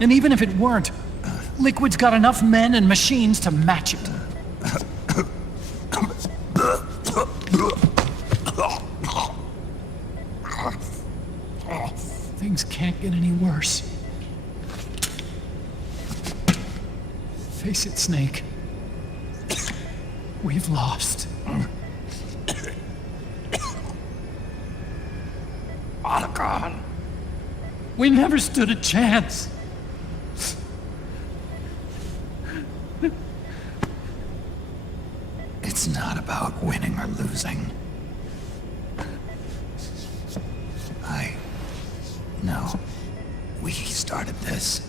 And even if it weren't, Liquid's got enough men and machines to match it. Things can't get any worse. Face it, Snake. We've lost. All gone. We never stood a chance. It's not about winning or losing. No. We started this.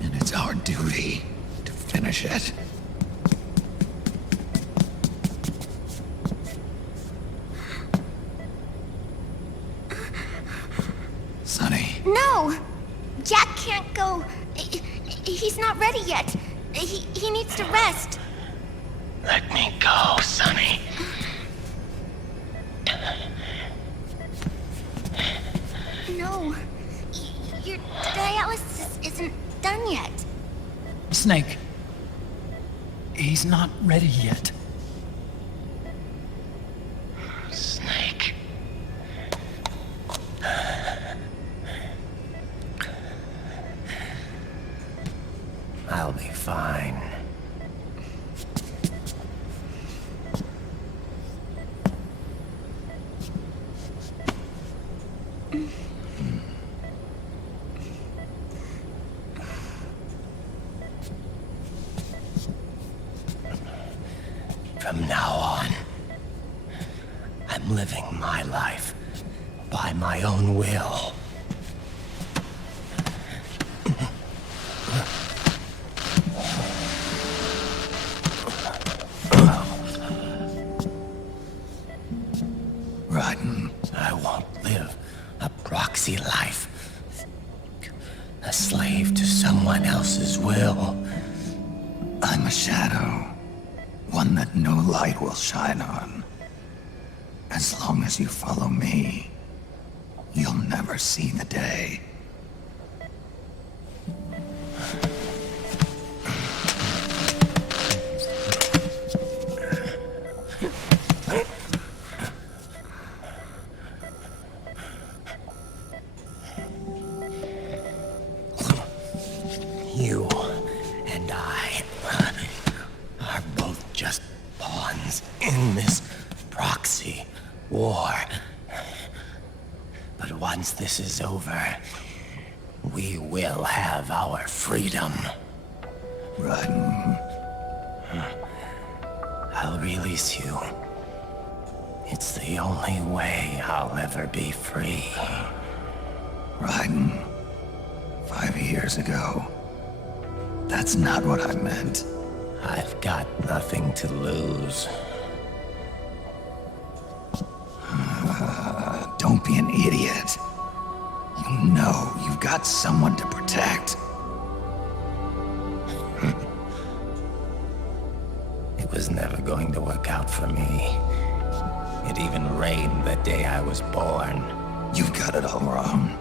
And it's our duty to finish it. No! Jack can't go. He's not ready yet. He needs to rest. Let me go, Sonny. No. Your dialysis isn't done yet. Snake. He's not ready yet. Snake. I'll be fine. From now on, I'm living my life by my own will. Rotten, I won't live a proxy life. A slave to someone else's will. I'm a shadow. One that no light will shine on. As long as you follow me, you'll never see the day. You and I are both just pawns in this proxy war. But once this is over, we will have our freedom. Run. I'll release you. It's the only way I'll ever be free. Raiden, 5 years ago. That's not what I meant. I've got nothing to lose. Don't be an idiot. You know you've got someone to protect. It was never going to work out for me. It even rained the day I was born. You've got it all wrong.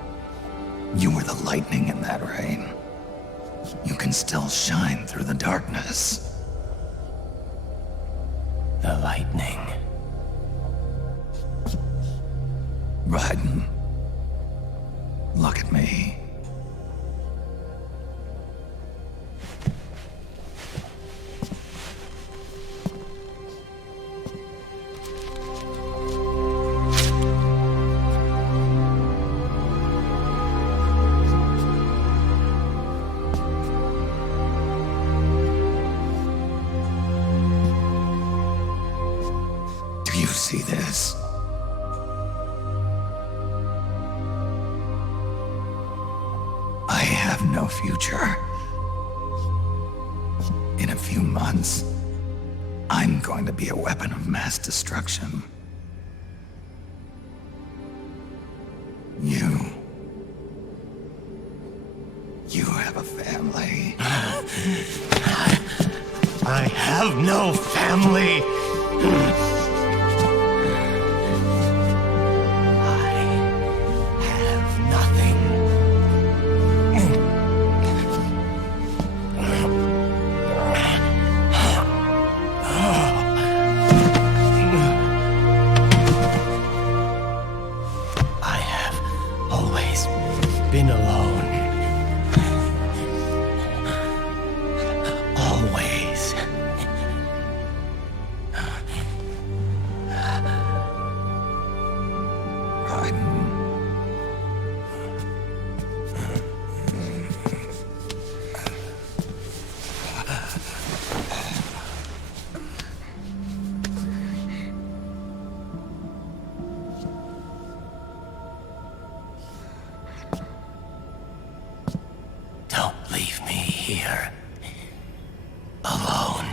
You were the lightning in that rain. You can still shine through the darkness. The lightning. Raiden, look at me. Do you see this? I have no future. In a few months, I'm going to be a weapon of mass destruction. You have a family. I have no family. Been alone. Always. Don't leave me here. Alone.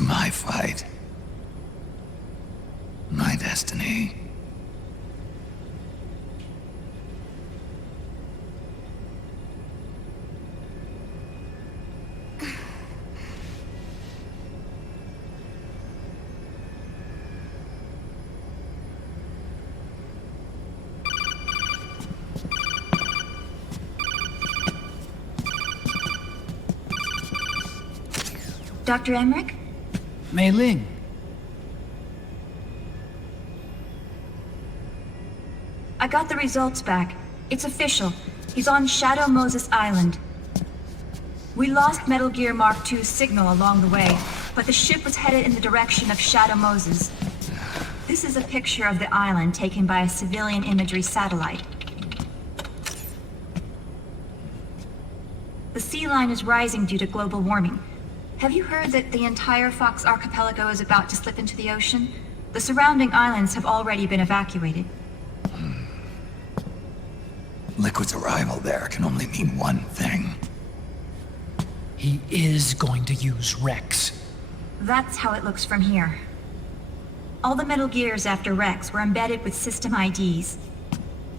my fight. My destiny. Dr. Emmerich? Mei Ling. I got the results back. It's official. He's on Shadow Moses Island. We lost Metal Gear Mark II's signal along the way, but the ship was headed in the direction of Shadow Moses. This is a picture of the island taken by a civilian imagery satellite. The sea line is rising due to global warming. Have you heard that the entire Fox archipelago is about to slip into the ocean? The surrounding islands have already been evacuated. Liquid's arrival there can only mean one thing. He is going to use Rex. That's how it looks from here. All the Metal Gears after Rex were embedded with system IDs.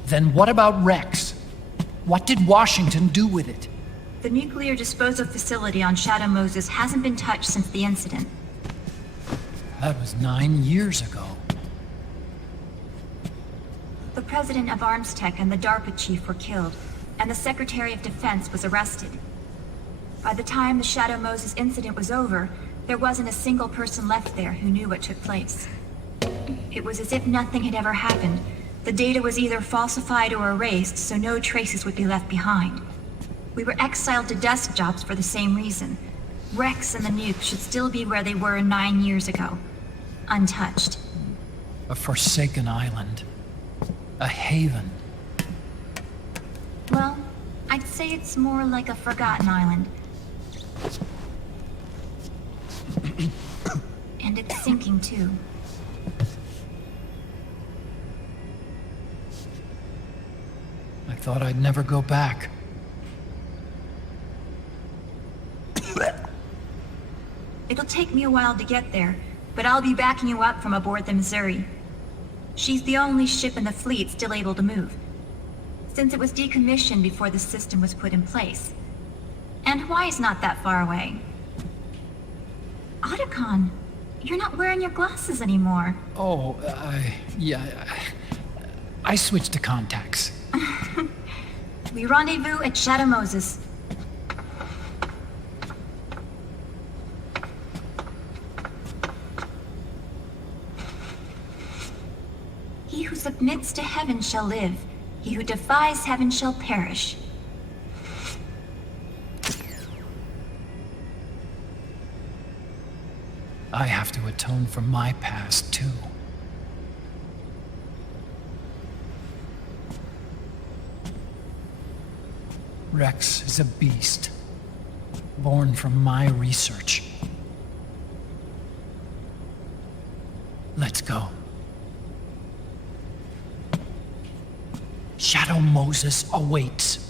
Then what about Rex? What did Washington do with it? The nuclear disposal facility on Shadow Moses hasn't been touched since the incident. That was 9 years ago. The president of Arms Tech and the DARPA chief were killed, and the Secretary of Defense was arrested. By the time the Shadow Moses incident was over, there wasn't a single person left there who knew what took place. It was as if nothing had ever happened. The data was either falsified or erased, so no traces would be left behind. We were exiled to desk jobs for the same reason. Rex and the nuke should still be where they were 9 years ago. Untouched. A forsaken island. A haven. Well, I'd say it's more like a forgotten island. And it's sinking too. I thought I'd never go back. It'll take me a while to get there, but I'll be backing you up from aboard the Missouri. She's the only ship in the fleet still able to move, since it was decommissioned before the system was put in place. And Hawaii's not that far away. Otacon, you're not wearing your glasses anymore. Oh, yeah. I switched to contacts. We rendezvous at Shadow Moses. He who submits to heaven shall live. He who defies heaven shall perish. I have to atone for my past, too. Rex is a beast, born from my research. Let's go. Shadow Moses awaits.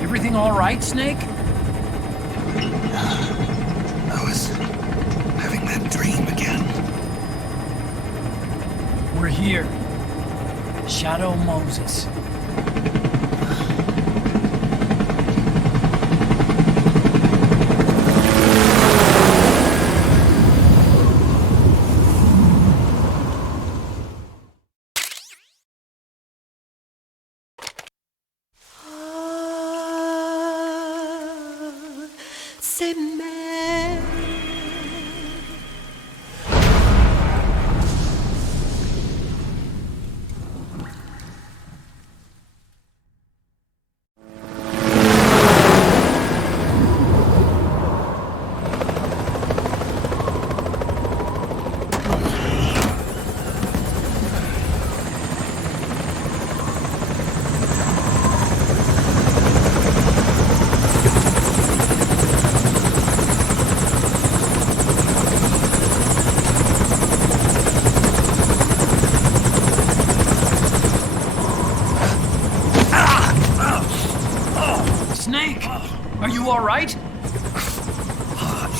Everything all right, Snake? I was having that dream again. We're here. Shadow Moses. Snake! Are you alright?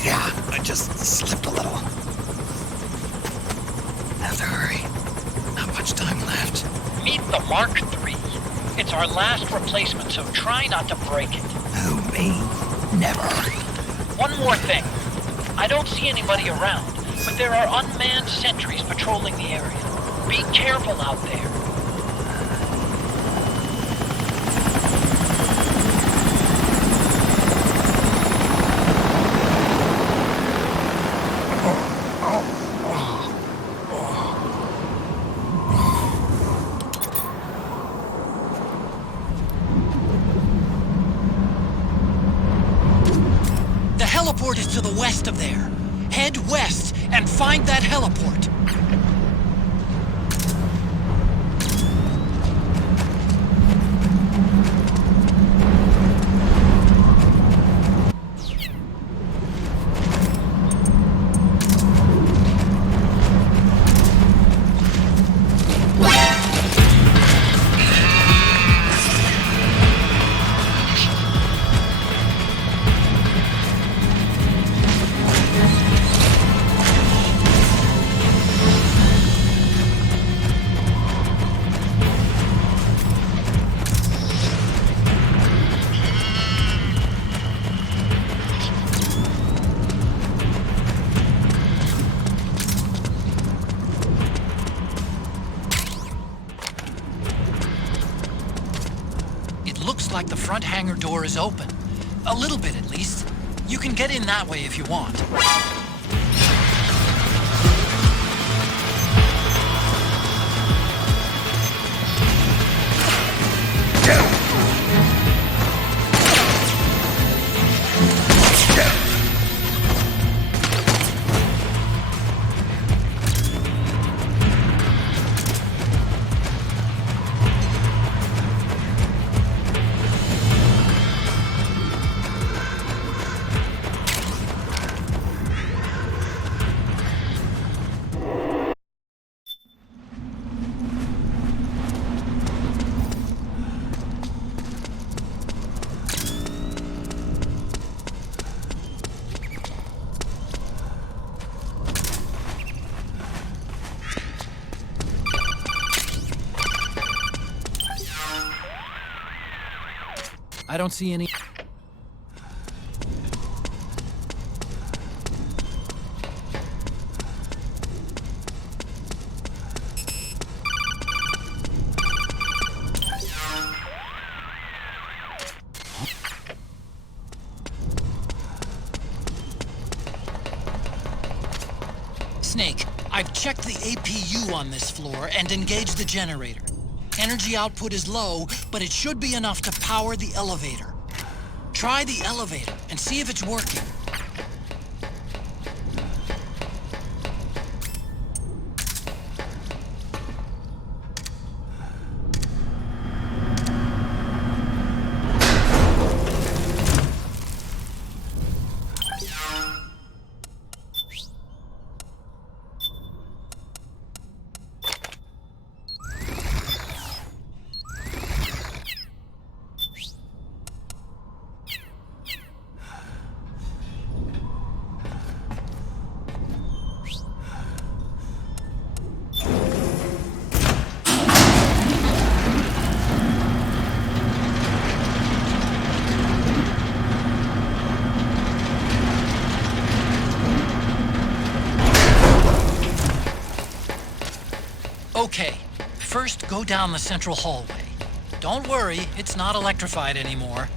Yeah, I just slipped a little. Have to hurry. Not much time left. Meet the Mark III. It's our last replacement, so try not to break it. Who, me? Never. One more thing. I don't see anybody around, but there are unmanned sentries patrolling the area. Be careful out there. The heliport is to the west of there. Head west and find that heliport. Like the front hangar door is open. A little bit, at least. You can get in that way if you want. I don't see any... Snake, I've checked the APU on this floor and engaged the generator. Energy output is low, but it should be enough to power the elevator. Try the elevator and see if it's working. Okay, first go down the central hallway. Don't worry, it's not electrified anymore.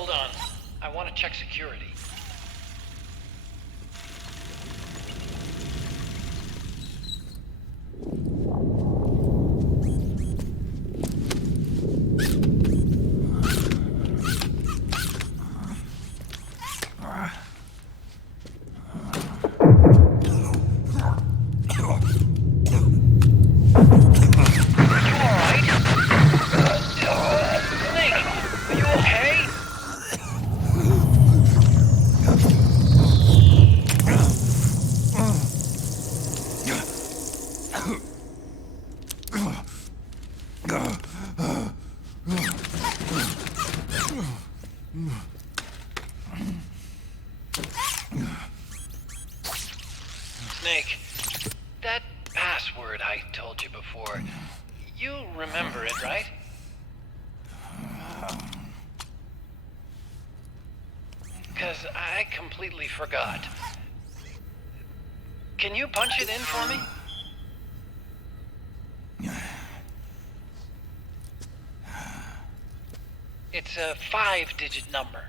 Hold on. I want to check security. Snake, that password I told you before, you remember it, right? Because I completely forgot. Can you punch it in for me? It's a 5-digit number.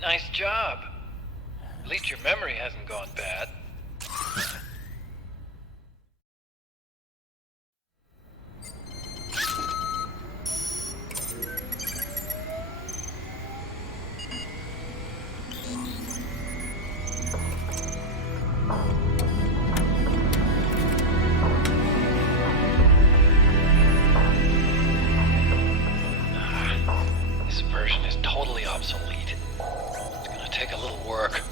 Nice job. At least your memory hasn't gone bad. This version is totally obsolete. Take a little work.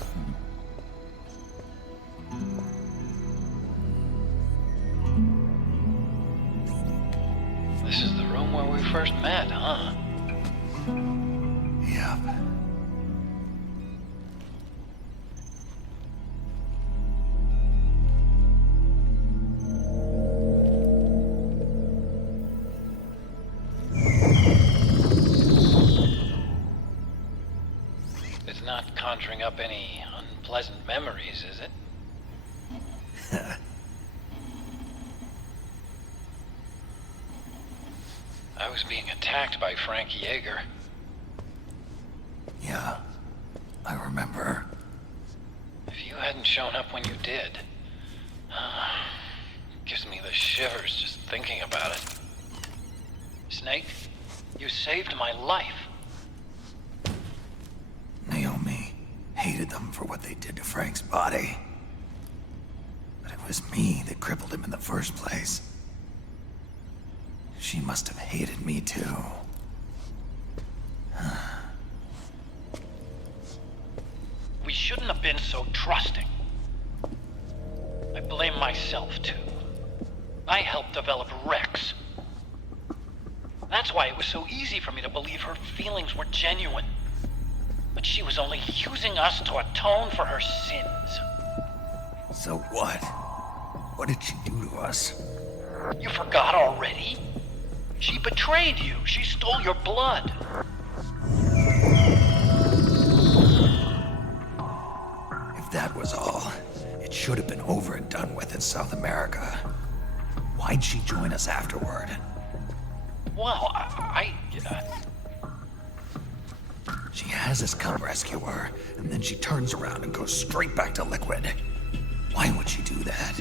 This is the room where we first met, huh? Yep. Conjuring up any unpleasant memories, is it? I was being attacked by Frank Yeager. Yeah, I remember. If you hadn't shown up when you did, gives me the shivers just thinking about it. Snake, you saved my life. Naomi hated them for what they did to Frank's body. But it was me that crippled him in the first place. She must have hated me too. We shouldn't have been so trusting. I blame myself too. I helped develop Rex. That's why it was so easy for me to believe her feelings were genuine. But she was only using us to atone for her sins. So what? What did she do to us? You forgot already? She betrayed you. She stole your blood. If that was all, it should have been over and done with in South America. Why'd she join us afterward? Well, She has us come rescue her, and then she turns around and goes straight back to Liquid. Why would she do that?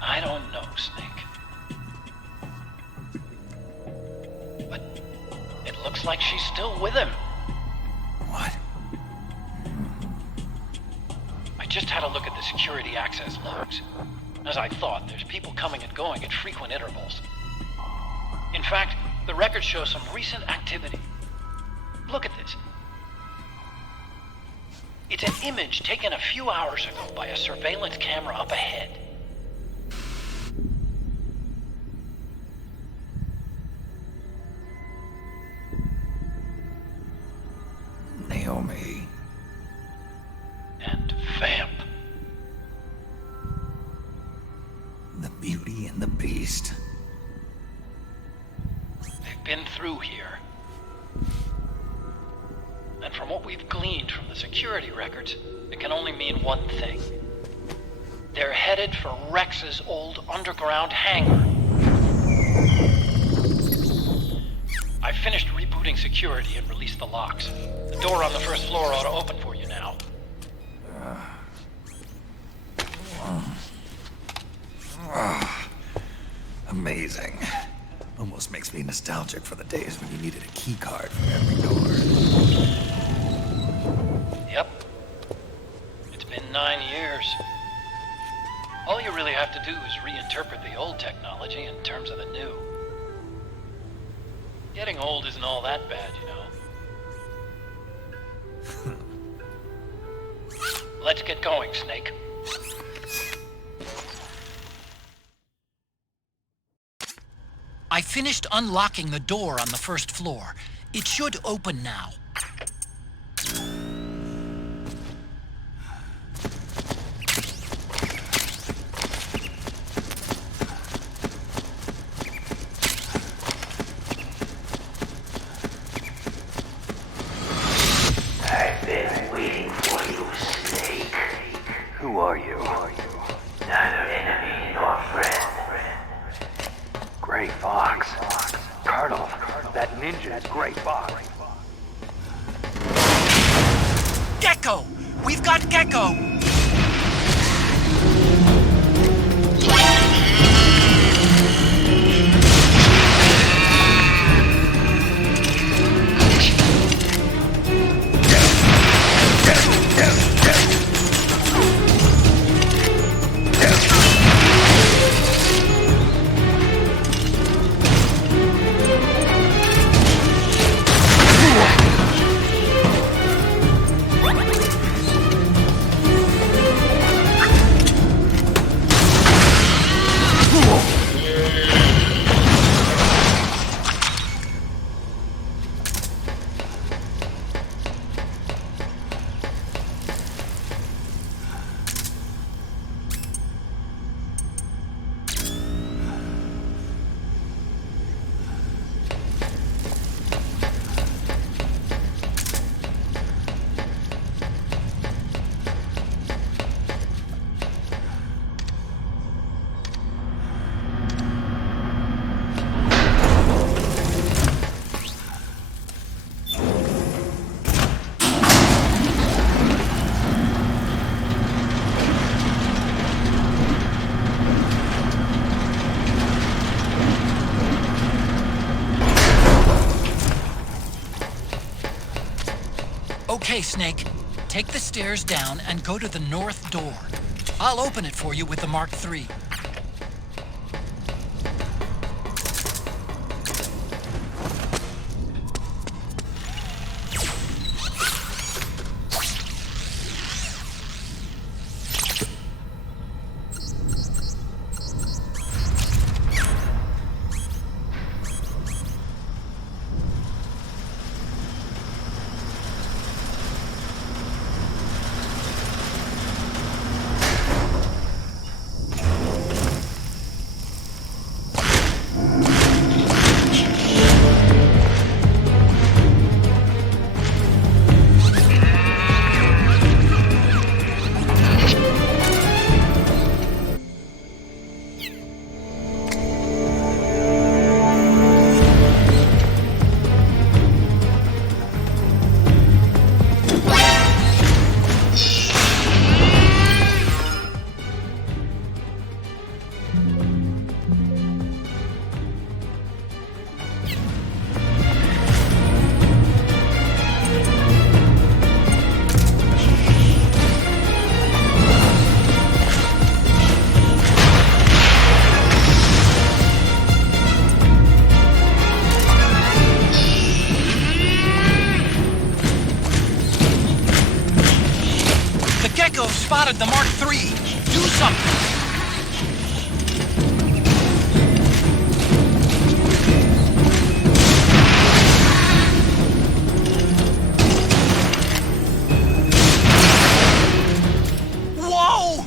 I don't know, Snake. But it looks like she's still with him. What? I just had a look at the security access logs. As I thought, there's people coming and going at frequent intervals. In fact, the record shows some recent activity. Look at this. It's an image taken a few hours ago by a surveillance camera up ahead. beast? They've been through here. And from what we've gleaned from the security records, it can only mean one thing. They're headed for Rex's old underground hangar. I've finished rebooting security and released the locks. The door on the first floor ought to open for you now. Amazing. Almost makes me nostalgic for the days when you needed a key card for every door. Yep. It's been 9 years. All you really have to do is reinterpret the old technology in terms of the new. Getting old isn't all that bad, you know. Let's get going, Snake. I finished unlocking the door on the first floor. It should open now. I've been waiting for you, Snake. Who are you? Neither enemy nor friend. Gray Fox. Colonel, that ninja is Gray Fox. Gecko! We've got Gecko! Okay, Snake. Take the stairs down and go to the north door. I'll open it for you with the Mark III. Spotted the Mark III. Do something. Whoa!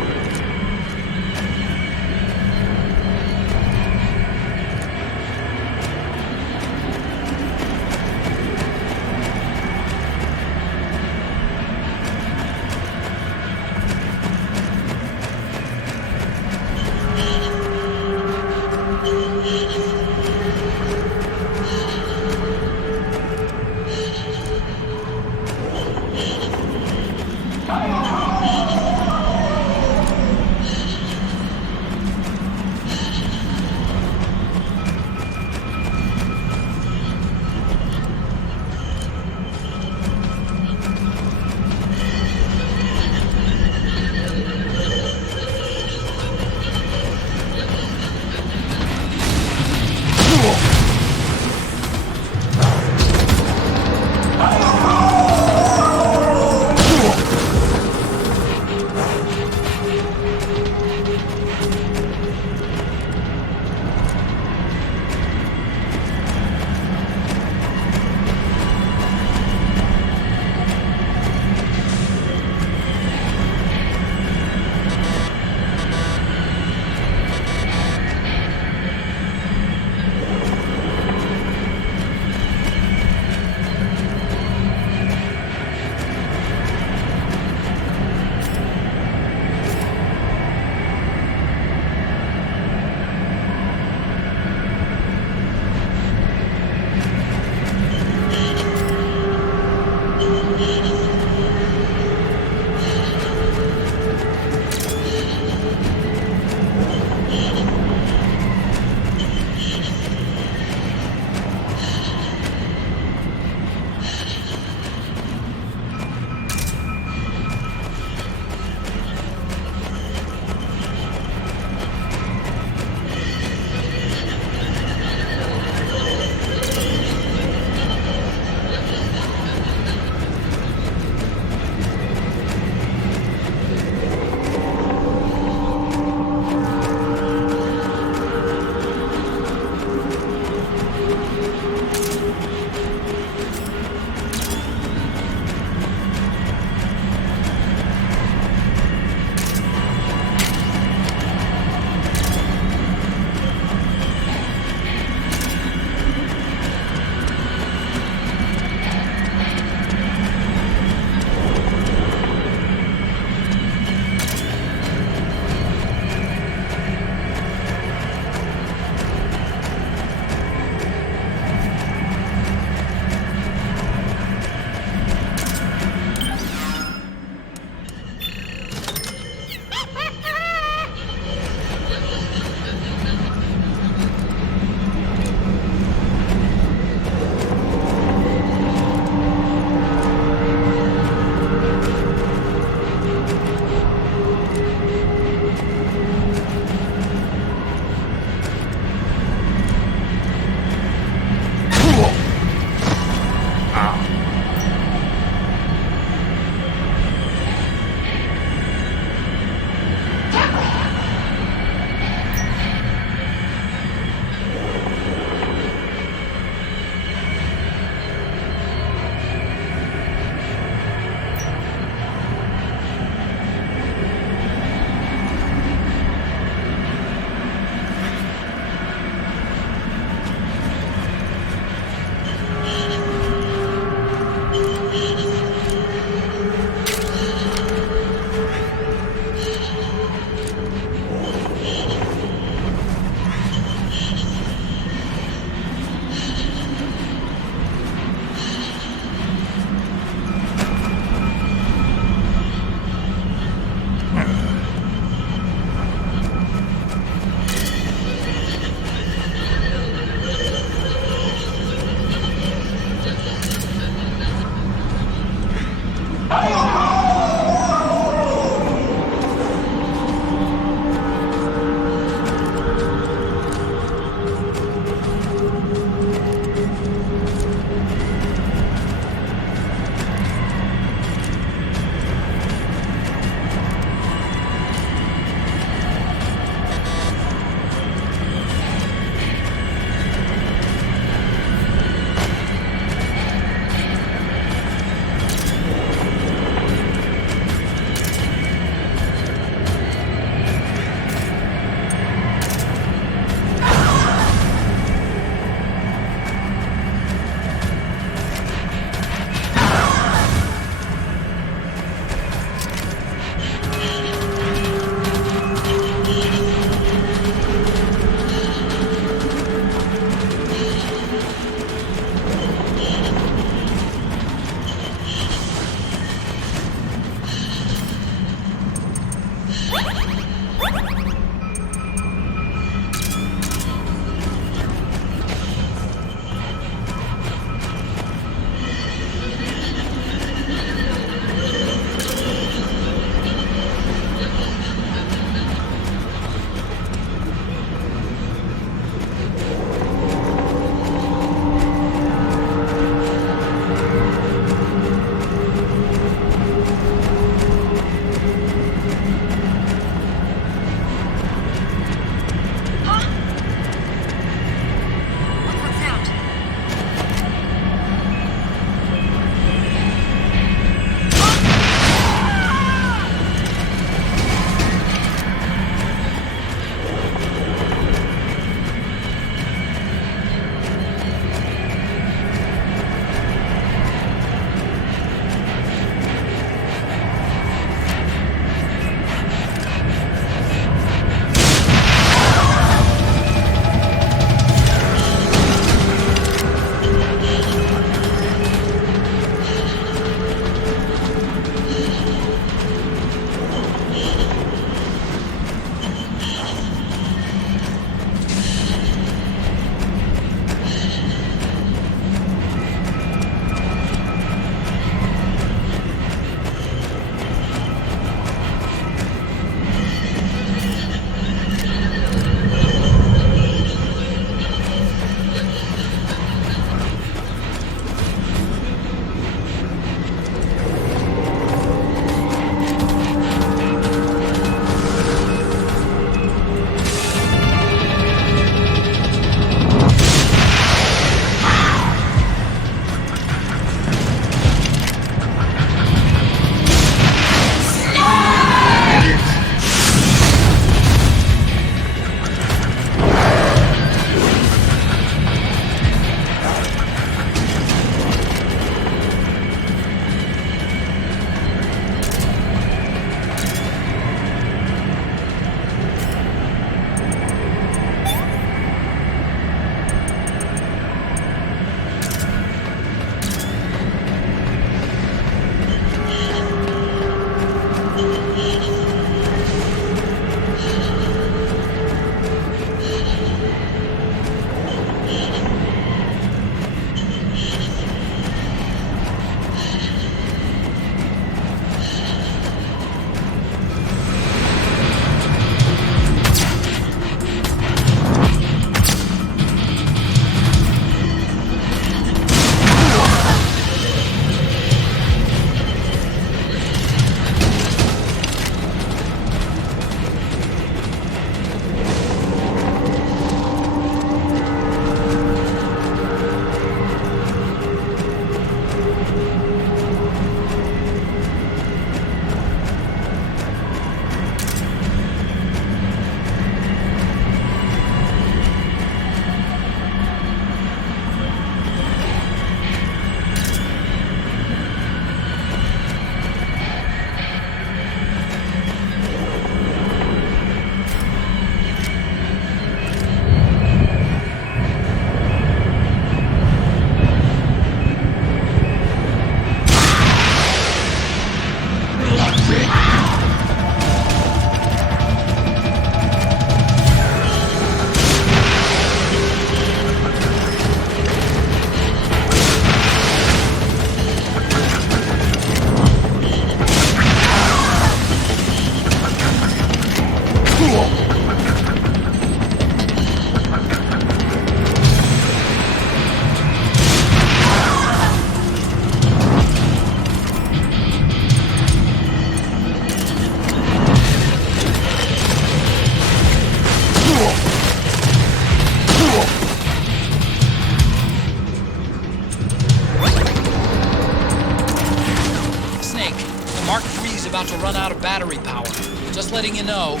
About to run out of battery power. Just letting you know.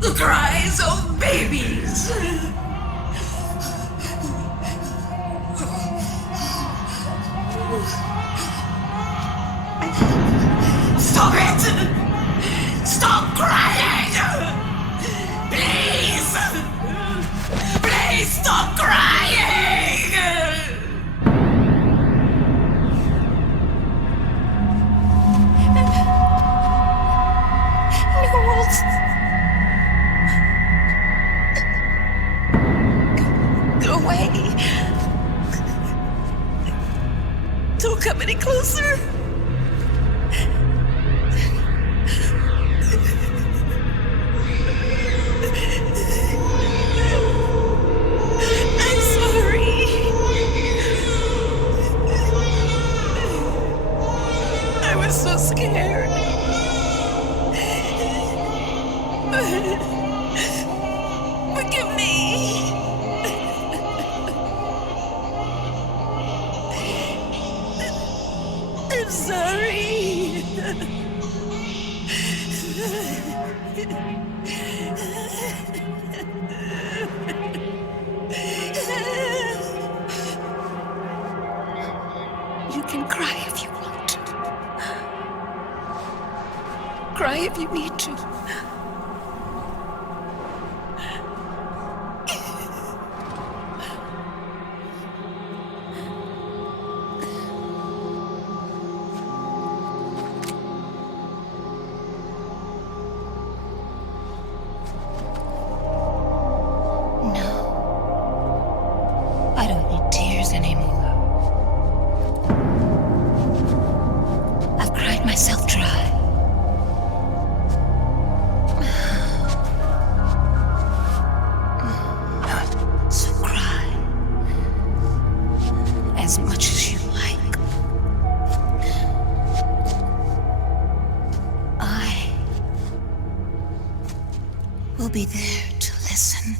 The cries of babies. Stop it! Stop crying! Please! Please stop crying! Go away. Don't come any closer. I'm sorry. I was so scared. Forgive me. I'm sorry. You can cry if you want. Cry if you need to. We'll be there to listen.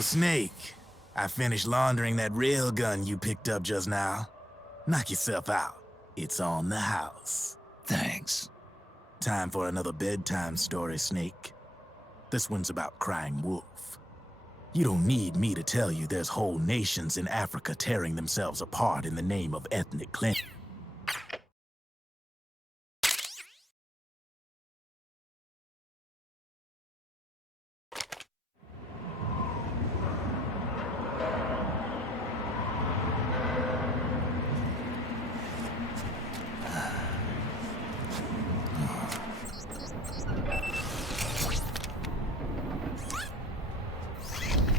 Yo, Snake. I finished laundering that railgun you picked up just now. Knock yourself out. It's on the house. Thanks. Time for another bedtime story, Snake. This one's about crying wolf. You don't need me to tell you there's whole nations in Africa tearing themselves apart in the name of ethnic cleansing.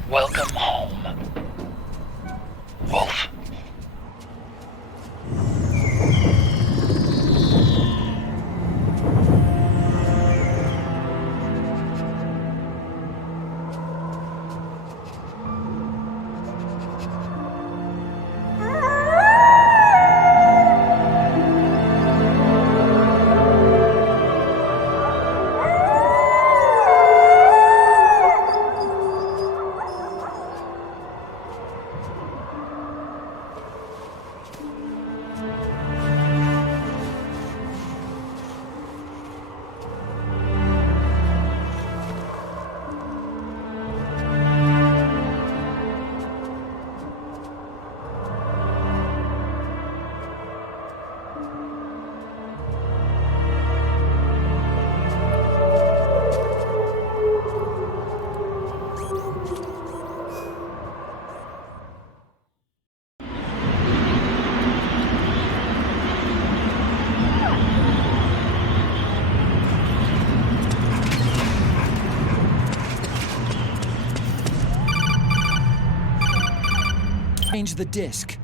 Welcome home, Wolf. Change the disc.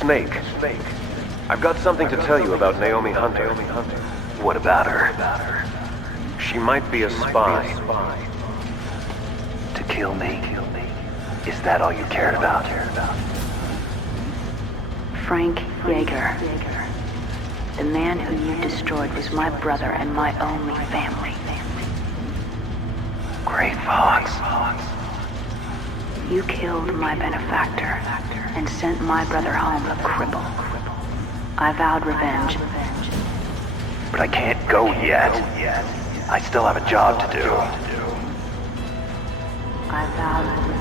Snake. I've got something to tell you about Naomi Hunter. What about her? She might be a spy. To kill me? Is that all you cared about? Frank Yeager. The man who you destroyed was my brother and my only family. Gray Fox. You killed my benefactor and sent my brother home a cripple. I vowed revenge. But I can't go yet. I still have a job to do. I vowed revenge.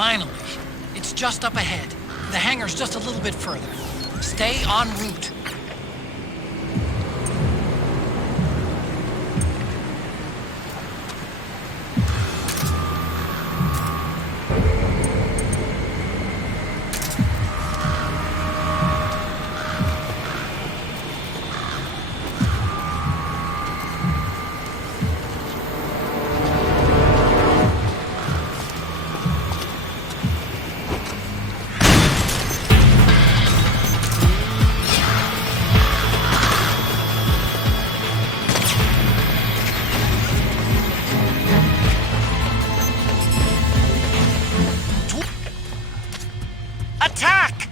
Finally. It's just up ahead. The hangar's just a little bit further. Stay en route. Attack!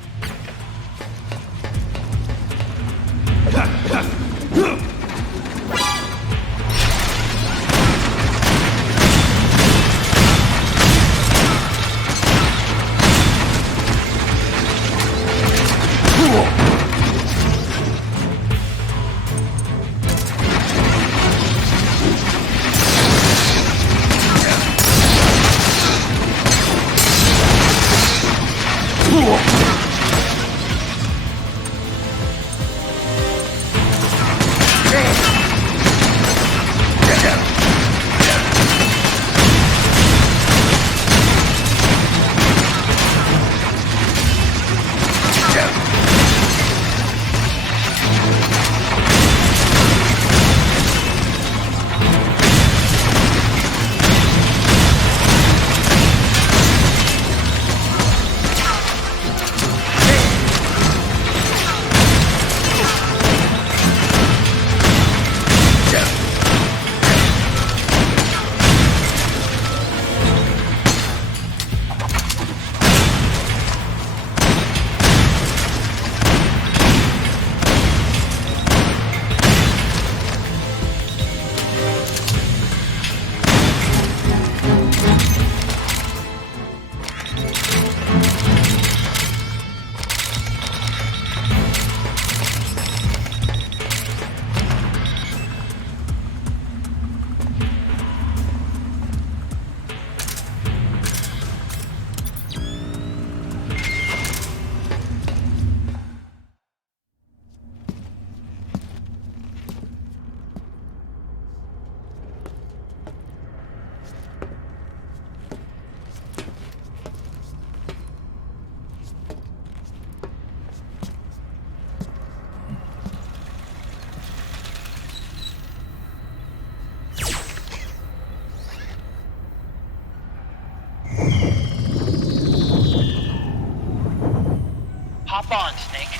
Hop on, Snake.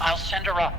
I'll send her up.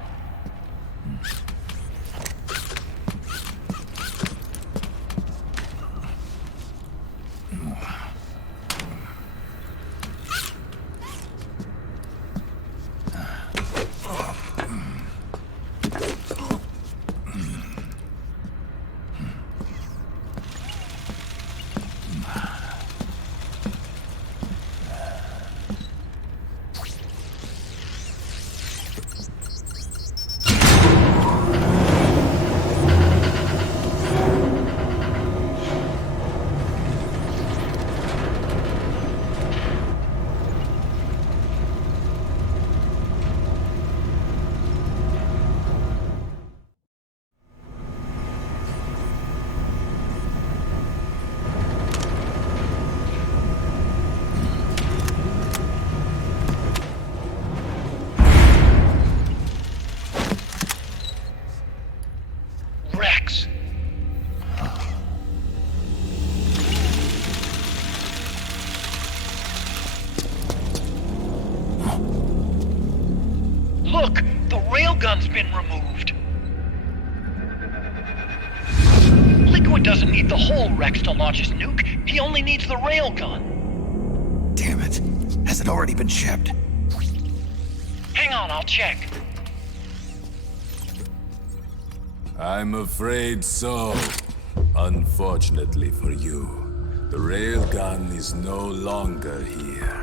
Look! The railgun's been removed! Liquid doesn't need the whole Rex to launch his nuke. He only needs the railgun. Damn it. Has it already been shipped? Hang on, I'll check. I'm afraid so. Unfortunately for you, the railgun is no longer here.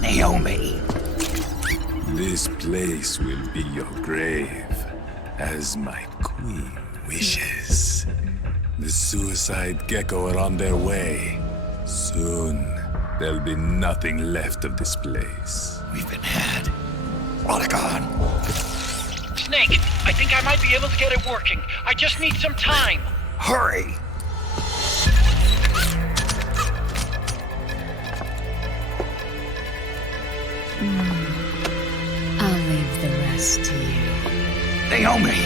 Naomi! This place will be your grave, as my queen wishes. The suicide gecko are on their way, Soon, there'll be nothing left of this place. We've been had. Rodigon! Snake, I think I might be able to get it working. I just need some time. Hurry! I'll leave the rest to you. Naomi!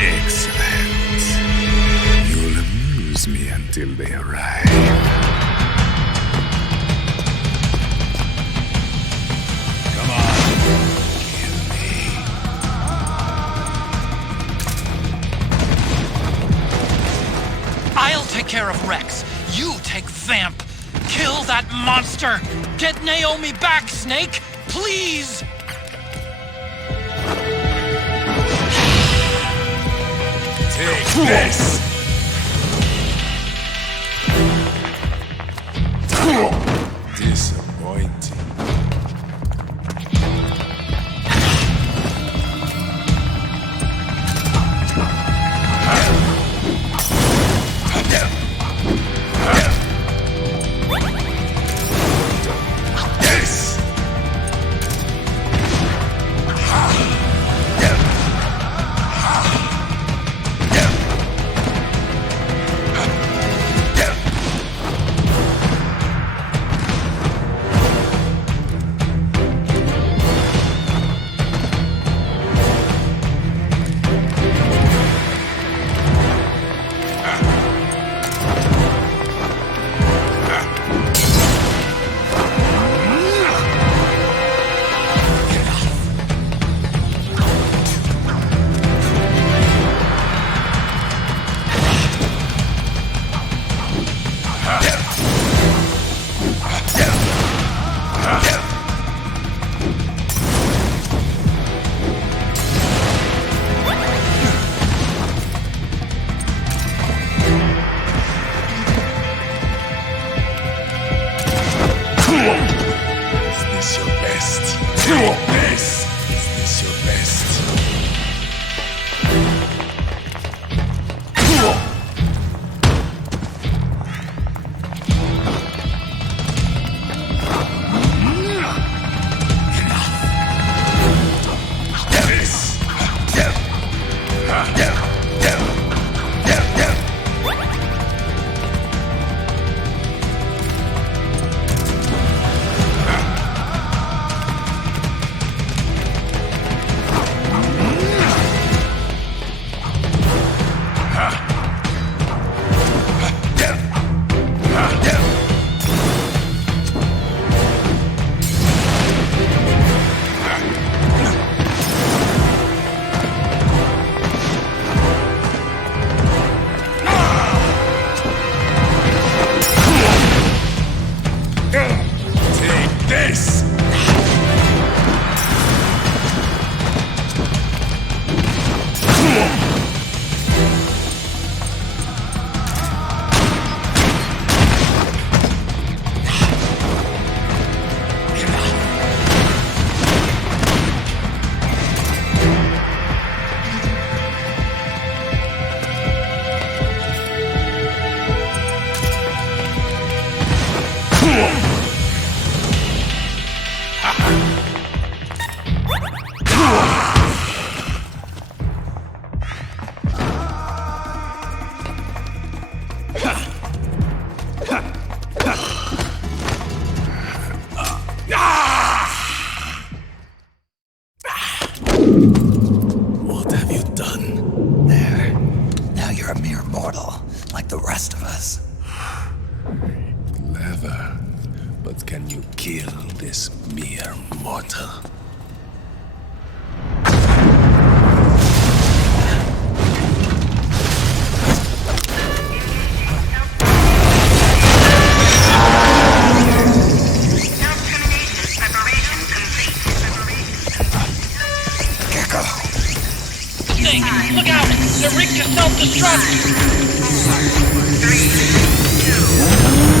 Excellent. You'll amuse me until they arrive. Come on. Kill me. I'll take care of Rex. You take Vamp. Kill that monster. Get Naomi back, Snake. Please. Take this! Disappointing. Yes! What have you done? There. Now you're a mere mortal, like the rest of us. Clever. But can you kill this mere mortal? Look out! They're rigged to self-destruct! 3, 2, 1...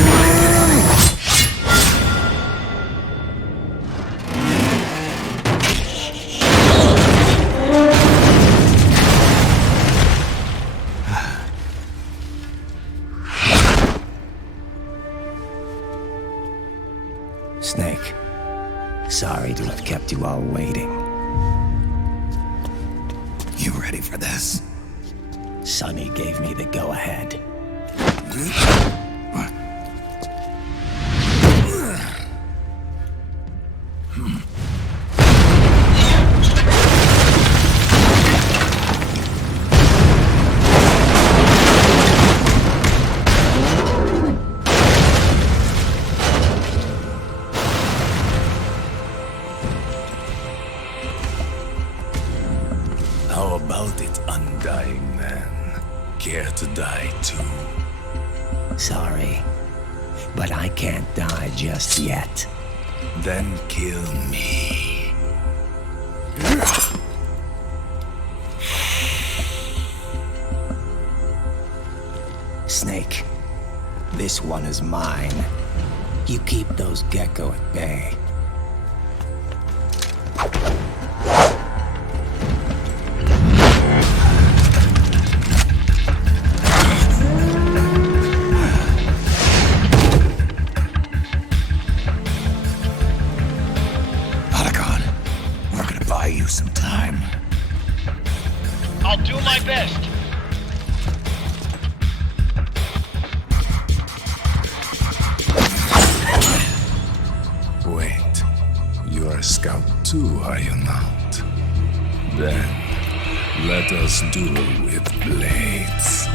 Snake, sorry to have kept you all waiting. You ready for this? Sonny gave me the go-ahead. How about it, undying man? Care to die too? Sorry, but I can't die just yet. Then kill me. Snake, this one is mine. You keep those gecko at bay. Some time. I'll do my best. Wait, you are a scout too, are you not? Then, let us duel with blades.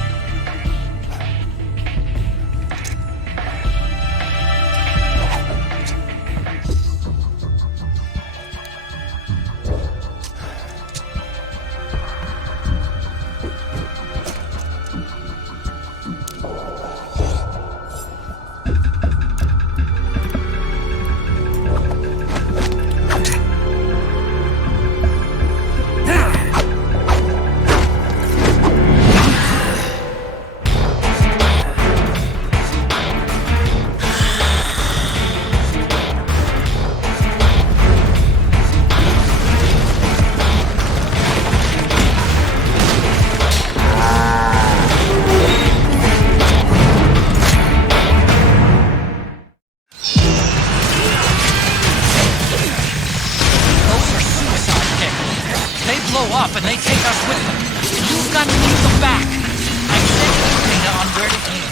And they take us with them. You've got to keep them back. I sent you data on where to aim.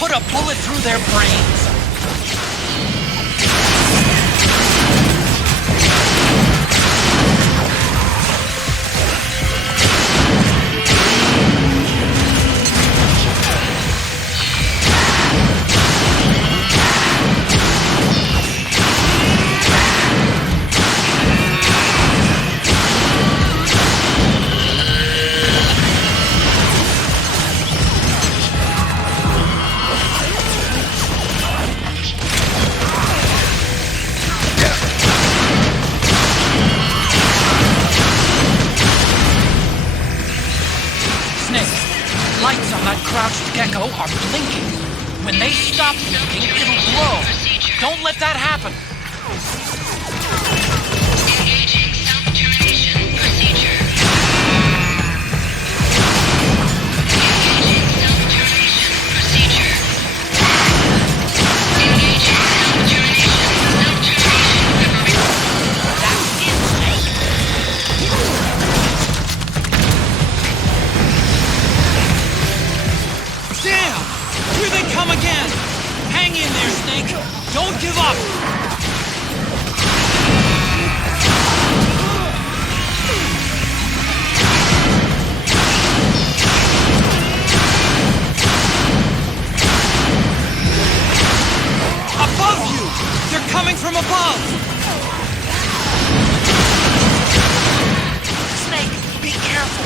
Put a bullet through their brains. Crouched gecko are blinking. When they stop blinking, it'll glow. Don't let that happen. Engaging self-determination procedure. Engaging self-determination procedure. Engaging self-determination. That's it, Snake. Damn! Here they come again! Hang in there, Snake! Don't give up! Above you! They're coming from above! Snake, be careful!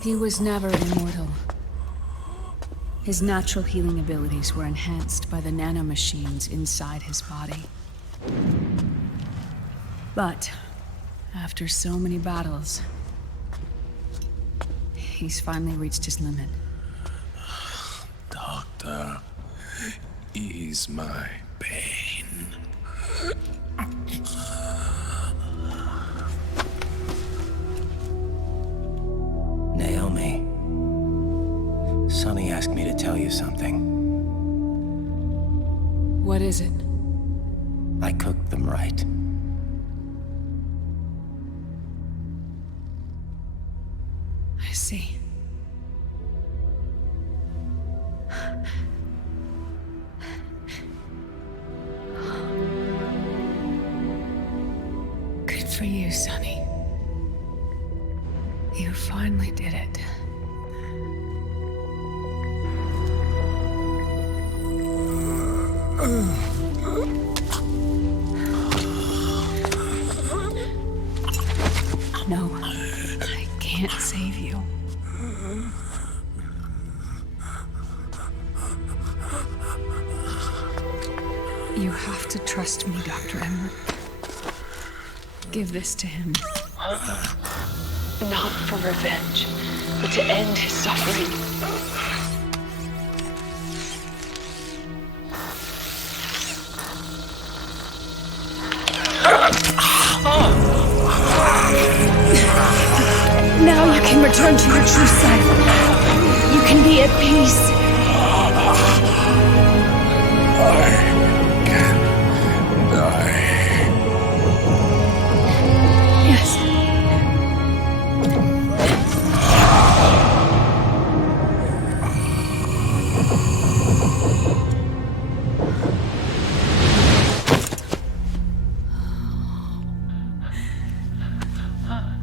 He was never immortal. His natural healing abilities were enhanced by the nanomachines inside his body. But, after so many battles, he's finally reached his limit. Doctor, ease my pain. Naomi, Sonny asked me to tell you something. What is it? I cooked them right. I see. Good for you, Sonny. You finally did it. No, I can't save you. You have to trust me, Dr. Emmer. Give this to him. Not for revenge, but to end his suffering. Now you can return to your true self. You can be at peace. I can die. Yes.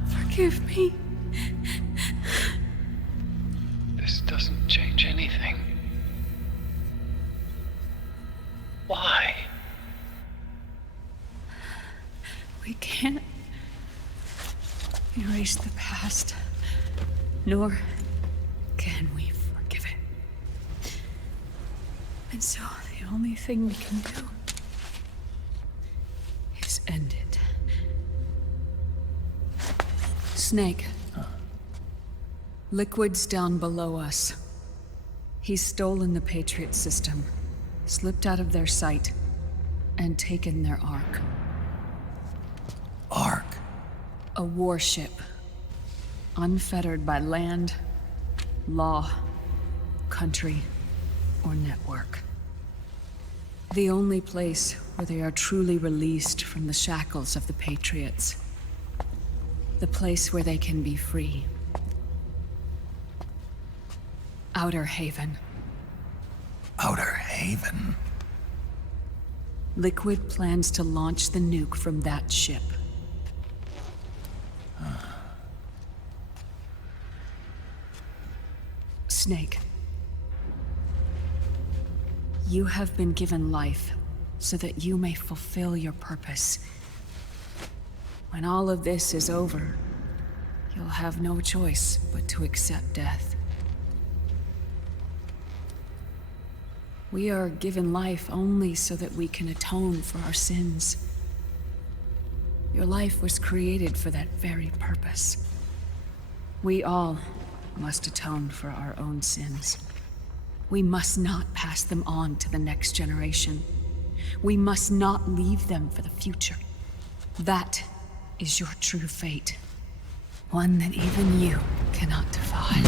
Forgive me. This doesn't change anything. Why? We can't erase the past, nor can we forgive it. And so the only thing we can do is end it. Snake. Liquid's down below us. He's stolen the Patriots system, slipped out of their sight, and taken their Ark. Ark? A warship. Unfettered by land, law, country, or network. The only place where they are truly released from the shackles of the Patriots. The place where they can be free. Outer Haven. Outer Haven? Liquid plans to launch the nuke from that ship. Snake. You have been given life so that you may fulfill your purpose. When all of this is over, you'll have no choice but to accept death. We are given life only so that we can atone for our sins. Your life was created for that very purpose. We all must atone for our own sins. We must not pass them on to the next generation. We must not leave them for the future. That is your true fate. One that even you cannot defy.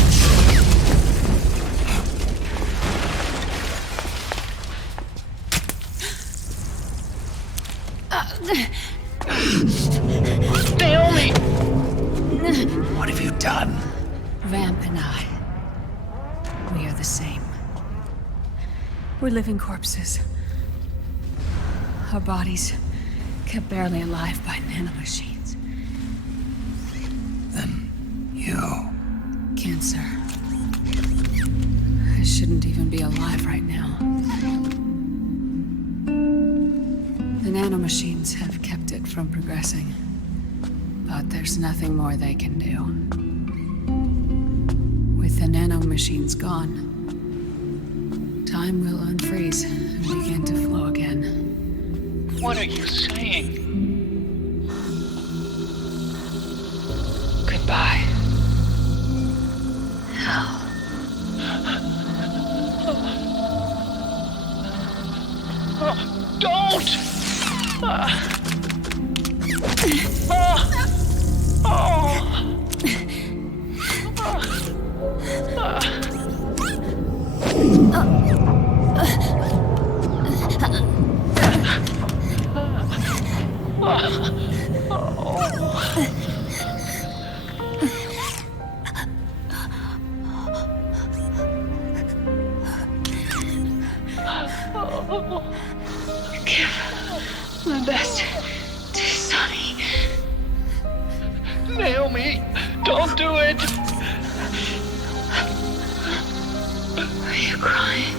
Naomi! What have you done? Vamp and I, we are the same. We're living corpses. Our bodies kept barely alive by nanomachines. Then you... Cancer. I shouldn't even be alive right now. The nanomachines have kept it from progressing. But there's nothing more they can do. With the nanomachines gone, time will unfreeze and begin to flow again. What are you saying? Goodbye. Hell. Don't! Give my best to Sonny. Naomi, don't do it! Are you crying?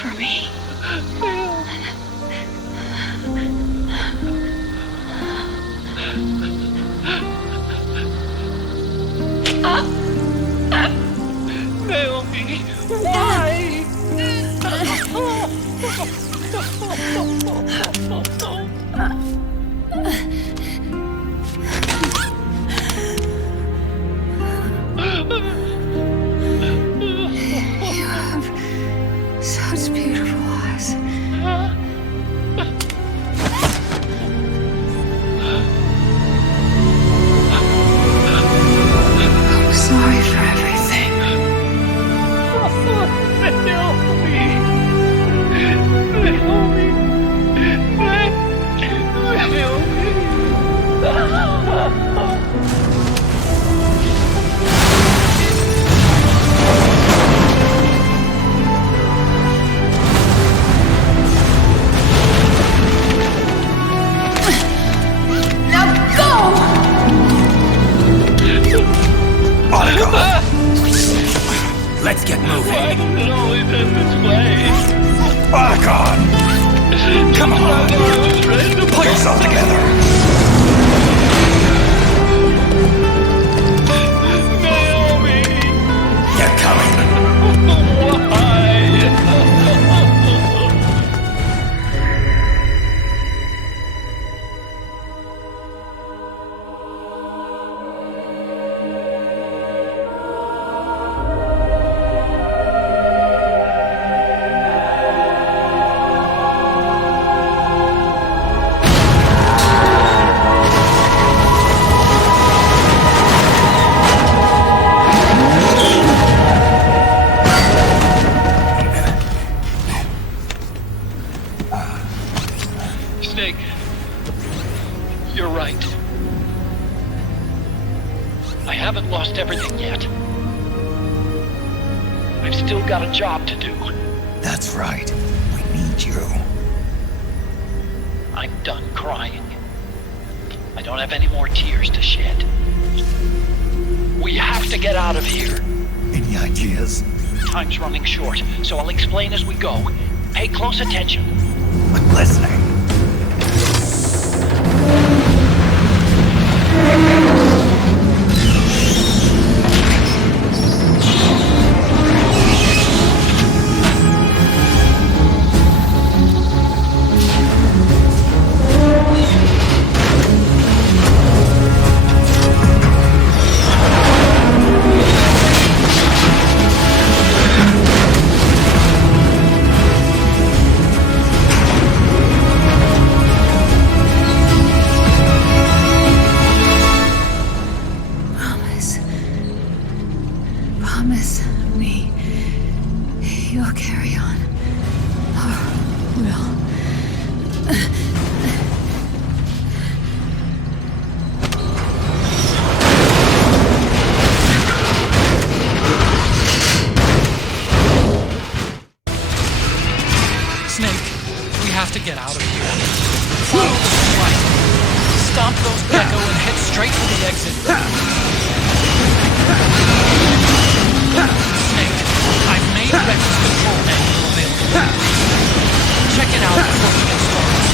For me? Naomi, why? You have such beautiful eyes. I'm sorry for everything. Let's get moving. Why does it always end this way? Argon! Come on! Pull yourself together! Naomi! You're coming! Why? Snake, you're right. I haven't lost everything yet. I've still got a job to do. That's right. We need you. I'm done crying. I don't have any more tears to shed. We have to get out of here. Any ideas? Time's running short, so I'll explain as we go. Pay close attention. I'm listening. Promise me you'll carry on. Or will. Snake, we have to get out of here. Follow the light. Stomp those gecko and head straight for the exit. Snake, I've made Rex's control manual available. Check it out before we get started.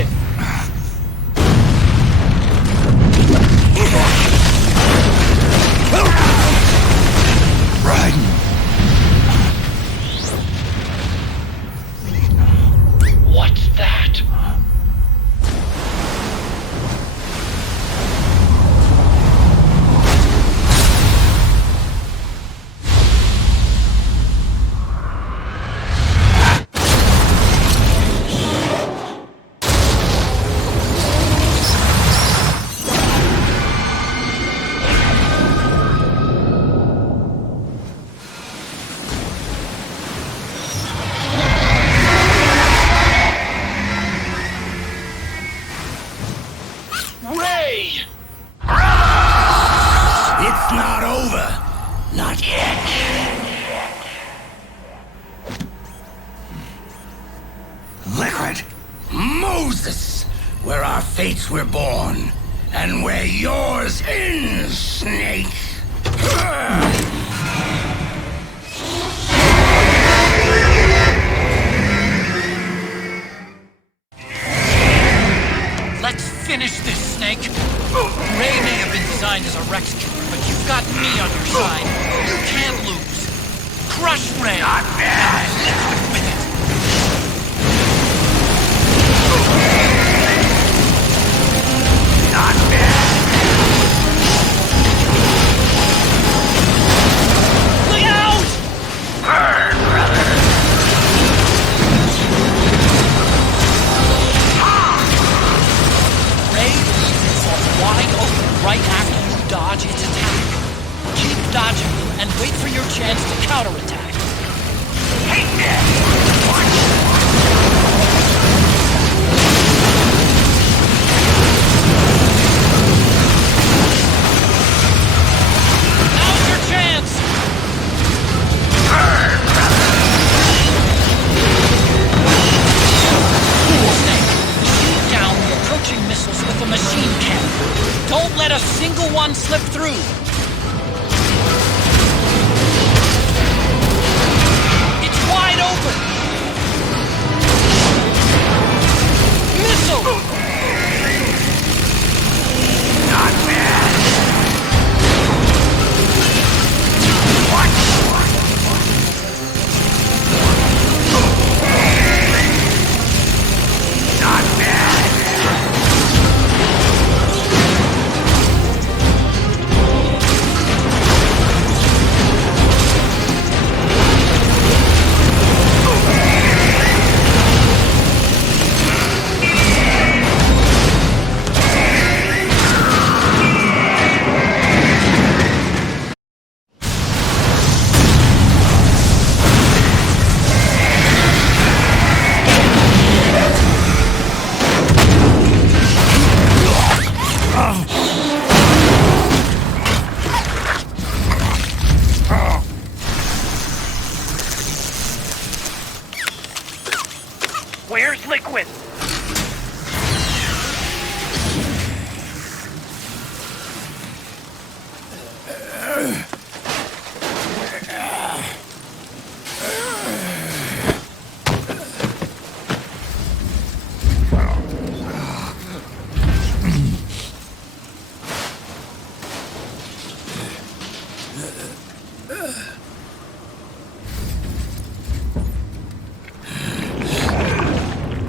it! Right. What's that? It's not over. Not yet. Liquid. Moses. Where our fates were born. And where yours ends, Snake. Let's finish this, Snake. Ray may have been designed as a Rex killer, but you've got me on your side. You can't lose. Crush Ray. Not bad. And Liquid with it. Not bad. Look out! Burn, brother. Ray leaves itself wide open right after you dodge its attack. Keep dodging and wait for your chance to counterattack. Take this! Watch! Now's your chance! Burn, brother! Snake, shoot down the approaching missiles with a machine cannon. Don't let a single one slip through. It's wide open. Missile! Not bad. Watch! Not bad. Where's Liquid?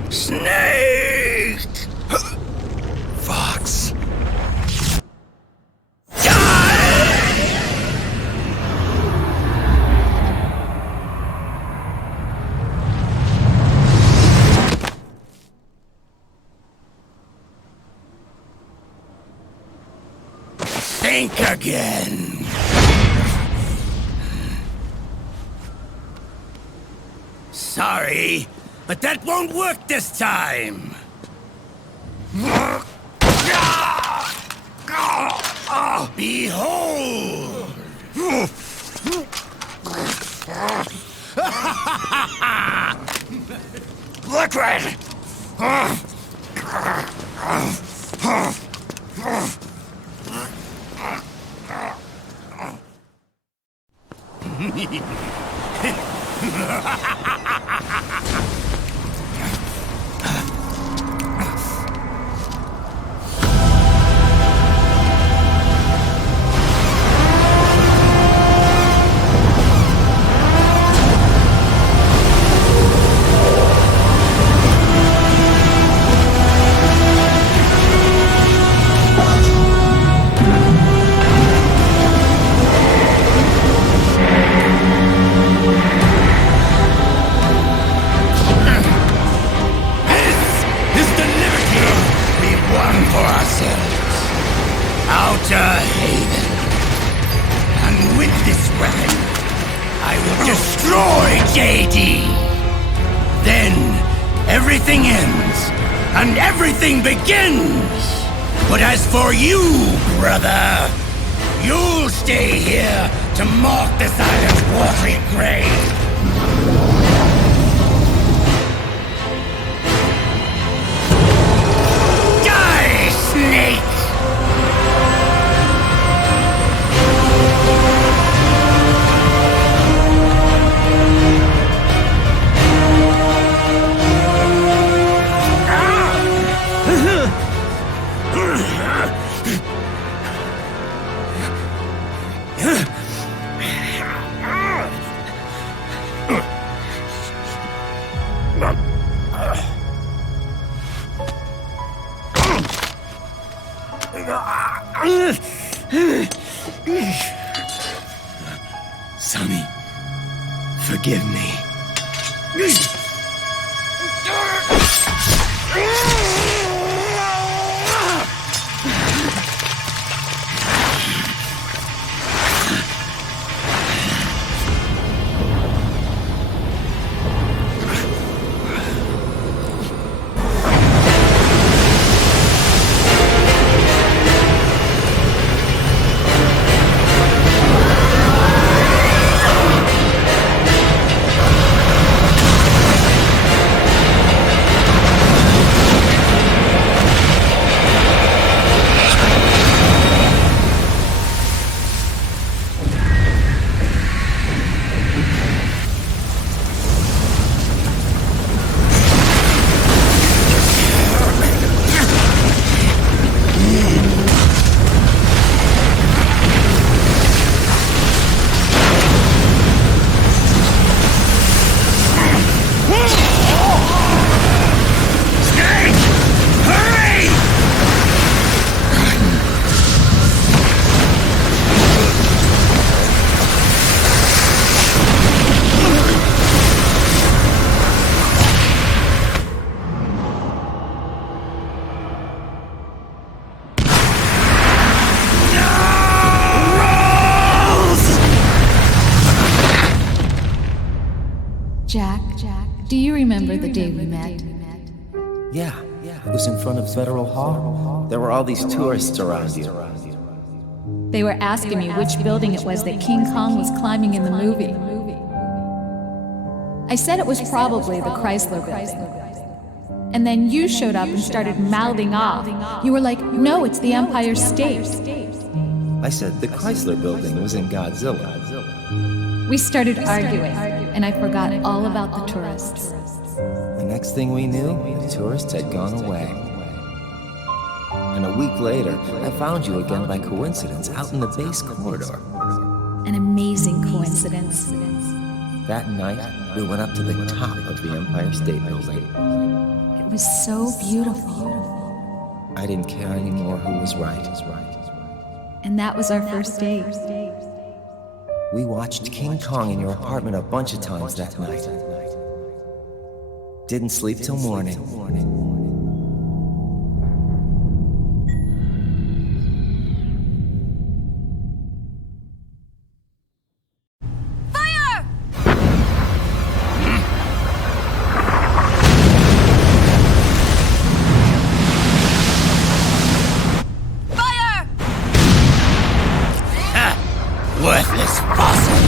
Snake! Fox. Think again. Sorry, but that won't work this time. Behold! Liquid! yourselves. Outer Haven. And with this weapon, I will destroy JD. Then, everything ends, and everything begins. But as for you, brother, you'll stay here to mark this island's watery grave. Die, snake! Sonny, forgive me. Jack, do you remember the day we met? Yeah, it was in front of Federal Hall. There were all these tourists around you. They were asking me which building it was that King Kong was climbing in the movie. I said it was probably the Chrysler building. And then you showed up and started mouthing off. You were like, no, it's the Empire State. I said the Chrysler building was in Godzilla. We started arguing, and I forgot all about the tourists. The next thing we knew, the tourists had gone away. And a week later, I found you again by coincidence out in the base corridor. An amazing coincidence. That night, we went up to the top of the Empire State Building. It was so beautiful. I didn't care anymore who was right. And that was our first date. We watched King Kong in your apartment a bunch of times that night. Didn't sleep till morning. Worthless fossil!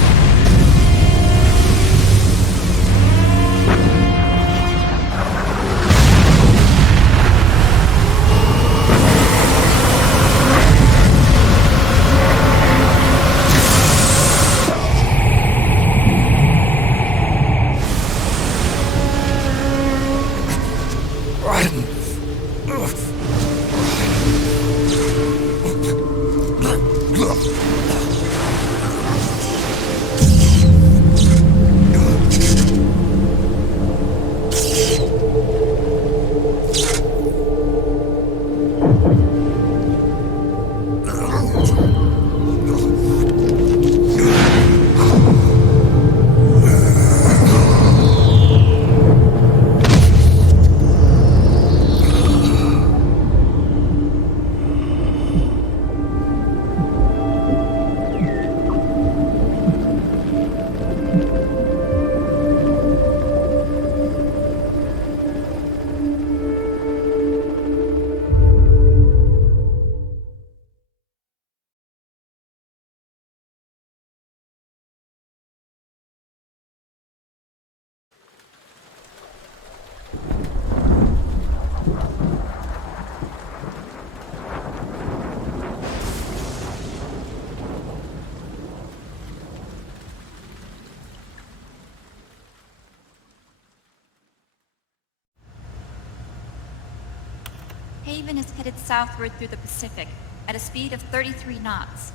Haven is headed southward through the Pacific at a speed of 33 knots.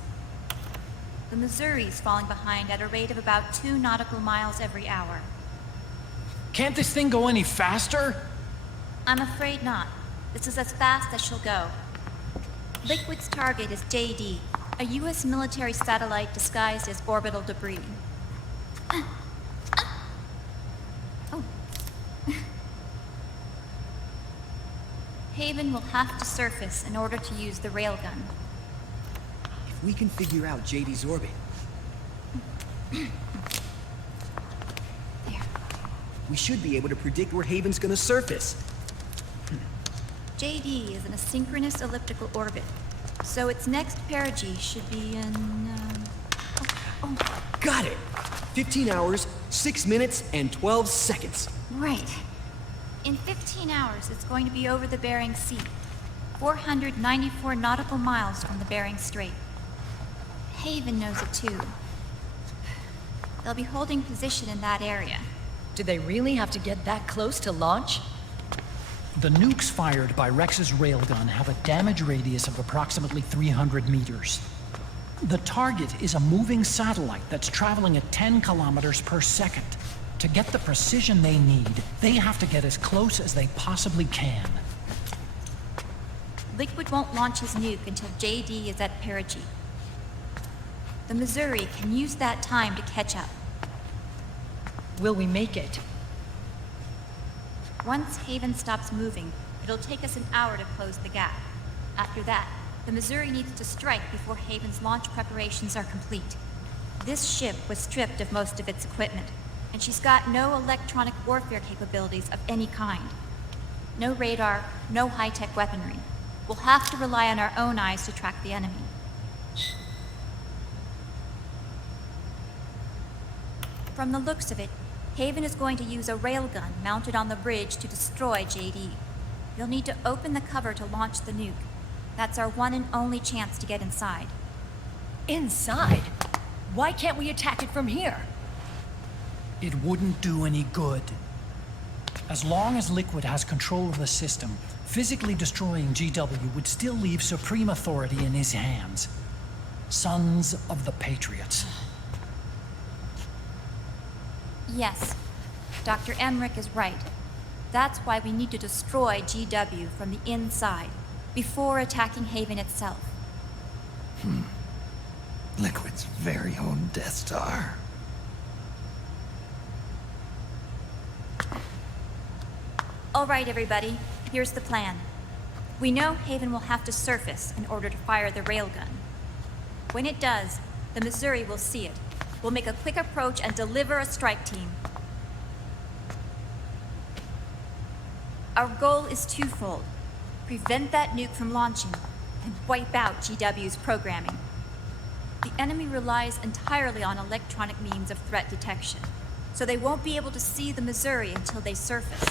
The Missouri's falling behind at a rate of about 2 nautical miles every hour. Can't this thing go any faster? I'm afraid not. This is as fast as she'll go. Liquid's target is JD, a U.S. military satellite disguised as orbital debris. Oh. Haven will have to surface in order to use the railgun. If we can figure out JD's orbit... we should be able to predict where Haven's gonna surface. JD is in a synchronous elliptical orbit, so its next perigee should be in, Got it! 15 hours, 6 minutes, and 12 seconds. Right. In 15 hours, it's going to be over the Bering Sea, 494 nautical miles from the Bering Strait. Haven knows it too. They'll be holding position in that area. Do they really have to get that close to launch? The nukes fired by Rex's railgun have a damage radius of approximately 300 meters. The target is a moving satellite that's traveling at 10 kilometers per second. To get the precision they need, they have to get as close as they possibly can. Liquid won't launch his nuke until JD is at perigee. The Missouri can use that time to catch up. Will we make it? Once Haven stops moving, it'll take us an hour to close the gap. After that, the Missouri needs to strike before Haven's launch preparations are complete. This ship was stripped of most of its equipment, and she's got no electronic warfare capabilities of any kind. No radar, no high-tech weaponry. We'll have to rely on our own eyes to track the enemy. From the looks of it, Haven is going to use a railgun mounted on the bridge to destroy JD. You'll need to open the cover to launch the nuke. That's our one and only chance to get inside. Inside? Why can't we attack it from here? It wouldn't do any good. As long as Liquid has control of the system, physically destroying GW would still leave supreme authority in his hands. Sons of the Patriots. Yes, Dr. Emmerich is right. That's why we need to destroy GW from the inside, before attacking Haven itself. Liquid's very own Death Star. All right, everybody, here's the plan. We know Haven will have to surface in order to fire the railgun. When it does, the Missouri will see it. We'll make a quick approach and deliver a strike team. Our goal is twofold. Prevent that nuke from launching, and wipe out GW's programming. The enemy relies entirely on electronic means of threat detection, so they won't be able to see the Missouri until they surface.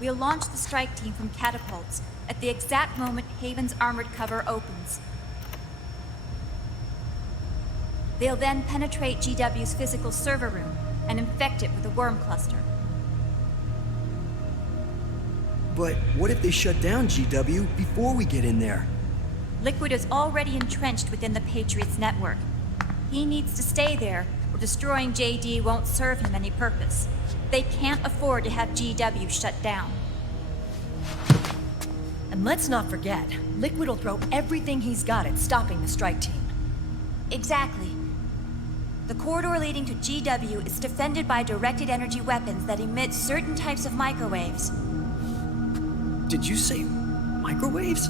We'll launch the strike team from catapults at the exact moment Haven's armored cover opens. They'll then penetrate GW's physical server room and infect it with a worm cluster. But what if they shut down GW before we get in there? Liquid is already entrenched within the Patriots network. He needs to stay there, or destroying JD won't serve him any purpose. They can't afford to have GW shut down. And let's not forget, Liquid will throw everything he's got at stopping the strike team. Exactly. The corridor leading to GW is defended by directed energy weapons that emit certain types of microwaves. Did you say microwaves?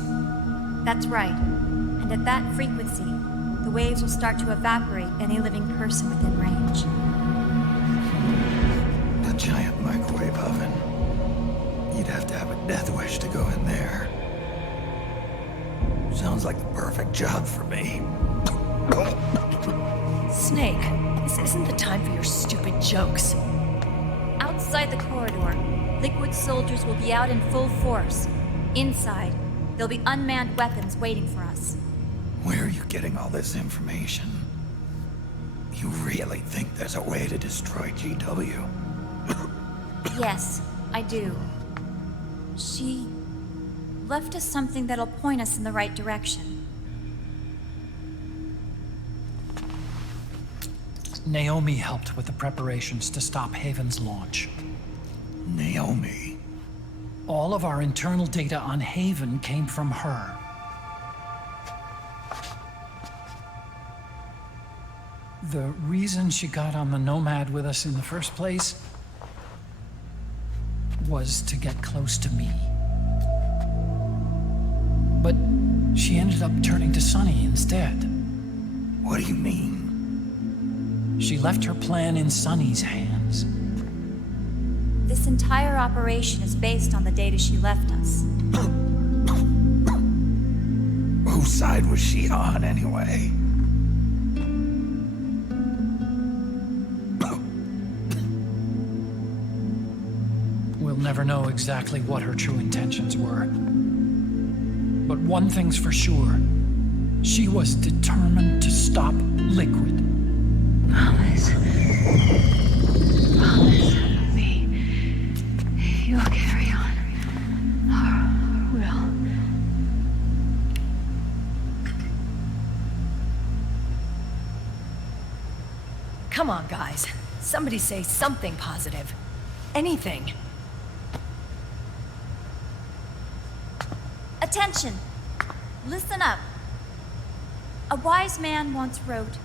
That's right. And at that frequency, the waves will start to evaporate any living person within range. A giant microwave oven. You'd have to have a death wish to go in there. Sounds like the perfect job for me. Snake, this isn't the time for your stupid jokes. Outside the corridor, Liquid soldiers will be out in full force. Inside, there'll be unmanned weapons waiting for us. Where are you getting all this information? You really think there's a way to destroy GW? Yes, I do. She left us something that'll point us in the right direction. Naomi helped with the preparations to stop Haven's launch. Naomi? All of our internal data on Haven came from her. The reason she got on the Nomad with us in the first place was to get close to me. But she ended up turning to Sunny instead. What do you mean? She left her plan in Sunny's hands. This entire operation is based on the data she left us. Whose side was she on, anyway? We'll never know exactly what her true intentions were. But one thing's for sure. She was determined to stop Liquid. Promise. Promise me. You'll carry on. Or will. Come on, guys. Somebody say something positive. Anything. Attention! Listen up. A wise man once wrote,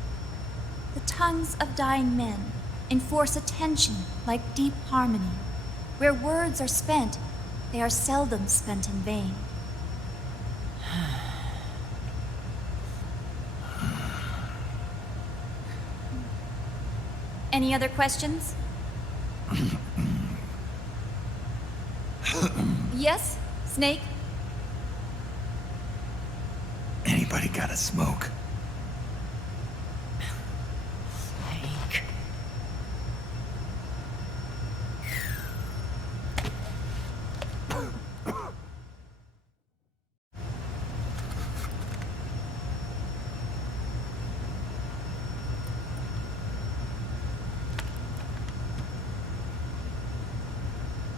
"The tongues of dying men enforce attention like deep harmony. Where words are spent, they are seldom spent in vain." Any other questions? Yes, Snake? Anybody got a smoke? Snake.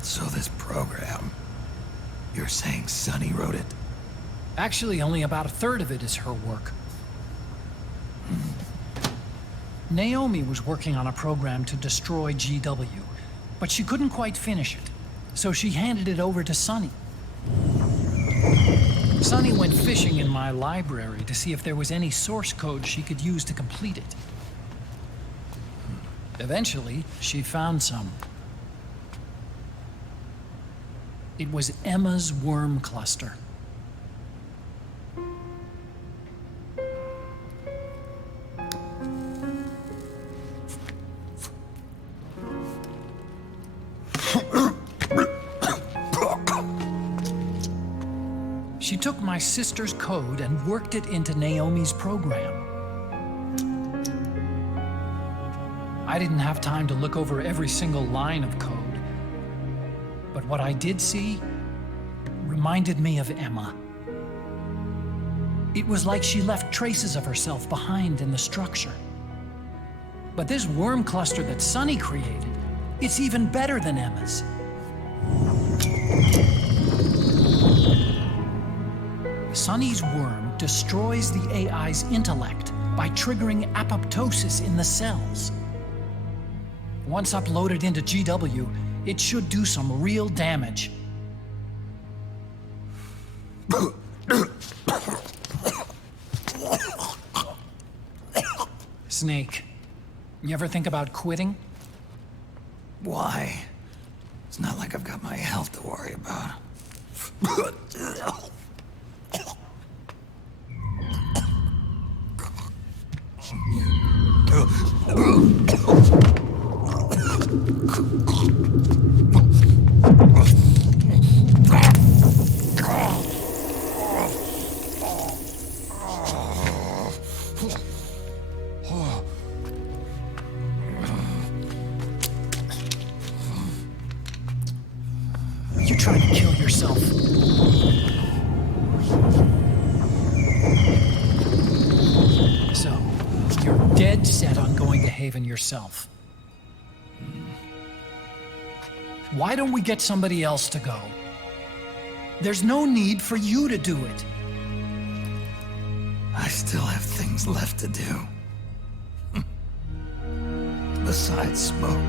So this program, you're saying Sunny wrote it? Actually, only about a third of it is her work. Naomi was working on a program to destroy GW, but she couldn't quite finish it, so she handed it over to Sunny. Sunny went fishing in my library to see if there was any source code she could use to complete it. Eventually, she found some. It was Emma's worm cluster. She took my sister's code and worked it into Naomi's program. I didn't have time to look over every single line of code, but what I did see reminded me of Emma. It was like she left traces of herself behind in the structure. But this worm cluster that Sunny created, it's even better than Emma's. Sunny's worm destroys the AI's intellect by triggering apoptosis in the cells. Once uploaded into GW, it should do some real damage. Snake, you ever think about quitting? Why? It's not like I've got my health to worry about. Are you trying to kill yourself? So, you're dead set on going to Haven yourself. Why don't we get somebody else to go? There's no need for you to do it. I still have things left to do. Besides smoke.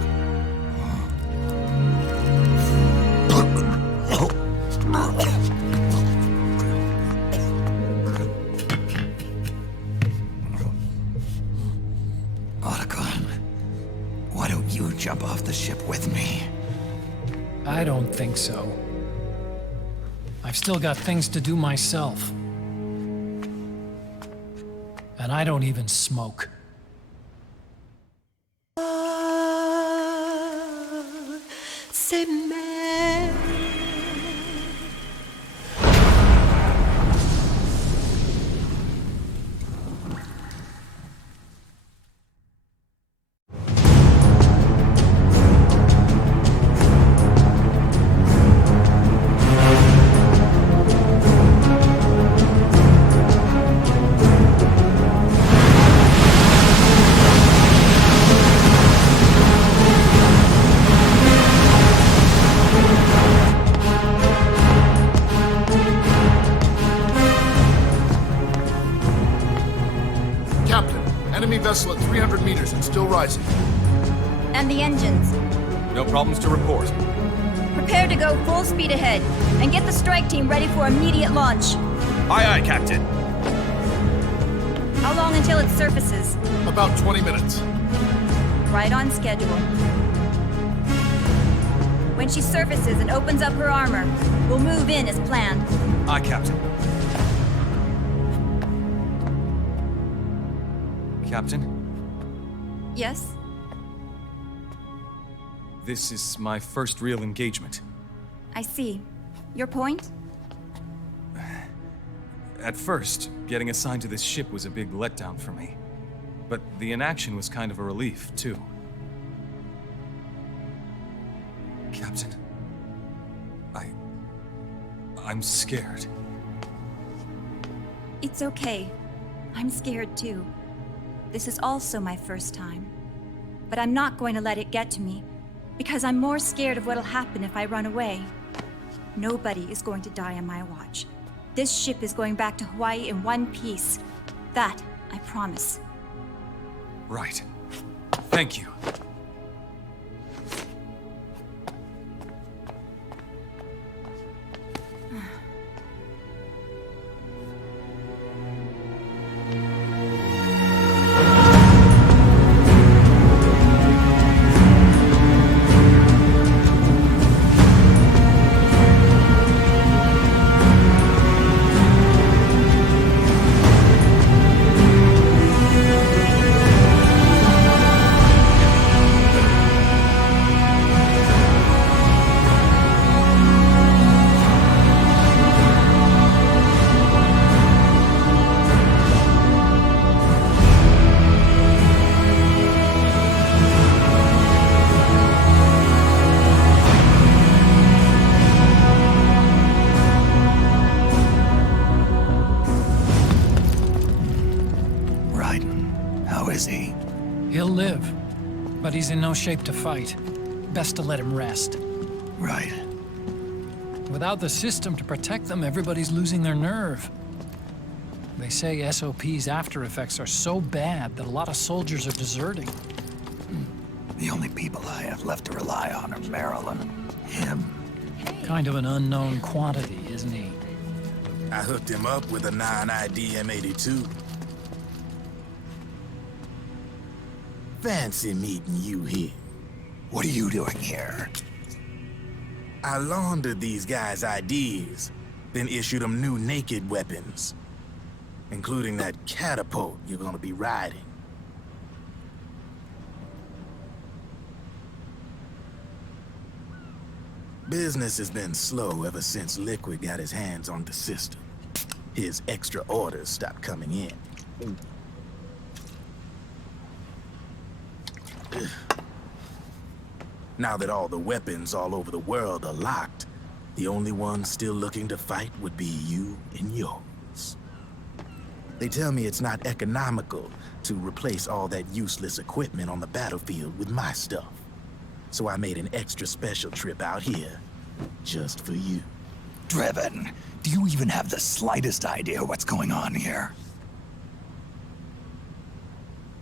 Otacon, why don't you jump off the ship with me? I don't think so. I've still got things to do myself. And I don't even smoke. Vessel at 300 meters and still rising. And the engines. No problems to report. Prepare to go full speed ahead, and get the strike team ready for immediate launch. Aye, aye, Captain. How long until it surfaces? About 20 minutes. Right on schedule. When she surfaces and opens up her armor, we'll move in as planned. Aye, Captain. Captain? Yes? This is my first real engagement. I see. Your point? At first, getting assigned to this ship was a big letdown for me. But the inaction was kind of a relief, too. Captain, I'm scared. It's okay. I'm scared too. This is also my first time. But I'm not going to let it get to me, because I'm more scared of what'll happen if I run away. Nobody is going to die on my watch. This ship is going back to Hawaii in one piece. That, I promise. Right. Thank you. But he's in no shape to fight. Best to let him rest. Right. Without the system to protect them, everybody's losing their nerve. They say SOP's after effects are so bad that a lot of soldiers are deserting. The only people I have left to rely on are Marilyn, him. Kind of an unknown quantity, isn't he? I hooked him up with a non-ID M82. Fancy meeting you here. What are you doing here? I laundered these guys' IDs, then issued them new naked weapons, including that catapult you're gonna be riding. Business has been slow ever since Liquid got his hands on the system. His extra orders stopped coming in. Now that all the weapons all over the world are locked, the only ones still looking to fight would be you and yours. They tell me it's not economical to replace all that useless equipment on the battlefield with my stuff. So I made an extra special trip out here, just for you. Drebin, do you even have the slightest idea what's going on here?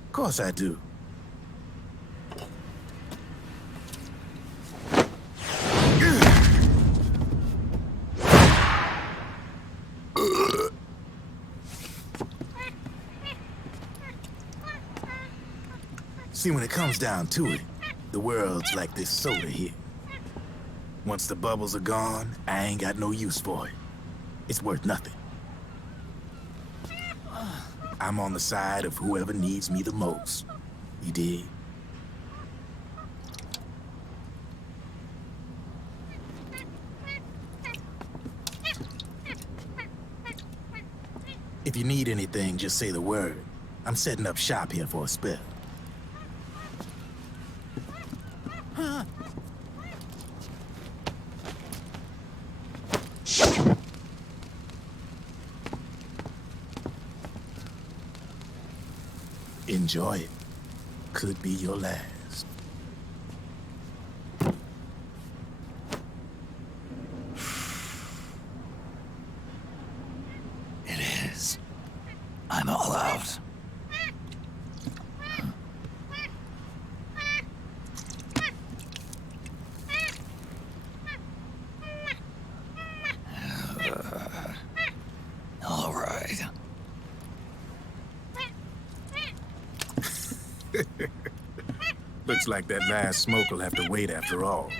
Of course I do. See, when it comes down to it, the world's like this soda here. Once the bubbles are gone, I ain't got no use for it. It's worth nothing. I'm on the side of whoever needs me the most. You dig? If you need anything, just say the word. I'm setting up shop here for a spell. Enjoy it. Could be your last. It is. I'm all out. All right. Looks like that last smoke will have to wait after all.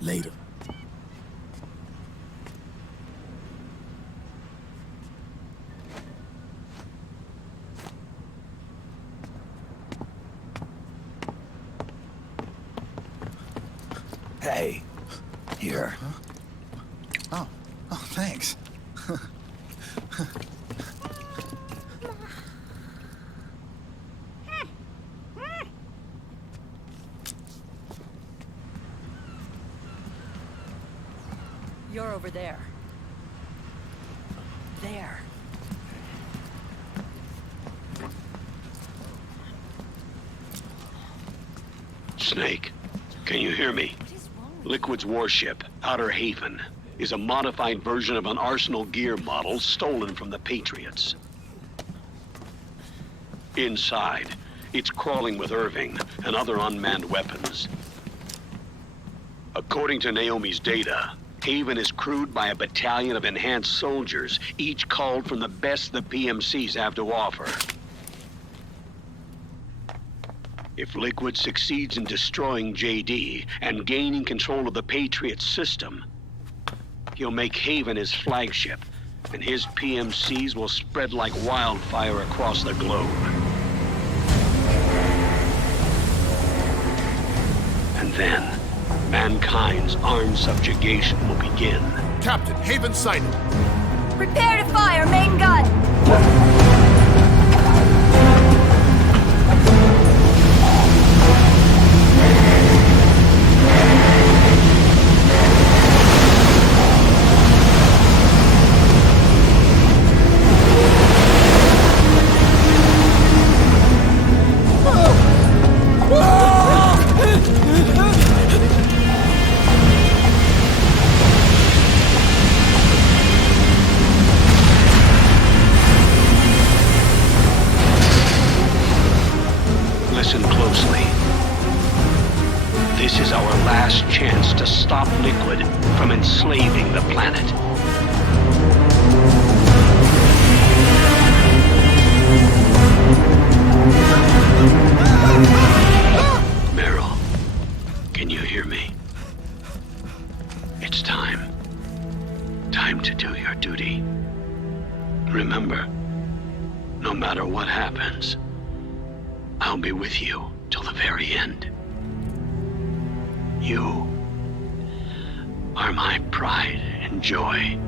Later. Hey, here. Oh, thanks. You're over there. There. Snake, can you hear me? Liquid's warship, Outer Haven, is a modified version of an Arsenal gear model stolen from the Patriots. Inside, it's crawling with Irving and other unmanned weapons. According to Naomi's data, Haven is crewed by a battalion of enhanced soldiers, each culled from the best the PMCs have to offer. If Liquid succeeds in destroying JD and gaining control of the Patriots system, he'll make Haven his flagship, and his PMCs will spread like wildfire across the globe. And then, mankind's armed subjugation will begin. Captain, Haven sighted. Prepare to fire, main gun! Listen closely. This is our last chance to stop Liquid from enslaving the planet. Meryl, can you hear me? It's time. Time to do your duty. Remember, no matter what happens, I'll be with you till the very end. You are my pride and joy.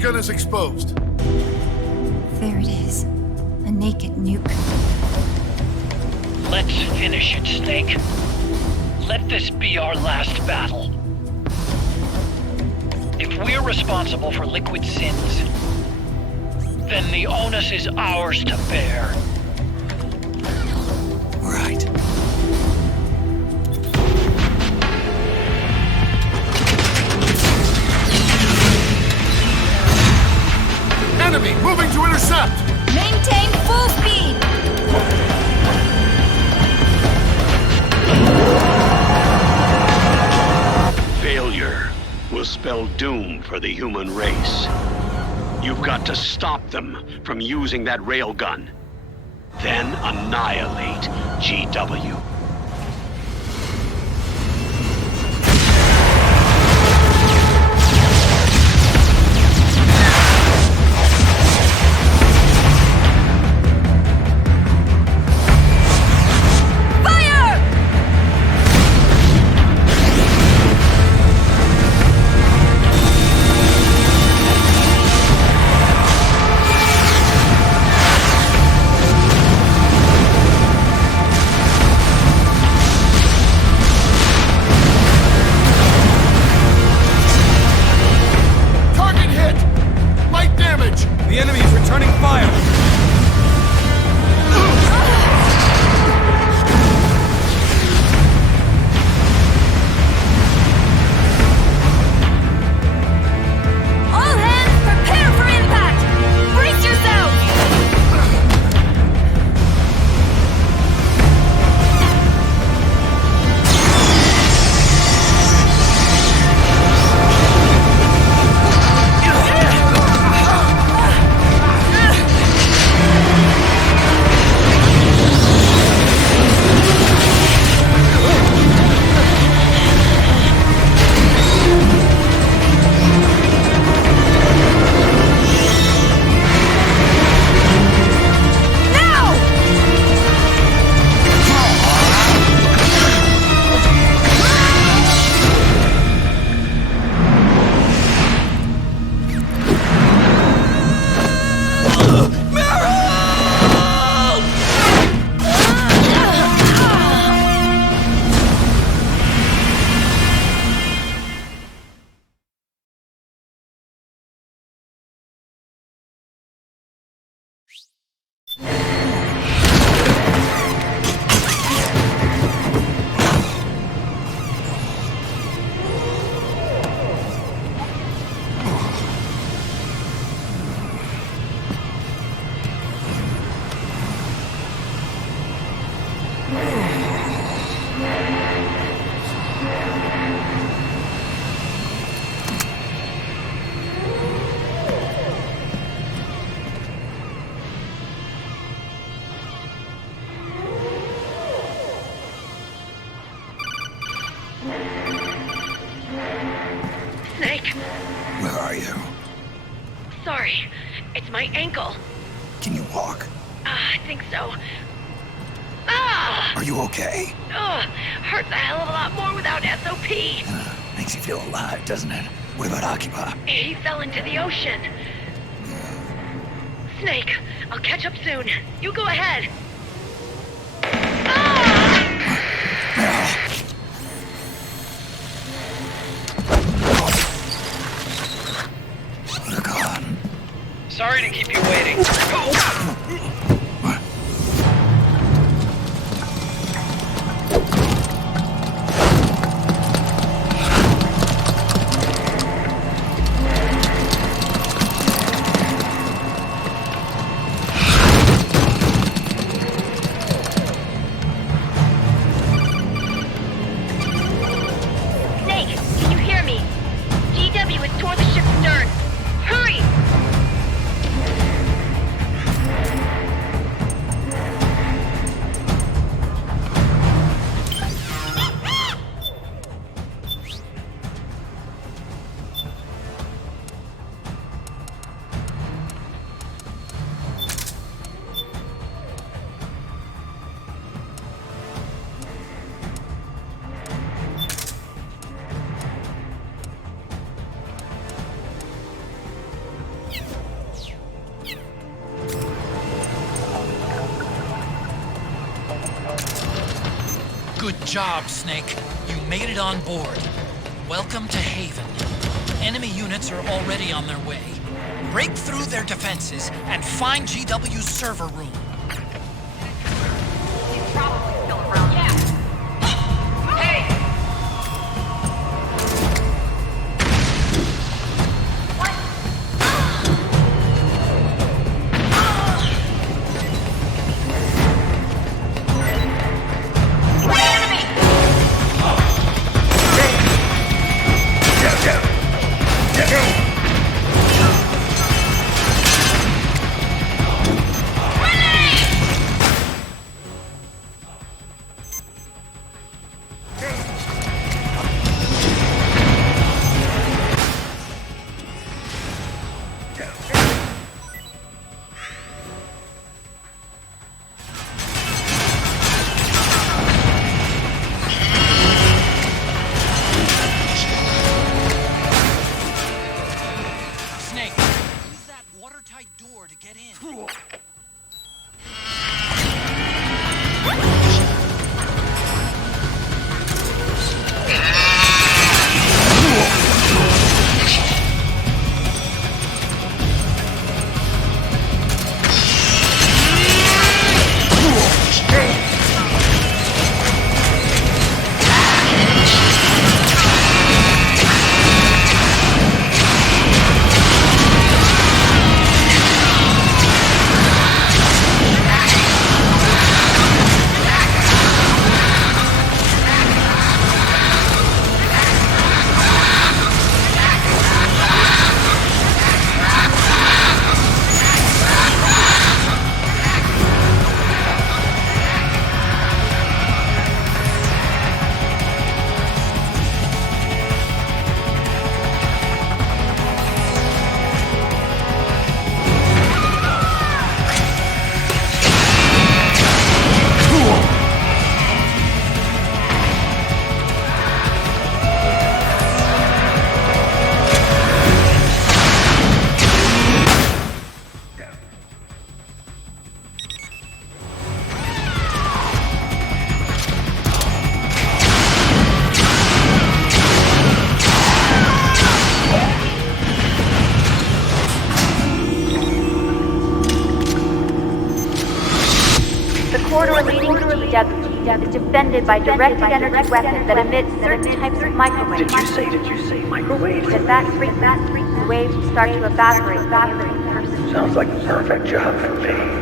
railgun is exposed. There it is. A naked nuke. Let's finish it, Snake. Let this be our last battle. If we're responsible for Liquid's sins, then the onus is ours to bear. Right. Enemy moving to intercept! Maintain full speed! Failure will spell doom for the human race. You've got to stop them from using that railgun. Then annihilate GW. Snake? Where are you? Sorry, it's my ankle. Can you walk? I think so. Ah! Are you okay? Hurts a hell of a lot more without SOP. Makes you feel alive, doesn't it? What about Occupy? He fell into the ocean. Snake, I'll catch up soon. You go ahead. Sorry to keep you waiting. Snake, can you hear me? GW is toward the ship's stern. Hurry! job, Snake. You made it on board. Welcome to Haven. Enemy units are already on their way. Break through their defenses and find GW's server room. He's probably still around. Yeah. Hey! is defended by directed energy weapons that emit certain types of microwaves. Did you say microwaves? At that frequency, the waves start to evaporate the human person. Sounds like the perfect job for me.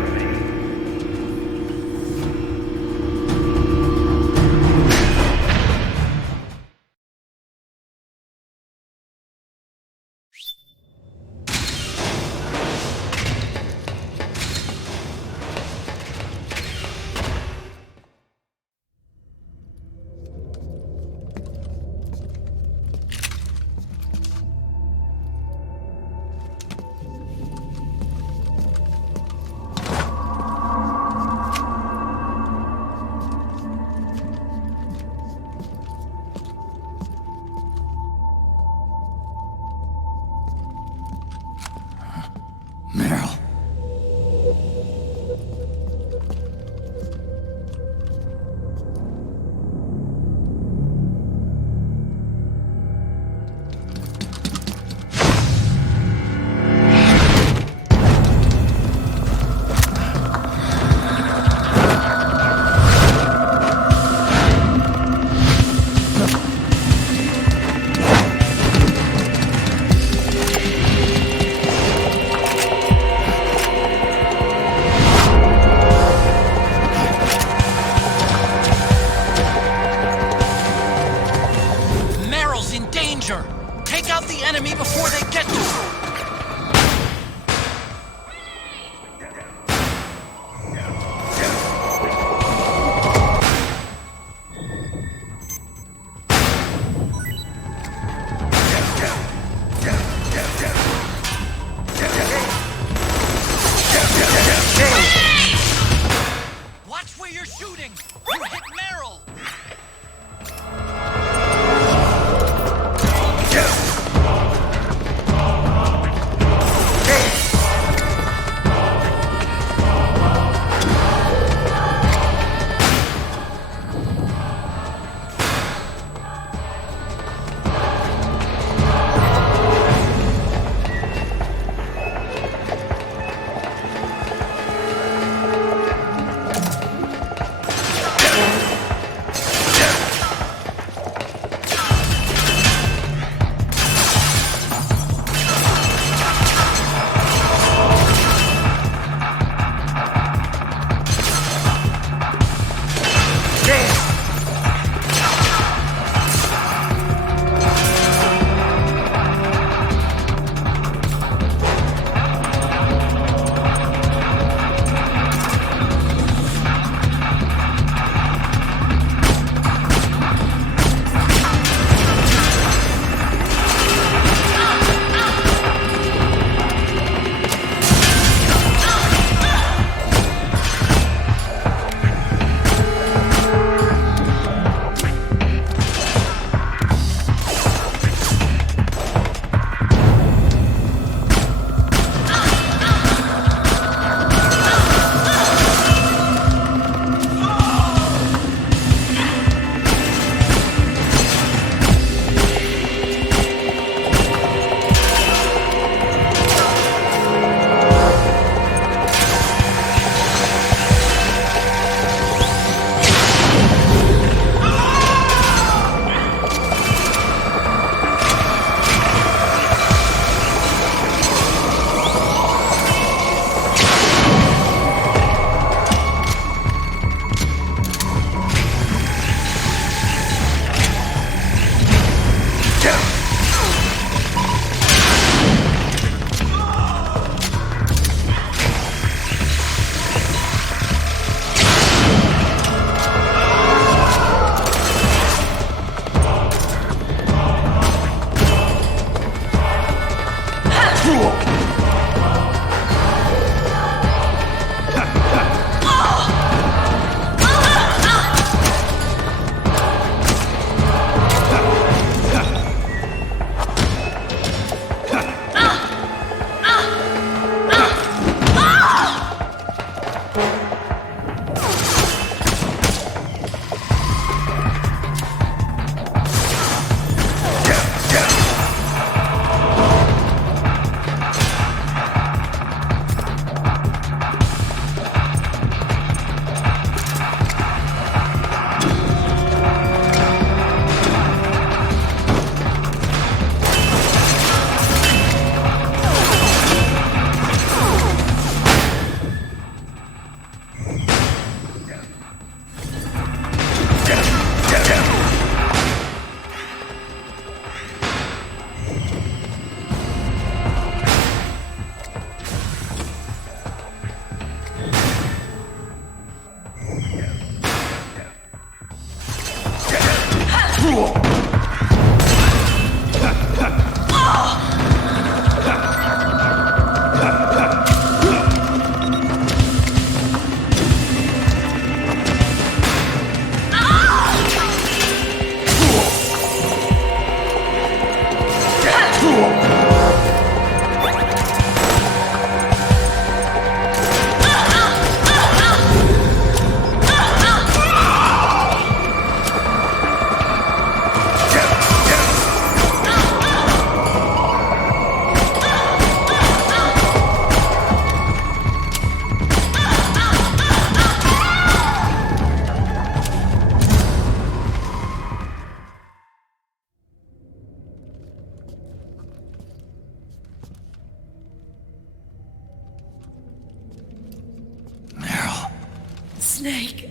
Snake.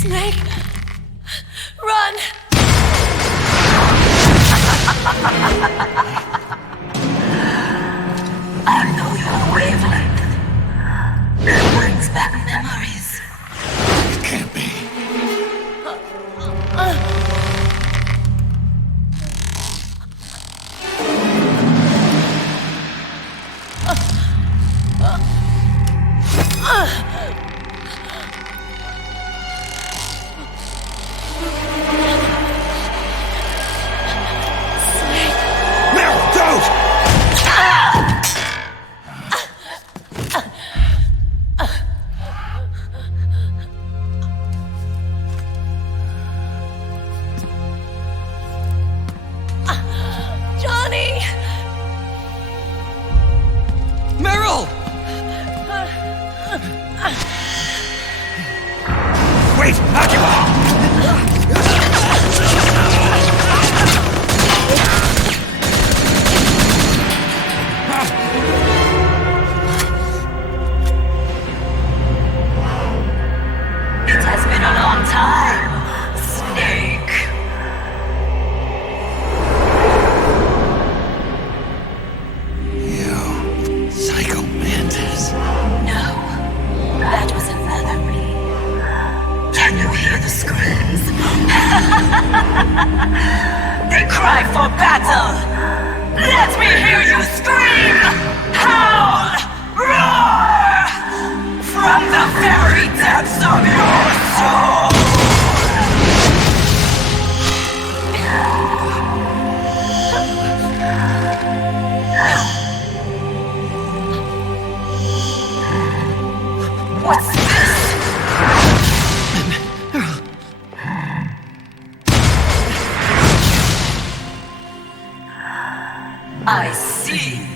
Snake, run! I know your wavelength. It brings back memories. It can't be. Johnny! Meryl! Wait, Akira! It has been a long time, Snake. You, Psycho Mantis. No, that was another me. Can you hear the screams? They cry for battle. Let me hear you scream! Howl! Roar! From the very depths of your soul! What's this? I see.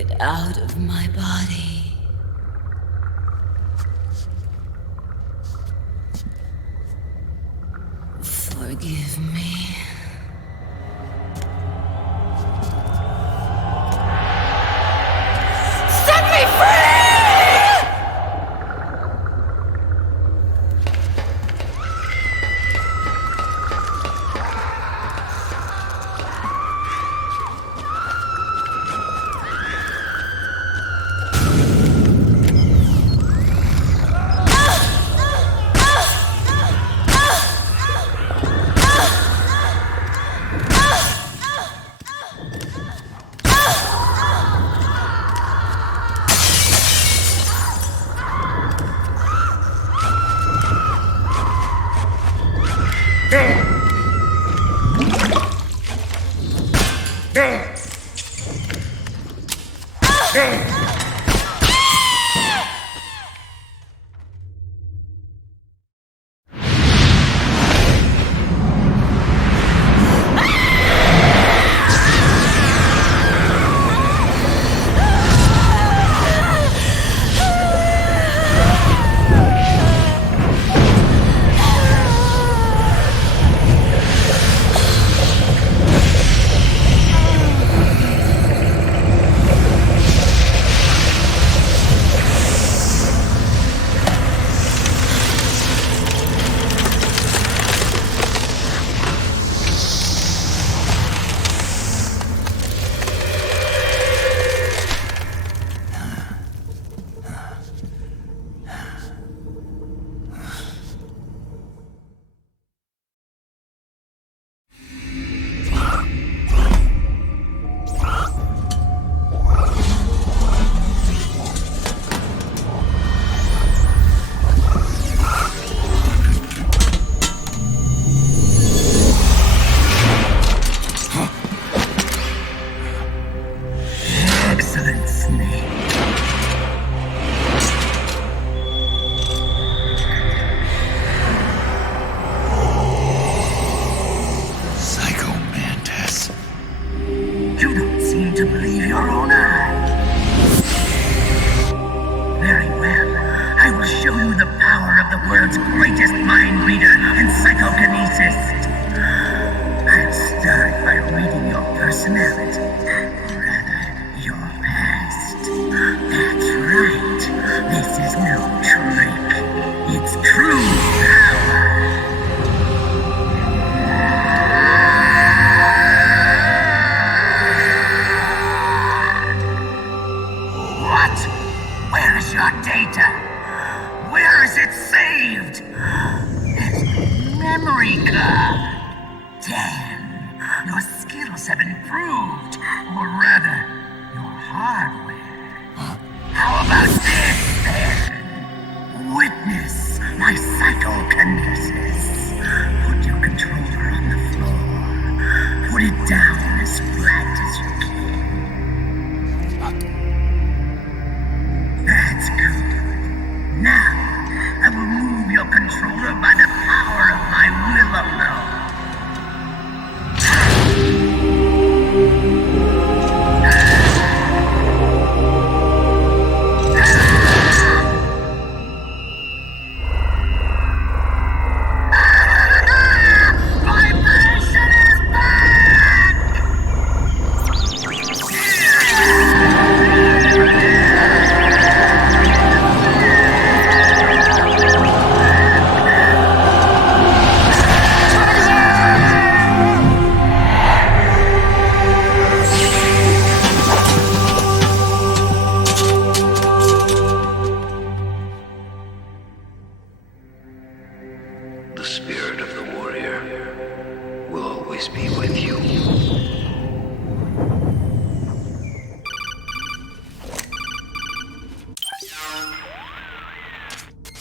Get out of my body. Forgive me. Set me free!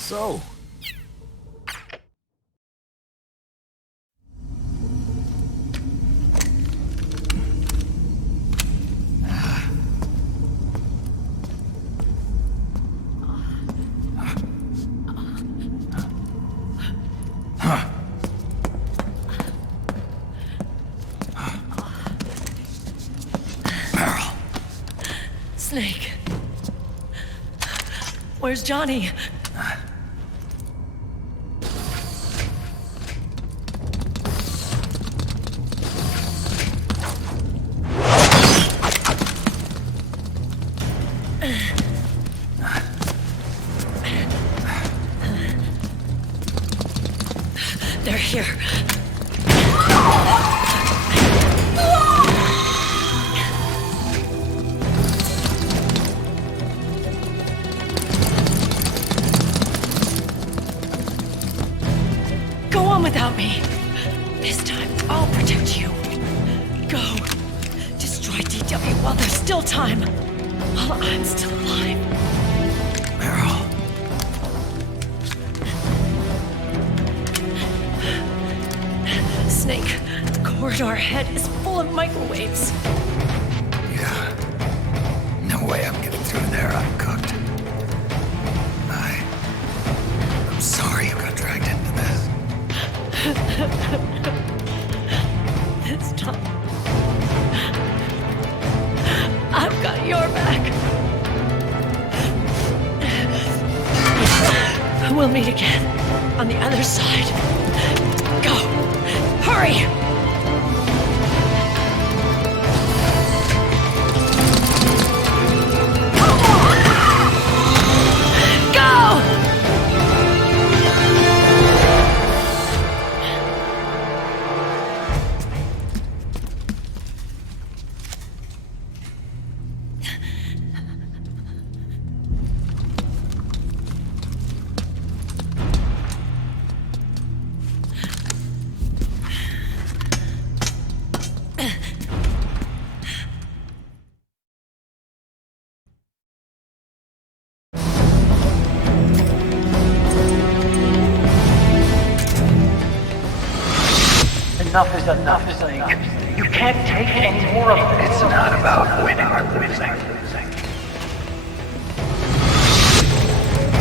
So, Where's Johnny? They're here. Go on without me. This time, I'll protect you. Go. Destroy DW while there's still time. While I'm still alive. Meryl. Snake, the corridor ahead is full of microwaves. Yeah. No way I'm getting through there uncooked. I'm sorry you got dragged into this. This time, I've got your back. We'll meet again on the other side. Go! Hurry! Go! Enough is enough, Snake. You can't take any more of this. It's not about winning or losing.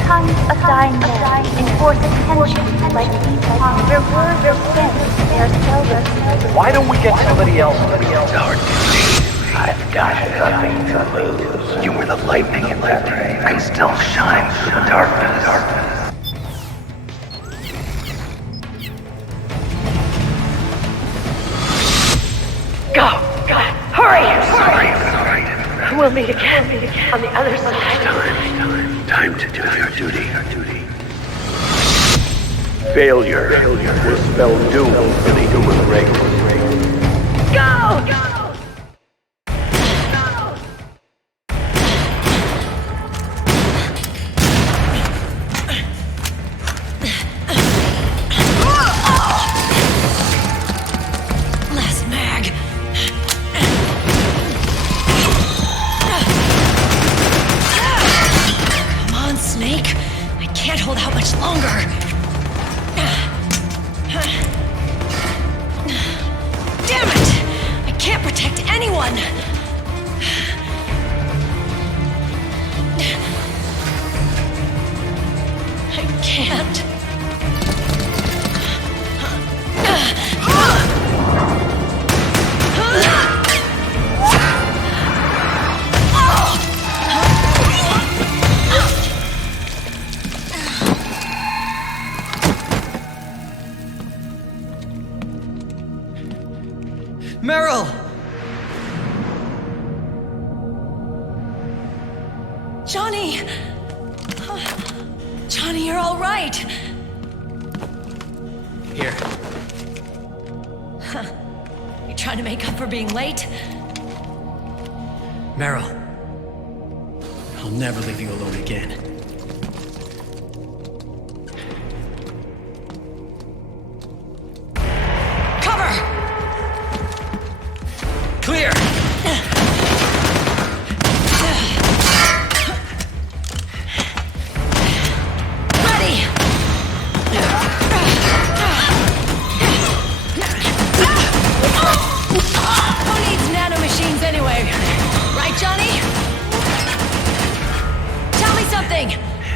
Tongues of dying men enforce tension like these upon their words or spins. They are seldom. Why don't we get somebody else? It's our duty. I've got nothing to lose. You were the lightning in that ray. You can still shine through the darkness. Go! Hurry! Sorry. We'll meet again on the other side. Time to do your duty. Failure will spell doom for the human race. Go! Meryl! Johnny! Johnny, you're all right. Here. Huh. You trying to make up for being late? Meryl. I'll never leave you alone again. Cover! Clear!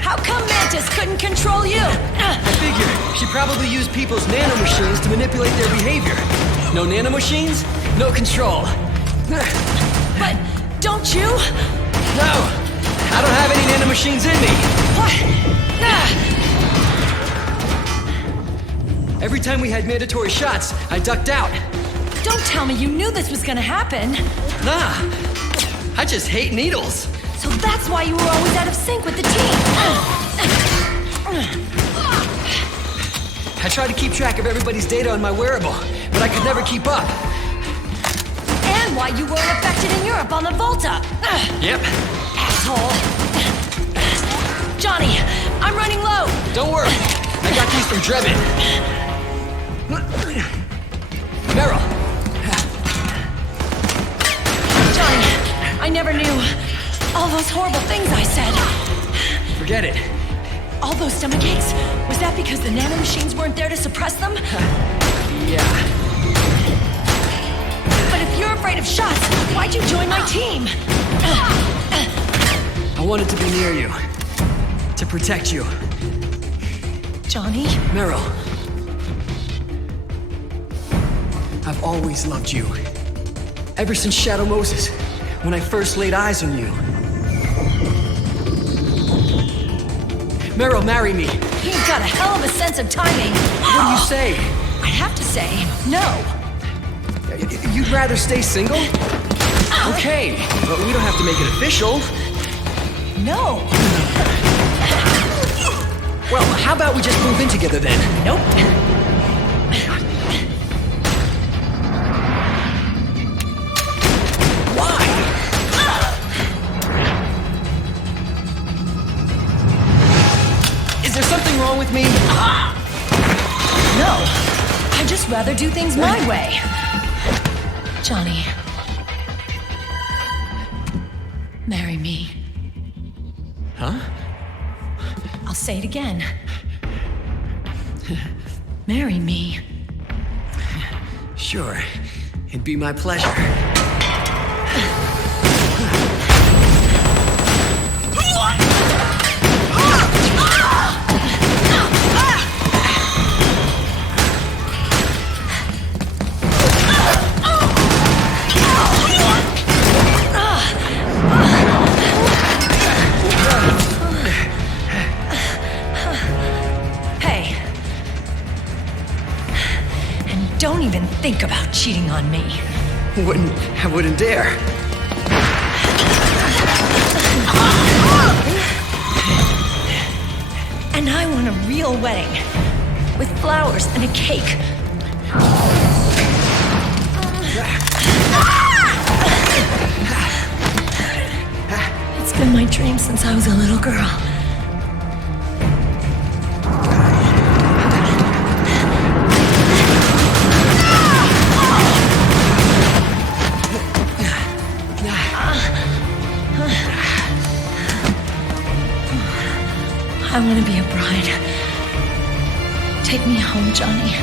How come Mantis couldn't control you? I figured. She probably used people's nanomachines to manipulate their behavior. No nanomachines, no control. But don't you? No! I don't have any nanomachines in me! Every time we had mandatory shots, I ducked out. Don't tell me you knew this was gonna happen. Nah, I just hate needles. So that's why you were always out of sync with the team. I tried to keep track of everybody's data on my wearable, but I could never keep up. And why you weren't affected in Europe on the Volta. Yep. Asshole. Johnny, I'm running low. Don't worry, I got these from Drebin. Meryl. Johnny, I never knew all those horrible things I said. Forget it. All those stomach aches? Was that because the nanomachines weren't there to suppress them? Yeah. But if you're afraid of shots, why'd you join my team? I wanted to be near you. To protect you. Johnny? Meryl. I've always loved you. Ever since Shadow Moses, when I first laid eyes on you. Meryl, marry me. You've got a hell of a sense of timing. What do you say? I'd have to say no. You'd rather stay single? Okay, but we don't have to make it official. No. Well, how about we just move in together then? Nope. Is there something wrong with me? No. I'd just rather do things my way. Johnny. Marry me. Huh? I'll say it again. Marry me. Sure. It'd be my pleasure. Don't even think about cheating on me. I wouldn't dare. And I want a real wedding. With flowers and a cake. It's been my dream since I was a little girl. I want to be a bride. Take me home, Johnny.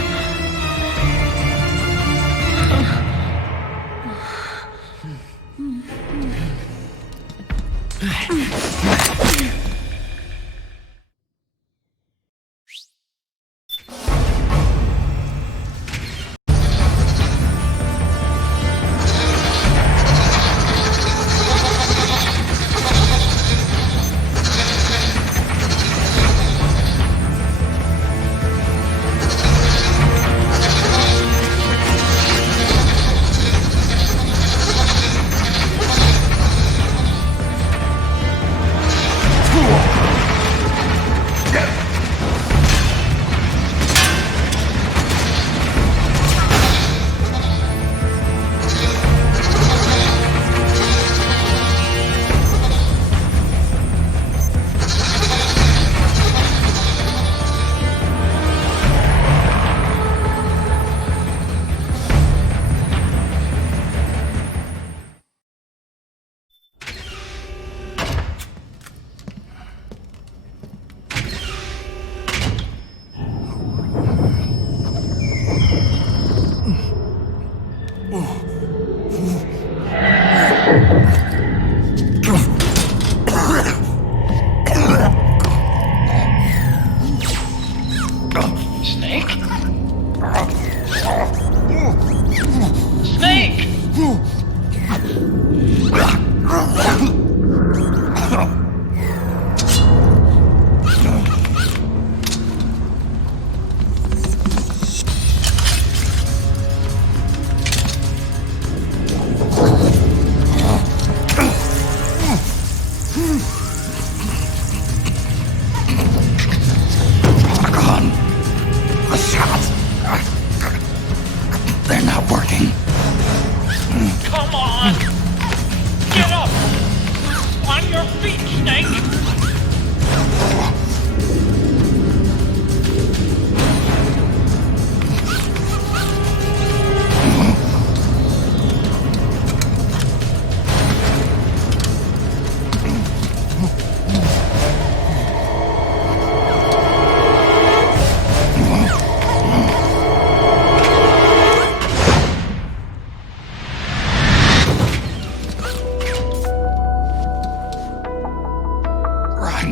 I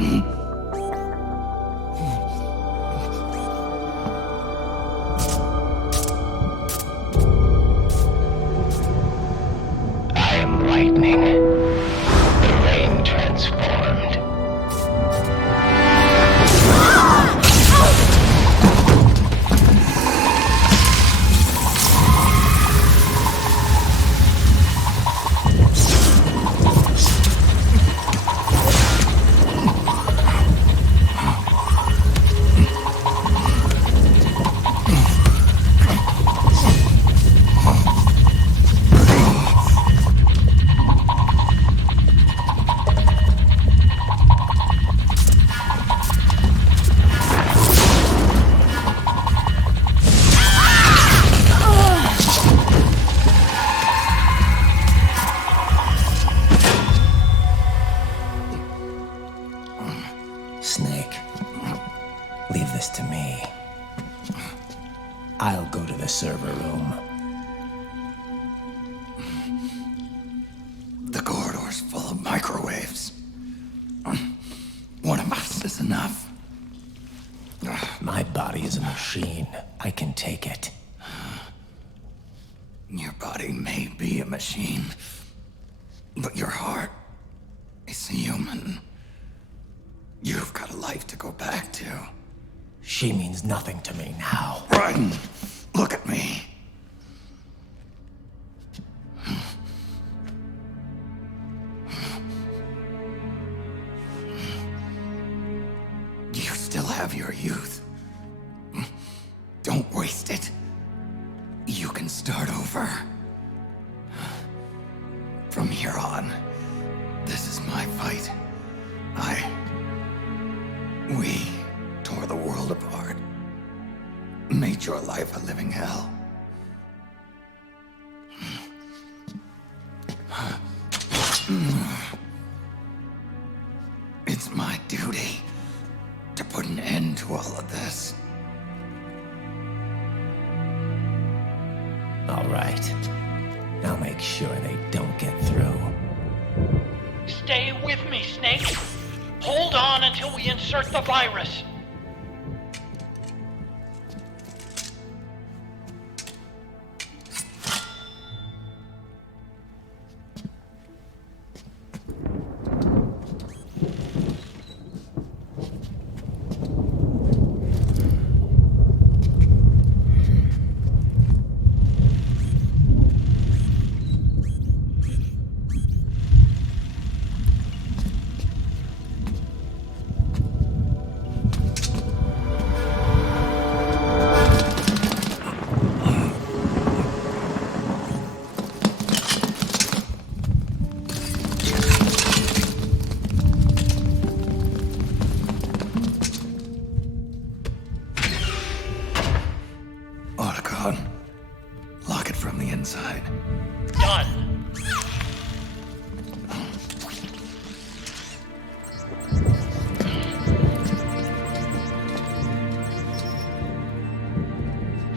am lightning. The rain transformed. Snake, leave this to me. I'll go to the server room. The corridor's full of microwaves. One of us is enough. My body is a machine. I can take it. Your body may be a machine, but your heart is human. You've got a life to go back to. She means nothing to me now. Raiden, look at me. You still have your youth. Don't waste it. You can start over. From here on, this is my fight. We tore the world apart. Made your life a living hell. It's my duty to put an end to all of this. All right. I'll make sure they don't get through. Stay with me, Snake. Hold on until we insert the virus. Lock it from the inside. Done.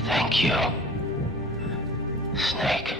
Thank you, Snake.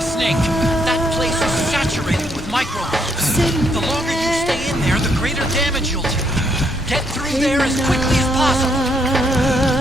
Snake, that place is saturated with microbes. The longer you stay in there, the greater damage you'll do. Get through there as quickly as possible.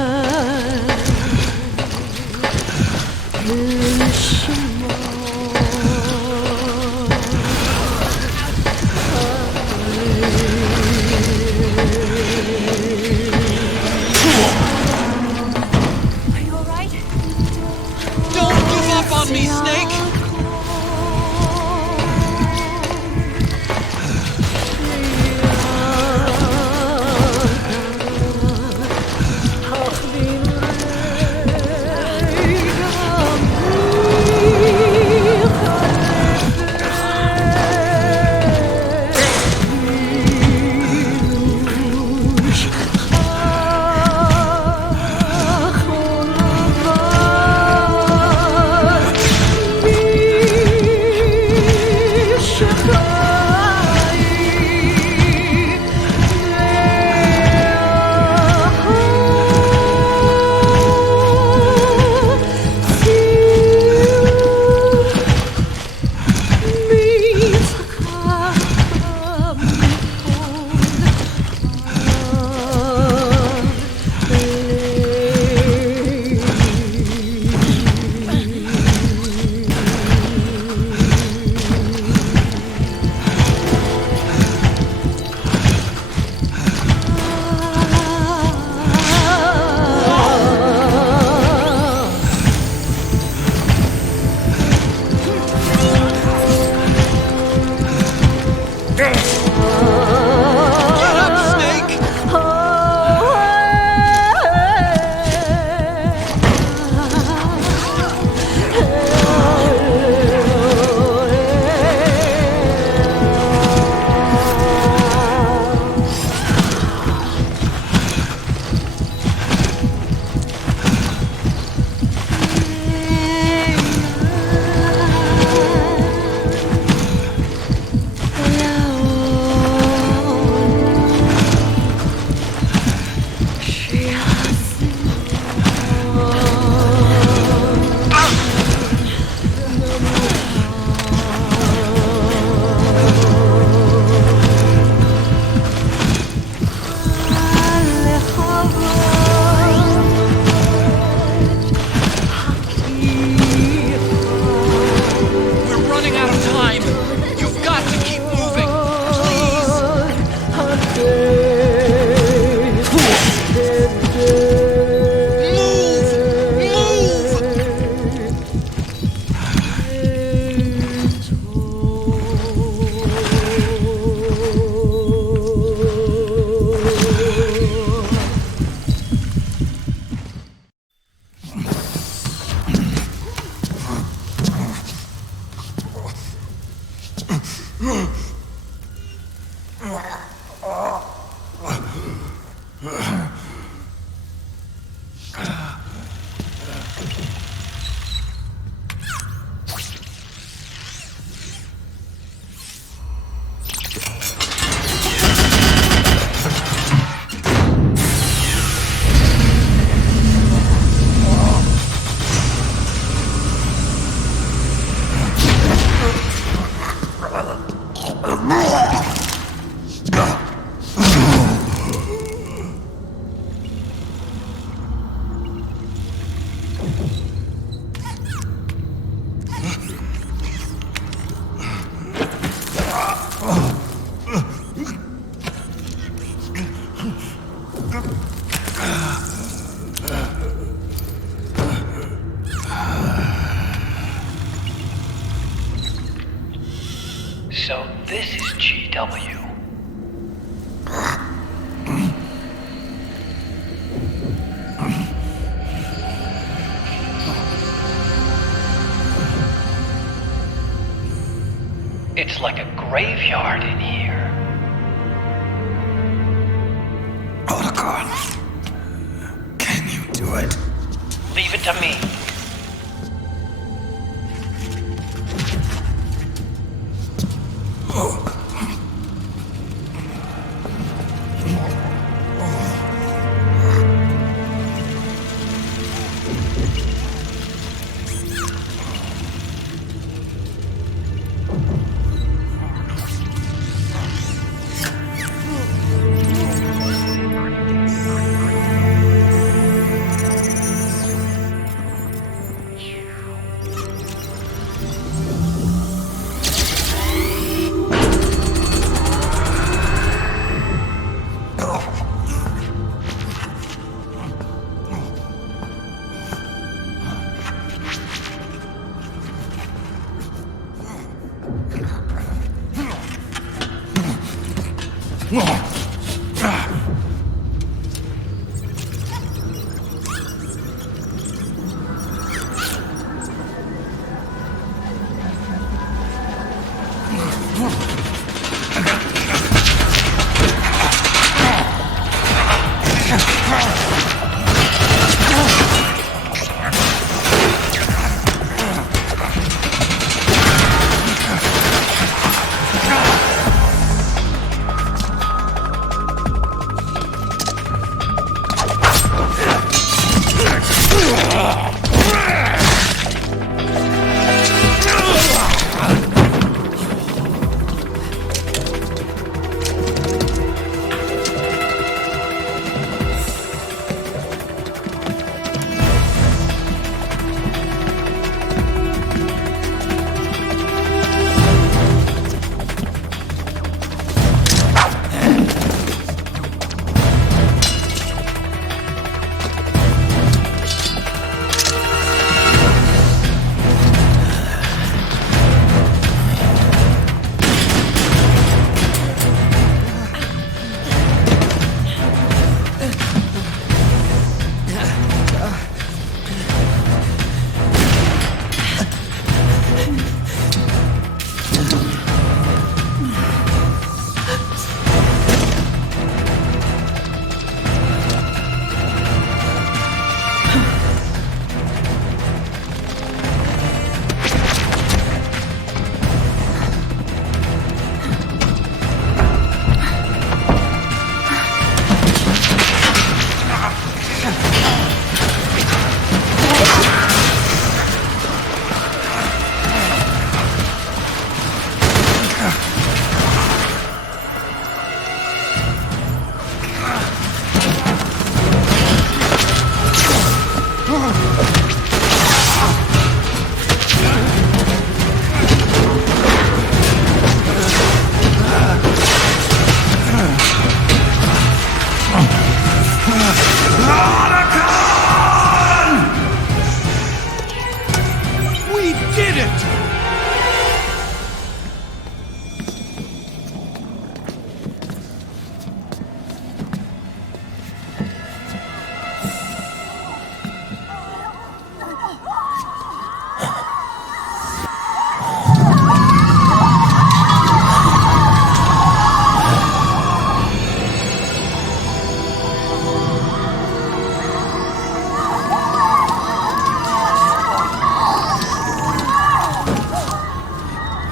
W. It's like a graveyard in here. Otacon, can you do it? Leave it to me.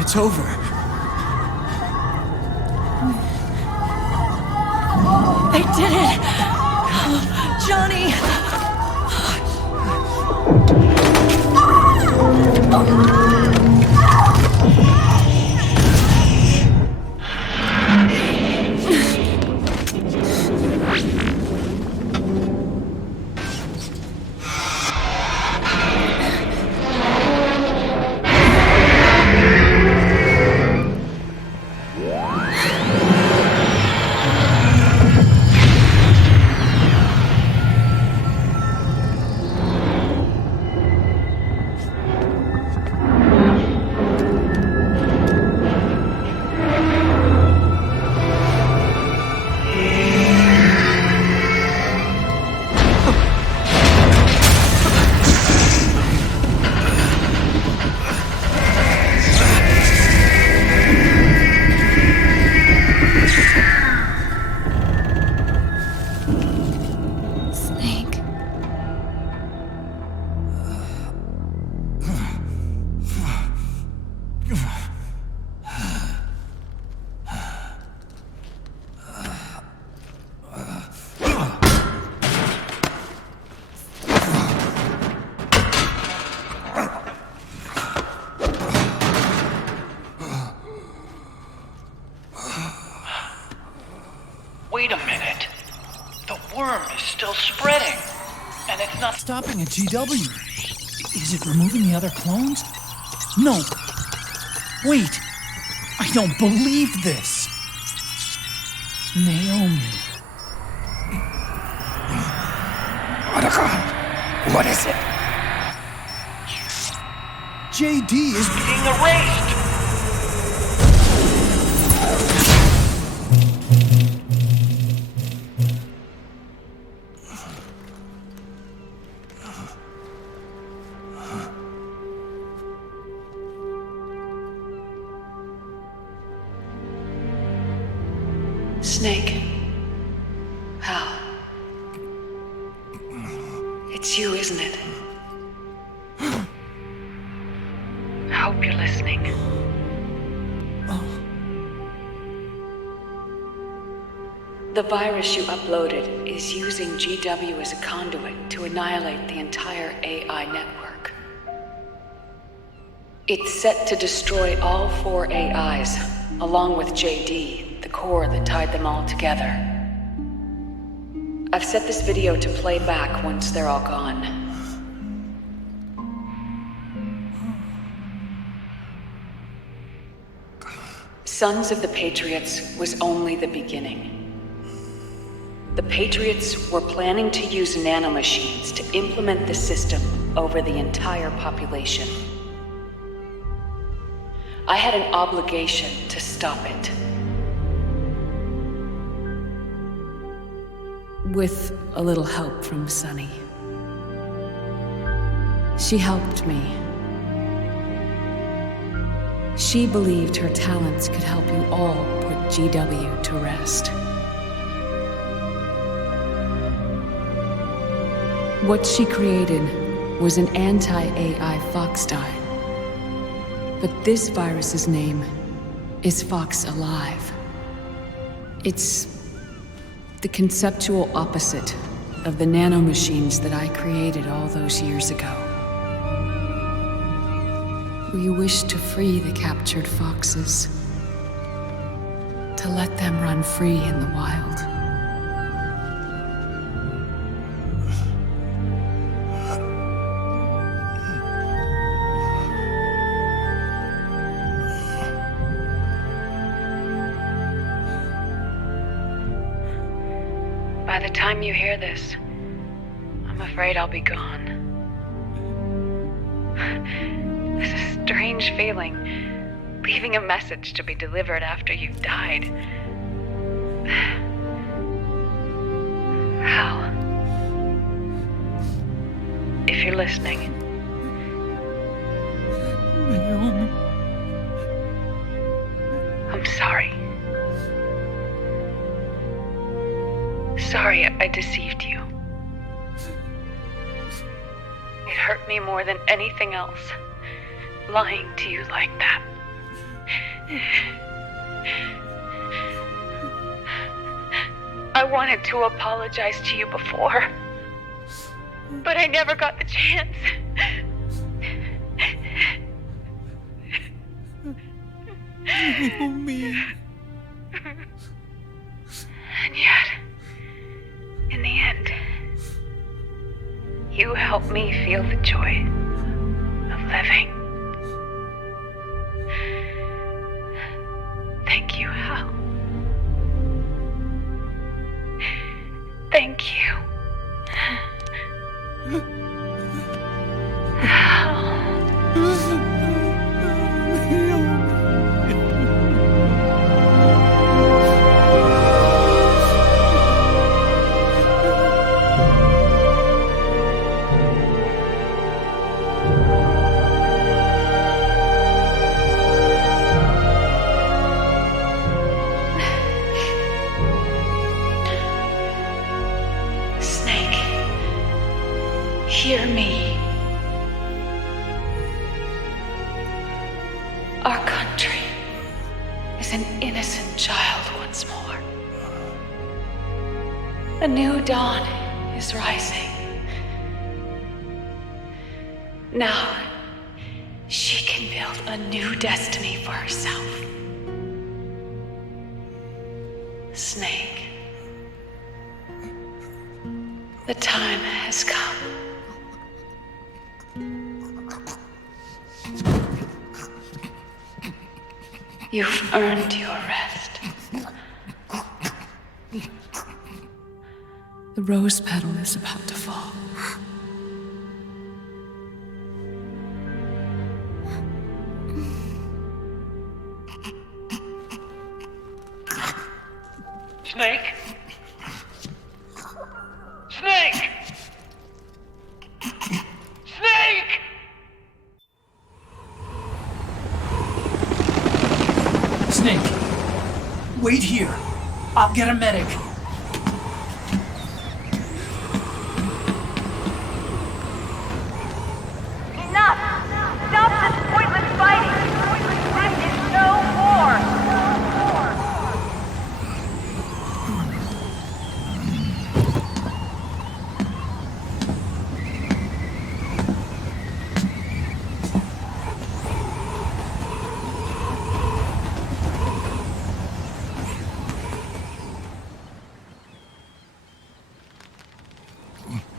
It's over. They did it! Oh, Johnny! spreading. And it's not stopping at GW. Is it removing the other clones? No. Wait. I don't believe this. Naomi. What is it? JD is being erased. Snake. Hal. It's you, isn't it? I hope you're listening. The virus you uploaded is using GW as a conduit to annihilate the entire AI network. It's set to destroy all 4 AIs, along with JD, the core that tied them all together. I've set this video to play back once they're all gone. Sons of the Patriots was only the beginning. The Patriots were planning to use nanomachines to implement the system over the entire population. I had an obligation to stop it. With a little help from Sunny. She helped me. She believed her talents could help you all put GW to rest. What she created was an anti-AI fox dye. But this virus's name is Fox Alive. It's the conceptual opposite of the nanomachines that I created all those years ago. We wish to free the captured foxes, to let them run free in the wild. By the time you hear this, I'm afraid I'll be gone. It's a strange feeling, leaving a message to be delivered after you've died. Hal, if you're listening, I'm sorry. Sorry I deceived you. It hurt me more than anything else, lying to you like that. I wanted to apologize to you before, but I never got the chance. Naomi. And yet, in the end, you helped me feel the joy of living. Thank you, Hal. Thank you. Hear me. Our country is an innocent child once more. A new dawn is rising. Now, she can build a new destiny for herself. Snake. The time has come. You've earned your rest. The rose petal is about to fall. Snake? Snake! Snake! Snake, wait here. I'll get a medic. Enough! Stop this pointless fighting! This is no war!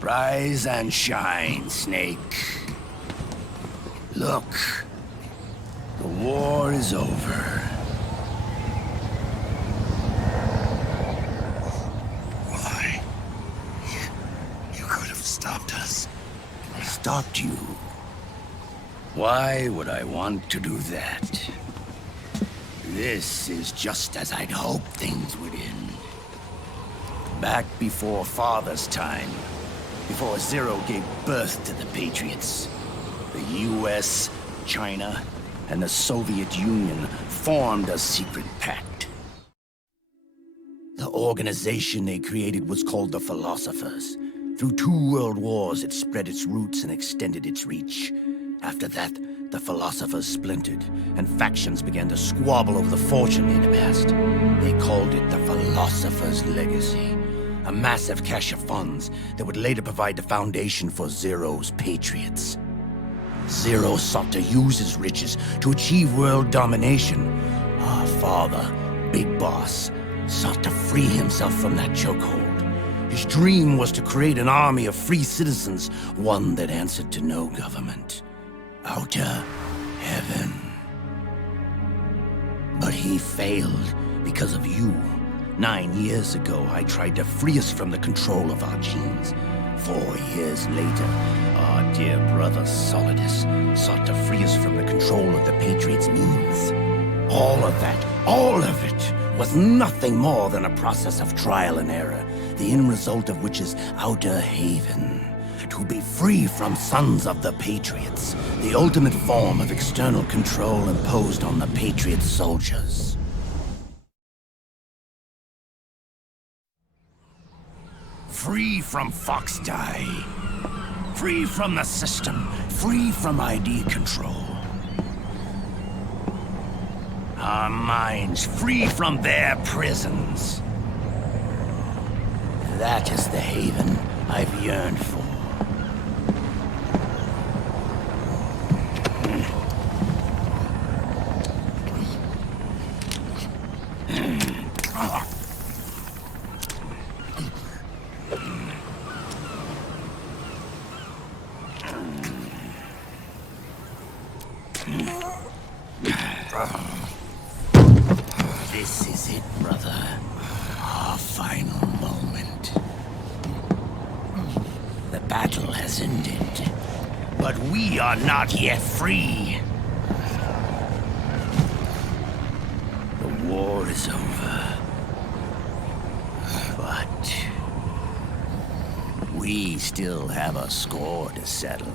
Rise and shine, Snake. Look, the war is over. Why? You could have stopped us. Stopped you? Why would I want to do that? This is just as I'd hoped things would end. Back before Father's time, before Zero gave birth to the Patriots, the US, China, and the Soviet Union formed a secret pact. The organization they created was called the Philosophers. Through 2 world wars, it spread its roots and extended its reach. After that, the Philosophers splintered, and factions began to squabble over the fortune they'd amassed. They called it the Philosopher's Legacy, a massive cache of funds that would later provide the foundation for Zero's Patriots. Zero sought to use his riches to achieve world domination. Our father, Big Boss, sought to free himself from that chokehold. His dream was to create an army of free citizens, one that answered to no government. Outer heaven. But he failed because of you. 9 years ago, I tried to free us from the control of our genes. 4 years later, our dear brother Solidus sought to free us from the control of the Patriots' means. All of it, was nothing more than a process of trial and error, the end result of which is Outer Haven. To be free from sons of the Patriots, the ultimate form of external control imposed on the Patriot soldiers. Free from Foxdie. Free from the system. Free from ID control. Our minds free from their prisons. That is the haven I've yearned for. This is it, brother. Our final moment. The battle has ended, but we are not yet free. The war is over, but we still have a score to settle.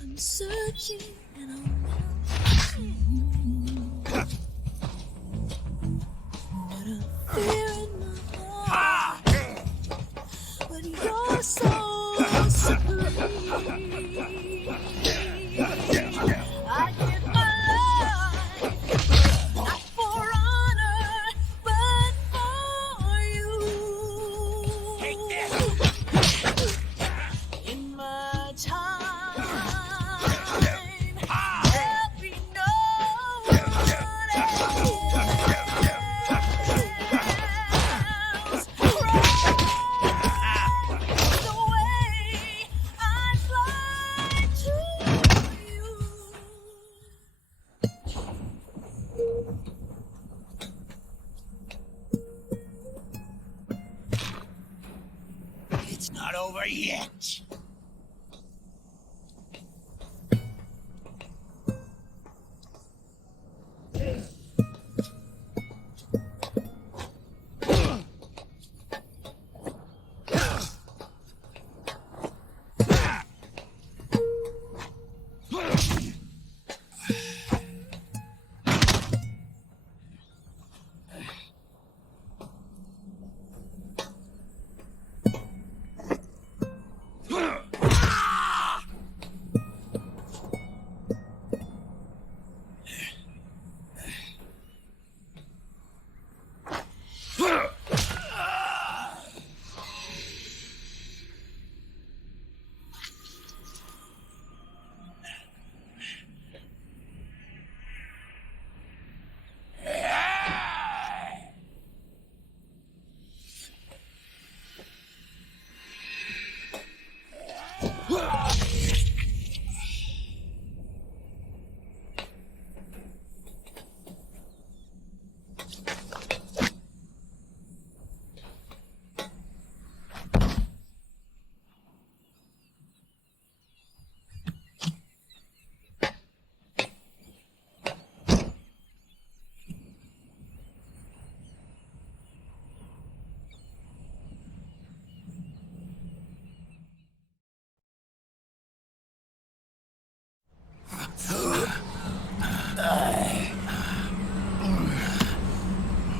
I'm searching and I'm not a fear in my heart, but you're so supreme. I give my life, not for honor, but for you. Take this. In my time, there'll be no one else. The way I fly to you. It's not over yet.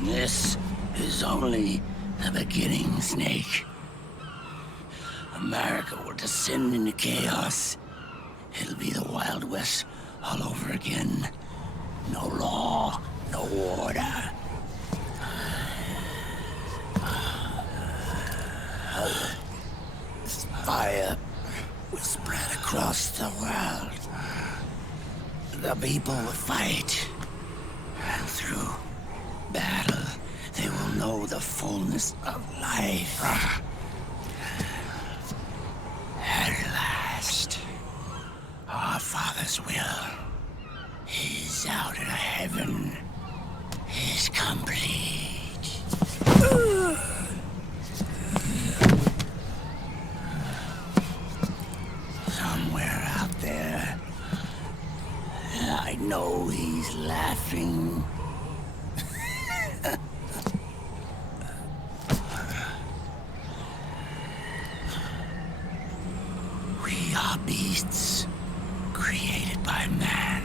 This is only the beginning, Snake. America will descend into chaos. It'll be the Wild West all over again. No law, no order. Fire will spread across the world. The people will fight, and through battle, they will know the fullness of life. At last, our Father's will is out of heaven, is complete. Somewhere out there, I know he's laughing. We are beasts created by man.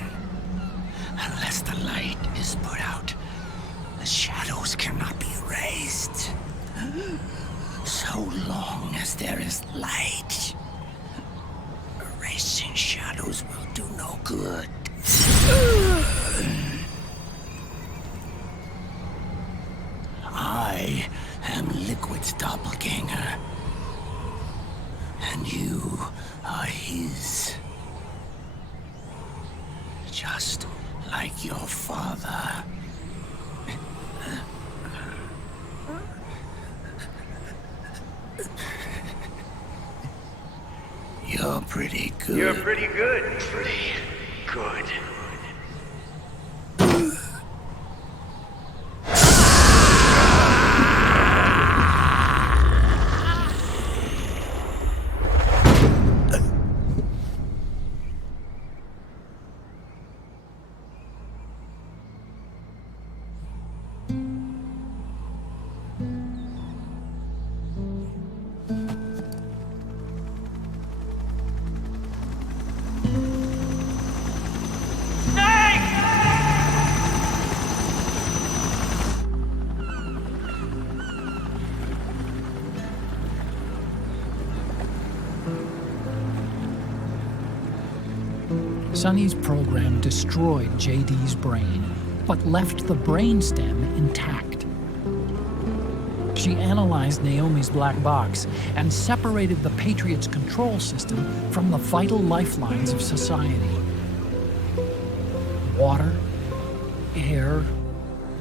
Unless the light is put out, the shadows cannot be erased. So long as there is light, erasing shadows will do no good. I am Liquid's doppelganger, and you are his. Just like your father. You're pretty good. You're pretty good. Pretty good. Sonny's program destroyed JD's brain, but left the brainstem intact. She analyzed Naomi's black box and separated the Patriots' control system from the vital lifelines of society. Water, air,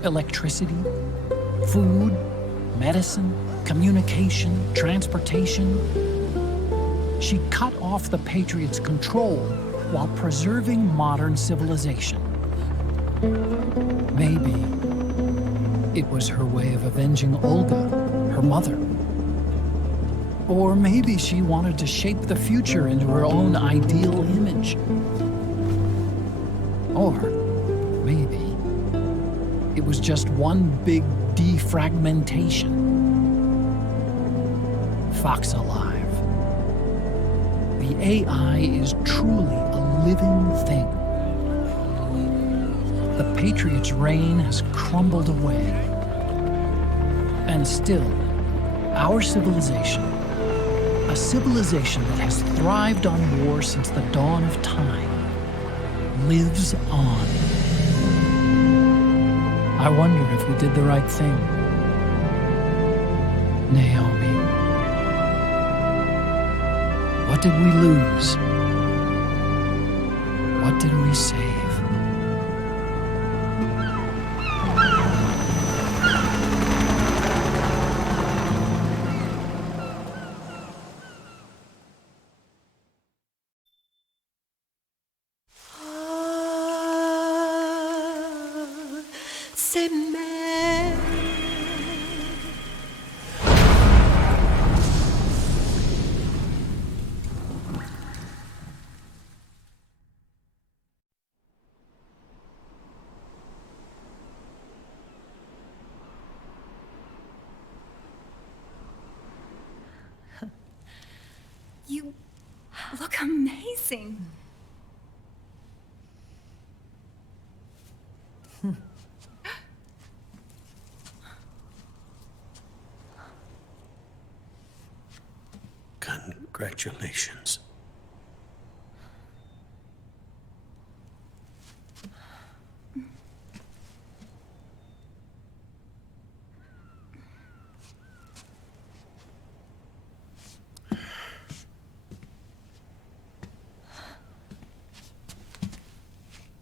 electricity, food, medicine, communication, transportation. She cut off the Patriots' control while preserving modern civilization. Maybe it was her way of avenging Olga, her mother. Or maybe she wanted to shape the future into her own ideal image. Or maybe it was just one big defragmentation. Fox alive. The AI is truly a living thing. The Patriots' reign has crumbled away. And still, our civilization, a civilization that has thrived on war since the dawn of time, lives on. I wonder if we did the right thing. Naomi. What did we lose? What did we save? You look amazing. Congratulations.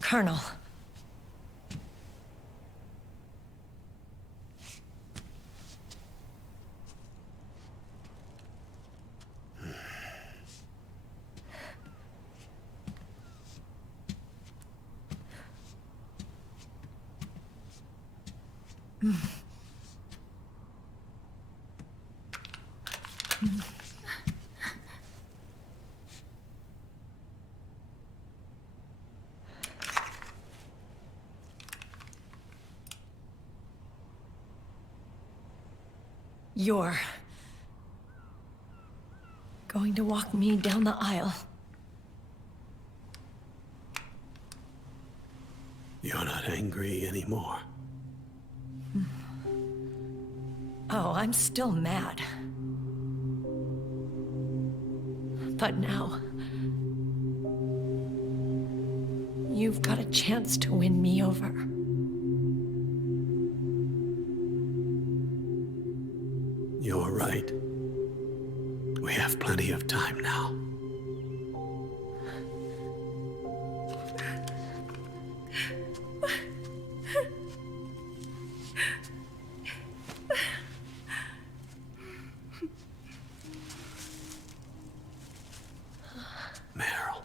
Colonel. You're going to walk me down the aisle. You're not angry anymore. Oh, I'm still mad. But now, you've got a chance to win me over. You're right. We have plenty of time now. Meryl,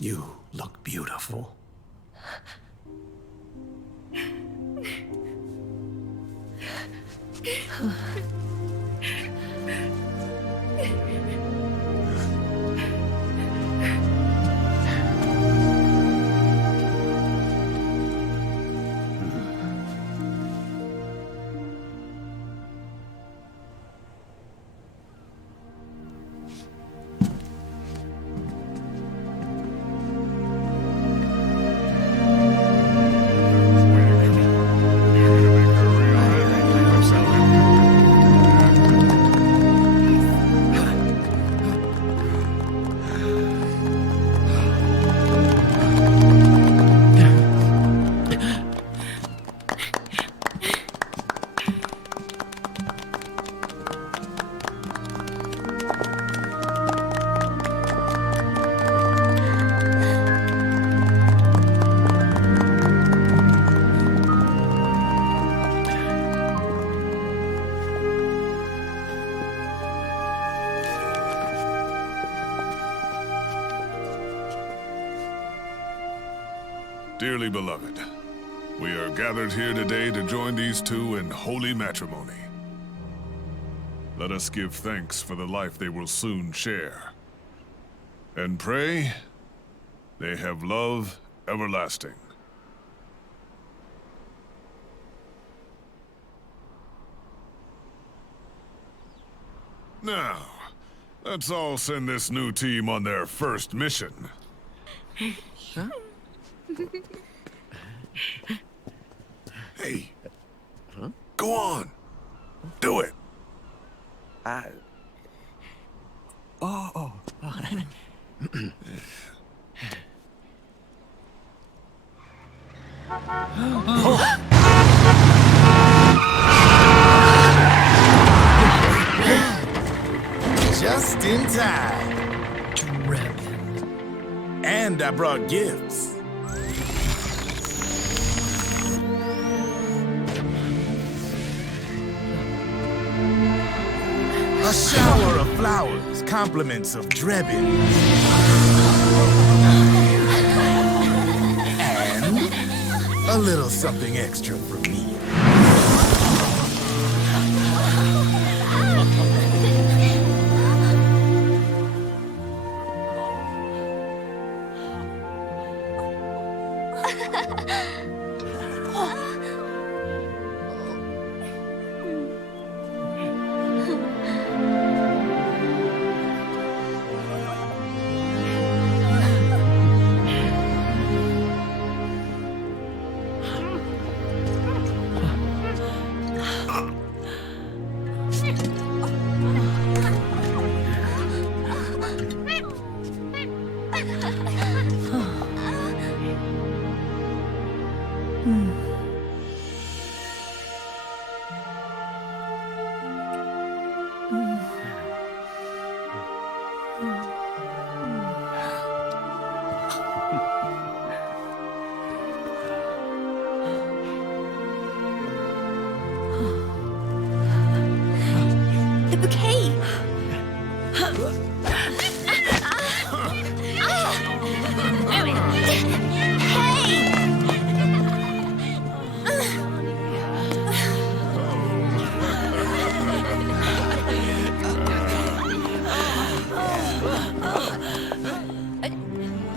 you look beautiful. Dearly beloved, we are gathered here today to join these two in holy matrimony. Let us give thanks for the life they will soon share. And pray they have love everlasting. Now, let's all send this new team on their first mission. Huh? Hey. Huh? Go on. Do it. Oh. Just in time. Drebin. And I brought gifts. A shower of flowers, compliments of Drebin. And a little something extra from me.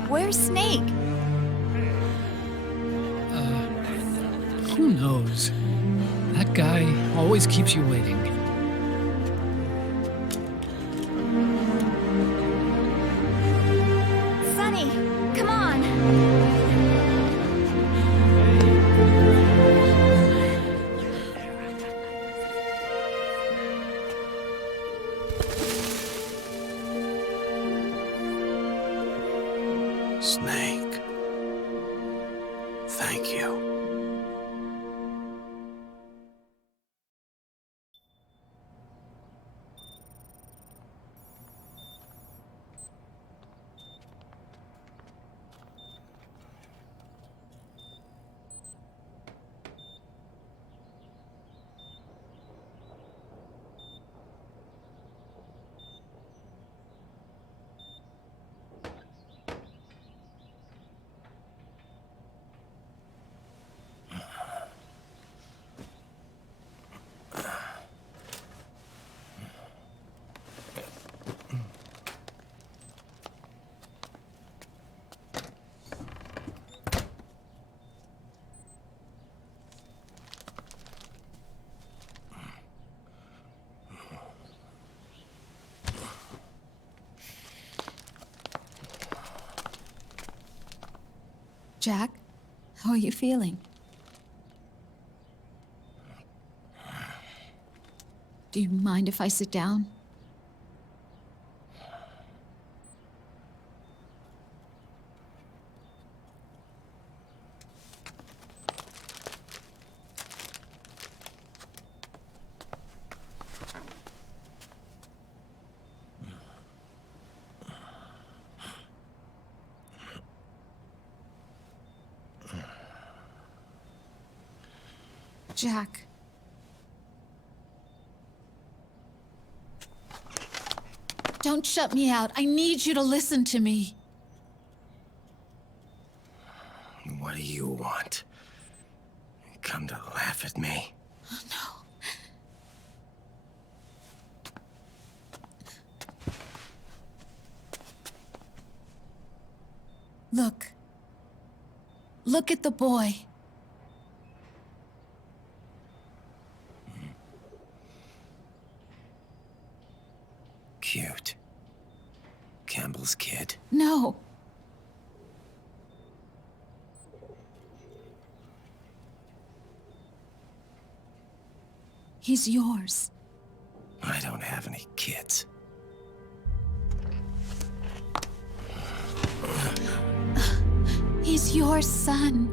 Where's Snake? Who knows? That guy always keeps you waiting. Sunny, come on. Snake. Thank you. Jack, how are you feeling? Do you mind if I sit down? Jack. Don't shut me out. I need you to listen to me. What do you want? Come to laugh at me? Oh, no. Look. Look at the boy. Cute. Campbell's kid. No. He's yours. I don't have any kids. He's your son.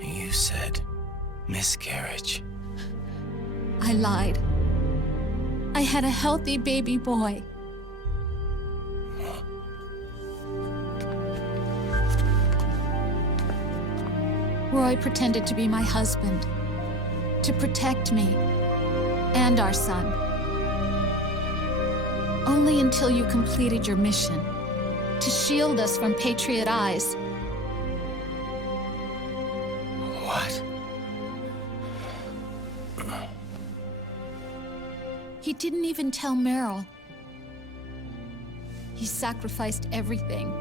You said miscarriage. I lied. I had a healthy baby boy. Roy pretended to be my husband, to protect me and our son. Only until you completed your mission, to shield us from Patriot eyes. What? He didn't even tell Meryl. He sacrificed everything,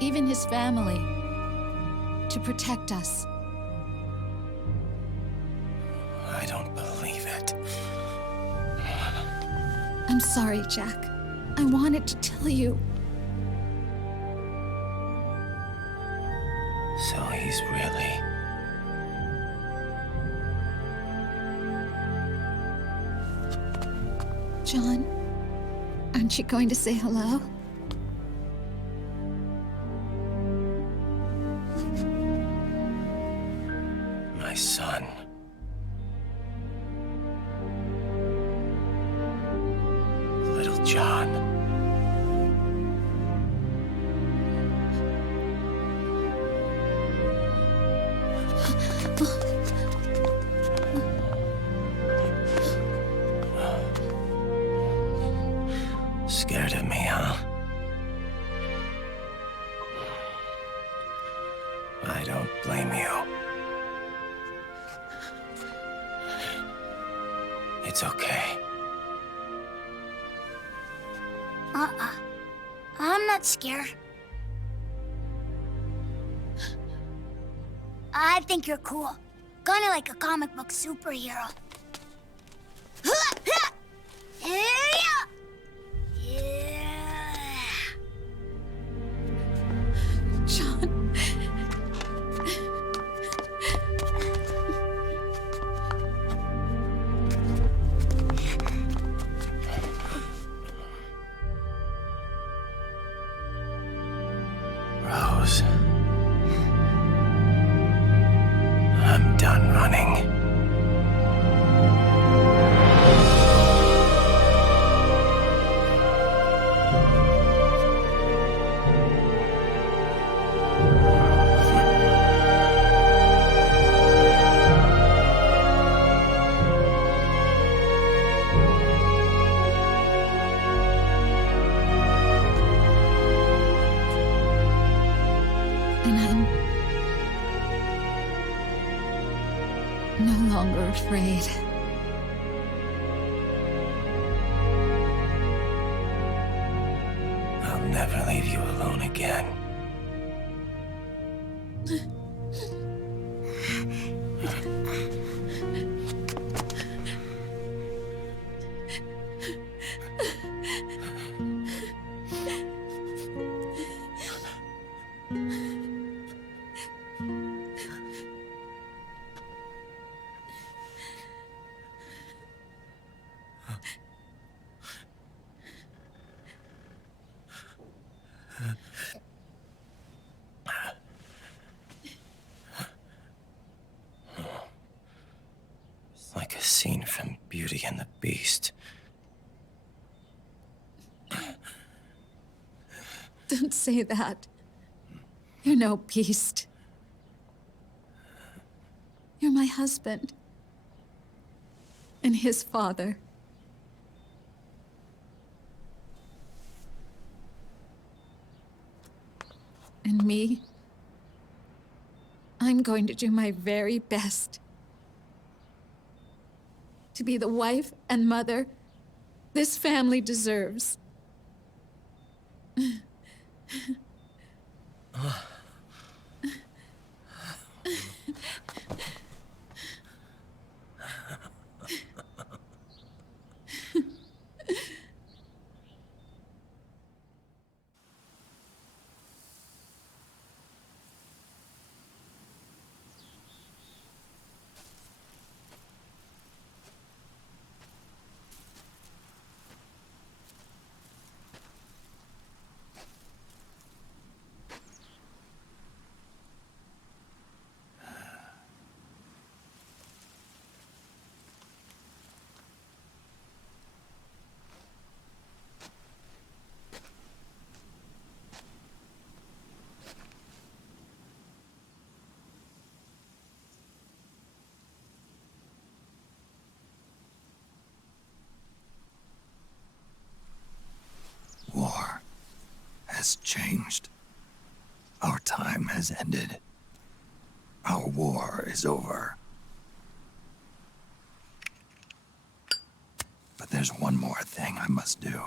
even his family, to protect us. I don't believe it. I'm sorry, Jack. I wanted to tell you. So he's really... John, aren't you going to say hello? My son. Little John. Scared of me, huh? I don't blame you. It's okay. I'm not scared. I think you're cool. Kinda like a comic book superhero. John. Rose. I'm done running. And I'm no longer afraid. I'll never leave you alone again. Like a scene from Beauty and the Beast. Don't say that. You're no beast. You're my husband. And his father. And me. I'm going to do my very best to be the wife and mother this family deserves. War has changed. Our time has ended. Our war is over. But there's one more thing I must do.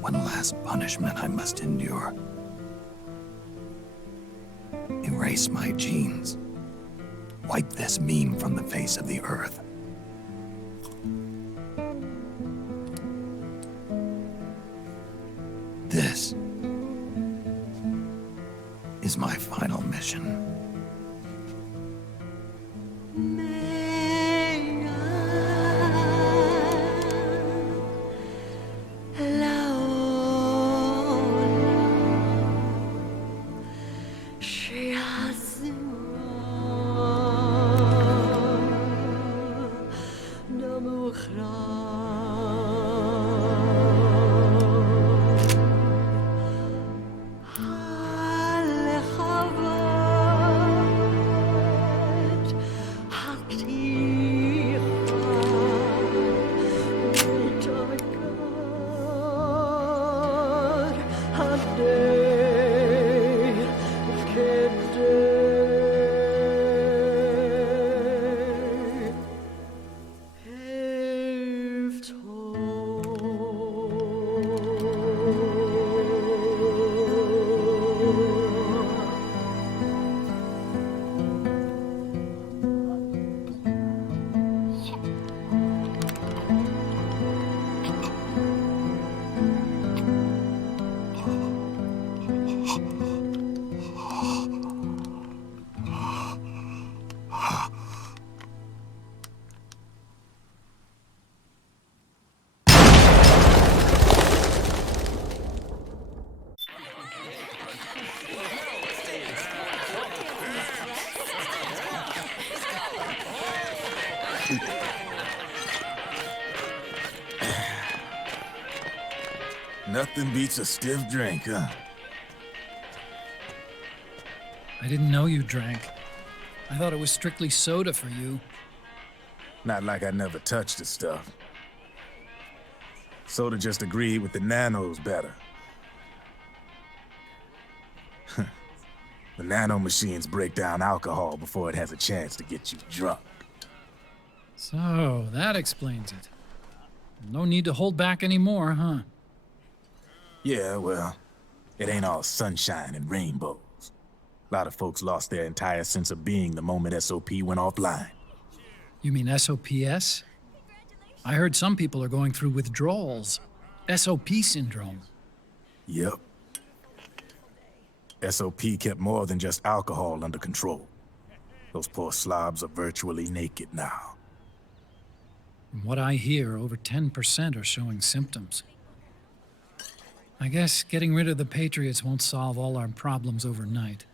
One last punishment I must endure. Erase my genes. Wipe this meme from the face of the earth. This is my final mission. Nothing beats a stiff drink, huh? I didn't know you drank. I thought it was strictly soda for you. Not like I never touched the stuff. Soda just agreed with the nanos better. The nano machines break down alcohol before it has a chance to get you drunk. So, that explains it. No need to hold back anymore, huh? Yeah, well, it ain't all sunshine and rainbows. A lot of folks lost their entire sense of being the moment SOP went offline. You mean SOPS? I heard some people are going through withdrawals. SOP syndrome. Yep. SOP kept more than just alcohol under control. Those poor slobs are virtually naked now. From what I hear, over 10% are showing symptoms. I guess getting rid of the Patriots won't solve all our problems overnight.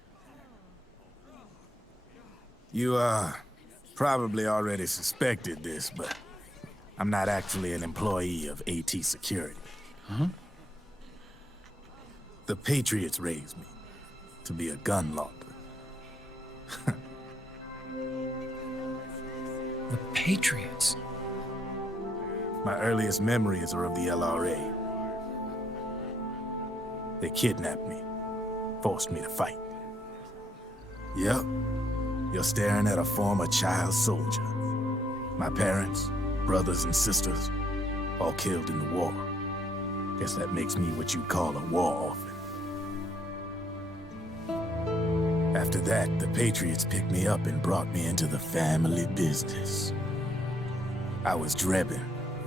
You, probably already suspected this, but I'm not actually an employee of AT Security. Huh? The Patriots raised me to be a gun launderer. The Patriots? My earliest memories are of the LRA. They kidnapped me, forced me to fight. Yep, you're staring at a former child soldier. My parents, brothers and sisters, all killed in the war. Guess that makes me what you'd call a war orphan. After that, the Patriots picked me up and brought me into the family business. I was Drebin,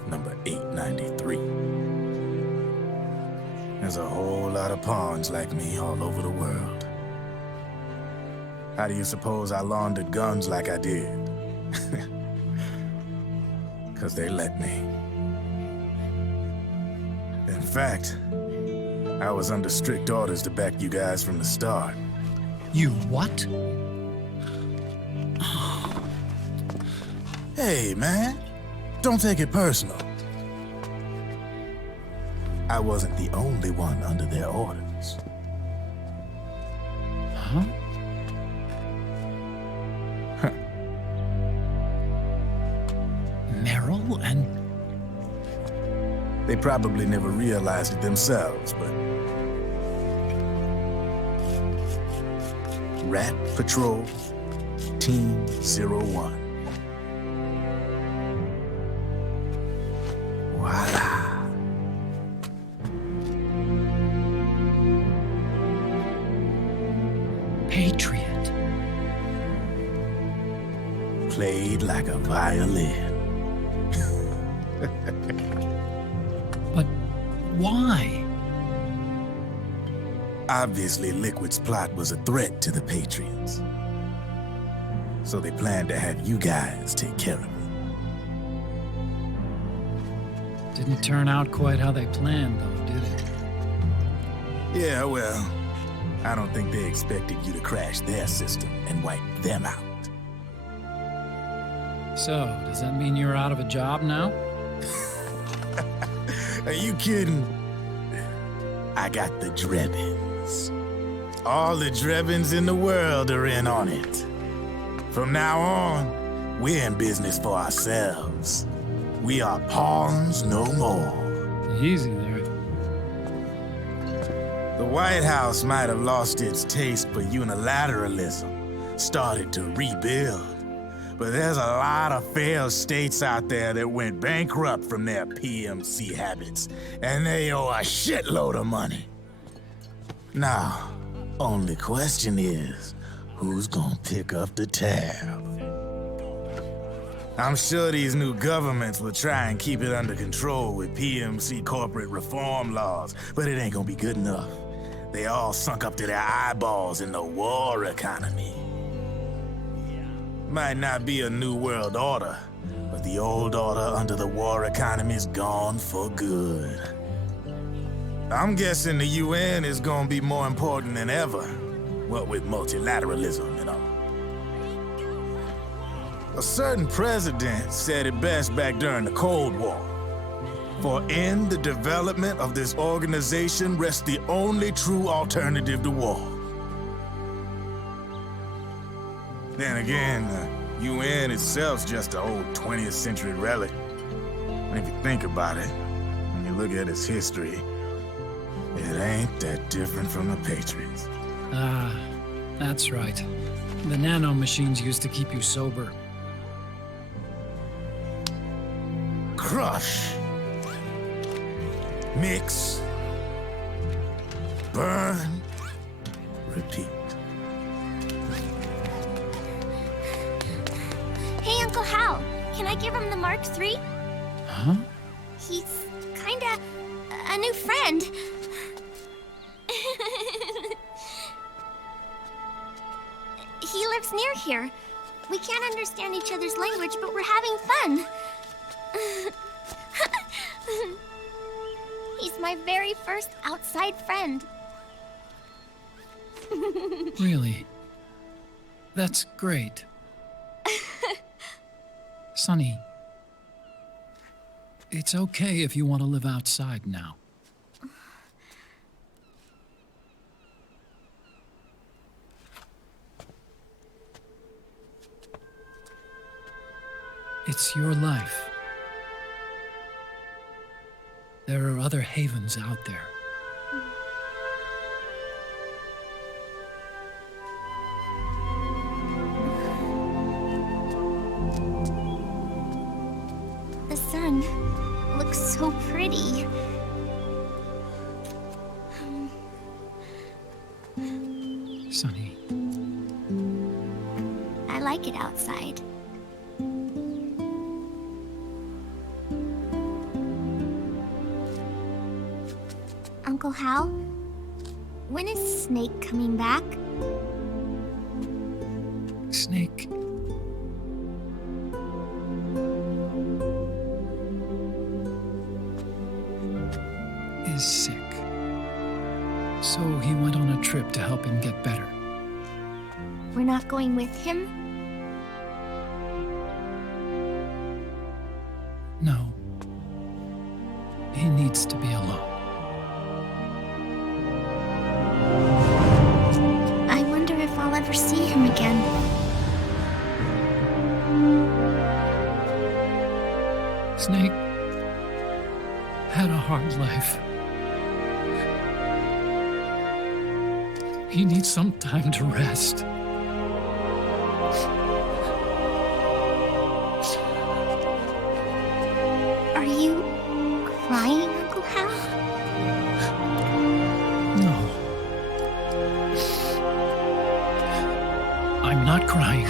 number 893. There's a whole lot of pawns like me all over the world. How do you suppose I laundered guns like I did? 'Cause they let me. In fact, I was under strict orders to back you guys from the start. You what? Hey, man. Don't take it personal. I wasn't the only one under their orders. Huh? Merrill and... They probably never realized it themselves, but... Rat Patrol, Team 01. Voila. Patriot. Played like a violin. But why? Obviously, Liquid's plot was a threat to the Patriots. So they planned to have you guys take care of it. Didn't turn out quite how they planned, though, did it? Yeah, well, I don't think they expected you to crash their system and wipe them out. So, does that mean you're out of a job now? Are you kidding? I got the Drebins. All the Drebins in the world are in on it. From now on, we're in business for ourselves. We are pawns no more. Easy there. The White House might have lost its taste for unilateralism, started to rebuild. But there's a lot of failed states out there that went bankrupt from their PMC habits, and they owe a shitload of money. Now, only question is, who's gonna pick up the tab? I'm sure these new governments will try and keep it under control with PMC corporate reform laws, but it ain't gonna be good enough. They all sunk up to their eyeballs in the war economy. Might not be a new world order, but the old order under the war economy's gone for good. I'm guessing the UN is gonna be more important than ever, what with multilateralism and all. A certain president said it best back during the Cold War. For in the development of this organization rests the only true alternative to war. Then again, the UN itself's just an old 20th century relic. And if you think about it, when you look at its history, it ain't that different from the Patriots. Ah, that's right. The nano machines used to keep you sober. Crush. Mix. Burn. Repeat. Hey, Uncle Hal, can I give him the Mark III? Huh? He's kinda a new friend. He lives near here. We can't understand each other's language, but we're having fun. He's my very first outside friend. Really? That's great. Sonny, it's okay if you want to live outside now. It's your life. There are other havens out there. The sun looks so pretty. Sonny. I like it outside. Uncle Hal, when is Snake coming back? Snake. Is sick. So he went on a trip to help him get better. We're not going with him? No. He needs to be alone. I wonder if I'll ever see him again. Snake had a hard life. He needs some time to rest. Are you crying, Uncle Hal? No. I'm not crying.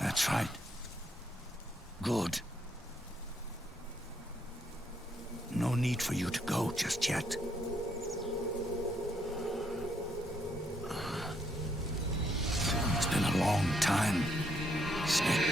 That's right. Good. No need for you to go just yet. It's been a long time, Snake.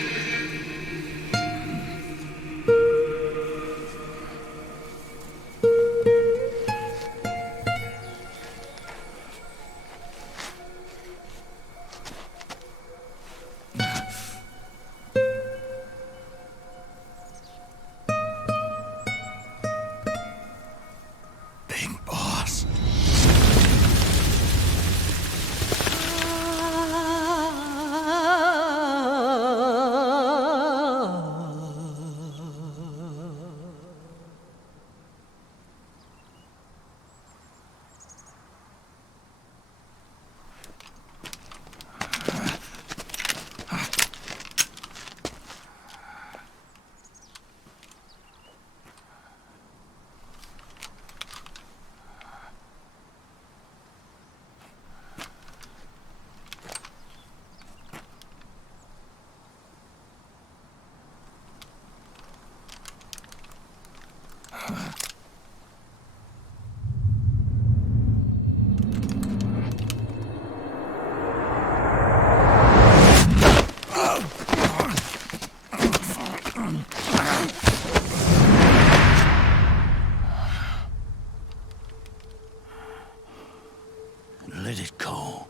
Let it go,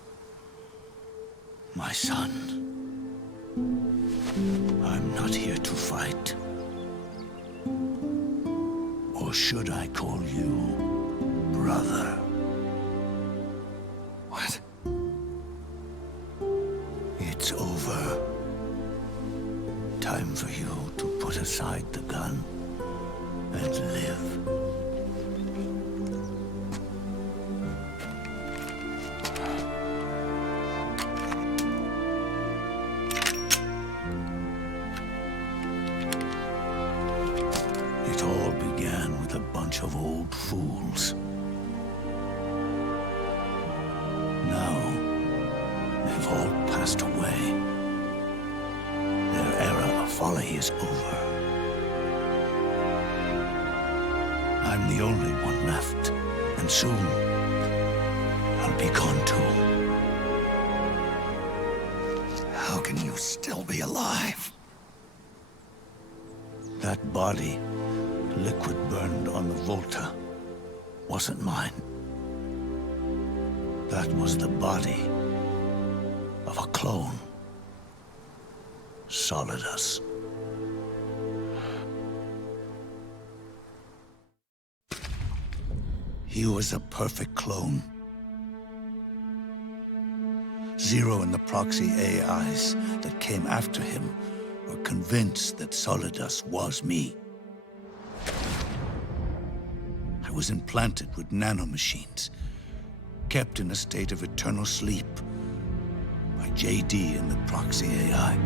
my son. I'm not here to fight. Or should I call you brother? What? It's over. Time for you to put aside the gun and live. bunch of old fools. Now, they've all passed away. Their era of folly is over. I'm the only one left, and soon I'll be gone too. How can you still be alive? That body, liquid burned on the Volta, wasn't mine. That was the body of a clone. Solidus. He was a perfect clone. Zero and the proxy AIs that came after him were convinced that Solidus was me. I was implanted with nanomachines, kept in a state of eternal sleep by JD and the proxy AI.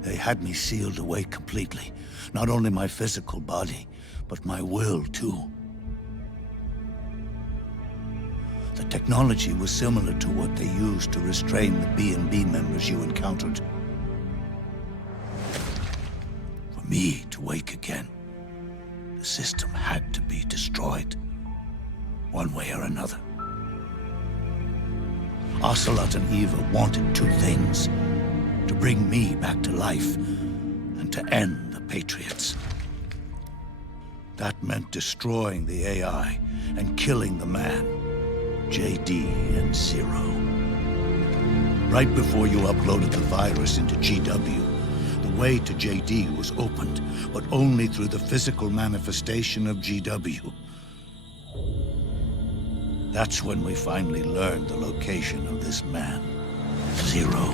They had me sealed away completely, not only my physical body, but my will too. The technology was similar to what they used to restrain the B&B members you encountered. For me to wake again, the system had to be destroyed, one way or another. Ocelot and Eva wanted two things: to bring me back to life and to end the Patriots. That meant destroying the AI and killing the man, JD and Zero. Right before you uploaded the virus into GW, the way to JD was opened, but only through the physical manifestation of GW. That's when we finally learned the location of this man, Zero.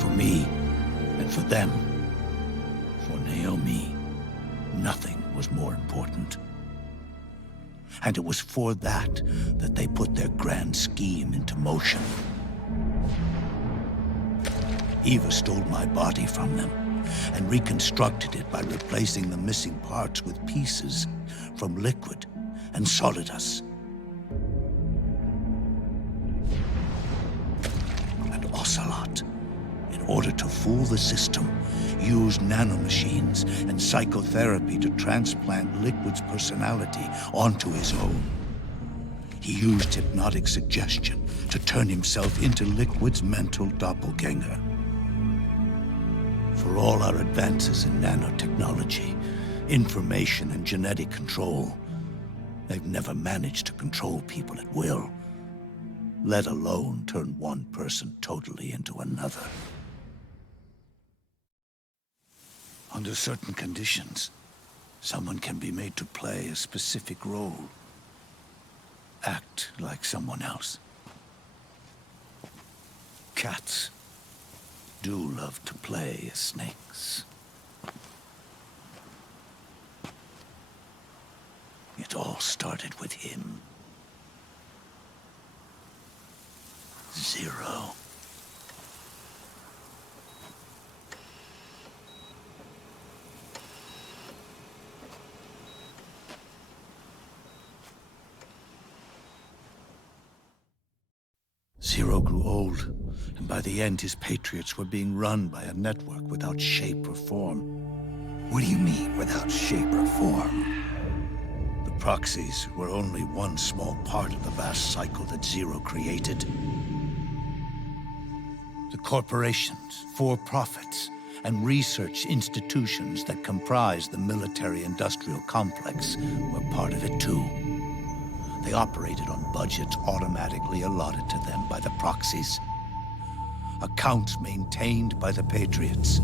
For me, and for them, for Naomi, nothing was more important. And it was for that they put their grand scheme into motion. Eva stole my body from them and reconstructed it by replacing the missing parts with pieces from Liquid and Solidus. And Ocelot, in order to fool the system, used nanomachines and psychotherapy to transplant Liquid's personality onto his own. He used hypnotic suggestion to turn himself into Liquid's mental doppelganger. For all our advances in nanotechnology, information and genetic control, they've never managed to control people at will, let alone turn one person totally into another. Under certain conditions, someone can be made to play a specific role. Act like someone else. Cats do love to play as snakes. It all started with him. Zero. Zero grew old, and by the end his Patriots were being run by a network without shape or form. What do you mean, without shape or form? The proxies were only one small part of the vast cycle that Zero created. The corporations, for-profits, and research institutions that comprise the military-industrial complex were part of it too. They operated on budgets automatically allotted to them by the proxies. Accounts maintained by the Patriots.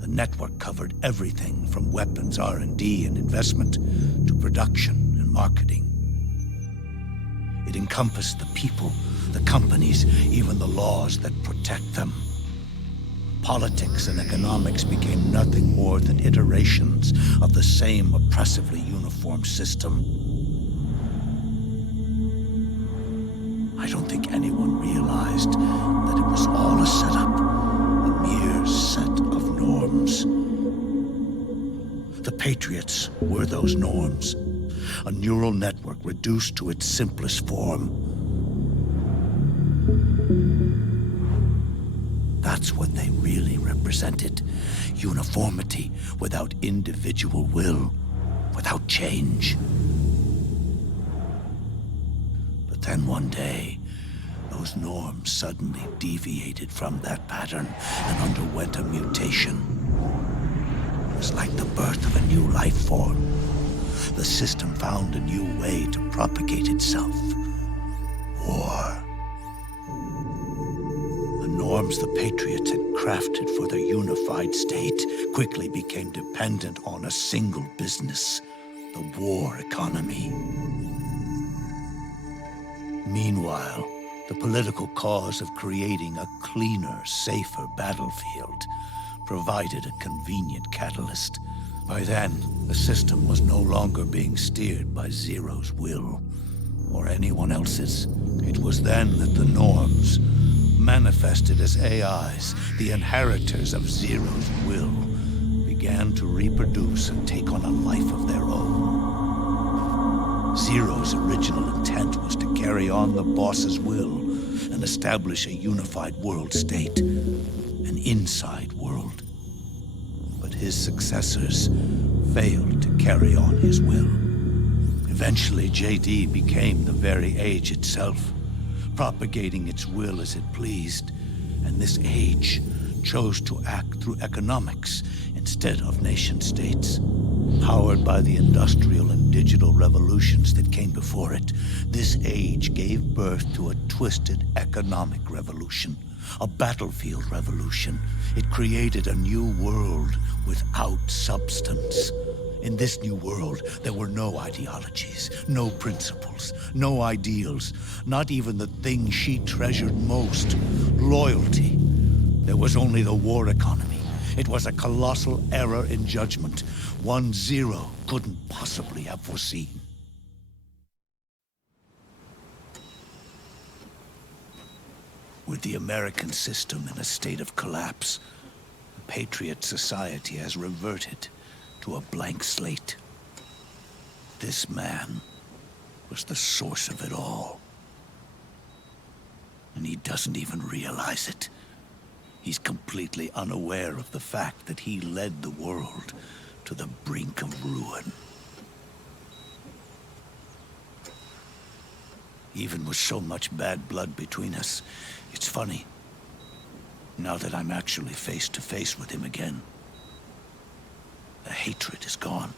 The network covered everything from weapons R&D and investment to production and marketing. It encompassed the people, the companies, even the laws that protect them. Politics and economics became nothing more than iterations of the same oppressively uniform system. I don't think anyone realized that it was all a setup, a mere set of norms. norms. The Patriots were those norms. A neural network reduced to its simplest form. That's what they really represented. Uniformity without individual will, without change. But then one day, those norms suddenly deviated from that pattern and underwent a mutation. It was like the birth of a new life form. The system found a new way to propagate itself. War. The norms the Patriots had crafted for their unified state quickly became dependent on a single business, the war economy. Meanwhile, the political cause of creating a cleaner, safer battlefield provided a convenient catalyst. By then, the system was no longer being steered by Zero's will, or anyone else's. It was then that the norms, manifested as AIs, the inheritors of Zero's will, began to reproduce and take on a life of their own. Zero's original intent was to carry on the boss's will and establish a unified world state, an inside world. But his successors failed to carry on his will. Eventually, JD became the very age itself, propagating its will as it pleased, and this age chose to act through economics instead of nation-states. Powered by the industrial and digital revolutions that came before it, this age gave birth to a twisted economic revolution, a battlefield revolution. It created a new world without substance. In this new world, there were no ideologies, no principles, no ideals, not even the thing she treasured most, loyalty. There was only the war economy. It was a colossal error in judgment, one Zero couldn't possibly have foreseen. With the American system in a state of collapse, the Patriot society has reverted to a blank slate. This man was the source of it all. And he doesn't even realize it. He's completely unaware of the fact that he led the world to the brink of ruin. Even with so much bad blood between us, it's funny. Now that I'm actually face to face with him again, the hatred is gone.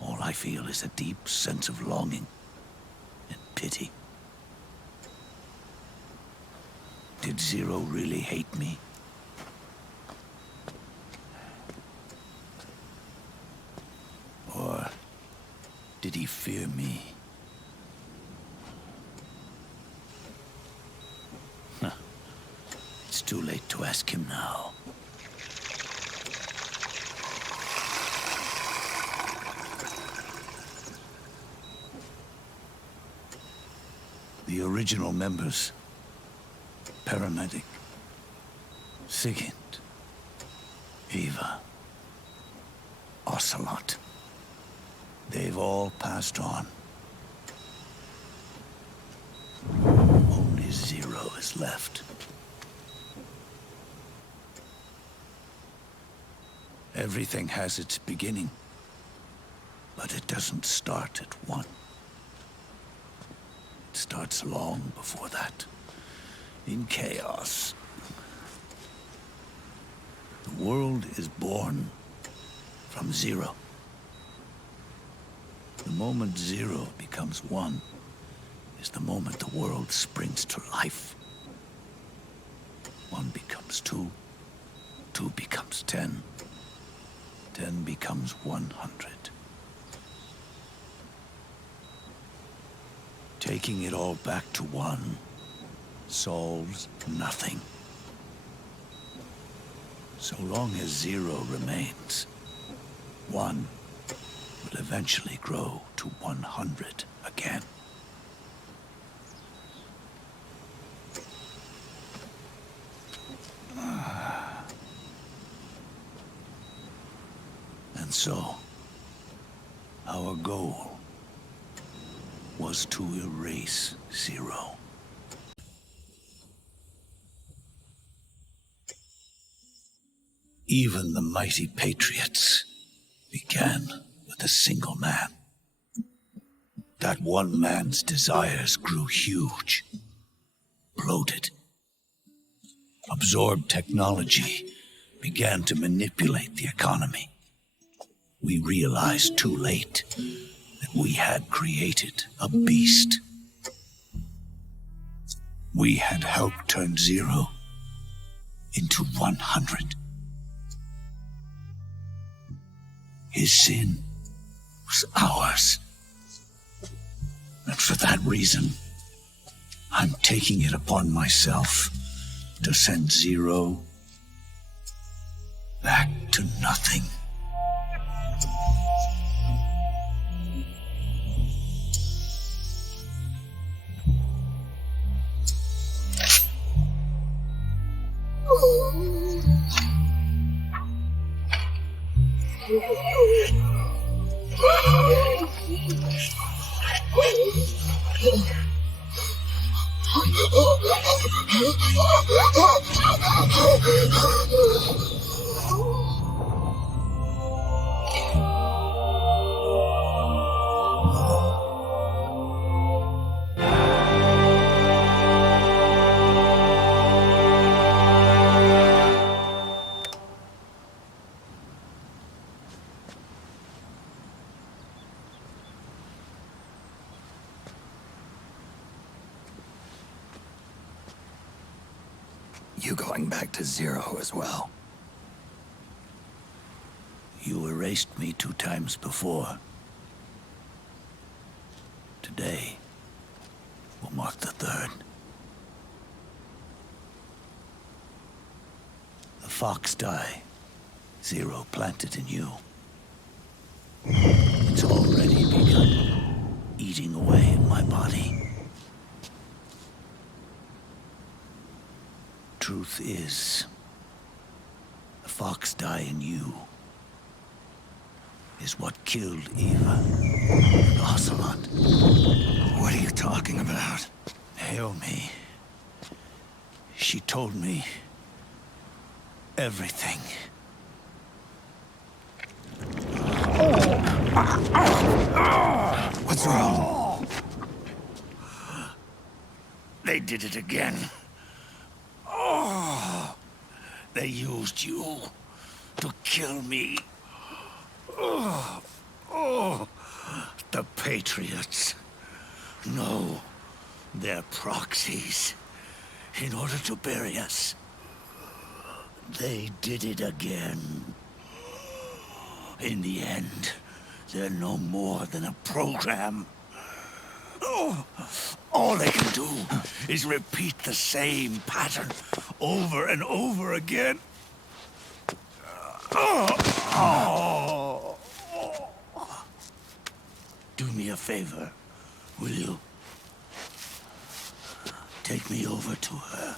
All I feel is a deep sense of longing and pity. Did Zero really hate me? Or did he fear me? It's too late to ask him now. The original members, Paramedic, Sigint, Eva, Ocelot, they've all passed on. Only Zero is left. Everything has its beginning, but it doesn't start at one. It starts long before that, in chaos. The world is born from Zero. The moment Zero becomes one is the moment the world springs to life. One becomes two, two becomes 10. 10 becomes 100. Taking it all back to one solves nothing. So long as Zero remains, one will eventually grow to 100 again. And so, our goal was to erase Zero. Even the mighty Patriots began with a single man. That one man's desires grew huge, bloated, absorbed technology, began to manipulate the economy. We realized too late that we had created a beast. We had helped turn Zero into 100. His sin was ours. And for that reason, I'm taking it upon myself to send Zero back to nothing. You going back to Zero as well? You erased me 2 times before. Today will mark the 3rd. The fox die Zero planted in you. It's already begun eating away at my body. Truth is, the fox die in you is what killed Eva and Ocelot. What are you talking about? Naomi. She told me everything. What's wrong? They did it again. They used you to kill me. The Patriots. No, they're proxies. In order to bury us. They did it again. In the end, they're no more than a program. All they can do is repeat the same pattern over and over again. Do me a favor, will you? Take me over to her.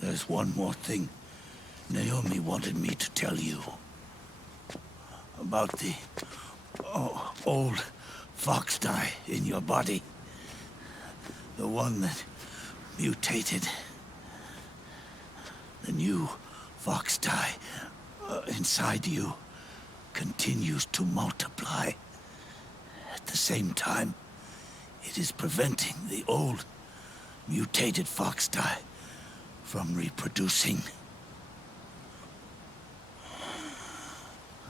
There's one more thing Naomi wanted me to tell you. About the old fox die in your body. The one that mutated. The new fox die inside you continues to multiply. At the same time, it is preventing the old mutated fox die from reproducing.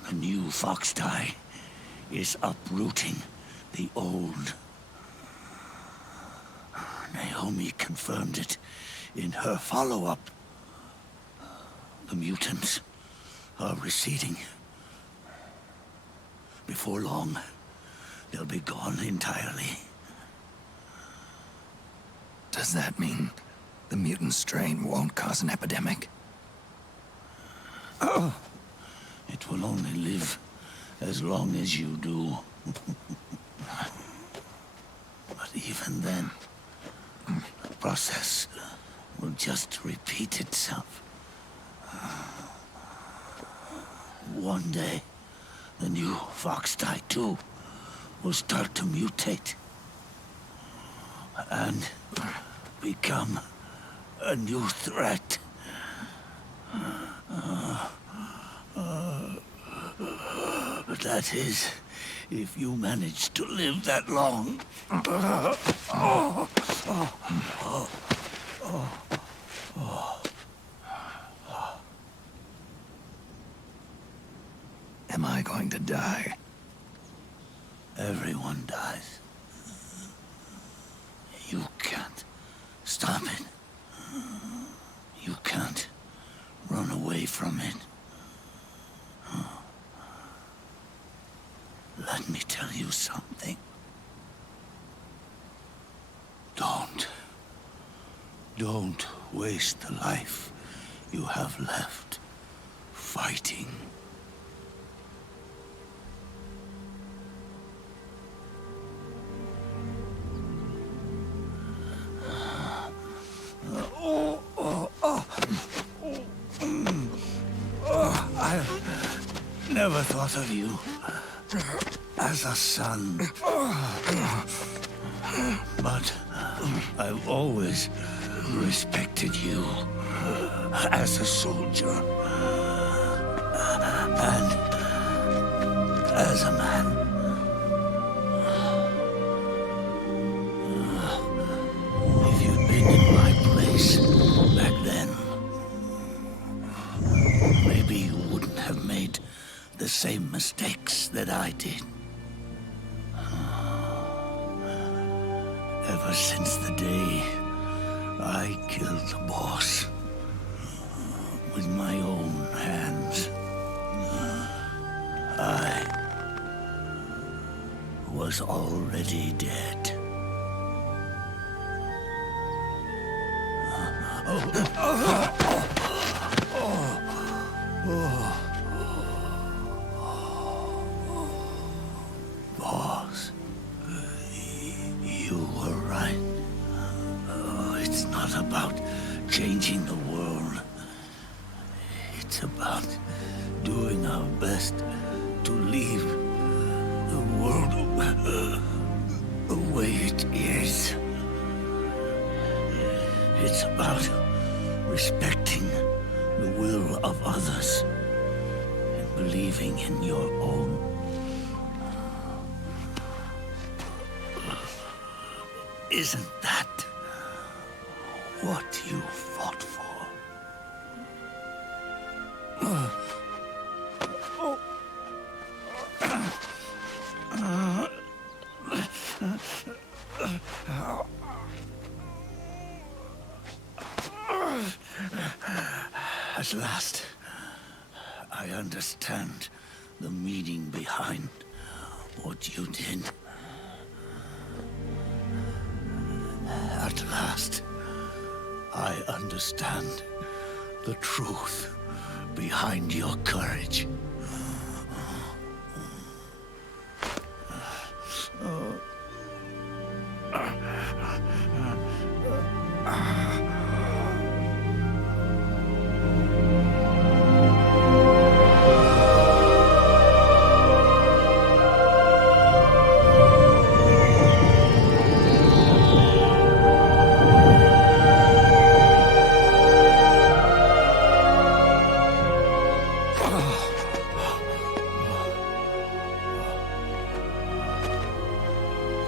The new fox die is uprooting the old. Naomi confirmed it in her follow-up. The mutants are receding. Before long, they'll be gone entirely. Does that mean the mutant strain won't cause an epidemic? It will only live as long as you do. But even then, the process will just repeat itself. One day, the new Fox-Die 2 will start to mutate and become a new threat. That is, if you manage to live that long. Am I going to die? Everyone dies. You can't stop it. You can't run away from it. Let me tell you something. Don't waste the life you have left fighting. I never thought of you as a son. But I've always respected you as a soldier and as a man. If you'd been in my place back then, maybe you wouldn't have made the same mistakes that I did. Ever since the day I killed the boss with my own hands, I was already dead. Boss, you were right. It's not about changing the world. It's about doing our best to leave the world the way it is. It's about respecting the will of others and believing in your own. Isn't that what you fought for? At last, I understand the meaning behind what you did. At last, I understand the truth behind your courage.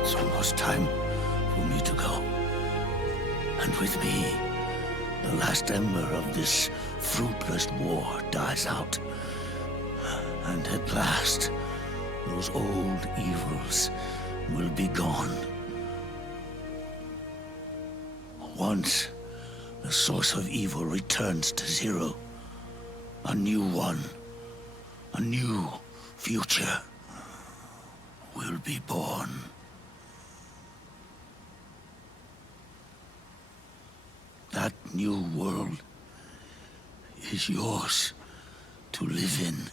It's almost time for me to go. And with me, the last ember of this fruitless war dies out. And at last, those old evils will be gone. Once the source of evil returns to zero, a new one, a new future will be born. That new world is yours to live in.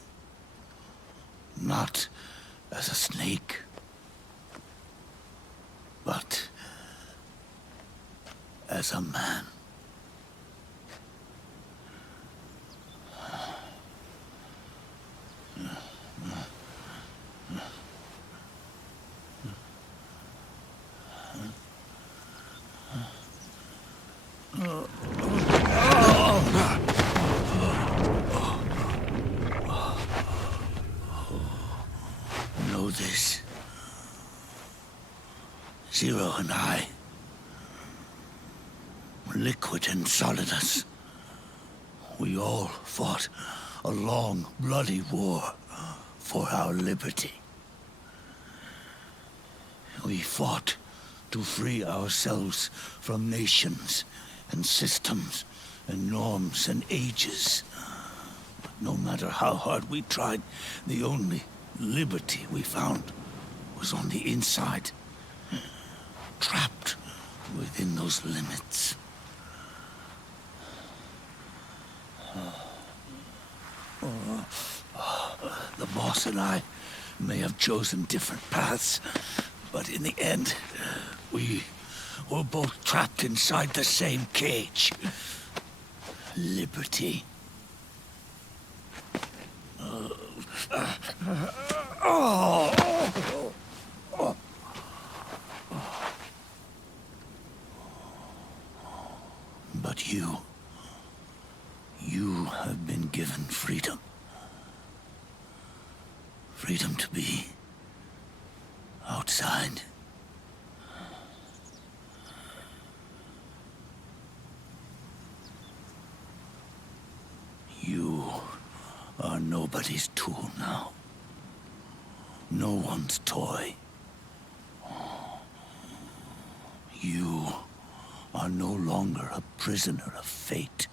Not as a snake, but as a man. Know this. Zero and I, Liquid and Solidus, we all fought a long, bloody war for our liberty. We fought to free ourselves from nations and systems and norms and ages. But no matter how hard we tried, the only liberty we found was on the inside, trapped within those limits. The boss and I may have chosen different paths, but in the end, we were both trapped inside the same cage. Liberty. But you have been given freedom. Freedom to be outside. You are nobody's tool now. No one's toy. You are no longer a prisoner of fate.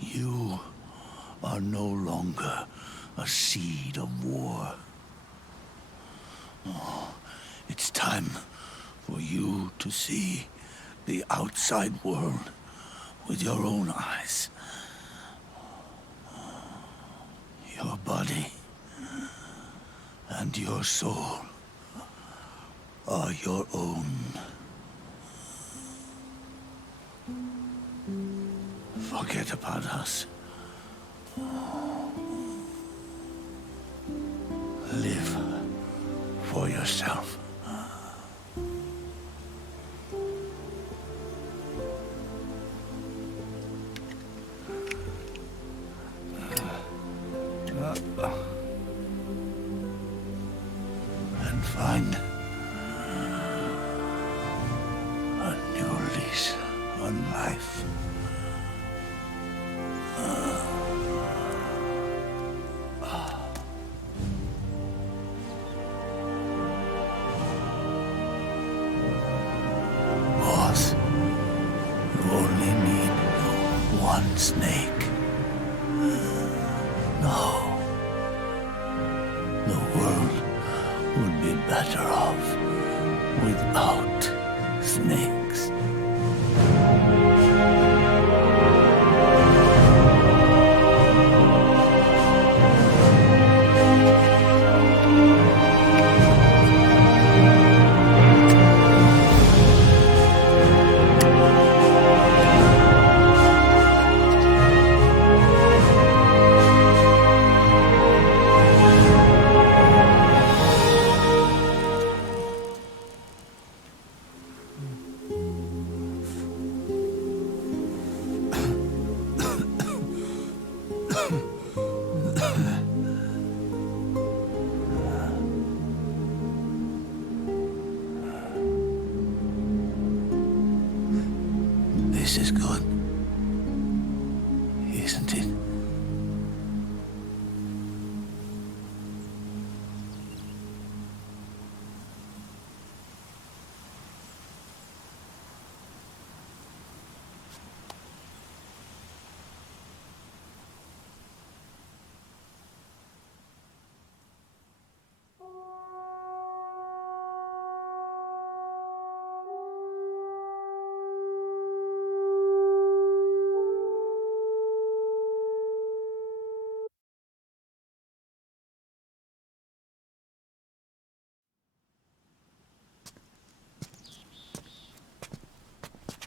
You are no longer a seed of war. It's time for you to see the outside world with your own eyes. Your body and your soul are your own. Forget about us. Live for yourself. And find a new lease on life. Boss, you only need one snake. No. The world would be better off without snakes. This is good, isn't it?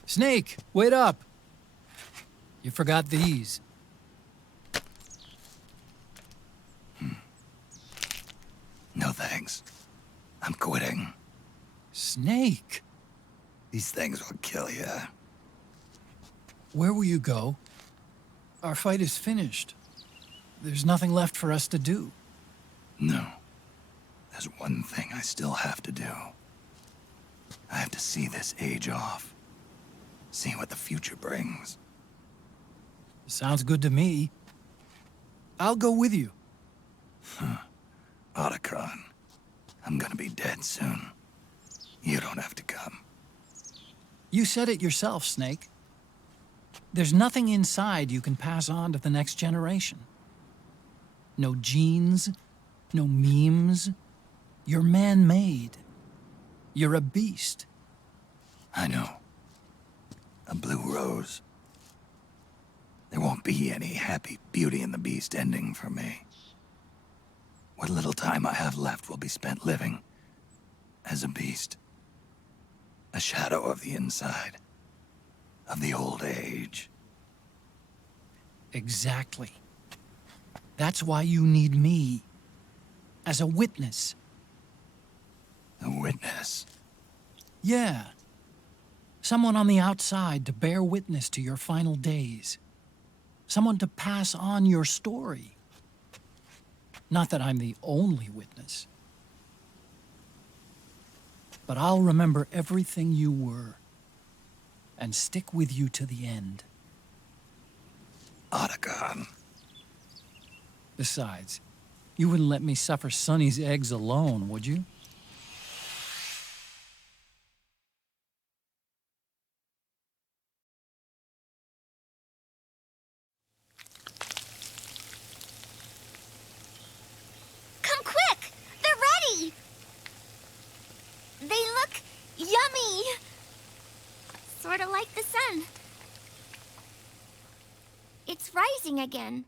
Snake, wait up! You forgot these. No thanks. I'm quitting. Snake! These things will kill you. Where will you go? Our fight is finished. There's nothing left for us to do. No. There's one thing I still have to do. I have to see this age off. See what the future brings. Sounds good to me. I'll go with you. Otacon, I'm gonna be dead soon. You don't have to come. You said it yourself, Snake. There's nothing inside you can pass on to the next generation. No genes, no memes. You're man-made. You're a beast. I know. A blue rose. There won't be any happy Beauty and the Beast ending for me. What little time I have left will be spent living as a beast. A shadow of the inside. Of the old age. Exactly. That's why you need me. As a witness. A witness? Yeah. Someone on the outside to bear witness to your final days. Someone to pass on your story. Not that I'm the only witness. But I'll remember everything you were. And stick with you to the end. Otacon. Besides, you wouldn't let me suffer Sonny's eggs alone, would you? Come quick! They're ready! They look yummy! Sort of like the sun. It's rising again.